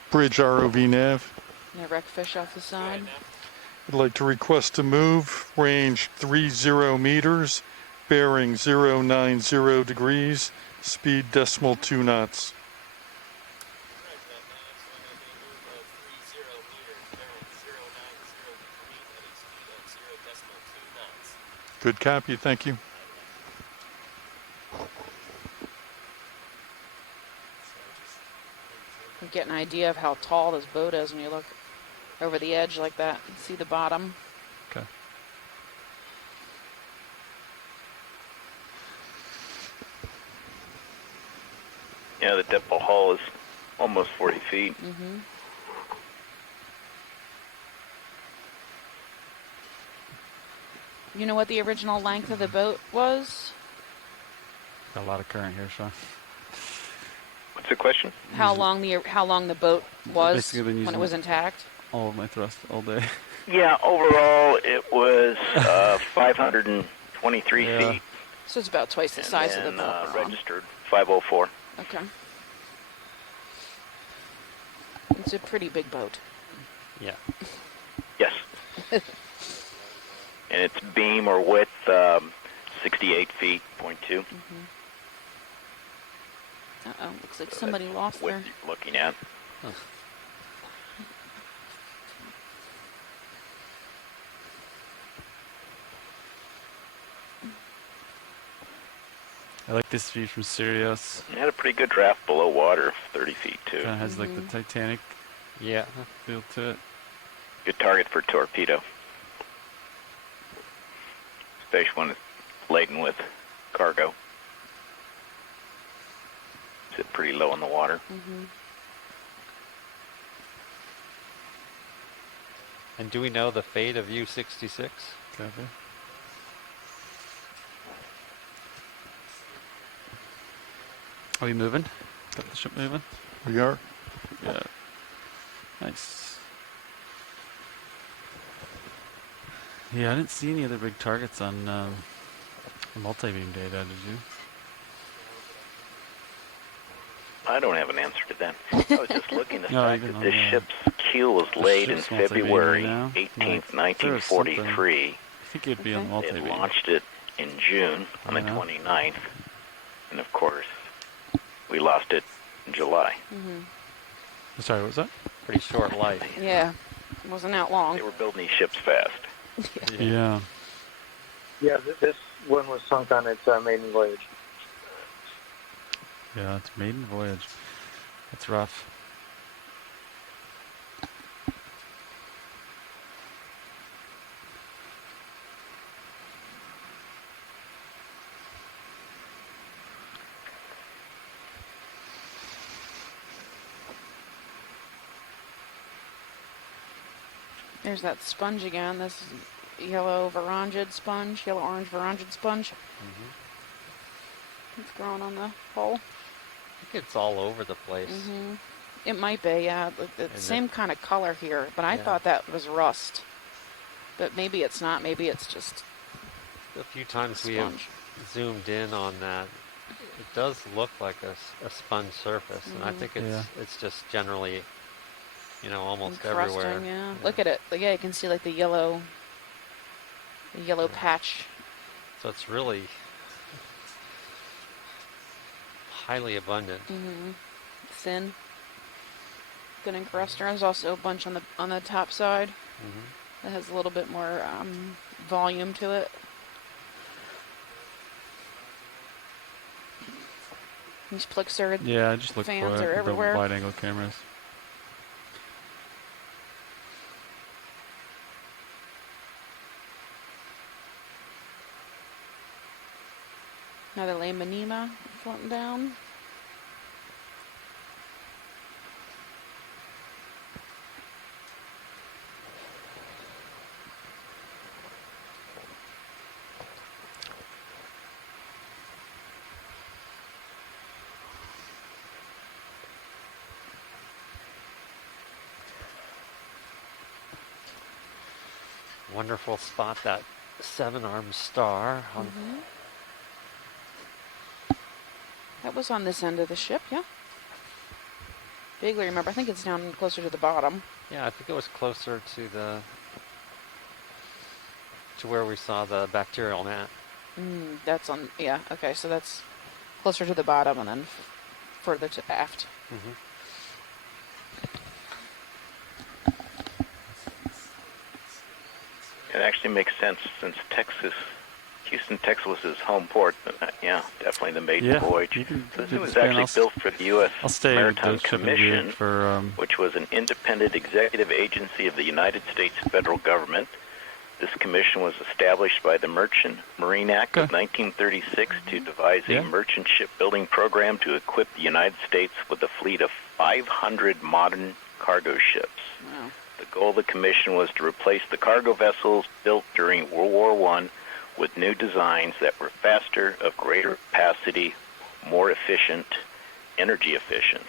Bridge ROV nav. Yeah, wreck fish off the side. I'd like to request a move, range 30 meters, bearing 090 degrees, speed decimal 2 knots. Good copy, thank you. You get an idea of how tall this boat is when you look over the edge like that and see the bottom. Okay. Yeah, the depth of hull is almost 40 feet. Mm-hmm. You know what the original length of the boat was? Got a lot of current here, Sean. What's the question? How long the boat was Basically been when using it was intact? All of my thrust all day. Yeah, overall it was 523 feet. So it's about twice the size of the boat. Registered 504. Okay. It's a pretty big boat. Yeah. Yes. And its beam or width 68 feet, 0.2. Uh-oh, looks like somebody lost What their... you're looking at. I like this view from Sirius. It had a pretty good draft below water, 30 feet too. Kind of has like the Titanic feel to it. Good target for torpedo, especially when it's laden with cargo. Sit pretty low in the water. And do we know the fate of U-66? Copy. Are we moving? Got the ship moving? We are. Yeah. Nice. Yeah, I didn't see any other big targets on multi-beam data, did you? I don't have an answer to that. I was just looking at the No, fact even that on this the- ship's keel was the laid in ship's multi-beam February now. 18th, Like, there was something- 1943. I think it'd be on They multi-beam. launched it in June on the Yeah. 29th. And of course, we lost it in July. Sorry, what was that? Pretty short life. Yeah, it wasn't out long. They were building these ships fast. Yeah. Yeah, this one was sunk on its maiden voyage. Yeah, it's maiden voyage. That's rough. There's that sponge again. This yellow varangid sponge, yellow-orange varangid sponge. It's growing on the hull. I think it's all over the place. It might be, yeah. The same kind of color here, but I thought that was rust. But maybe it's not. Maybe it's just A few times we have sponge. zoomed in on that. It does look like a sponge surface, and I think it's just generally, you know, almost Encrusting, everywhere. yeah. Look at it. Yeah, you can see like the yellow patch. So it's really highly abundant. Thin. Good encruster. There's also a bunch on the top side that has a little bit more volume to it. These Plixer Yeah, I just looked fans for are it. everywhere. The wide-angle cameras. Another Lamanima floating down. Wonderful spot, that 7-armed star. That was on this end of the ship, yeah. Vaguely remember. I think it's down closer to the bottom. Yeah, I think it was closer to where we saw the bacterial mat. That's on, yeah, okay, so that's closer to the bottom and then further to aft. It actually makes sense since Houston, Texas was his home port. But, yeah, definitely the maiden voyage. So this was actually built for the U.S. Maritime Commission, which was an independent executive agency of the United States federal government. This commission was established by the Merchant Marine Act of 1936 to devise a merchant shipbuilding program to equip the United States with a fleet of 500 modern cargo ships. Wow. The goal of the commission was to replace the cargo vessels built during World War I with new designs that were faster, of greater capacity, more efficient, energy efficient.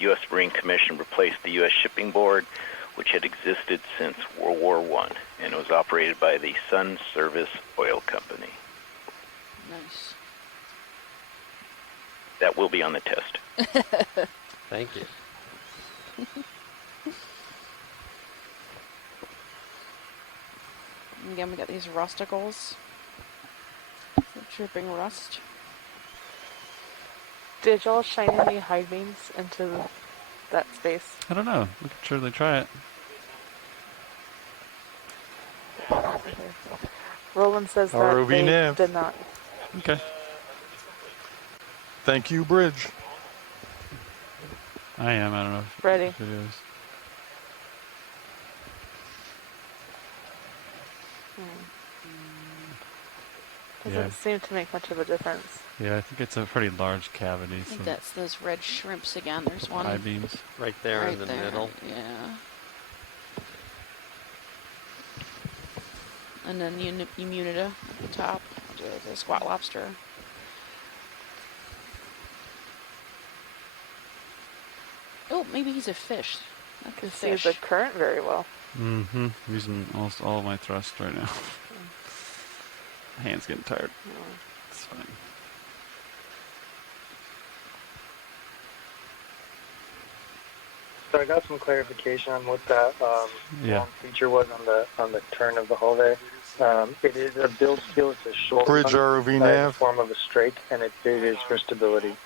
U.S. Marine Commission replaced the U.S. Shipping Board, which had existed since World War I, and it was operated by the Sun Service Oil Company. Nice. That will be on the test. Thank you. Again, we got these rusticles. Dripping rust. Did y'all shine any high beams into that space? I don't know. We could surely try it. Roland says that ROV they nav. did not. Okay. Thank you, Bridge. I am. I don't know if Ready. it is. Doesn't Yeah. seem to make much of a difference. Yeah, I think it's a pretty large cavity. I think So that's those red shrimps again. There's one I-beams. Right there right in the there. middle. Yeah. And then Immunida at the top, the squat lobster. Oh, maybe he's a fish. I can see the current very well. Mm-hmm. I'm using almost all of my thrust right now. Hand's getting tired. It's fine. So I got some clarification on what that Yeah. long feature was on the turn of the hull there. It is a build steel. It's a short Bridge one, ROV in the nav. form of a strake, and it is for stability.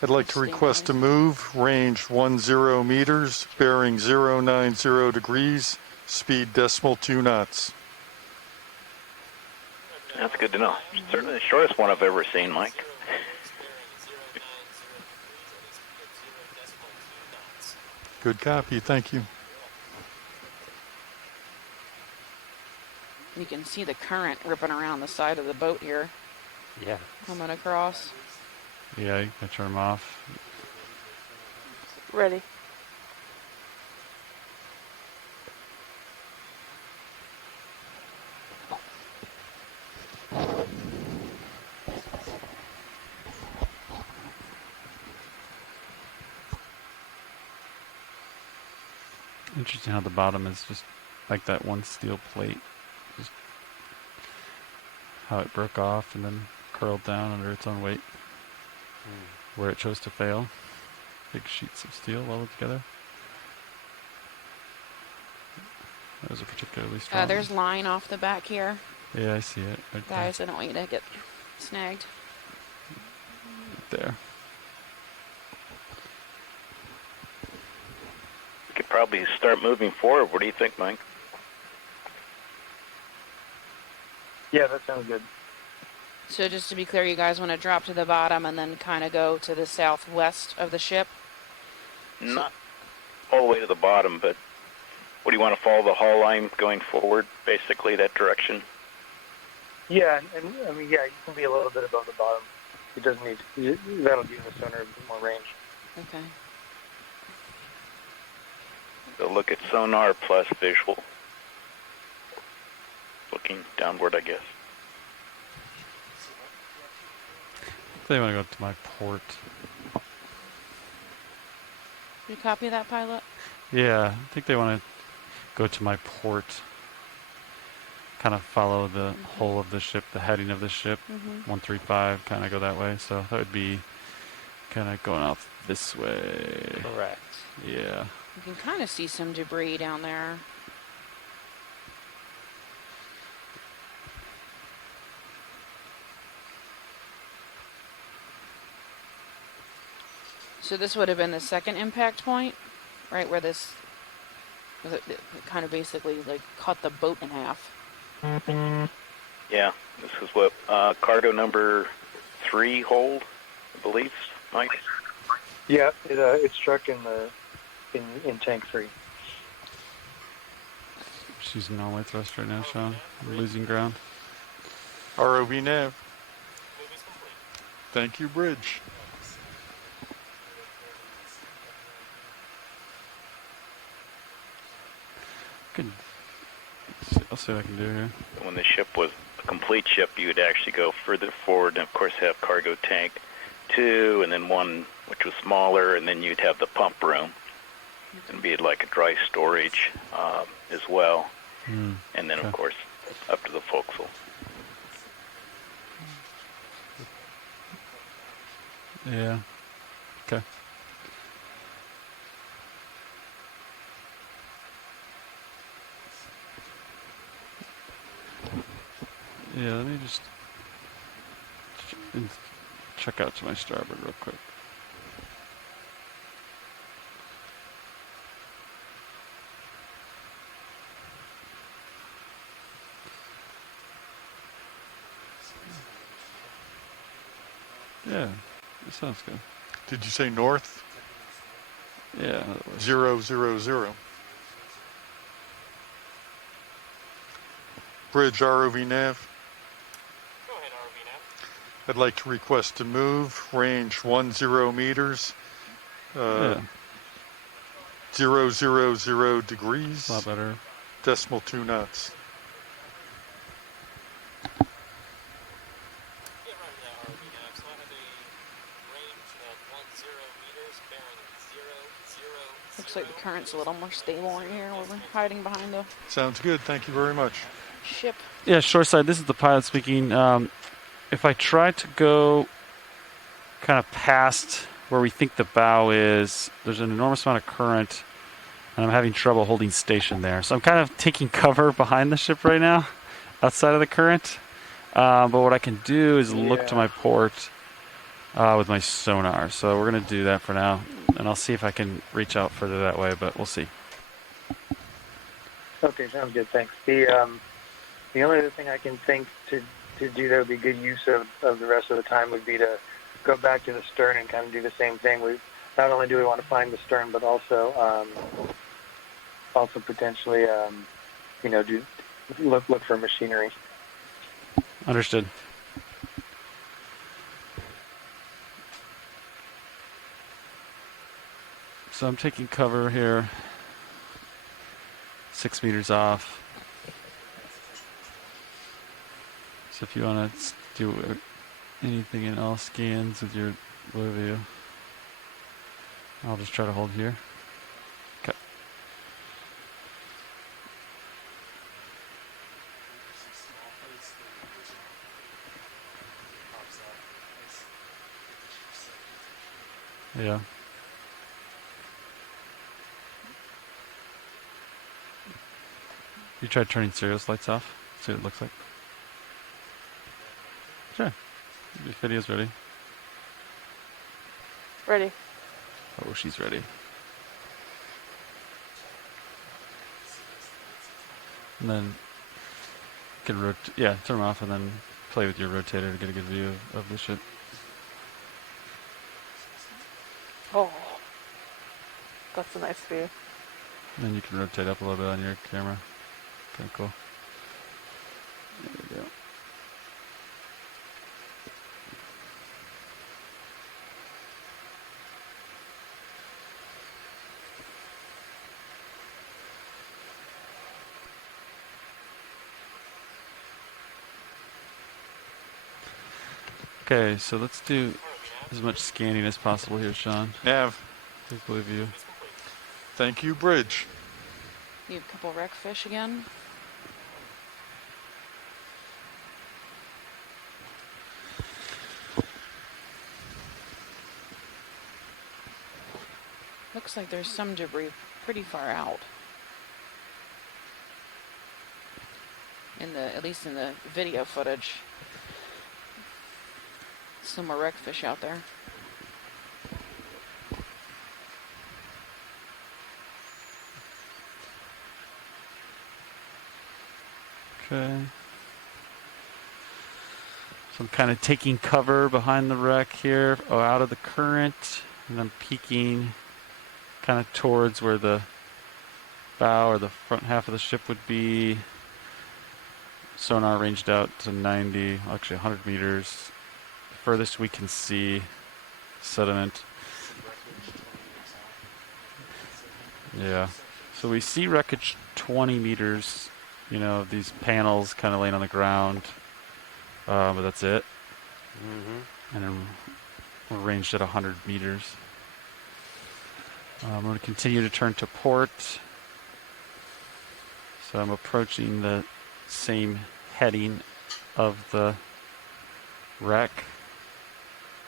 I'd like to request a move, range 10 meters, bearing 090 degrees, speed decimal 2 knots. That's good to know. Certainly the shortest one I've ever seen, Mike. Good copy, thank you. You can see the current ripping around the side of the boat here. Yeah. Coming across. Yeah, you can turn them off. Ready. Interesting how the bottom is just like that one steel plate. Just how it broke off and then curled down under its own weight. Where it chose to fail. Big sheets of steel welded together. That was a particularly strong. There's line off the back here. Yeah, I see it. Right Guys, I don't want you to get snagged. there. We could probably start moving forward. What do you think, Mike? Yeah, that sounds good. So just to be clear, you guys want to drop to the bottom and then kind of go to the southwest of the ship? Not all the way to the bottom, but what do you want to follow the hull line going forward, basically that direction? Yeah, and I mean, yeah, you can be a little bit above the bottom. It doesn't need, that'll give the sonar a bit more range. Okay. So look at sonar plus visual. Looking downward, I guess. They want to go to my port. You copy that, pilot? Yeah, I think they want to go to my port. Kind of follow the hull of the ship, the heading of the ship. 135, kind of go that way. So that would be kind of going off this way. Correct. Yeah. You can kind of see some debris down there. So this would have been the second impact point, right, where this, it kind of basically like cut the boat in half. Yeah, this is what cargo number 3 hold, I believe, Mike. Yeah, it struck in tank 3. She's in all-way thrust right now, Sean. We're losing ground. ROV nav. Thank you, bridge. Good. I'll see what I can do here. When the ship was a complete ship, you would actually go further forward and, of course, have cargo tank 2 and then 1 which was smaller, and then you'd have the pump room and be like a dry storage as well. And then, of course, up to the forecastle. Yeah. Okay. Yeah, let me just check out to my starboard real quick. Yeah, that sounds good. Did you say north? Yeah. 000. Bridge ROV nav. Go ahead, RV now. I'd like to request to move, range 10 meters, Yeah. 000 degrees, A lot better. decimal 2 knots. Yeah, right with that RV now. So I have a range of 10 meters, bearing 000. Looks like the current's a little more stable in here. We're hiding behind a Sounds good. Thank you very much. ship. Yeah, shoreside. This is the pilot speaking. If I try to go kind of past where we think the bow is, there's an enormous amount of current, and I'm having trouble holding station there. So I'm kind of taking cover behind the ship right now, outside of the current. But what I can do is look to my port with my sonar. So we're going to do that for now, and I'll see if I can reach out further that way, but we'll see. Okay, sounds good. Thanks. The only other thing I can think to do that would be good use of the rest of the time would be to go back to the stern and kind of do the same thing. We not only do we want to find the stern, but also potentially do look for machinery. Understood. So I'm taking cover here, 6 meters off. So if you want to do anything in all scans with your blue view, I'll just try to hold here. Okay. Yeah. You tried turning Sirius lights off? See what it looks like? Sure. Your video's ready. Ready. Oh, she's ready. And then you can turn them off and then play with your rotator to get a good view of the ship. Oh, that's a nice view. And then you can rotate up a little bit on your camera. Kind of cool. There we go. Okay, so let's do as much scanning as possible here, Sean. Nav. Take blue view. Thank you, Bridge. You have a couple wreck fish again. Looks like there's some debris pretty far out. At least in the video footage. Some more wreck fish out there. Okay. So I'm kind of taking cover behind the wreck here, out of the current, and I'm peeking kind of towards where the bow or the front half of the ship would be. Sonar ranged out to 90, actually 100 meters. The furthest we can see sediment. Yeah. So we see wreckage 20 meters, these panels kind of laying on the ground. But that's it. Mm-hmm. And then we're ranged at 100 meters. I'm going to continue to turn to port. So I'm approaching the same heading of the wreck.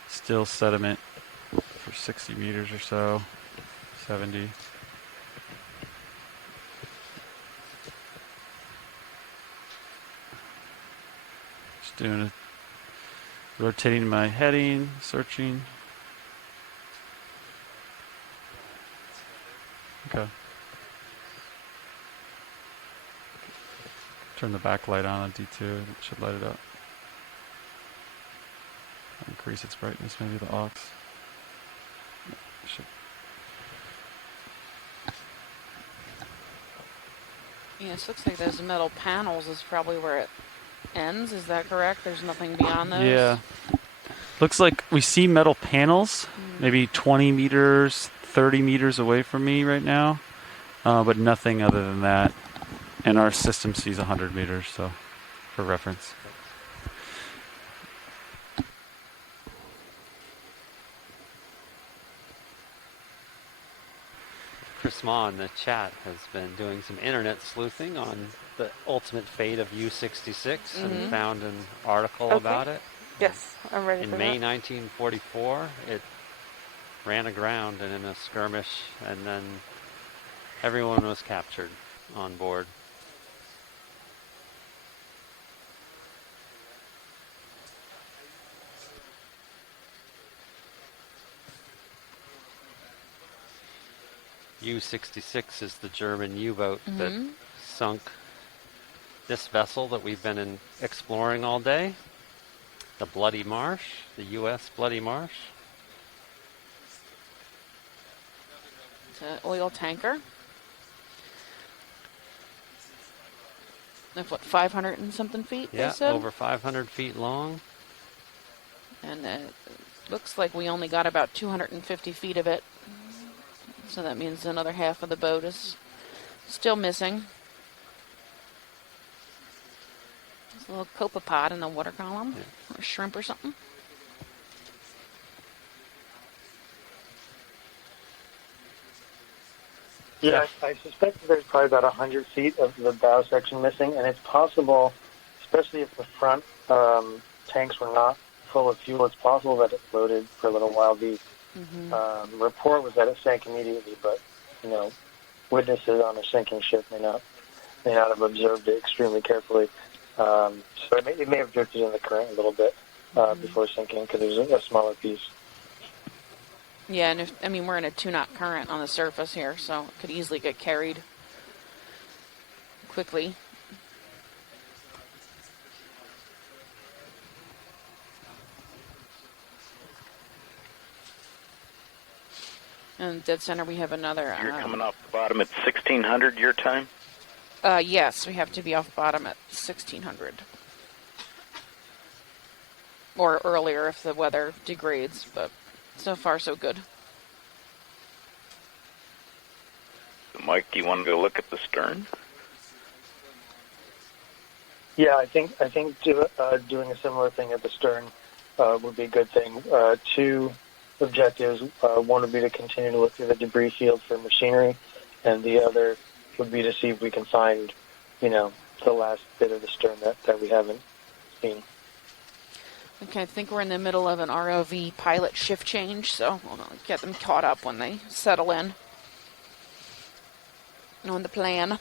Still sediment for 60 meters or so, 70. Just doing rotating my heading, searching. Okay. Turn the backlight on D2, it should light it up. Increase its brightness, maybe the aux. Should. Yeah, it looks like those metal panels is probably where it ends. Is that correct? There's nothing beyond those? Yeah. Looks like we see metal panels, maybe 20 meters, 30 meters away from me right now, but nothing other than that. And our system sees 100 meters, so for reference. Chris Ma in the chat has been doing some internet sleuthing on the ultimate fate of U-66 and found an article about it. Yes, I'm ready In for May that. 1944, it ran aground and in a skirmish, and then everyone was captured on board. U-66 is the German U-boat that sunk this vessel that we've been exploring all day, the Bloody Marsh, the U.S. Bloody Marsh. It's an oil tanker. Of what, 500 and something feet, Yeah, they said? over 500 feet long. And it looks like we only got about 250 feet of it. So that means another half of the boat is still missing. There's a little copepod in the water column, or a shrimp or something. Yeah, I suspect that there's probably about 100 feet of the bow section missing, and it's possible, especially if the front tanks were not full of fuel, it's possible that it floated for a little while. The report was that it sank immediately, but, you know, witnesses on a sinking ship may not have observed it extremely carefully. So it may have drifted in the current a little bit before sinking, because there's a smaller piece. Yeah, and we're in a 2-knot current on the surface here, so it could easily get carried quickly. And dead center, we have another. You're coming off the bottom at 1600 your time? Yes, we have to be off bottom at 1600. Or earlier if the weather degrades, but so far so good. Mike, do you want to go look at the stern? Yeah, I think doing a similar thing at the stern would be a good thing. Two objectives. One would be to continue to look through the debris field for machinery, and the other would be to see if we can find, the last bit of the stern that we haven't seen. Okay, I think we're in the middle of an ROV pilot shift change, so we'll get them caught up when they settle in on the plan.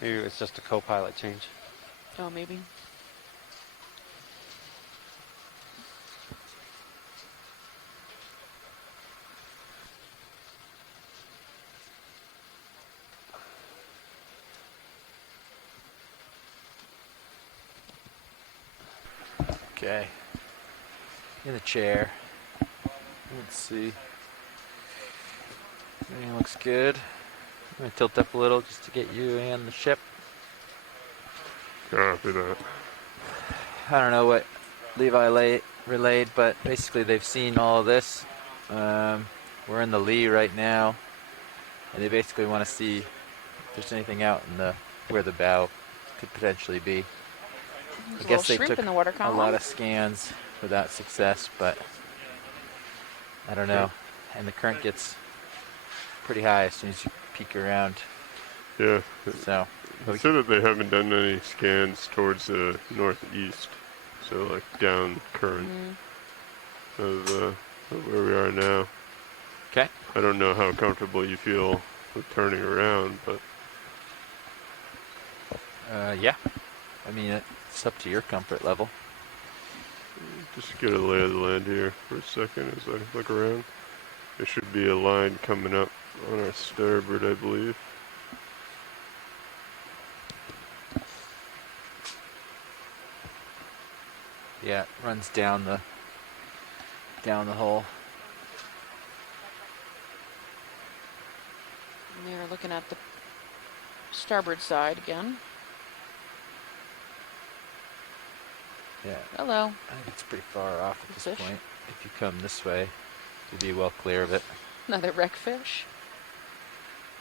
Maybe it's just a co-pilot change. Oh, maybe. Okay. In the chair. Let's see. Everything looks good. I'm going to tilt up a little just to get you and the ship. Copy that. I don't know what Levi relayed, but basically they've seen all of this. We're in the lee right now, and they basically want to see if there's anything out in where the bow could potentially be. There's I guess they shrimp took in the water a column. lot of scans without success, but I don't know. And the current gets pretty high as soon as you peek around. Yeah. So They said that they haven't done any scans towards the northeast, so like down current of where we are now. Okay. I don't know how comfortable you feel with turning around, but yeah. I mean, it's up to your comfort level. just get a lay of the land here for a second as I look around. There should be a line coming up on our starboard, I believe. Yeah, it runs down the hole. And they're looking at the starboard side again. Yeah. Hello. I think it's pretty far off at this Fish. point. If you come this way, you'd be well clear of it. Another wreckfish.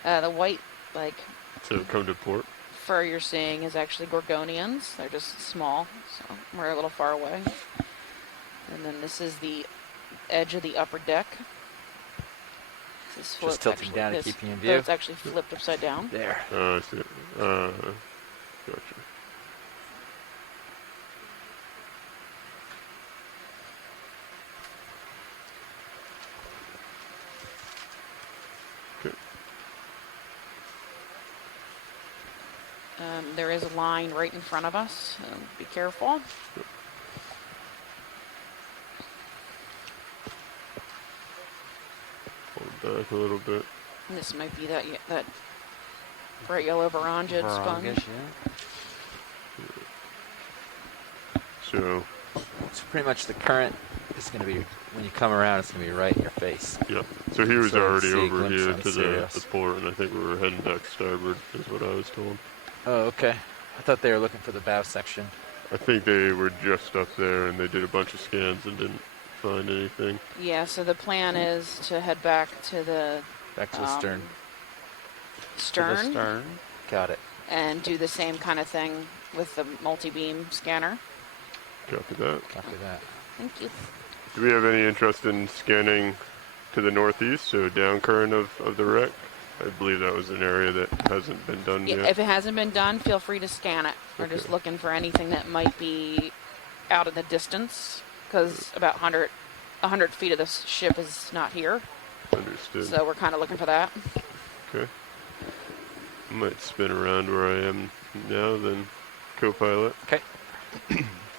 The white, like, So come to port. fur you're seeing is actually gorgonians. They're just small, so we're a little far away. And then this is the edge of the upper deck. This Just tilting actually, down to this keep you in view. boat's actually flipped upside down. There. I see. Gotcha. Okay. There is a line right in front of us, so be careful. Hold back a little bit. And this might be that bright yellow varangid sponge. Varangid, yeah. So pretty much the current is going to be, when you come around, it's going to be right in your face. yeah. So he was So already see a over glimpse here on to Sirius. the port, and I think we were heading back starboard, is what I was told. Oh, okay. I thought they were looking for the bow section. I think they were just up there, and they did a bunch of scans and didn't find anything. Yeah, so the plan is to head back to the stern. Stern. To the stern. Got it. And do the same kind of thing with the multi-beam scanner. Copy that. Copy that. Thank you. Do we have any interest in scanning to the northeast, so down current of the wreck? I believe that was an area that hasn't been done Yeah, yet. if it hasn't been done, feel free to scan it. We're just Okay. looking for anything that might be out in the distance, because about 100 feet of the ship is not here. Understood. So we're kind of looking for that. Okay. I might spin around where I am now, then co-pilot. Okay.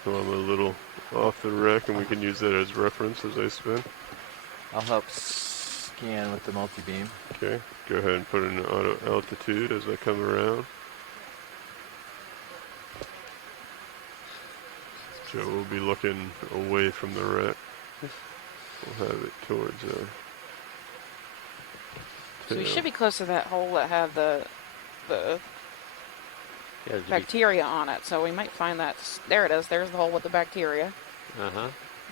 So I'm a little off the wreck, and we can use that as reference as I spin. I'll help scan with the multi-beam. Okay. Go ahead and put in auto altitude as I come around. So we'll be looking away from the wreck. We'll have it towards So we should be close to that hole that had the bacteria on it. So we might find that. There it is. There's the hole with the bacteria.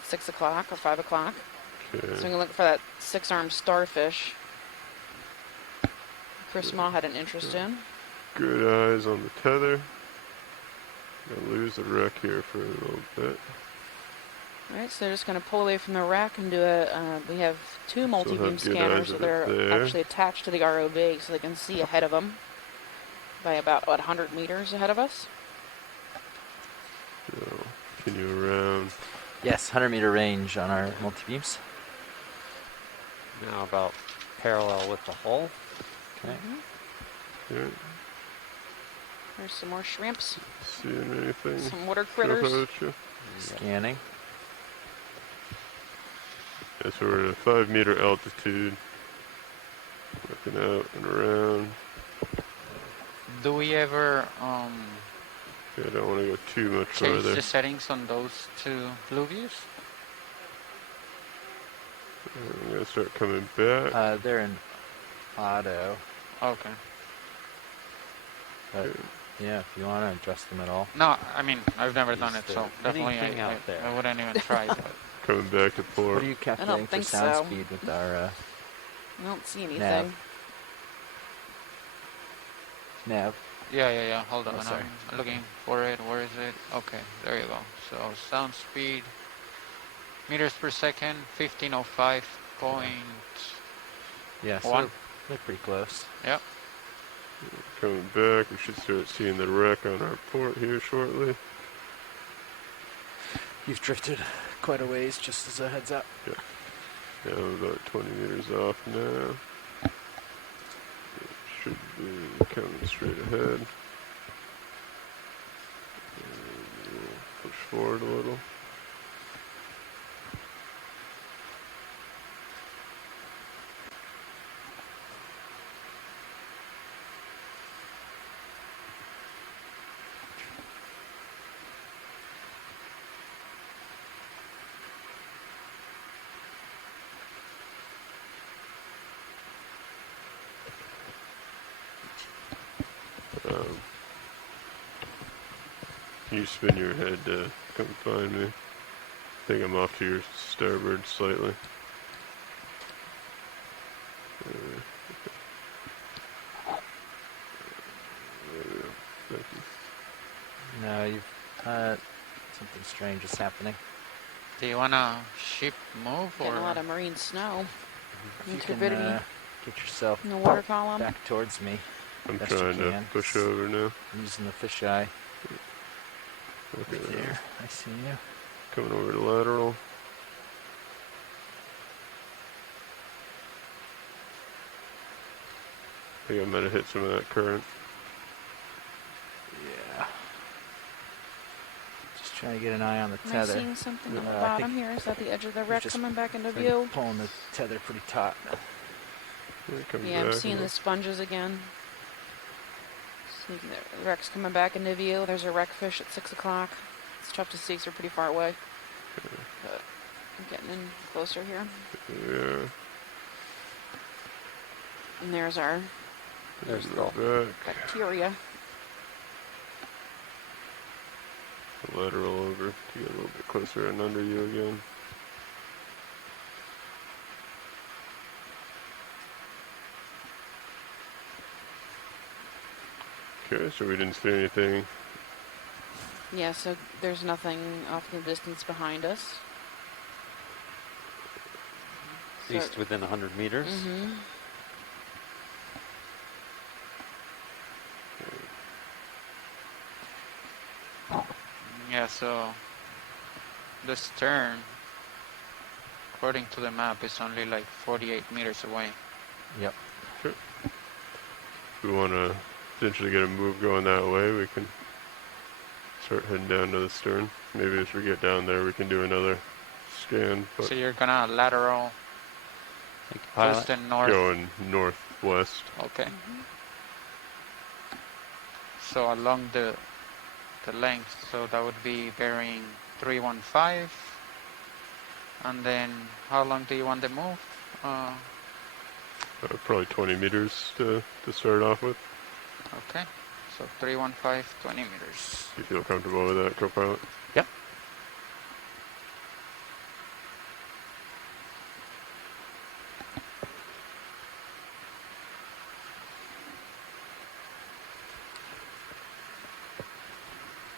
6 o'clock or 5 o'clock. Okay. So we can look for that 6-armed starfish. Chris Ma had an interest in. Good eyes on the tether. I'll lose the wreck here for a little bit. Alright, so they're just going to pull away from the rack and do a, we have 2 multi-beam have good scanners, eyes so of it they're there. actually attached to the ROV, so they can see ahead of them by about, 100 meters ahead of us. So, continue around. Yes, 100-meter range on our multi-beams. Now about parallel with the hull. Okay. Okay. There's some more shrimps. Seeing anything? Some water critters. Scanning. Yeah, so we're at a 5-meter altitude. Looking out and around. Do we ever Yeah, I don't want to go too much change further. the settings on those 2 blue views? I'm going to start coming back. They're in auto. Okay. But yeah, if you want to adjust them at all. No, I mean, I've never done it, Is so there definitely anything out there? I wouldn't even try it. Coming back to port. What are you calculating for think sound so. speed with our I don't see anything. nav? Yeah. Hold on. Oh, sorry. I'm looking for it. Where is it? Okay, there you go. So sound speed, meters per second, 1505 point. Yeah, so One. they're pretty close. Yep. Coming back. We should start seeing the wreck on our port here shortly. You've drifted quite a ways, just as a heads up. Yeah. Yeah, I'm about 20 meters off now. It should be coming straight ahead. And we'll push forward a little. you spin your head to come find me? I think I'm off to your starboard slightly. There we go. Thank you. No, you've something strange is happening. Do you want to ship move Getting a or? lot of marine snow. You And can turbidity get yourself in the water column. back towards me. I'm best you trying to can. push over now. Using the fisheye. Okay, Right there. I see you. coming over to lateral. I think I might have hit some of that current. Yeah. Just trying to get an eye on the Am I tether. seeing something on the I bottom think here? Is that the edge of the you're wreck just coming back into like view? pulling the tether pretty taut. Yeah, I'm seeing the sponges again. Sneaking the wreck's coming back into view. There's a wreck fish at 6 o'clock. It's tough to see because they're pretty far away. But I'm getting in closer here. Yeah. And there's our There's the bacteria. lateral over to get a little bit closer and under you again. Okay, so we didn't see anything. Yeah, so there's nothing off in the distance behind us. East within 100 meters. Mm-hmm. Yeah, so the stern, according to the map, is only like 48 meters away. Yep. Sure. If we want to potentially get a move going that way, we can start heading down to the stern. Maybe as we get down there, we can do another scan. But So you're gonna lateral coast and north. going northwest. Okay. So along the length, so that would be bearing 315. And then how long do you want the move? Probably 20 meters to start off with. Okay. So 315, 20 meters. You feel comfortable with that, co-pilot? Yep.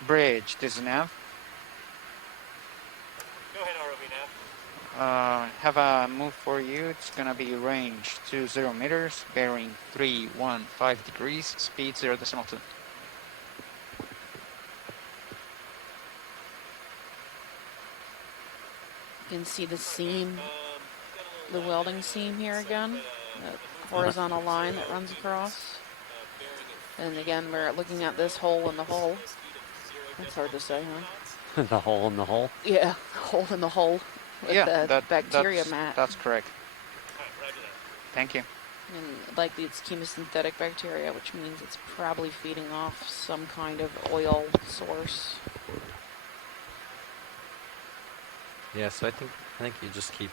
Bridge, this is nav. Go ahead, ROV nav. Have a move for you. It's gonna be range 20 meters, bearing 315 degrees, speed 0.2. You can see the seam, the welding seam here again, that horizontal line that runs across. And again, we're looking at this hole in the hull. That's hard to say, huh? The hole in the hole? Yeah, hole in the hull with Yeah, the bacteria that's, mat. That's correct. Thank you. And likely it's chemosynthetic bacteria, which means it's probably feeding off some kind of oil source. Yeah, so I think you just keep.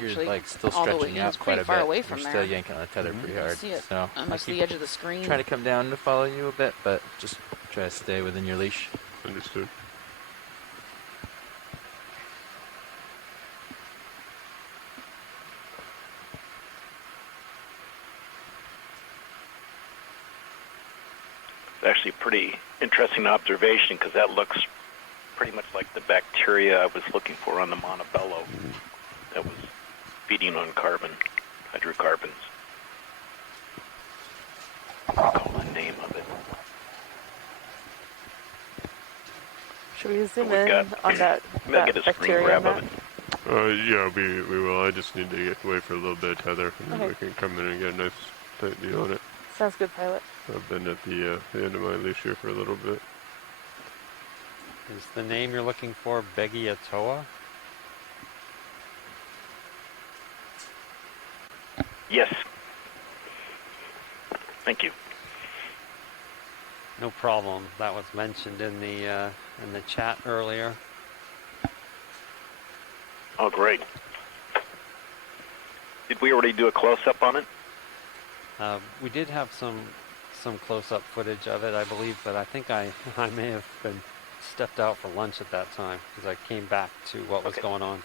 You're Actually like still all the way- stretching yeah, out it's quite pretty a far bit. away from You're there. still yanking on the tether pretty I hard. see it So almost I keep the edge of the screen. Trying to come down to follow you a bit, but just try to stay within your leash. Understood. It's actually a pretty interesting observation because that looks pretty much like the bacteria I was looking for on the Montebello that was feeding on carbon, hydrocarbons. I recall the name of it. Should we zoom We've in got- on that, Maybe get a screen bacteria grab map? of it. Yeah, we will. I just need to wait for a little bit of tether, and then Okay. we can come in and get a nice tight view on it. Sounds good, pilot. I've been at the end of my leash here for a little bit. Is the name you're looking for Begiatoa? Yes. Thank you. No problem. That was mentioned in the chat earlier. Oh, great. Did we already do a close-up on it? We did have some some close-up footage of it, I believe, but I think I may have been stepped out for lunch at that time because I came back to what was going on.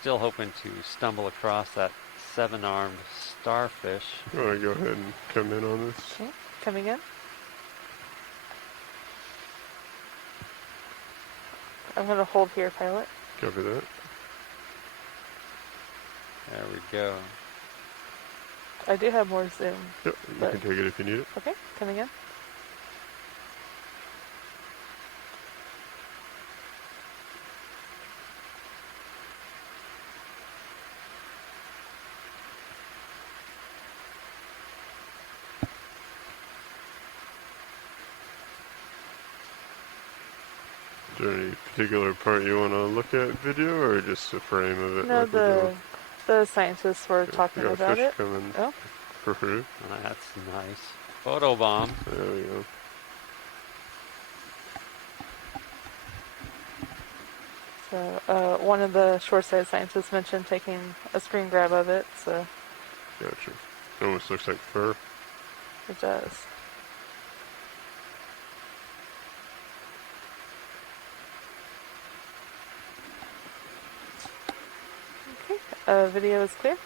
Still hoping to stumble across that 7-armed starfish. You want to go ahead and come in on this? Okay, coming in. I'm going to hold here, pilot. Copy that. There we go. I do have more zoom. Yep, you can take it if you need it. Okay, coming in. Is there any particular part you want to look at video, or just a frame of it? No, like we're doing? the scientists were talking We got about fish it. coming Oh, for food. That's nice. Photo bomb. There we go. so one of the shoreside scientists mentioned taking a screen grab of it, so Gotcha. Almost looks like fur. it does. Okay, video is clear.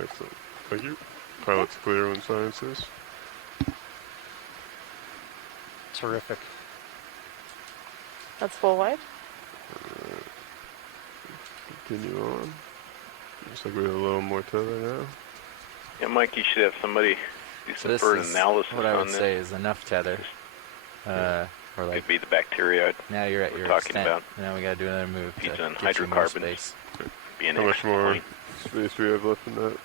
Excellent. Thank you. Pilot's clear on sciences. Terrific. That's full wide. Continue on. Looks like we have a little more tether now. Yeah, Mike, you should have somebody do So some this bird is analysis what I on would this. say is enough tether. Or like Could be the bacteria now you're at we're your talking extent. about. Now we gotta do another move Feeds to on get you more hydrocarbons. space. Be an How much excellent more point. space do we have left in that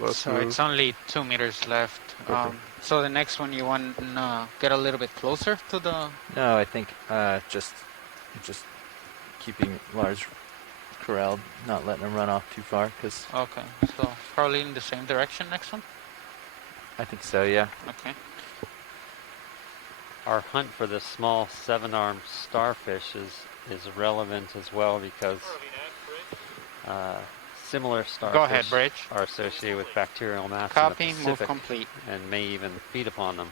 last So move? it's only 2 meters left. Okay. So the next one you want to get a little bit closer to the... No, I think just keeping large corral, not letting them run off too far, because Okay, so probably in the same direction next one? I think so, yeah. Okay. Our hunt for this small 7-armed starfish is relevant as well because similar starfish Go ahead, Bridge. are associated with bacterial mass Copy, in the move Pacific complete. and may even feed upon them.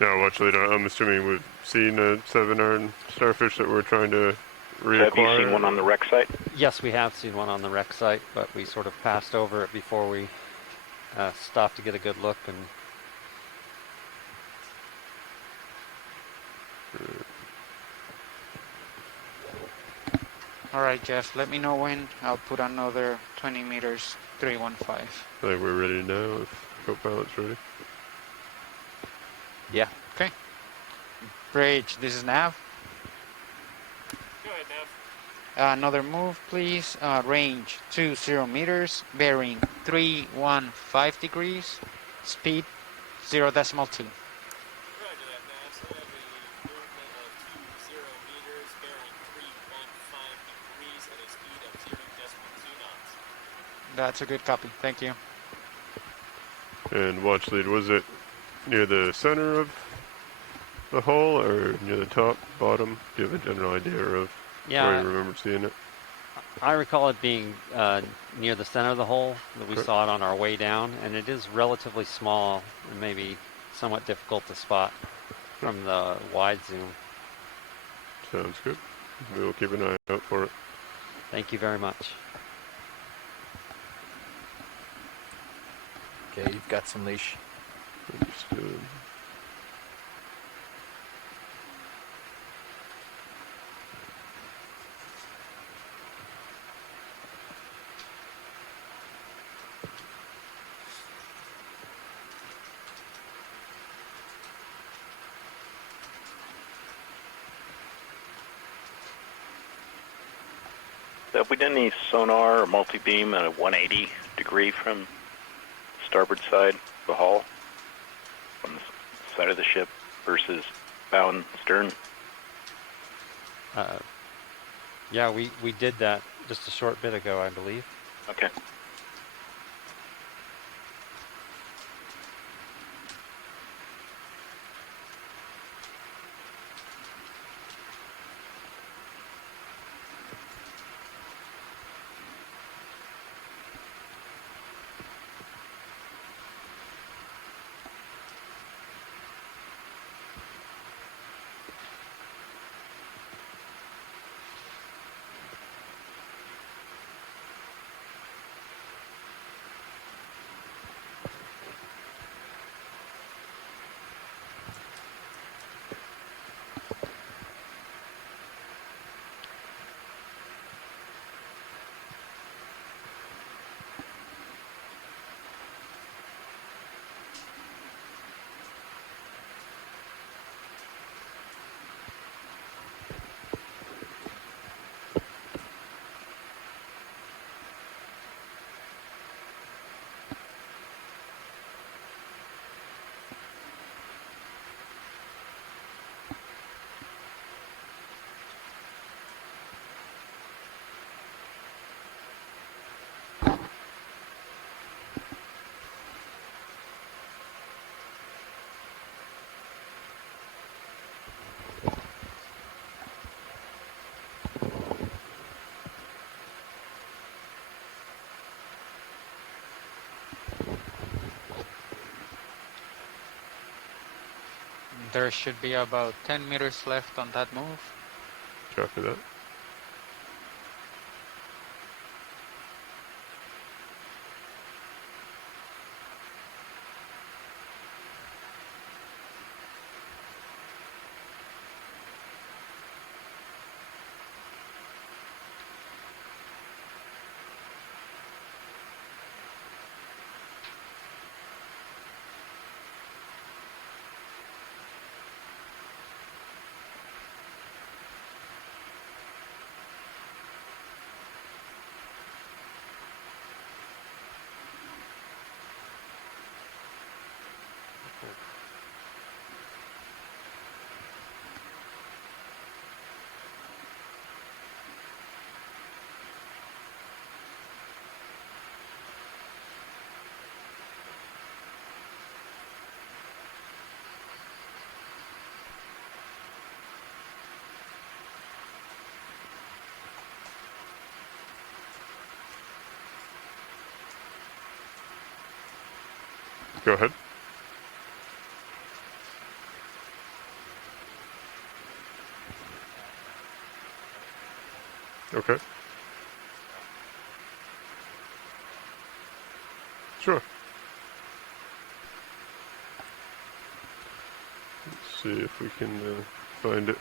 Yeah, watch later. I'm assuming we've seen a 7-armed starfish that we're trying to So reacquire. have you seen one on the wreck site? Yes, we have seen one on the wreck site, but we sort of passed over it before we stopped to get a good look. And Alright, Jeff, let me know when. I'll put another 20 meters, 315. I think we're ready now if co-pilot's ready. Yeah. Okay. Bridge, this is Nav. Go ahead, Nav. Another move, please. Range 20 meters, bearing 315 degrees, speed 0.2. Roger that, Nav. So we have a movement of 20 meters, bearing 315 degrees at a speed of 0.2 knots. That's a good copy. Thank you. And watch lead, was it near the center of the hull or near the top, bottom? Do you have a general idea of where you remember seeing it? I recall it being near the center of the hole, that we saw it on our way down, and it is relatively small and maybe somewhat difficult to spot from the wide zoom. Sounds good. We will keep an eye out for it. Thank you very much. Okay, you've got some leash. Understood. Have we done any sonar or multi-beam at a 180 degree from starboard side of the hull, on the side of the ship versus bow and stern? Yeah, we did that just a short bit ago, I believe. Okay. There should be about 10 meters left on that move. Copy that. Go ahead. Okay. Sure. Let's see if we can find it.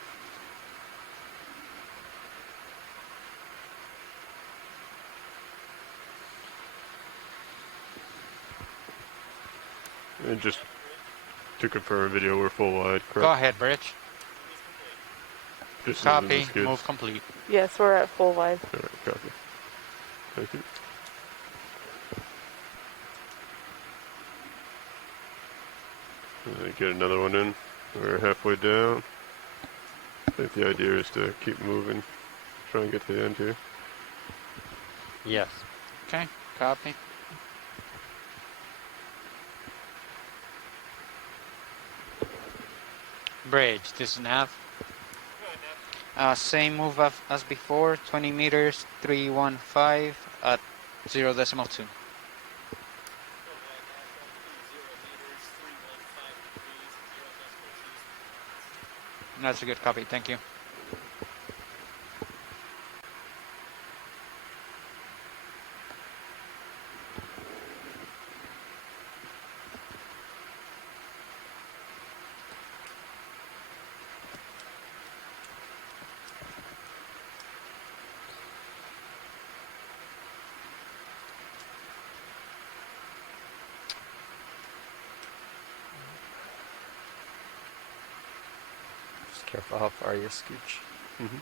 And just to confirm, video, we're full wide, correct? Go ahead, Bridge. Just Copy. Move complete. Yes, we're at full wide. All right, copy. Thank you. And then get another one in. We're halfway down. I think the idea is to keep moving, try and get to the end here. Yes. Okay, copy. Bridge, this is nav. Same move as before, 20 meters, 315 at 0.2. That's a good copy, thank you. Just careful how far you scooch. Mm-hmm.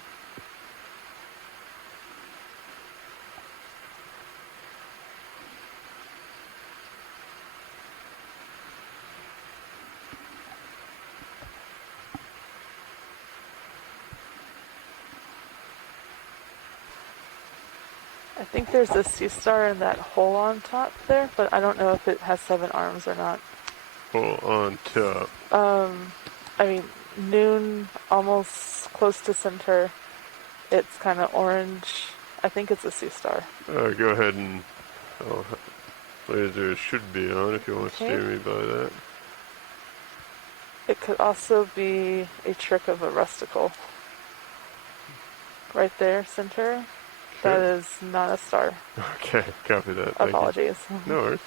I think there's a sea star in that hole on top there, but I don't know if it has 7 arms or not. Hole on top. I mean, noon, almost close to center. It's kind of orange. I think it's a sea star. Go ahead and laser should be on if you want to steer me by that. It could also be a trick of a rusticle. Right there, center. Sure. That is not a star. Okay, copy that. Thank Apologies. You. No worries.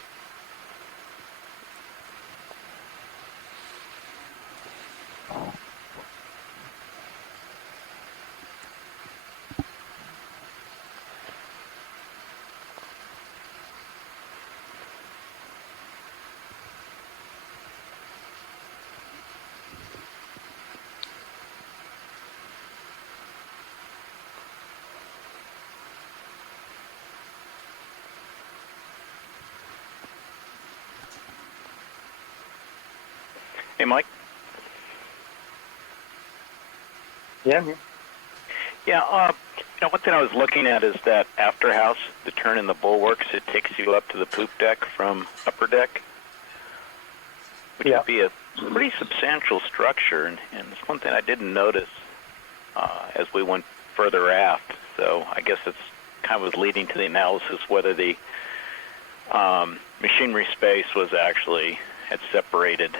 Hey, Mike. Yeah, I'm here. Yeah, one thing I was looking at is that after house, the turn in the bulwarks, it takes you up to the poop deck from upper deck, which would be a pretty substantial structure, and it's one thing I didn't notice as we went further aft. So I guess it's kind of was leading to the analysis whether the machinery space was actually had separated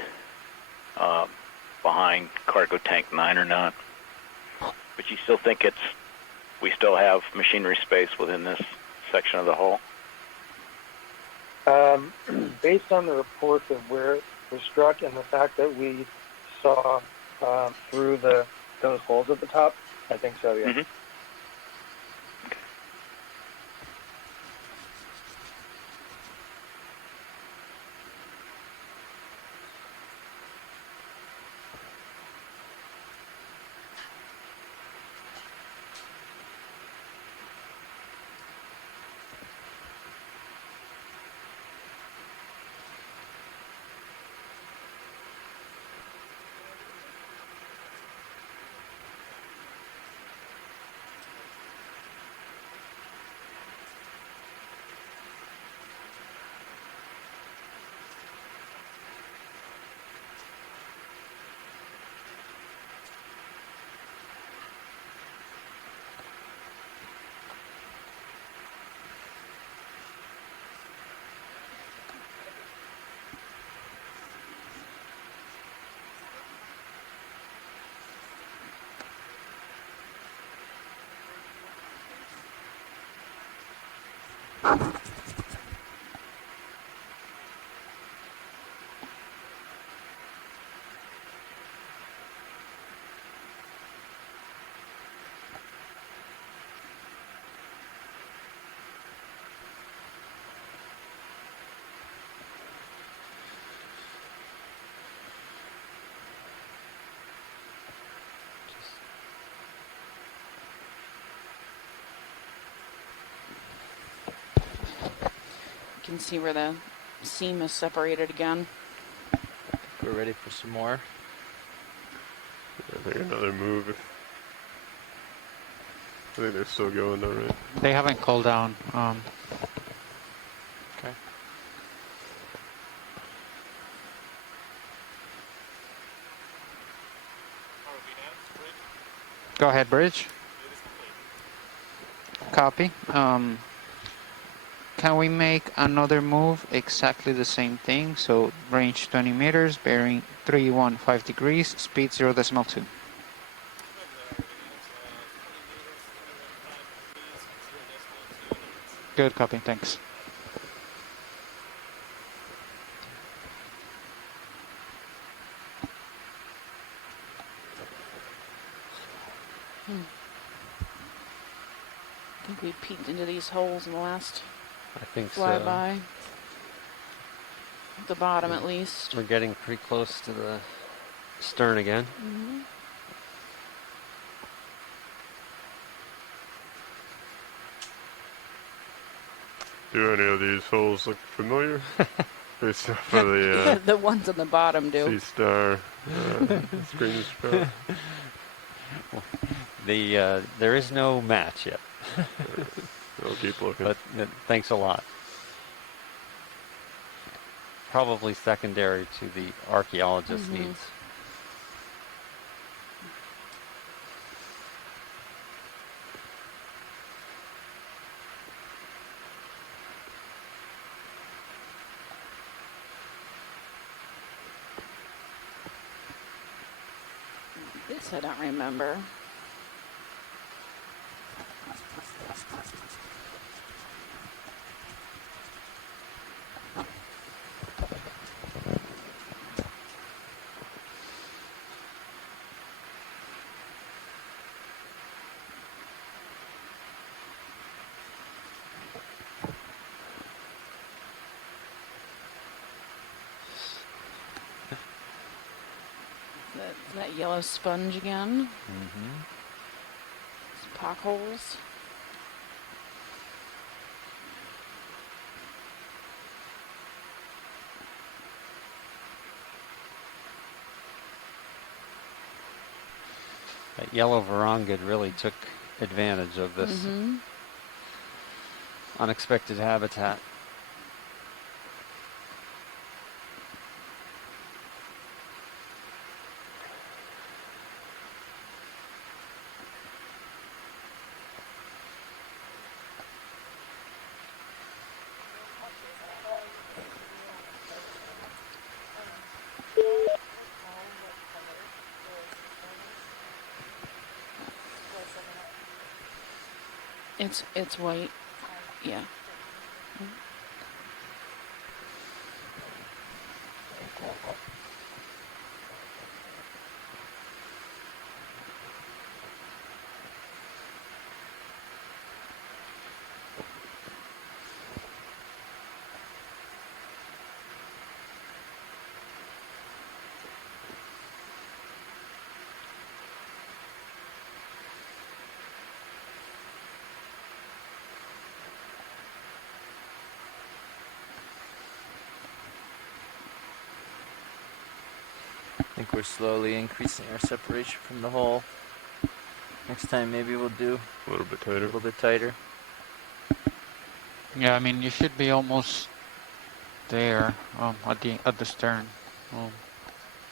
behind cargo tank 9 or not. But you still think we still have machinery space within this section of the hull? Based on the reports of where it was struck and the fact that we saw through those holes at the top, I think so, yeah. Mm-hmm. You can see where the seam is separated again. We're ready for some more. I think another move. I think they're still going though, right? They haven't cooled down. Okay. Go ahead, bridge. Copy. Can we make another move exactly the same thing? So range 20 meters, bearing 315 degrees, speed 0.2. Good copy, thanks. I think we peeked into these holes in the last I think flyby. At the bottom, at least. We're getting pretty close to the stern again. Mm-hmm. Do any of these holes look familiar? Based off of the the ones on the bottom do. Sea Star screen spell. There is no match yet. Okay. keep looking. But thanks a lot. Probably secondary to the archaeologist needs. This I don't remember. That yellow sponge again. Some potholes. That yellow varangid really took advantage of this unexpected habitat. It's white. Yeah. I think we're slowly increasing our separation from the hole. Next time maybe we'll do a little bit tighter. A little bit tighter. Yeah, I mean you should be almost there at the stern.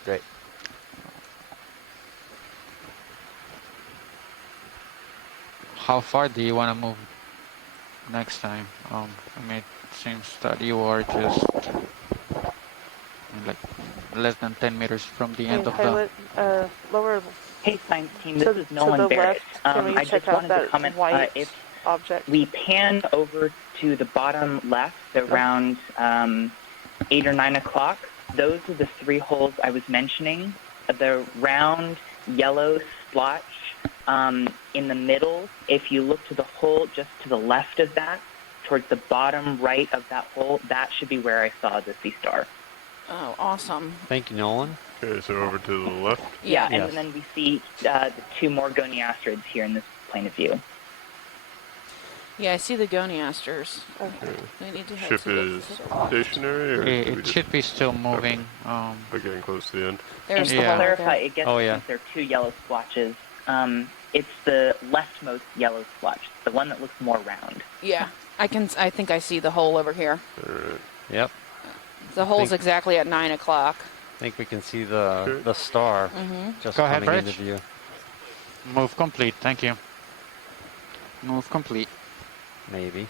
Great. How far do you want to move next time? I mean, it seems that you are just like less than 10 meters from the end of the... lower. Hey, science team, to, this is Nolan to the Barrett. left, can we I check just out wanted that to comment white if object? we pan over to the bottom left around 8 or 9 o'clock. Those are the 3 holes I was mentioning. The round yellow splotch in the middle, if you look to the hole just to the left of that, towards the bottom right of that hole, that should be where I saw the sea star. Oh, awesome. Thank you, Nolan. Okay, so over to the left. Yeah, and then we see the 2 more goniastrids here in this plane of view. Yeah, I see the goniasters. Okay. We need to head Ship to the, is to the left. stationary, or It should be still moving. We're getting close to the end. And to clarify, it gets yeah. there are 2 yellow splotches. It's the leftmost yellow splotch, the one that looks more round. Yeah, I think I see the hole over here. Yep. The hole's exactly at 9 o'clock. I think we can see the star just Go ahead, coming Rich. into view. Move complete, thank you. Move complete. Maybe.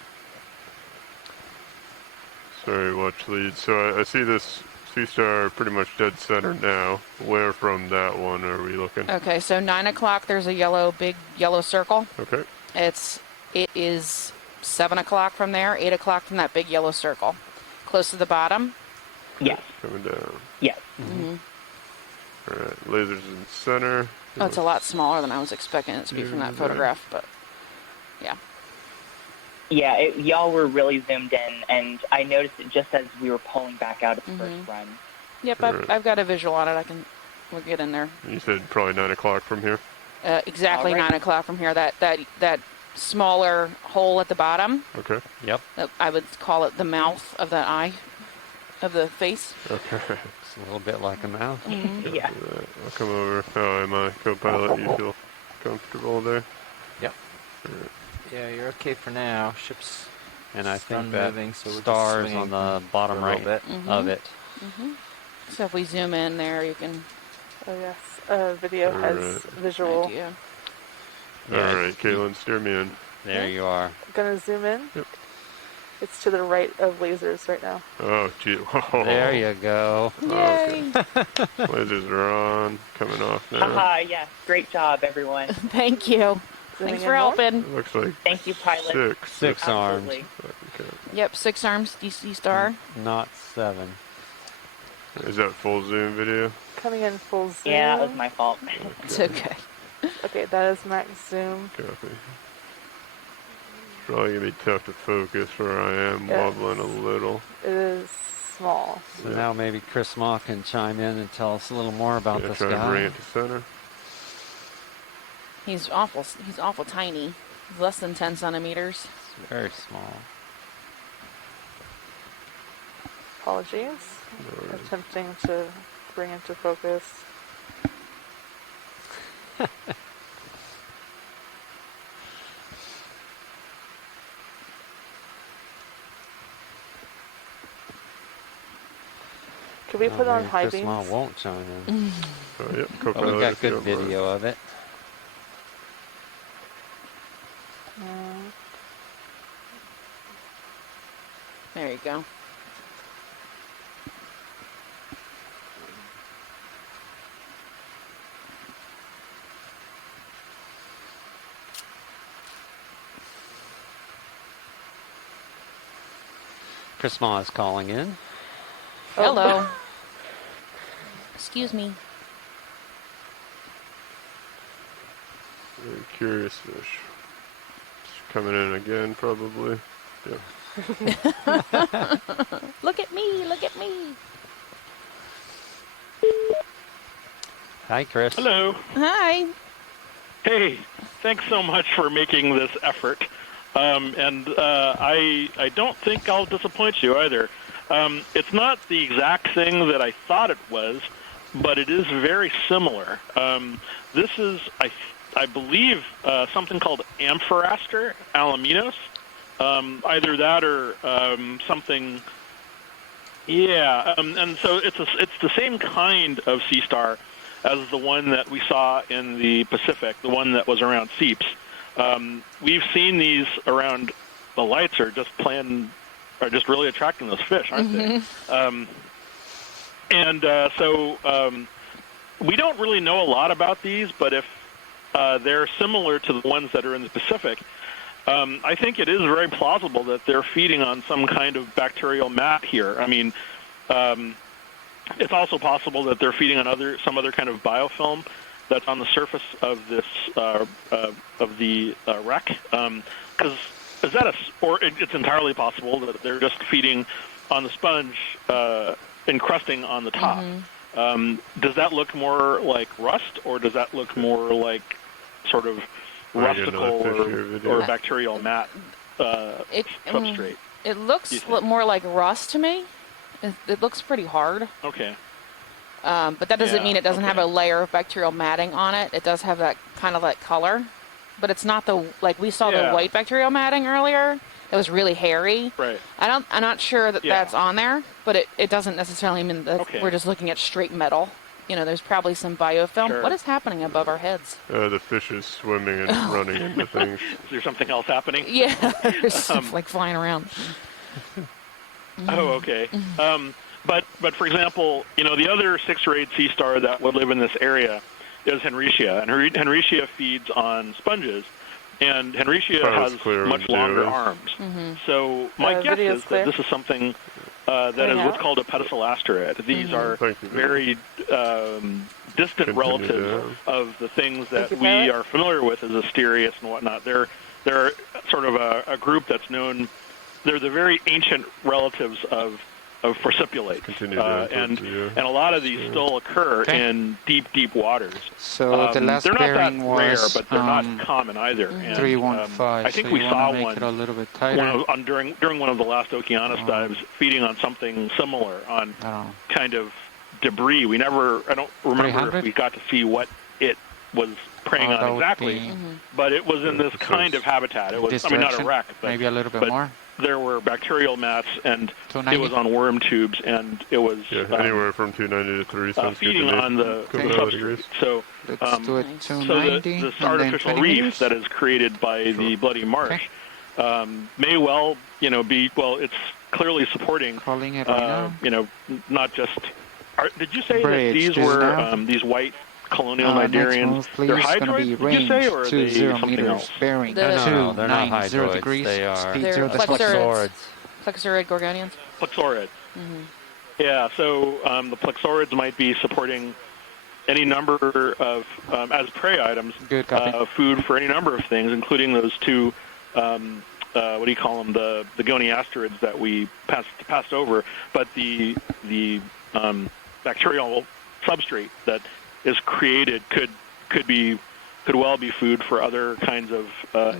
Sorry, watch lead. So I see this sea star pretty much dead center now. Where from that one are we looking? Okay, so 9 o'clock, there's a big yellow circle. Okay. It is 7 o'clock from there, 8 o'clock from that big yellow circle. Close to the bottom? Yes. Coming down. Yes. All right, lasers in center. Oh, it's a lot smaller than I was expecting it to be from that photograph, but yeah. Yeah, y'all were really zoomed in, and I noticed it just as we were pulling back out of the first run. Yep, I've got a visual on it. We'll get in there. You said probably 9 o'clock from here? Exactly 9 o'clock from here. That smaller hole at the bottom. Okay. Yep. I would call it the mouth of the eye, of the face. Okay. It's a little bit like a mouth. Yeah. I'll come over. How am I, co-pilot? You feel comfortable there? Yep. Yeah, you're okay for now. Ship's And I think done that moving, so we're stars just on swinging the bottom for a right little bit. of it. So if we zoom in there, you can. Oh yes, video has Alright. visual. Idea. Yeah, Alright, Caitlin, steer me in. there you are. Gonna zoom in. Yep. It's to the right of lasers right now. Oh, gee. There you go. Yay! Lasers are on, coming off now. Haha, yes. Great job, everyone. Thank you. Zooming Thanks in for more. helping. It looks like Thank you, pilot. Six arms. Absolutely. Yep, 6 arms DC star. Not 7. Is that full zoom video? Coming in full zoom. Yeah, that was my fault. It's okay. Okay, that is max zoom. Copy. It's probably gonna be tough to focus where I am, Yes. wobbling a little. It is small. So now maybe Chris Ma can chime in and tell us a little more about this Try to bring guy. it to center. He's awful tiny. He's less than 10 centimeters. It's very small. Apologies. Attempting to bring into focus. Could we put on high Chris Ma beams? won't chime in. Oh, yep, But we co-pilot, got if you good don't mind. video of it. There you go. Chris Ma is calling in. Hello. Excuse me. Very curious fish. It's coming in again, probably. Yeah. Look at me, look at me. Hi, Chris. Hello. Hi. Hey, thanks so much for making this effort. I don't think I'll disappoint you either. It's not the exact thing that I thought it was, but it is very similar. This is, I believe, something called Amphoraster alaminos. Either that or something. Yeah, and so it's the same kind of sea star as the one that we saw in the Pacific, the one that was around Seeps. We've seen these around. The lights are just really attracting those fish, aren't they? So we don't really know a lot about these, but if they're similar to the ones that are in the Pacific, I think it is very plausible that they're feeding on some kind of bacterial mat here. I mean, it's also possible that they're feeding on some other kind of biofilm that's on the surface of this of the wreck. Because it's entirely possible that they're just feeding on the sponge, encrusting on the top. Does that look more like rust, or does that look more like sort of rustical or bacterial mat substrate? It looks more like rust to me. It looks pretty hard. Okay. But that doesn't mean it doesn't have a layer of bacterial matting on it. It does have that kind of like color, but it's not like we saw the white bacterial matting earlier. It was really hairy. Right. I'm not sure that that's on there, but it doesn't necessarily mean that we're just looking at straight metal. You know, there's probably some biofilm. Sure. What is happening above our heads? The fish is swimming and running into things. Is there something else happening? Yeah, there's stuff like flying around. Oh, okay. But for example, the other 6 or 8 sea star that would live in this area is Henricia, and Henricia feeds on sponges, and Henricia has much longer arms. So my guess is that this is something that is what's called a pedicelasterid. These are very distant relatives of the things that we are familiar with as Asterias and whatnot. They're sort of a group that's known. They're the very ancient relatives of forcipulates, and a lot of these still occur in deep waters. So the last they're not that bearing rare, was but they're not common either. And, 315. I think so we you saw wanna make one it a little bit tighter. during one of the last Okeanos dives, feeding on something similar, on kind of debris. I don't remember if we got to see what it was preying that on would exactly, be but it was in this kind of habitat. It was, this I mean, not a direction, wreck, but maybe a little bit but more. there were bacterial mats, and it 290. was on worm tubes, and it was anywhere from 290 to 3 sounds good feeding to me. on the substrate. So, let's do it so 290 this and artificial then 20 reef meters. that is created by the Bloody Marsh may well, be it's clearly supporting. Calling it right now. Not just. Did you say Bridge that these to were now. these white colonial Next nidarians? move, please. They're Gonna be hydroids, did you say, or are they 20 something meters, else? bearing No, they're not 290 hydroids. degrees. They are Speed They're 0 plexaurids. Plexaurid gorgonians. Plexaurid. Mm-hmm. Yeah, so the plexaurids might be supporting any number of, as prey items, food for any number of things, including those two, what do you call them, the goniasterids that we passed over, but the bacterial substrate that is created could well be food for other kinds of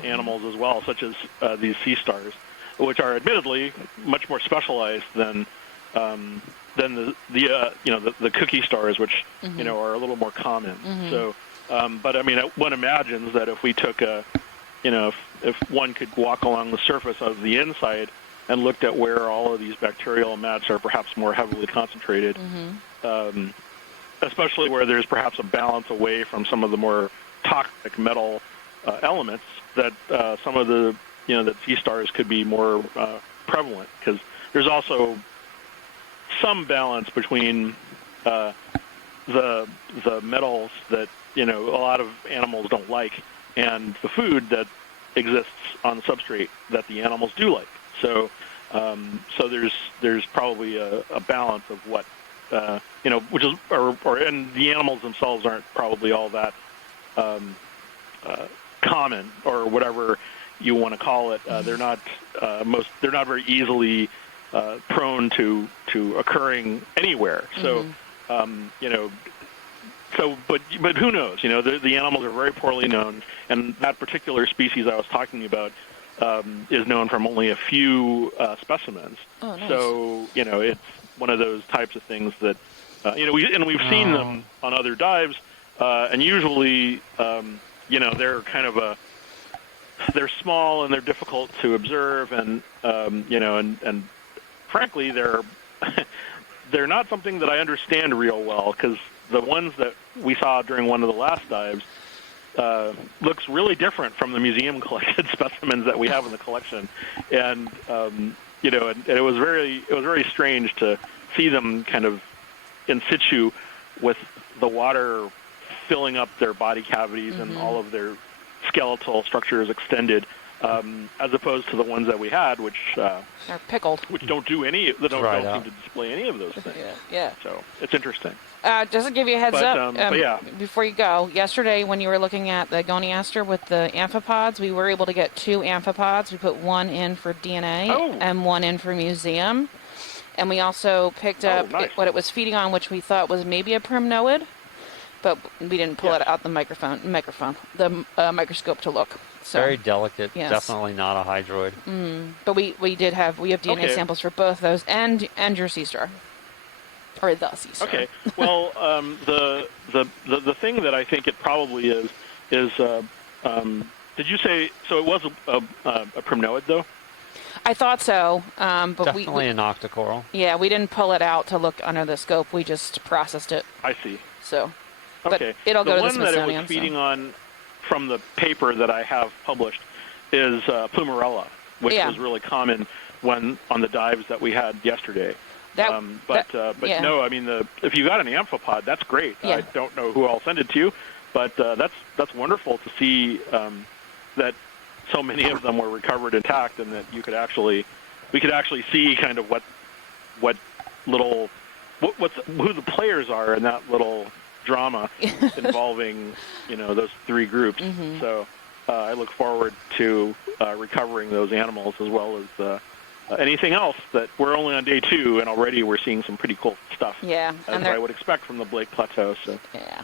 animals as well, such as these sea stars, which are admittedly much more specialized than the cookie stars, which are a little more common. So, but I mean, one imagines that if we took if one could walk along the surface of the inside and looked at where all of these bacterial mats are perhaps more heavily concentrated, especially where there's perhaps a balance away from some of the more toxic metal elements, that some of the that sea stars could be more prevalent, because there's also some balance between the metals that a lot of animals don't like and the food that exists on the substrate that the animals do like. So so there's probably a balance of what which is and the animals themselves aren't probably all that common, or whatever you want to call it. They're not very easily prone to occurring anywhere. So but who knows? The animals are very poorly known, and that particular species I was talking about is known from only a few specimens. Oh, nice. So it's one of those types of things that we've seen them on other dives, and usually they're kind of they're small and they're difficult to observe, and and frankly they're they're not something that I understand real well, because the ones that we saw during one of the last dives looks really different from the museum collected specimens that we have in the collection, and and it was very strange to see them kind of in situ with the water filling up their body cavities and all of their skeletal structures extended, as opposed to the ones that we had, which are pickled, which don't do any, they don't seem to display any of those things. Yeah. So it's interesting. Just to give you a heads up, but yeah. before you go, yesterday when you were looking at the goniaster with the amphipods, we were able to get 2 amphipods. We put one in for DNA and one in for museum. And we also picked up what it was feeding on, which we thought was maybe a primnoid, but we didn't pull it out the microscope to look. So, very delicate, yes. Definitely not a hydroid. But we have DNA samples for both those and your sea star. Or the sea star. Okay. Well, the thing that I think it probably is did you say, so it was a primnoid, though? I thought so, but definitely an octocoral. Yeah, we didn't pull it out to look under the scope. We just processed it. I see. So, okay. But it'll go to the Smithsonian. The one that it was feeding on from the paper that I have published is Plumerella, which was really common on the dives that we had yesterday. But no, I mean, if you got an amphipod, that's great. Yeah. I don't know who I'll send it to, but that's wonderful to see that so many of them were recovered intact, and that we could actually see kind of who the players are in that little drama involving those 3 groups. So I look forward to recovering those animals, as well as anything else. That we're only on day 2, and already we're seeing some pretty cool stuff. Yeah, as I would expect from the Blake Plateau. So yeah.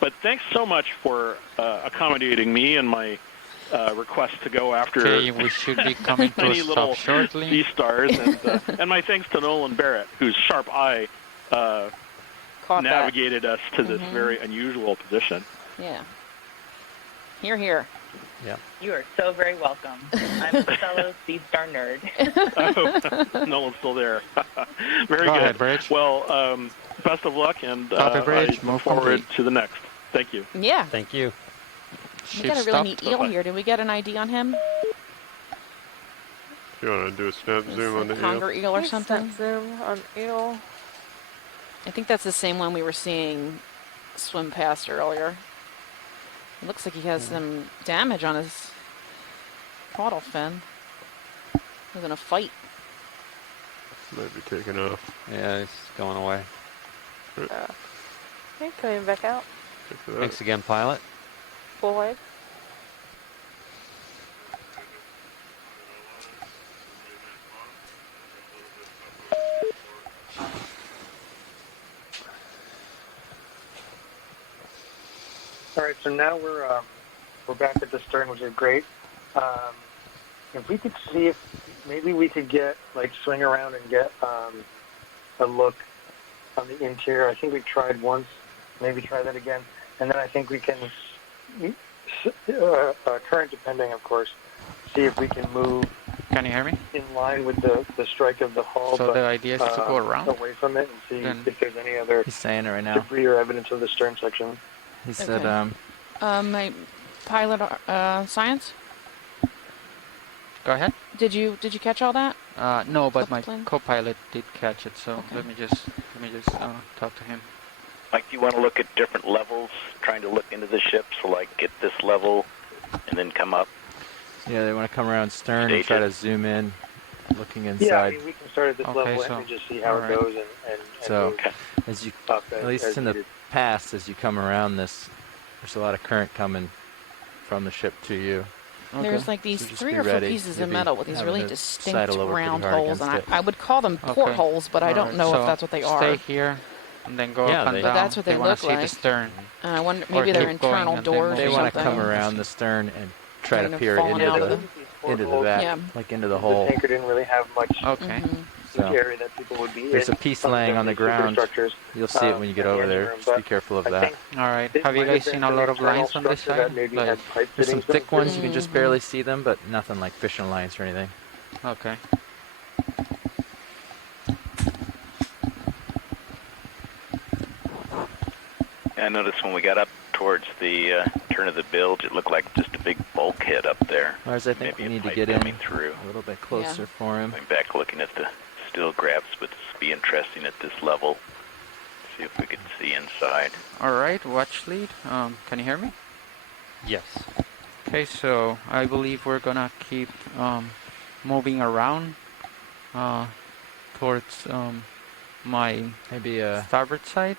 But thanks so much for accommodating me and my request to go after. Okay, we should be coming to a stop shortly. Sea stars, and my thanks to Nolan Barrett, whose sharp eye navigated us to this very unusual position. Yeah. Here, here. Yeah. You are so very welcome. I'm a fellow Sea Star nerd. Oh, no one's still there. Very Go good. ahead, Bridge. Well, best of luck, and Copy, Bridge. I look Move forward complete. to the next. Thank you. Yeah. Thank you. We got a really neat eel here. Did we get an ID on him? You want to do a snap zoom on the Conger eel or something? Snap zoom on eel. I think that's the same one we were seeing swim past earlier. It looks like he has some damage on his caudal fin. He's in a fight. Might be taking off. Yeah, he's going away. Okay, coming back out. Thanks again, pilot. Full wide. All right, so now we're back at the stern, which is great. If we could see if maybe we could get swing around and get a look on the interior. I think we tried once. Maybe try that again, and then I think we can, current depending, of course, see if we can move. Can you hear me? In line with the strike of the hull. So but, the idea is to go around? away from it and see Then- if there's any other He's saying it right now. debris or evidence of the stern section. He said, My pilot science. Go ahead. Did you catch all that? No, but my Plane? co-pilot did catch it. So let me just talk to him. Like, do you want to look at different levels, trying to look into the ship, so like at this level and then come up? yeah, they want to come around stern and Stage try it. to zoom in, looking Yeah, I inside. mean, we can start at this level and just see how it goes and So, move as you, up at least as in the needed. past, as you come around this, there's a lot of current coming from the ship to you. There's like these So just 3 be or 4 ready. pieces You'll of be metal with these having really to distinct sidle over pretty round hard holes, and against I would call them portholes, but I don't know so if that's what they are. Stay here and then go Yeah, up and they- down. But that's what they wanna look see like. the stern. I wonder, Or maybe they're keep going internal and then doors They or want something. to come around the stern and try Kind to of peer falling into out the of into the back, Yeah. like into the The hole. tanker didn't really have much Okay. So area that people would be there's in. a piece other laying than on the these ground. superstructures, You'll see it when you get in the over engine there. room, Just but be careful of I that. think All right. it Have you might guys been seen a some lot of internal lines on this structure that side? maybe Like, had pipe There's some fittings going thick through. ones you can just barely see them, but nothing like fishing lines or anything. okay. I noticed when we got up towards the turn of the bilge, it looked like just a big bulkhead up there. Whereas I think Maybe we a need to pipe get in coming through. a little bit closer for him. Going back looking at the still grabs, but this would be interesting at this level. See if we could see inside. All right. Watch lead. Can you hear me? Yes. Okay. So I believe we're gonna keep moving around towards my maybe starboard side.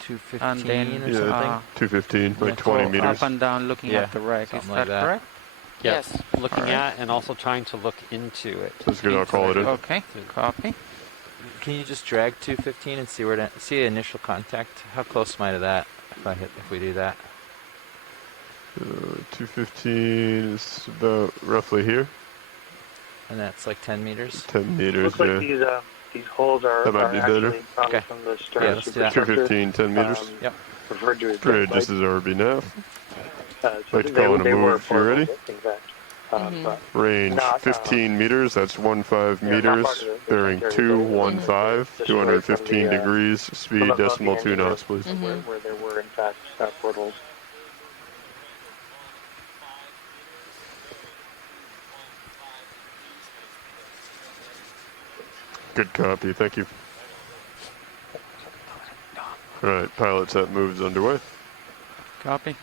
215 and then, or something. 215, like 20 go meters. up and down looking Yeah, at the wreck. Is something that like that. correct? Yes. Looking All right. at and also trying to look into it. That's good. I'll call it in. Okay. Copy. Can you just drag 215 and see where to see the initial contact? How close am I to that if we do that? 215 is about roughly here. And that's like 10 meters? 10 meters, Looks yeah. like these holes are, That might are be actually better. probably Okay. from the stern Yeah, let's do that. superstructure. 215, 10 meters. Yep. Referred to as Great, dead this is RB nav. so Like to call in a move if you're ready. in fact. But Range not, 15 meters, that's 15 not meters, part of the bearing secondary 215, just 215 right from the, degrees, from speed above the decimal 2 engine room knots, please. where there were, in fact, portholes. Good copy, thank you. Alright, pilot set moves underway. Copy.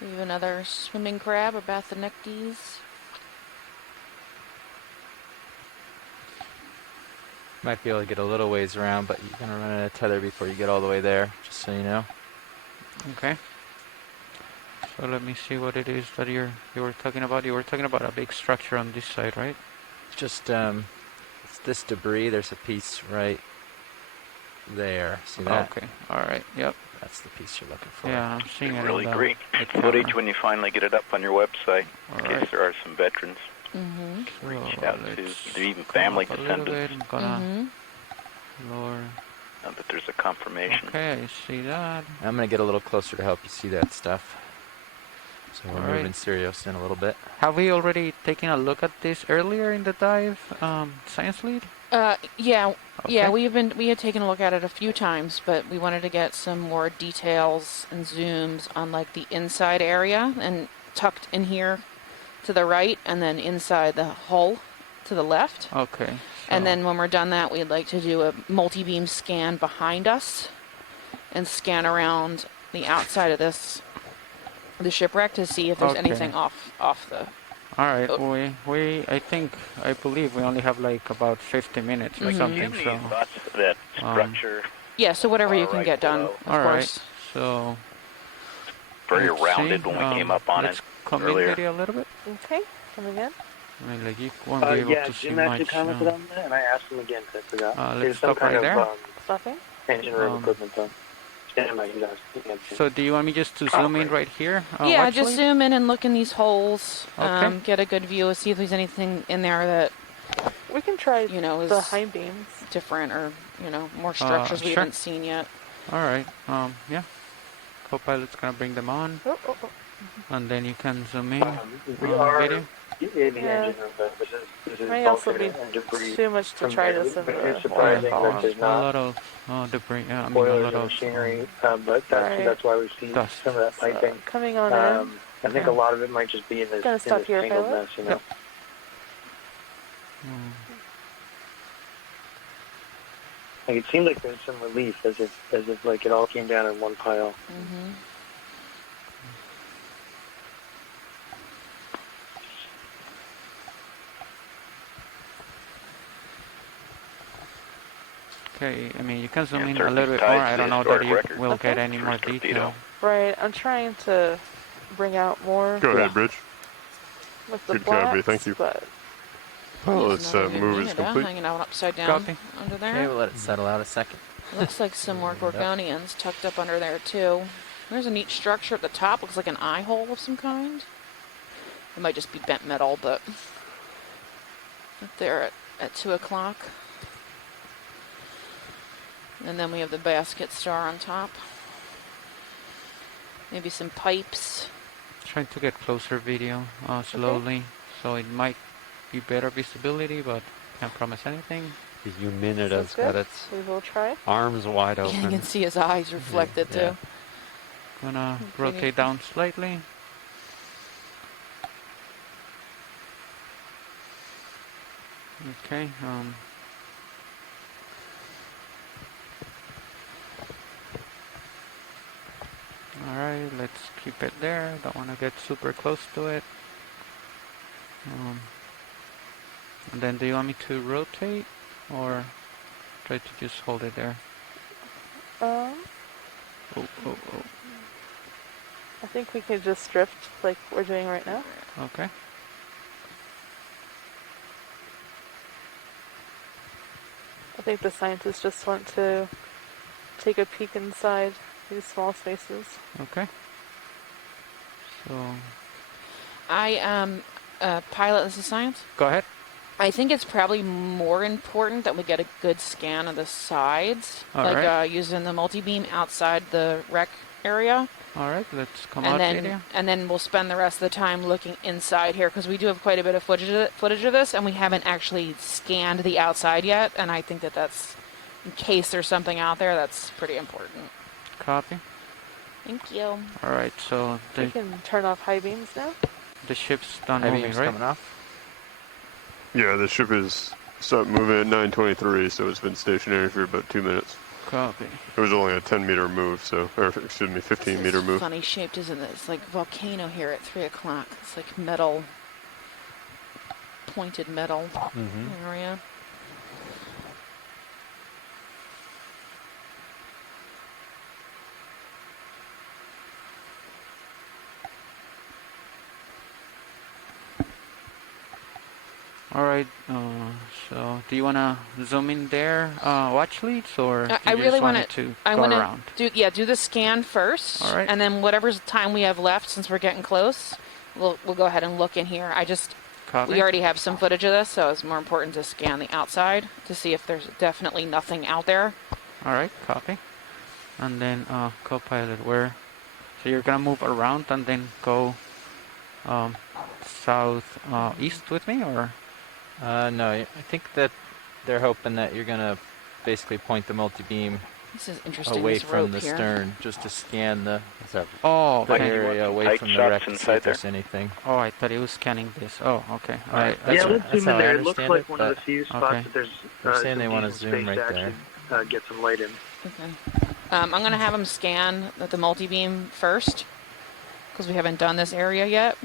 We have another swimming crab, a Bathanectes. Might be able to get a little ways around, but you're going to run out of tether before you get all the way there, just so you know. Okay. So let me see what it is that you were talking about. You were talking about a big structure on this side, right? Just, it's this debris. There's a piece right there. See that? Okay. All right. Yep. That's the piece you're looking for. Yeah, I'm seeing it. Really in the, great the footage camera. when you finally get it up on your website, in All case right. there are some veterans Mm-hmm. reached So out to, let's even come family up a little bit. descendants. I'm gonna Mm-hmm. lower. Now that there's a confirmation. Okay, I see that. I'm gonna get a little closer to help you see that stuff. So we're All right. moving Sirius in a little bit. Have we already taken a look at this earlier in the dive, science lead? Yeah, Okay. we had taken a look at it a few times, but we wanted to get some more details and zooms on like the inside area and tucked in here to the right, and then inside the hull to the left. Okay. And then when we're done that, we'd like to do a multi-beam scan behind us and scan around the outside of the shipwreck to see if there's Okay. anything off the. All right. I believe we only have like about 50 minutes or Mhm. something. Do you have So. any thoughts of that structure? Yeah, so whatever you can right get done, below? of All right. course. So. Very let's rounded see, when we came up on let's it come earlier. in video a little bit. Okay, coming in. I mean, like you won't be able Yeah, to see Jim actually much. commented on that, and I asked him again because I forgot. Let's There's some stop right kind there. of Stopping. engine room Um, equipment though. Stand by, you guys. So do you want me just to zoom in right here? Yeah, watch just lead? zoom in and look in these holes. Okay. Get a good view, see if there's anything in there that We can try is the high beams. different or more structures we sure. haven't seen yet. All right. Yeah. Copilot's gonna bring them on, Oh. and then you can zoom in We on are video. in the Yeah. engine room, but this is May also bulkhead be and debris too much to from try there. this in But the it's surprising that there's A not lot of debris. Yeah, I mean a boilers lot and of machinery, but Right. that's why we see dust. some of that piping. Coming on in. I think Okay. a lot of it might just be in this, Gonna stop here, tangled pilot? mess, you know. Yep. Like it seemed like there's some relief, as if like it all came down in one pile. Mm-hmm. Okay. I mean you can zoom Yeah, in a certainly little bit tied more. to I don't the know that historic you record. will Okay. get any more First torpedo. detail. Right, I'm trying to bring out more Go ahead, Bridge. with the Good blacks, copy, thank you. but Well, let's Another good move is unit, complete. hanging out upside down Copy. under Okay, there. we'll let it settle out a second. Looks like some more Gorgonians tucked up under there too. There's a neat structure at the top. Looks like an eye hole of some kind. It might just be bent metal, but up there at 2 o'clock. And then we have the basket star on top. Maybe some pipes. Trying to get closer video slowly, so it might be better visibility, but can't promise anything. The Huminida's Sounds got good. its We will try. arms wide Yeah, you open. can see his eyes reflected Yeah. too. Gonna Bring rotate it- down slightly. Okay. All right. Let's keep it there. Don't want to get super close to it. And then, do you want me to rotate, or try to just hold it there? Um, Oh. I think we can just drift like we're doing right now. Okay. I think the scientists just want to take a peek inside these small spaces. Okay. So Pilot, this is science. go ahead. I think it's probably more important that we get a good scan of the sides, All like right. using the multi-beam outside the wreck area, All right. Let's come and out then video. and then we'll spend the rest of the time looking inside here because we do have quite a bit of footage of this, and we haven't actually scanned the outside yet. And I think that's in case there's something out there that's pretty important. Copy. Thank you. All right. So We can turn off high beams now. the ship's done High moving, beam's right? coming off. Yeah, the ship is stopped moving at 9:23, so it's been stationary for about 2 minutes. Copy. It was only a 10-meter move, or excuse me, 15-meter move. Funny shaped, isn't it? It's like volcano here at 3 o'clock. It's like metal, pointed metal area. All right. So, do you want to zoom in there, watch leads, or do I you really just want want to I go want around? to do the scan first, All right. and then whatever time we have left, since we're getting close, we'll go ahead and look in here. Copy. We already have some footage of this, so it's more important to scan the outside to see if there's definitely nothing out there. All right. Copy. And then co-pilot, where? So you're gonna move around and then go south east with me, or? No, I think that they're hoping that you're gonna basically point the multi-beam This is interesting. away This from rope the here. stern, just to scan the okay. area away from the wreck to see if there's anything. Oh, I thought he was scanning this. Oh, okay. All right. That's Yeah, let's that's zoom in how I there. It looks understand like it, one of but the few spots okay. that there's they're saying some they want to decent zoom space right to there. actually get some light in. Okay. I'm going to have them scan the multi-beam first, because we haven't done this area yet.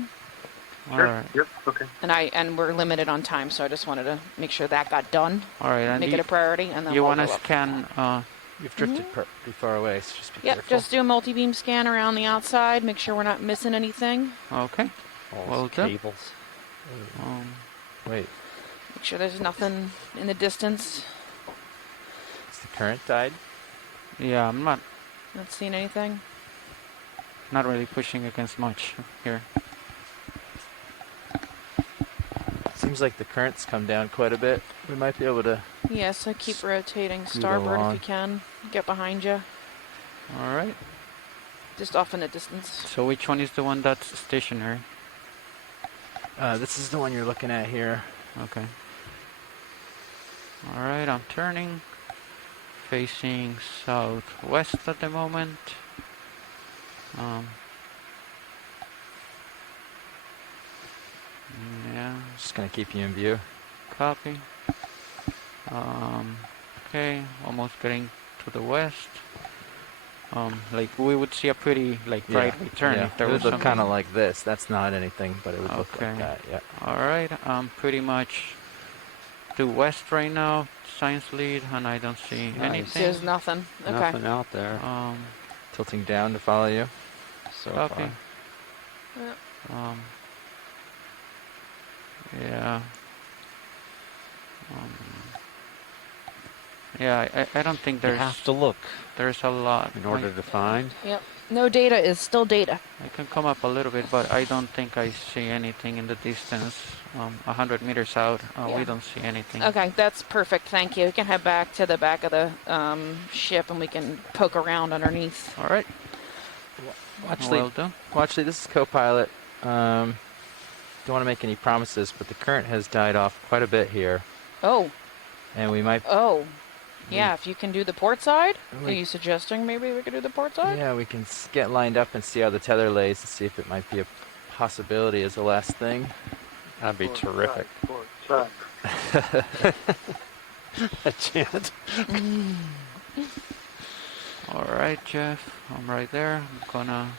Sure. All right. Yep. Okay. And we're limited on time, so I just wanted to make sure that got done. All right. And Make it a priority, and then you we'll want to go up. scan? You've drifted pretty far away, so just be Yep, careful. just do a multi-beam scan around the outside, make sure we're not missing anything. Okay. Well done. Cables. Wait, Make sure there's nothing in the distance. is the current died? Yeah, I'm not Seeing anything. really pushing against much here. Seems like the current's come down quite a bit. We might be able to. Yeah, so keep rotating scoot starboard if along. you can. Get behind you. All right. Just off in the distance. So which one is the one that's stationary? This is the one you're looking at here. Okay. All right, I'm turning. Facing southwest at the moment. Yeah. Just gonna keep you in view. Copy. Okay, almost getting to the west. Like we would see a pretty right return if there it was would look kind of something. like this. That's not anything, but it would look like Okay. that. Yeah. All right, I'm pretty much due west right now, science lead, and I don't see anything. There's nothing. Okay. Nothing out there. Tilting down to follow you. So Copy. far. Yeah. Yeah, I don't think You there's have to look there's a lot in order to find. Yep. No data is still data. I can come up a little bit, but I don't think I see anything in the distance. 100 meters out, Yeah. we don't see anything. Okay, that's perfect. Thank you. We can head back to the back of the ship, and we can poke around underneath. All right. Actually, Well done. this is co-pilot. Don't want to make any promises, but the current has died off quite a bit here, Oh. and we might. Oh. Yeah, if you can do the port side. Are We- you suggesting maybe we could do the port side? Yeah, we can get lined up and see how the tether lays and see if it might be a possibility as the last thing. That'd be terrific. Port side. A chant. All right, Jeff. I'm right there. I'm gonna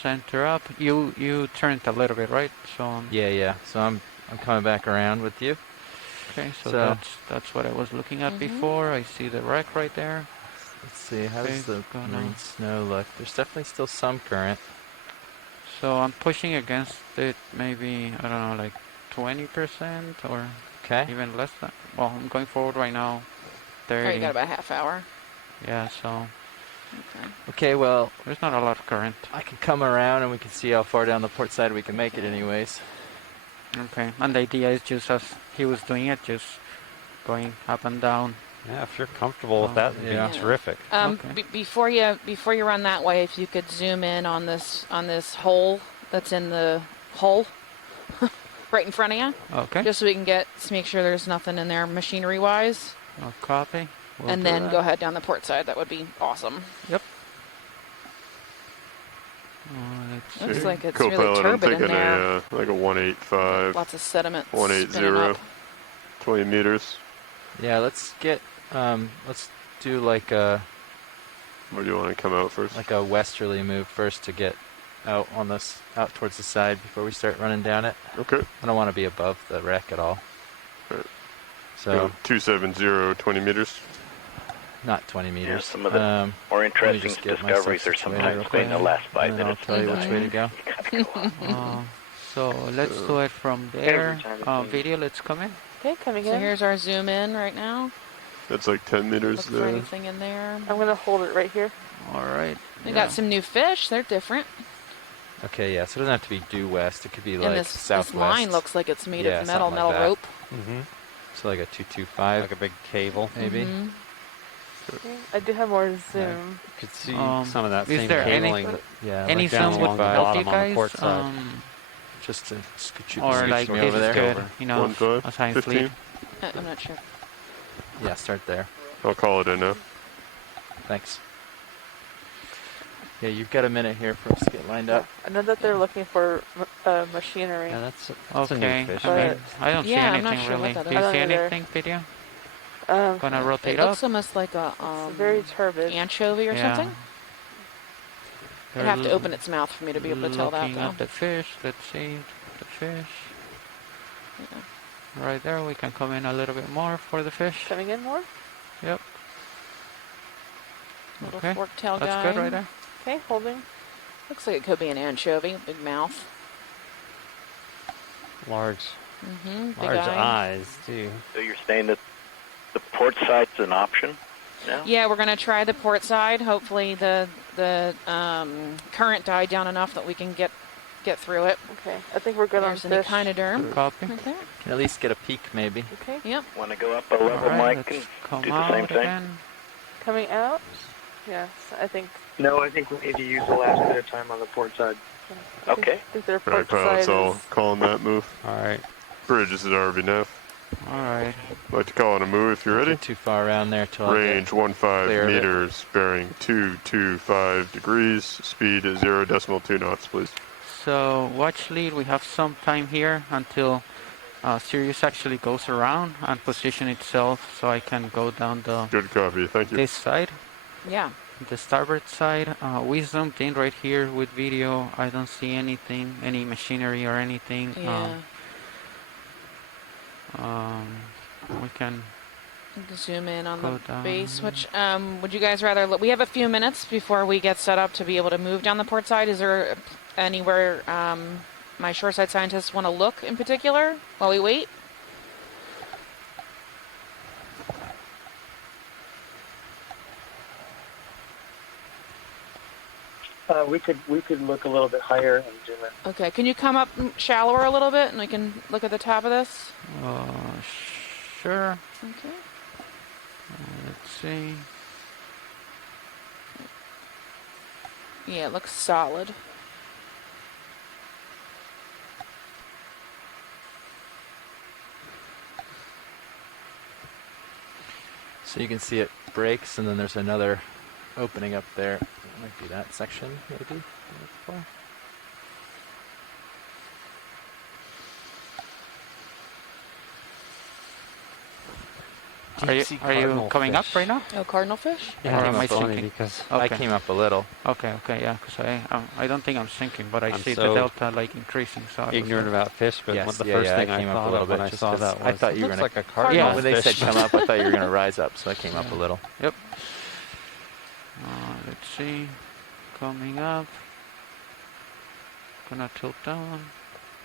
center up. You turned a little bit, right? So Yeah. So I'm coming back around with you. okay. So, So- that's what I was looking at before. I see the wreck right there. Let's see, how Okay, does the gonna- marine snow look? There's definitely still some current. So I'm pushing against it. Maybe I don't know, like 20% or Okay. even less than. Well, I'm going forward right now. 30. Oh, you got about a half hour. Yeah. So Okay. Okay, well, there's not a lot of current. I can come around and we can see how far down the port side we can make it anyways. Okay. And the idea is just as he was doing it, just going up and down. Yeah, if you're comfortable with that, it'd yeah. be terrific. Okay. Before you run that way, if you could zoom in on this hole that's in the hull right in front of you, Okay. just so we can make sure there's nothing in there machinery wise, I'll copy. We'll and do then that. go ahead down the port side. That would be awesome. Yep. Let's Looks see. like it's Co-pilot, really I'm turbid in thinking there. like a 185, Lots of sediment. 180, spinning up. 20 meters. Yeah, let's do like a Or do you want to come out first? like a westerly move first to get out towards the side before we start running down it. Okay. I don't want to be above the wreck at all. Right. So 270, 20 meters. not 20 meters. some of the more let me interesting just get discoveries myself are situated sometimes real within the quick, last 5 and then minutes. I'll tell you which way to go. So let's do it from there. Video, let's come in. Okay, coming So in. here's our zoom in right now. That's like 10 meters Look for there. anything in there. I'm gonna hold it right here. All right. We got some new fish. They're different. Okay, yeah, so it doesn't have to be due west. It could be like And this southwest. line looks like it's made Yeah, of metal something like that. rope. Mm-hmm. So like a 225. Like a big cable. Maybe. Okay, I do have more zoom. You could see some of that is same there cabling. any right down zoom along would the help bottom you on the guys? port side. Just to scoot you Or like me this over is there. good, you know, 1.5, a science 15. lead. I'm not sure. Yeah, start there. I'll call it in now. Thanks. Yeah, you've got a minute here for us to get lined up. I know that they're looking for machinery. Yeah, that's Okay. a new fish. I mean, I don't see Yeah, I'm not anything sure what really. that Do is. you I see don't either. anything, video? Um, Gonna rotate It up? looks almost like a it's very turbid. anchovy or Yeah. something. I'd They're have to open its mouth for me to be able to tell that, looking though. at the fish. Let's see the fish. Right there, we can come in a little bit more for the fish. Coming in more? Yep. Little Okay. fork-tail guy. That's good right there. Okay, holding. Looks like it could be an anchovy. Big mouth. Large, Big large eye. eyes too. So you're saying that the port side's an option now? Yeah, we're gonna try the port side. Hopefully the current died down enough that we can get through it. Okay, I think we're good There's on an fish. echinoderm Copy. right there. Can at least get a peek, maybe. Okay, Yep. Want to go up a level, All right, Mike, and let's come do the same out thing? again. coming out. Yes, I think. No, I think we need to use the last bit of time on the port side. Okay. I think their All right, port pilots, side I'll is. call on that move. All right. Bridge, this is RV All right. I'd like to call on a move if you're ready. Not too far around there till I Range get 15 clear of it. meters, bearing 225 degrees, speed is 0.2 knots, please. So watch lead. We have some time here until Sirius actually goes around and position itself, so I can go down the Good copy, thank you. this side. Yeah. The starboard side, we zoomed in right here with video. I don't see anything, any machinery or anything. Yeah. We can Zoom in on go the down. base. Which would you guys rather? We have a few minutes before we get set up to be able to move down the port side. Is there anywhere my shoreside scientists want to look in particular while we wait? We could look a little bit higher and zoom in. Okay. Can you come up shallower a little bit and we can look at the top of this? Sure. Okay. Let's see. Yeah, it looks solid. So you can see it breaks, and then there's another opening up there. It might be that section, maybe. Are you coming up right now? Oh, cardinal fish? Yeah, Or I am I came up sinking? because Okay. I came up a little. Okay, yeah, because I don't think I'm sinking, but I I'm see the so delta like increasing. So I was Ignorant like- about fish, but Yes, the yeah, first yeah, thing I I came up a thought little of when bit I just saw 'cause that was, I thought you were looks gonna. like a cardinal Yeah. When they said fish. come up, I thought you were gonna rise up, so I came up a little. Yep. Let's see. Coming up. Gonna tilt down.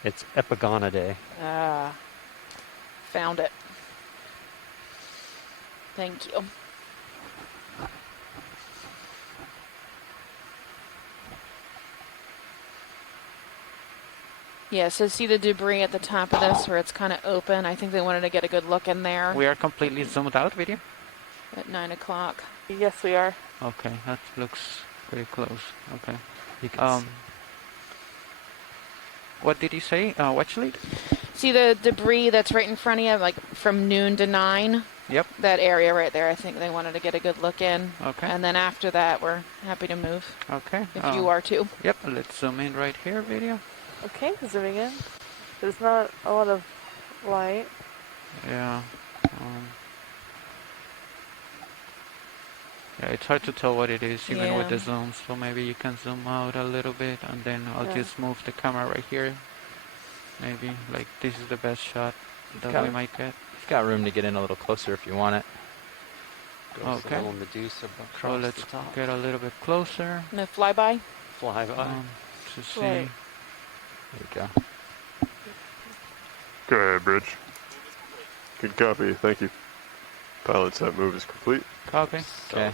It's Epigonidae. Ah. Found it. Thank you. Yeah, so see the debris at the top of this where it's kind of open? I think they wanted to get a good look in there We are completely zoomed out video. at 9 o'clock. Yes, we are. Okay, that looks pretty close. Okay. You can What did you say? Watch lead? See the debris that's right in front of you, like from noon to 9? Yep. That area right there, I think they wanted to get a good look in. Okay. And then after that, we're happy to move. Okay. If you are too. Yep, let's zoom in right here video. Okay, zooming in. There's not a lot of light. Yeah. Yeah, it's hard to tell what it is even with the Yeah. zoom, so maybe you can zoom out a little bit and then I'll Yeah. just move the camera right here. Maybe, like this is the best shot that Got we it. might get. You've got room to get in a little closer if you want it. Goes Okay. a little Medusa So across let's the top. get a little bit closer No flyby? Fly by. to see. Right. There you go. Go ahead, Bridge. Good copy. Thank you. Pilots, that move is complete. Copy. So,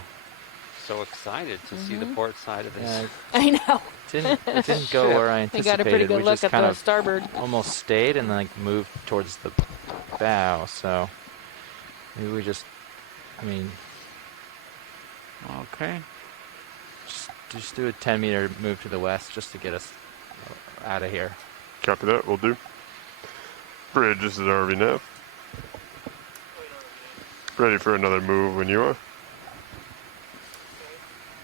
so excited to see the port side of this. Yeah, I know. it didn't go where I We anticipated. got a pretty good we look just at kind the of starboard. almost stayed and then like moved towards the bow. So maybe we just, I mean, Okay. just do a 10-meter move to the west just to get us out of here. Copy that. We'll do. Bridge, this is RV Nav. Ready for another move when you are.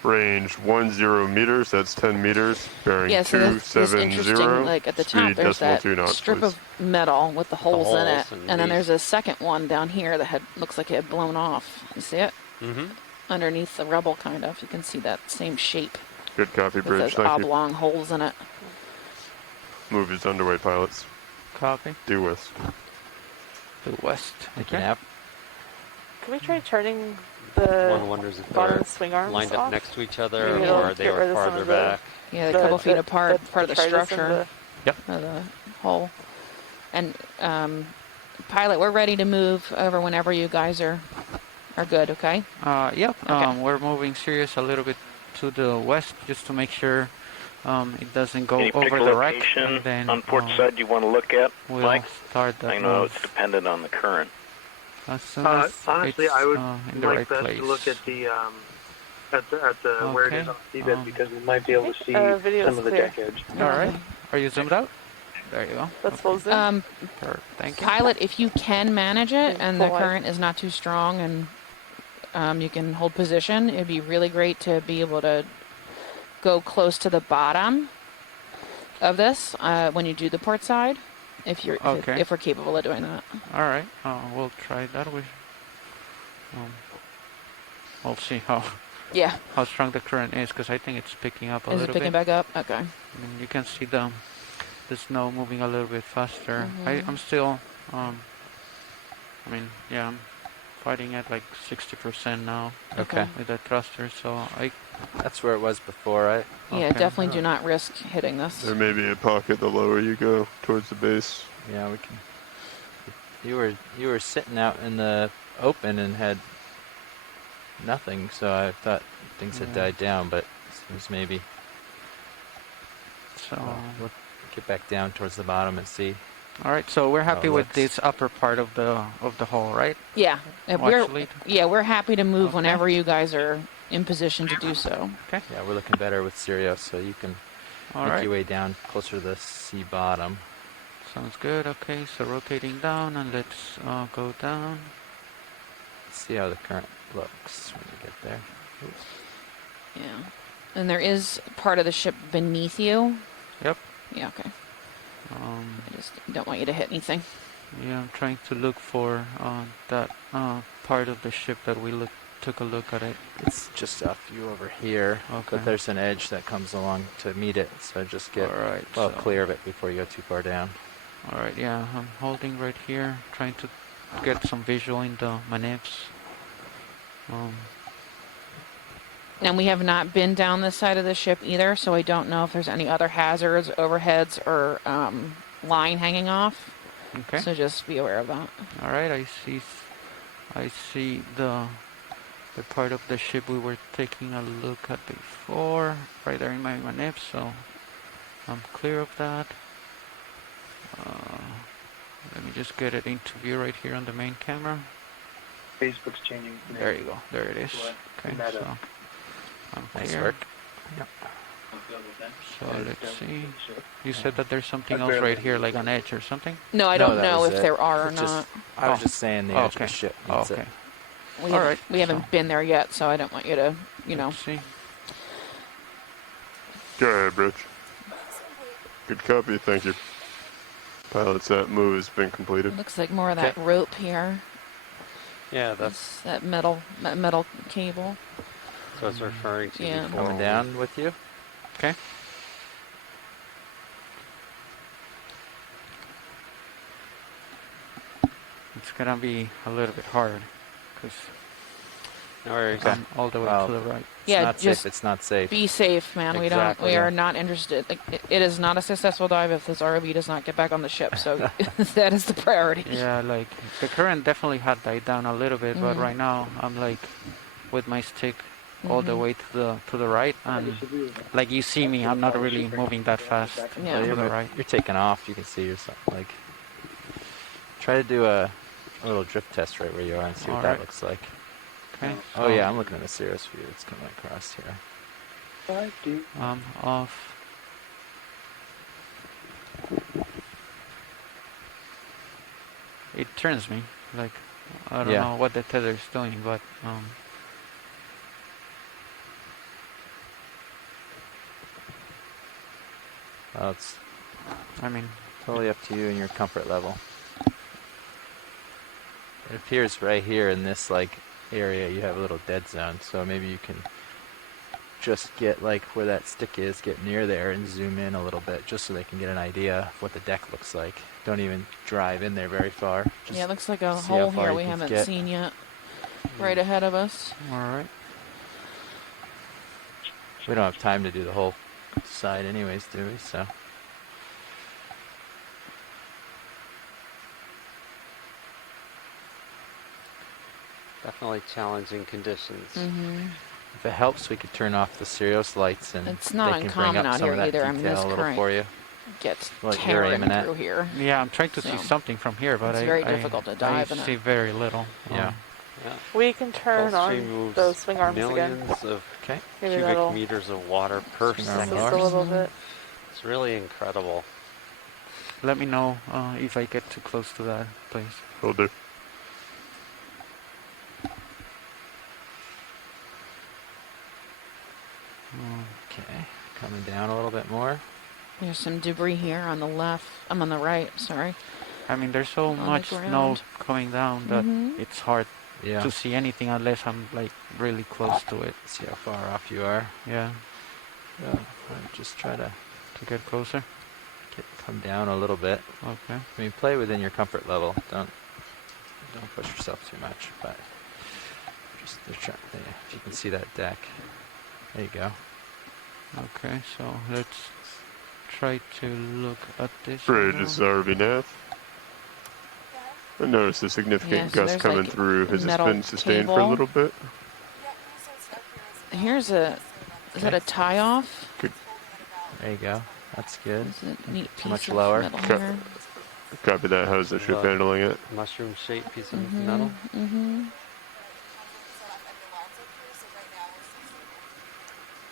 Range 10 meters. That's 10 meters. Bearing Yeah, so that's 270. interesting. Like at the top, Speed there's that 2 knots, strip please. of metal with the holes in it, holes and then there's a second one down here that looks like it had blown off. You see it? Mm-hmm. Underneath the rubble, kind of. You can see that same shape Good copy, with Bridge. those Thank you. oblong holes in it. Move is underway, pilots. Copy. Due west. To the west. Thank you, Okay. Nap. Can we try turning the One wonders if bottom they're swing arms lined up off? next to each other, Maybe or it'll they get were rid of some farther of the- back. Yeah, a couple feet apart, part of the detritus and structure. Yep. Of the hole. And pilot, we're ready to move over whenever you guys are good. Okay. Yep. Okay. We're moving Sirius a little bit to the west just to make sure it doesn't go Any over particular the wreck. location And then on port side you want to look at, we'll Mike? start that I know move it's dependent on the current. as soon as Honestly, it's I would in the like right best place. to look at the where it is Okay. on seabed because we might be able to see video's some of the clear. deck edge. All right. Are you zoomed out? There you go. That's full zoom. Perfect. Thank you. Pilot, if you can manage it and the Full wide. current is not too strong and you can hold position, it'd be really great to be able to go close to the bottom of this when you do the port side, if we're capable of doing that. All right. We'll try that. We'll see how strong the current is because I think it's picking up a Is little it picking bit. back up? Okay. And you can see the snow moving a little bit faster. Mhm. I'm still, I'm fighting at like 60% now. Okay. With the thruster, so That's where it was before, right? Yeah, Okay. definitely do not risk hitting this. There may be a pocket the lower you go towards the base. Yeah, we can. You were sitting out in the open and had nothing, so I thought things had died down, but it seems maybe. So we'll get back down towards the bottom and see. all right. So we're happy it with looks. this upper part of the hull, right? Yeah, if Watch lead. we're happy to move Okay. whenever you guys are in position to do so. Okay. Yeah, we're looking better with Sirius, so you can All make right. your way down closer to the sea bottom. Sounds good. Okay. So rotating down and let's go down. See how the current looks when you get there. Oops. Yeah. And there is part of the ship beneath you. Yep. Yeah, okay. I just don't want you to hit anything. Yeah, I'm trying to look for that part of the ship that we took a look at it. It's just a few over here, Okay. but there's an edge that comes along to meet it, so just get All right, well so- clear of it before you go too far down. All right, yeah, I'm holding right here, trying to get some visual in the manips. And we have not been down this side of the ship either, so I don't know if there's any other hazards, overheads, or line hanging off. Okay. So just be aware of that. All right, I see the part of the ship we were taking a look at before, right there in my manips, so I'm clear of that. Let me just get it into view right here on the main camera. Facebook's changing. There you go. There it is. Okay, Meta. so I'm Nice clear. work. Yep. So let's see. You said that there's something else right here, like an edge or something? No, I don't that know was if it. there are or It's just- not. I was just saying the edge of okay. the ship Oh, needs okay. it. We haven't been there yet, so I don't want you to, See. Go ahead, Bridge. Good copy, thank you. Pilots, that move has been completed. Looks like more of that rope here. Yeah, that's That metal cable. what I was referring to Yeah. before. Coming down with you. Okay. It's gonna be a little bit hard because No worries. I'm all the way Well, to the right. Yeah, not just safe, it's not safe. be safe, man. Exactly, We are yeah. not interested. It is not a successful dive if this ROV does not get back on the ship. So that is the priority. Yeah, like the current definitely had died down a little bit, but Mhm. right now I'm like with my stick all the Mhm. way to the right, and like you see me, I'm not really moving that fast Yeah. to the right. You're taking off. You can see yourself. Like, try to do a little drift test right where you are and see what that Alright. looks like. Okay. Oh so yeah, I'm looking at the Cirrus view. It's coming across here. I'm off. It turns me. Like I don't Yeah. know what the tether is doing, but Well, it's I mean, totally up to you and your comfort level. It appears right here in this like area you have a little dead zone, so maybe you can just get like where that stick is, get near there and zoom in a little bit just so they can get an idea of what the deck looks like. Don't even drive in there very far. Just Yeah, it looks like a see how hole far here you we can haven't get. seen yet. Right ahead of us. alright. We don't have time to do the whole side anyways, do we? So Definitely challenging conditions. Mhm. if it helps, we could turn off the Sirius lights and It's not they can bring uncommon up out some here of that either. I mean, detail this a little current for you. gets What you're tearing aiming at. through here. Yeah, I'm trying to see So, something from here, but it's very difficult to I dive in see it. very little. Yeah. Yeah. We can turn Gulfstream on moves those swing arms again. millions of Okay. Maybe cubic that'll meters of water per Swing arm assist second. a lower. little bit. It's really incredible. Let me know if I get too close to that, please. Will do. Okay. Coming down a little bit more. There's some debris here on the left. I'm on the right. Sorry. I mean, there's so On the much snow ground. coming down that Mhm. it's hard Yeah. to see anything unless I'm like really close to it. See how far off you are. Yeah, Yeah. Just try to to get closer. come down a little bit. Okay. I mean, play within your comfort level. Don't push yourself too much. But just if you can see that deck. There you go. Okay, so let's try to look at this. Bridge now. is RV nav. I noticed a significant Yeah, so gust there's, coming like, through. Has this metal been sustained for a cable. little bit? Here's a. Is that a tie off? Good. There you go. That's good. Is it a neat piece Much of lower. metal Okay. here? Copy that. How's the ship handling it? Mushroom-shaped piece of Mhm. metal. Mhm.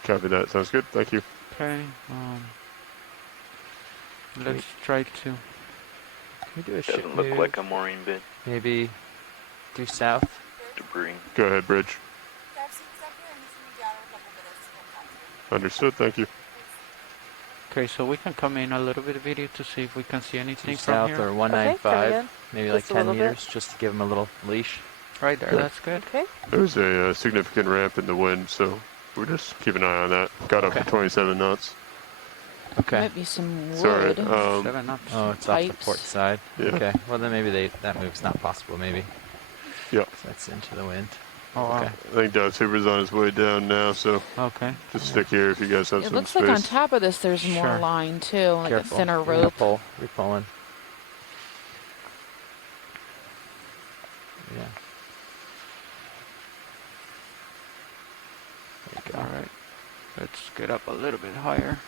Copy that. Sounds good. Thank you. Okay. Let's try to. Can we do a ship Doesn't look move? like a mooring bit. Maybe due south. Debris. Go ahead, Bridge. Understood. Thank you. Okay, so we can come in a little bit of video to see if we can see anything Due from south here. or 195. again. Maybe Just like a 10 little bit. meters just to give them a little leash. Right there, Good. that's good. Okay. There's a significant ramp in the wind, so we're just keep an eye on that. Got up to 27 knots. Okay. Might be some wood. Sorry. 7 knots. Oh, it's off the Pipes. port side. Yeah. Okay. Well, then maybe that move's not possible. Maybe. Yeah. That's into the wind. Oh, wow. Okay. I think Doc Hoover's on his way down now, so Okay. just stick here if you guys have It some looks space. like on top of this there's more Sure. line too, like Careful. a thinner You're gonna rope. pull. You're pulling. Yeah. There you go. All right. Let's get up a little bit higher.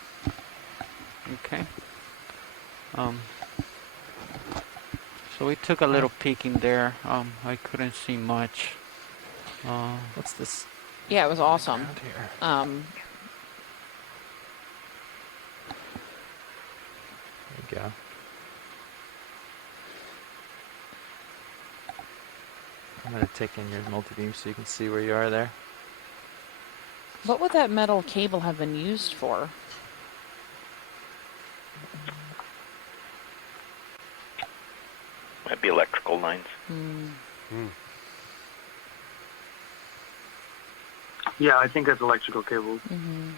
Okay. So we took a little peek in there. I couldn't see much. What's this? Yeah, it was awesome. Around here. There you go. I'm gonna take in your multi-beam so you can see where you are there. What would that metal cable have been used for? Might be electrical lines. Yeah, I think that's electrical cables. Mm-hmm.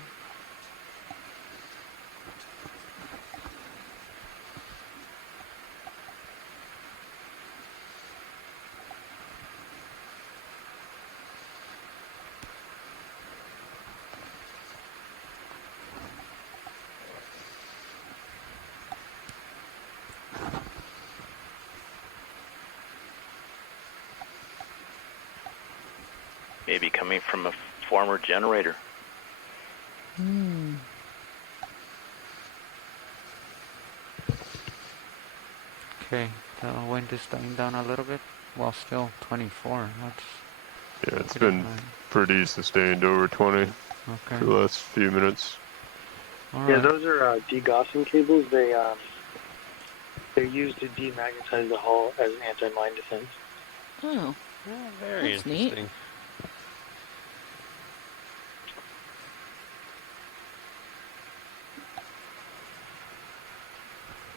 Maybe coming from a former generator. Hmm. Okay, the wind is dying down a little bit. Well, still 24. That's Yeah, it's pretty been high. pretty sustained over 20 Okay. for the last few minutes. All Yeah, right. those are degaussing cables. They're used to demagnetize the hull as an anti-mine defense. Oh, Very that's neat. interesting.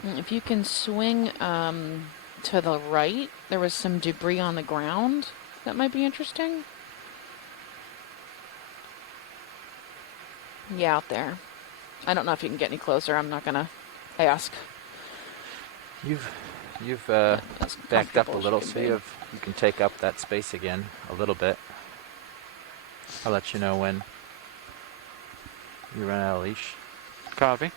If you can swing to the right, there was some debris on the ground. That might be interesting. Yeah, out there. I don't know if you can get any closer. I'm not gonna ask. You've As backed up a comfortable as little, can so be. you can take up that space again a little bit. I'll let you know when you run out of leash. Copy.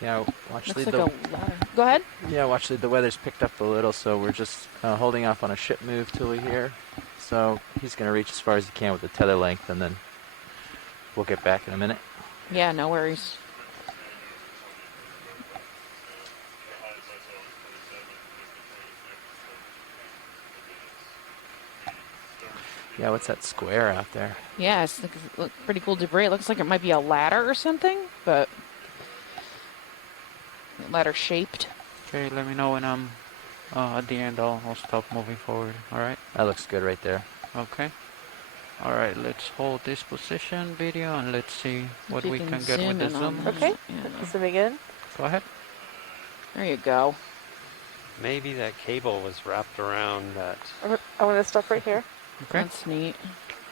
Yeah, watch Looks lead like the. a ladder. Go ahead. Yeah, watch lead the weather's picked up a little, so we're just holding off on a ship move till we hear. So he's gonna reach as far as he can with the tether length, and then we'll get back in a minute. Yeah, no worries. Yeah, what's that square out there? Yeah, it's look pretty cool debris. It looks like it might be a ladder or something, but ladder shaped. Okay, let me know when I'm at the end. I'll stop moving forward. All right. That looks good right there. Okay. All right. Let's hold this position video and let's see what you we can can get with zoom the in on zoom. that. Okay, Yeah. zooming in. Go ahead. There you go. Maybe that cable was wrapped around that. I'm going to stop right here. Okay. That's neat.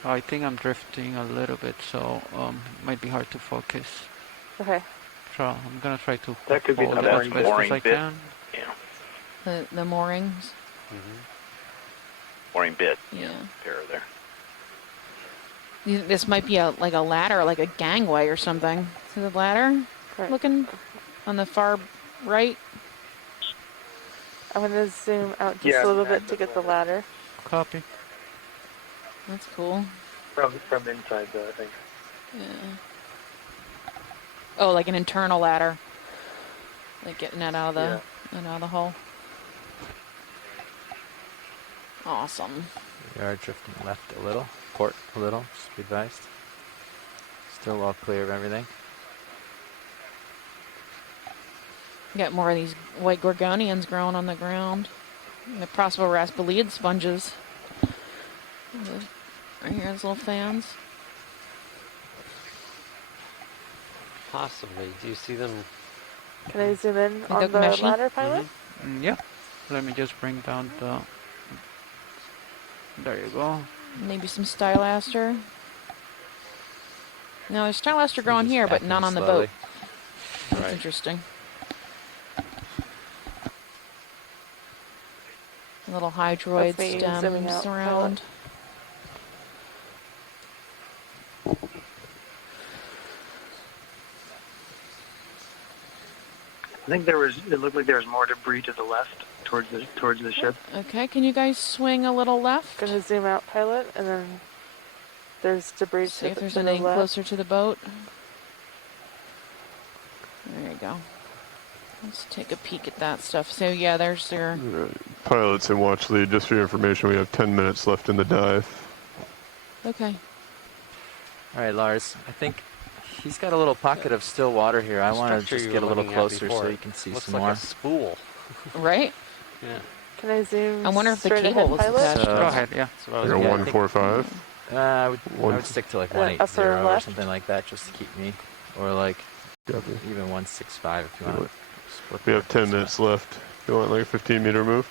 I think I'm drifting a little bit, so it might be hard to focus. Okay. So I'm gonna try to That could be hold the it mooring as best as I bit. can. Yeah. The moorings. Mooring bit. Yeah. Pair there. This might be like a ladder, like a gangway or something. See the ladder? Right. Looking on the far right. I'm going to zoom out just a little bit to get the ladder. Copy. That's cool. From inside, though, I think. Yeah. Oh, like an internal ladder. Like getting that out of the hull. Awesome. We are drifting left a little, port a little, just be advised. Still all clear of everything. Got more of these white gorgonians growing on the ground. And the Prosperaspoliid sponges. Right here, those little fans. Possibly. Do you see them? Can I zoom in They on look the meshy? ladder, pilot? Yeah. Let me just bring down the. There you go. Maybe some stylaster. No, there's stylaster growing here, but not on the boat. That's Right. interesting. Little hydroid That's me zooming stems out, around. I think it looked like there was more debris to the left towards the ship. Okay, can you guys swing a little left? Gonna zoom out, pilot, and then there's debris See if to there's the anything left. closer to the boat. There you go. Let's take a peek at that stuff. So yeah, there's their. Pilots and watch lead, just for your information, we have 10 minutes left in the dive. Okay. All right, Lars, I think he's got a little pocket of still water here. I want to Structure just you get a were little looking at closer before so you can see looks some like more. a spool. Right? Yeah. Can I zoom I wonder if the straight cable ahead, was pilot? attached. So- Go ahead. Yeah. That's what I was Like a Yeah, I 145. I would stick to like upper 180 or left? something like that just to keep me, or like Copy. even 165 if you want to split. We have 10 minutes left. You want like a 15-meter move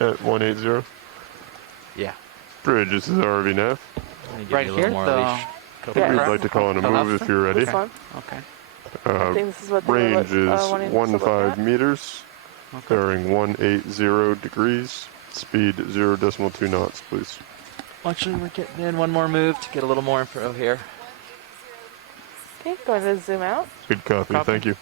at 180? Yeah. Bridge, this is RV nav. Let me give Right you a little here, more the. leash. We'd like to call in a The move left if you're ready. This one? Okay. I think this is what they were Range is wanting us to look 15 at. meters, Okay. bearing 180 degrees, speed 0.2 knots, please. Actually, we're getting in one more move to get a little more info here. Okay, going to zoom out. Good copy. Copy. Thank you.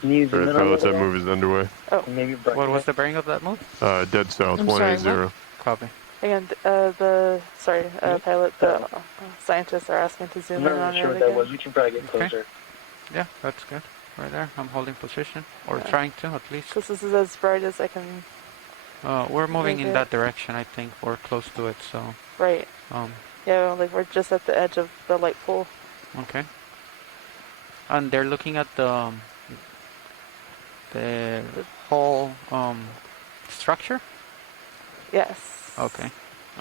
Can you zoom Alright, in on pilots, that that again? move is underway. Oh, Maybe What was the bearing of that move? Dead south, I'm sorry, 180. Copy. and pilot, the scientists are asking to zoom I'm in not on really sure it what that again. was. We can probably get Okay. closer. Yeah, that's good. Right there. I'm holding position. Or Yeah. trying to, at least. Because this is as bright as I can. We're moving make in it. that direction, I think. We're close to it, so... Right. Yeah, like we're just at the edge of the light pool. Okay. And they're looking at the whole structure? Yes. Okay.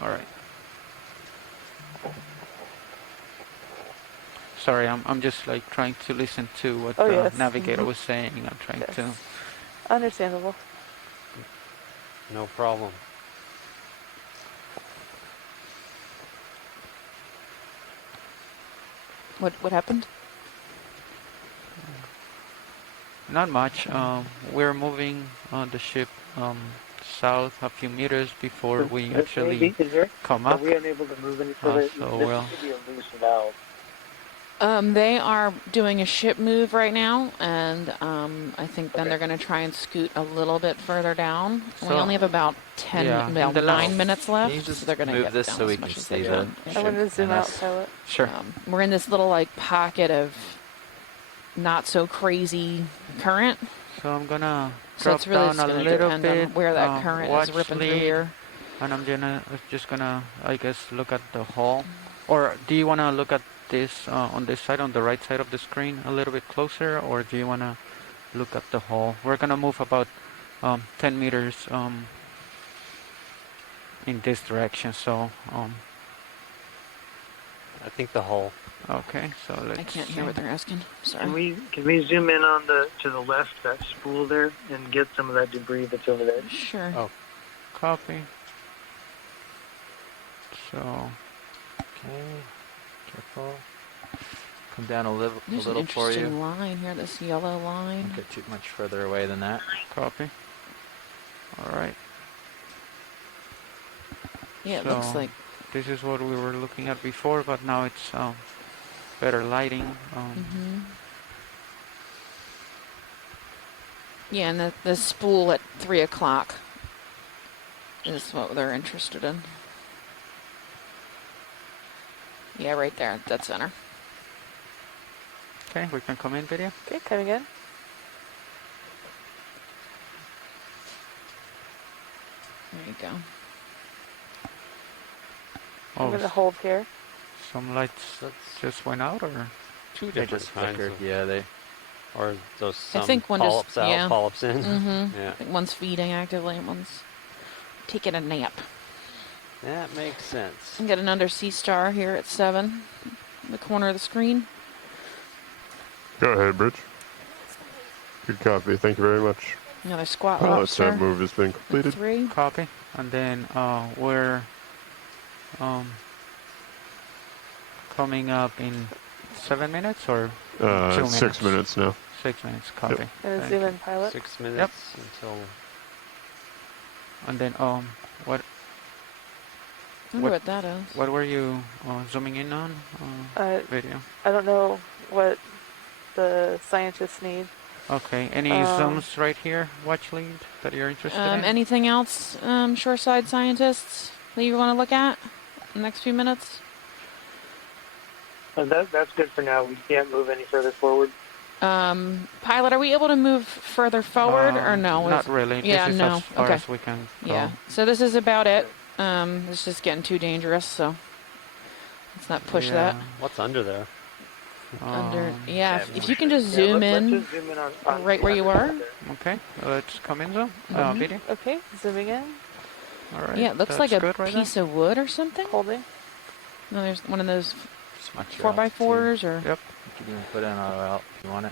All right. Sorry, I'm just like trying to listen to what the yes. navigator was saying. I'm trying to... Understandable. No problem. What happened? Not much. We're moving the ship south a few meters before we actually come Are up. we unable to move any further? So This we'll... should be a loose valve. They are doing a ship move right now, and I think then they're going to try and scoot a little bit further down. We So- only have about Yeah, in the 9 minutes left, Can you just so they're going to move get this down so as we much can as they see can. I want to zoom and out, us? pilot. Sure. We're in this little like pocket of not so crazy current. So I'm gonna So drop it's really down just a going to little depend bit. on where that current is watch ripping through lead, here. and I'm just gonna, I guess, look at the hull. Or do you wanna look at this on this side, on the right side of the screen, a little bit closer, or do you wanna look at the hull? We're gonna move about 10 meters in this direction. So I think the hull. okay, so let's I can't see. hear what they're asking. Sorry. Can we zoom in on to the left, that spool there, and get some of that debris that's over there? Sure. Oh, Copy. So Okay. Careful. Come down a little There's an for you. interesting line here, this yellow line. Don't get too much further away than that. copy. All right. Yeah, it looks So, like this is what we were looking at before, but now it's better lighting. yeah, and the spool at 3 o'clock is what they're interested in. Yeah, right there, dead center. Okay, we can come in, video. Okay, coming in. There you go. I'm going to hold here. Some lights just went out, or Two They different just kinds flickered. of- Yeah, they. Or those I some think one polyps just, out, yeah. polyps in. Mm-hmm. Yeah. I think one's feeding actively and one's taking a nap. That makes sense. I got an undersea star here at 7, in the corner of the screen. Go ahead, Bridge. Good copy. Thank you very much. Another squat Pilots, lobster. that move has been completed. 3. Copy. And then we're coming up in 7 minutes or 2 minutes? 6 minutes now. 6 minutes. Copy. Yep. Going to zoom in, pilot. 6 minutes until. And then what? I wonder what that is. What were you zooming in on? Video. I don't know what the scientists need. Okay. Any zooms right here? Watch lead that you're interested in? Anything else, shoreside scientists, that you want to look at in the next few minutes? That's good for now. We can't move any further forward. Pilot, are we able to move further forward or no? Not really. Yeah, this is no. as far Okay. as we can go. Yeah. So this is about it. It's just getting too dangerous, so let's not push that. What's under there? Yeah, if you can just zoom in, let's just zoom in on right where you are. Okay, let's come in though. Mhm. Video. Okay, zooming in. All right. Yeah, it looks like a piece of wood or something. Holding. No, there's one of those Smudge your 4x4s or. Yep. You can even put in auto out if you want it.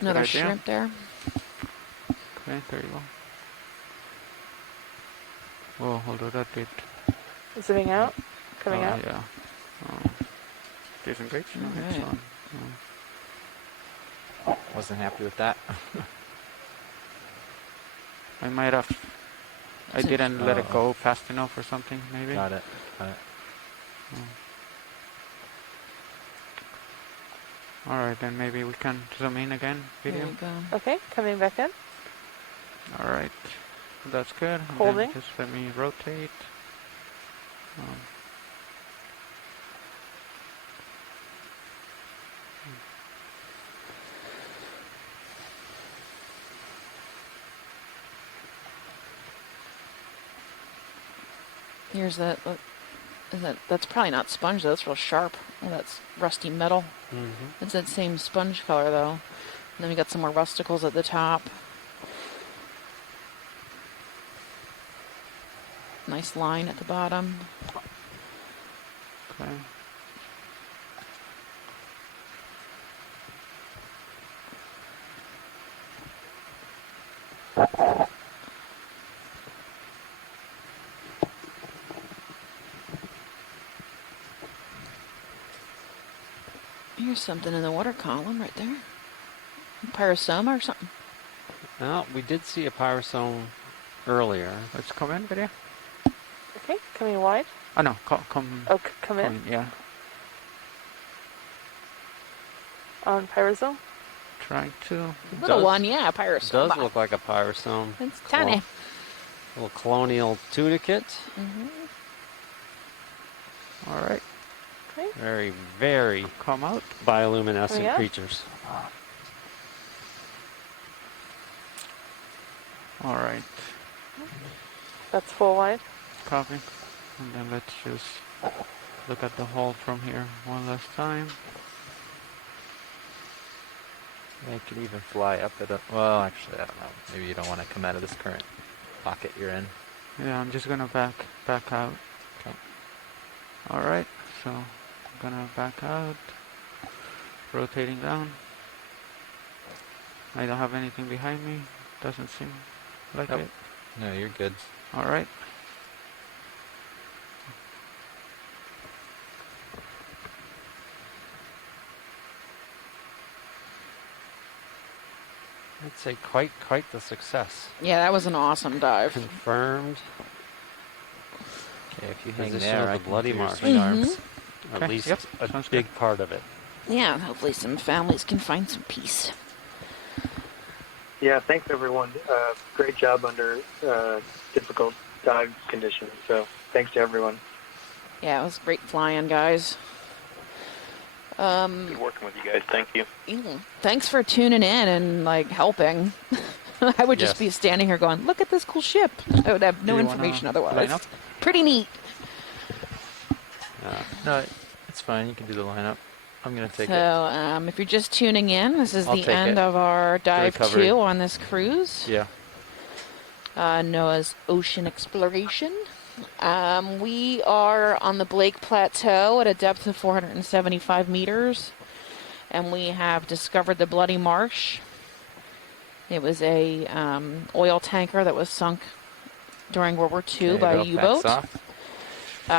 Another Good idea. shrimp there. Okay, there you go. Oh, although that did. Zooming out. Coming out. Yeah. Disengage. No, All it's right. on. Wasn't happy with that. I might have. I That's didn't let it Oh. go fast enough or something, maybe. Got it. Got it. All right, then maybe we can zoom in again. Video. There you go. Okay, coming back in. All right, that's good. And Holding. then just let me rotate. Um, Here's that. That's probably not sponge though. That's real sharp. Oh, that's rusty metal. Mm-hmm. It's that same sponge color though. And then we got some more rusticles at the top. Nice line at the bottom. okay. Here's something in the water column right there. Pyrosoma or something. Well, we did see a pyrosome earlier. Let's come in, video. Okay, coming wide. Oh no, come. Oh, come in. Yeah. On pyrosome. Trying to. Little one, yeah, pyrosoma. Does look like a pyrosome. It's tiny. Little colonial tunicate. Mm-hmm. All right. Okay. Very, very come out. Bioluminescent Yeah. creatures. All right. That's full wide. Copy. And then let's just look at the hole from here one last time. Yeah, you could even fly up it. Well, actually, I don't know. Maybe you don't want to come out of this current pocket you're in. Yeah, I'm just gonna back out. Okay. All right. So I'm gonna back out. Rotating down. I don't have anything behind me. Doesn't seem like Nope. it. No, you're good. All right. I'd say quite the success. Yeah, that was an awesome dive. Confirmed. Okay, if you hang Position there, of I the can bloody do your marsh. swing arms. At Okay, least yep, a sounds big part of it. Yeah, hopefully some families can find some peace. Yeah, thanks everyone. Great job under difficult dive conditions. So thanks to everyone. Yeah, it was great flying, guys. Good working with you guys. Thank you. Thanks for tuning in and like helping. I would just Yes. be standing here going, "Look at this cool ship." I would have no Do you wanna information line otherwise. up? Pretty neat. No, it's fine. You can do the lineup. I'm going to take it. So, if you're just tuning in, this is I'll the take end it. of our dive recovery. 2 on this cruise. Yeah. Noah's Ocean Exploration. We are on the Blake Plateau at a depth of 475 meters, and we have discovered the Bloody Marsh. It was a oil tanker that was sunk during World War II Okay, by a belt U-boat. backs off.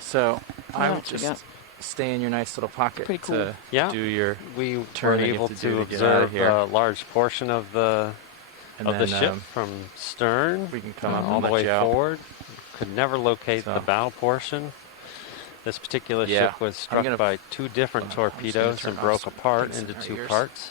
So I would else we got? just stay in your nice little pocket Pretty cool. to Yeah. do your We turn were that you able have to do to to get out of observe here. a large portion of the And of the then, ship from stern. we can come up all and the let way you out. forward. Could never locate So- the bow portion. This particular Yeah. ship was I'm struck gonna- by two different torpedoes turn and off broke some apart things into in our two ears. parts.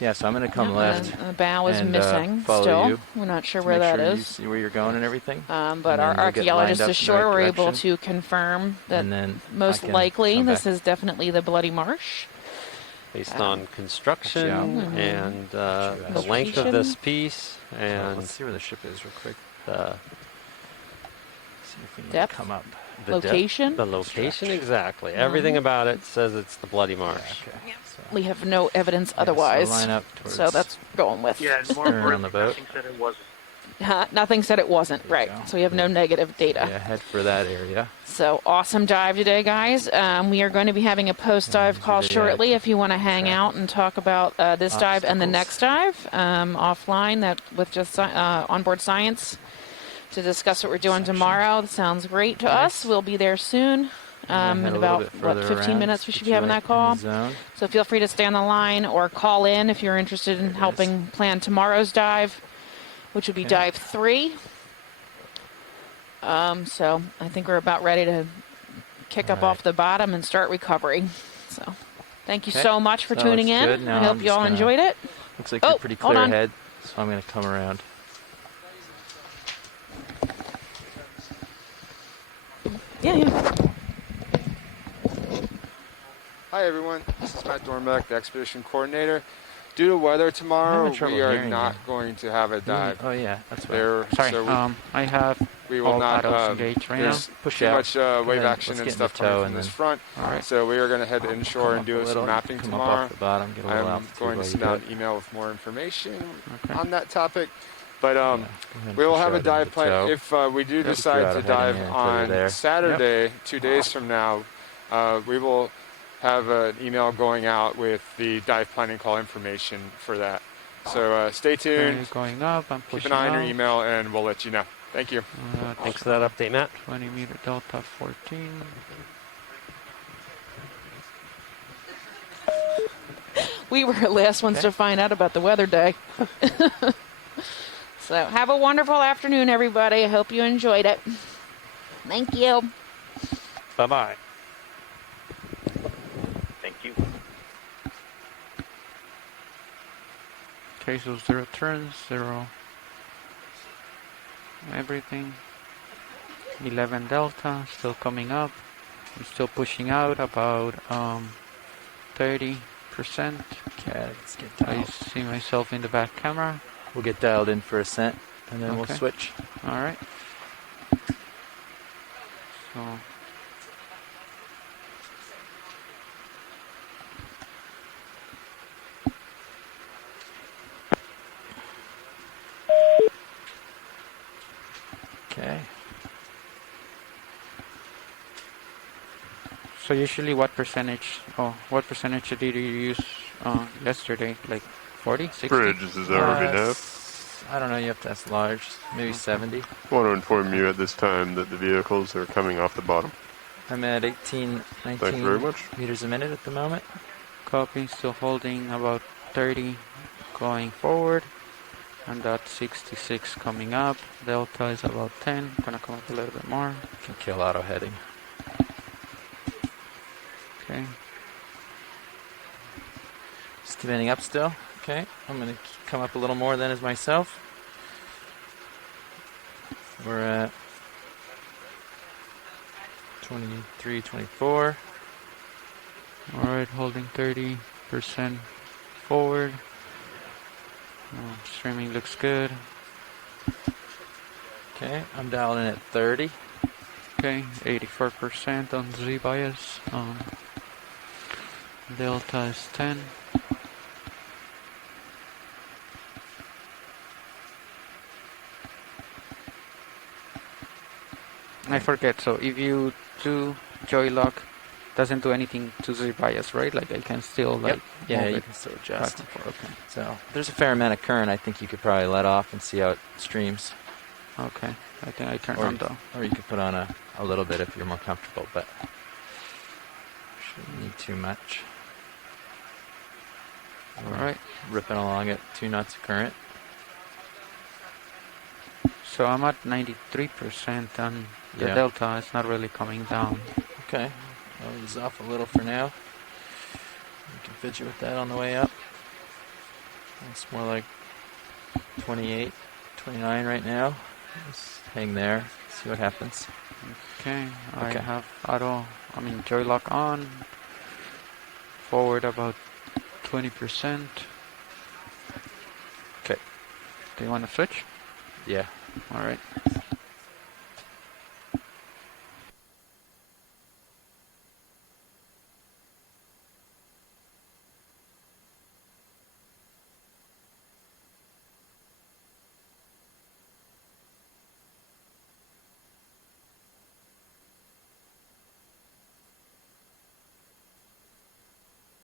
Yeah, so I'm going to come Yep, left. and the bow is and, missing follow still. you We're not sure to where make that sure you is. see where you're going and everything. But And our then we'll get archaeologists lined up in the ashore right were able direction. to confirm that And then most I can likely come this back. is definitely the Bloody Marsh. Based on construction Mhm. and the Location. length of this piece So and let's see where the ship is real quick. the See if we need Depth? to come up. the depth- Location? the location Stretch. exactly. Everything about it says it's the Bloody Marsh. Okay. So, We have no evidence yeah, so otherwise. line up towards So that's going with. Yeah, and more Stern on importantly, the boat. nothing said it wasn't. Nothing said it wasn't, There you right. go. So we have no negative data. Yeah, head for that area. So awesome dive today, guys. We are going to be having a post-dive Yeah, call video shortly to if you want to hang track out and talk about this dive and the obstacles. next dive offline that with just onboard science to discuss what we're doing Section. tomorrow. That sounds great to Nice. us. We'll be there soon. I'm In gonna head a about, little bit what, further 15 around, minutes we get should be you having right that call. in the zone. So feel free to stay on the line or call in if you're interested in There it helping plan tomorrow's dive, which would be Okay. dive 3. So I think we're about ready to kick up All right. off the bottom and start recovery. So, thank you Okay. so much for So tuning it's in. good. Now I hope I'm you just all gonna- enjoyed it. Looks like Oh, you're pretty hold clear on. ahead, so I'm going to come around. Yeah. Hi everyone, this is Matt Dornbeck, the expedition coordinator. Due to weather tomorrow, trouble we are hearing not you. going to have a dive. Oh yeah, that's right. There, Sorry, so I have we will all not. paddles engaged right There's now. Push too out. much Go wave ahead. action Let's and get in stuff the toe coming from and this then- front. All right. So we are going to head Come inshore and up do a little, some mapping come up tomorrow. off the bottom, get a little I'm altitude going to while you send do out it. an email with more information Okay. on that topic. But Go ahead and we will push have out a into dive the plan. toe. If we do Yep. decide Keep to you out dive heading in until you're on there. Saturday, 2 days from now, we will have an email going out with the dive planning call information for that. So stay tuned. Okay, going up, I'm Keep pushing an eye on your out. email, and we'll let you know. Thank you. Thanks for that update, Matt. 20 meter delta 14. We were the last ones to find out about the weather day. So have a wonderful afternoon, everybody. I hope you enjoyed it. Thank you. Bye-bye. Thank you. Okay, so 0 turns, 0 everything. 11 delta, still coming up. I'm still pushing out about 30%. Okay, let's get I dialed. see myself in the back camera. We'll get dialed in for ascent, and then we'll Okay. switch. All right. So Okay. So usually what percentage did you use yesterday? Like 40, 60? Bridge is RV I don't know, you have to ask large, maybe 70. I want to inform you at this time that the vehicles are coming off the bottom. I'm at 18, Thank you very 19 much. meters a minute at the moment. Copy, still holding about 30 going forward. And that 66 coming up. Delta is about 10. Gonna come up a little bit more. Can kill auto heading. Okay. Spinning up still. Okay, I'm going to come up a little more than as myself. We're at 23, 24. Alright, holding 30% forward. Streaming looks good. Okay, I'm dialed in at 30. Okay, 84% on Z bias. Delta is 10. I forget, so if you do joy lock, doesn't do anything to Z bias, right? Like I can still like Yeah, move you it can still adjust. back and forth. Okay. So there's a fair amount of current. I think you could probably let off and see how it streams. Okay, I think I turned Or, on though. or you could put on a little bit if you're more comfortable, but shouldn't need too much. Alright. Ripping along at 2 knots of current. So I'm at 93% and the Yeah. delta is not really coming down. Okay, I'll ease off a little for now. You can fidget with that on the way up. It's more like 28, 29 right now. Just hang there, see what happens. Okay, I Okay. have joy lock on. Forward about 20%. Okay. Do you want to switch? Yeah. Alright.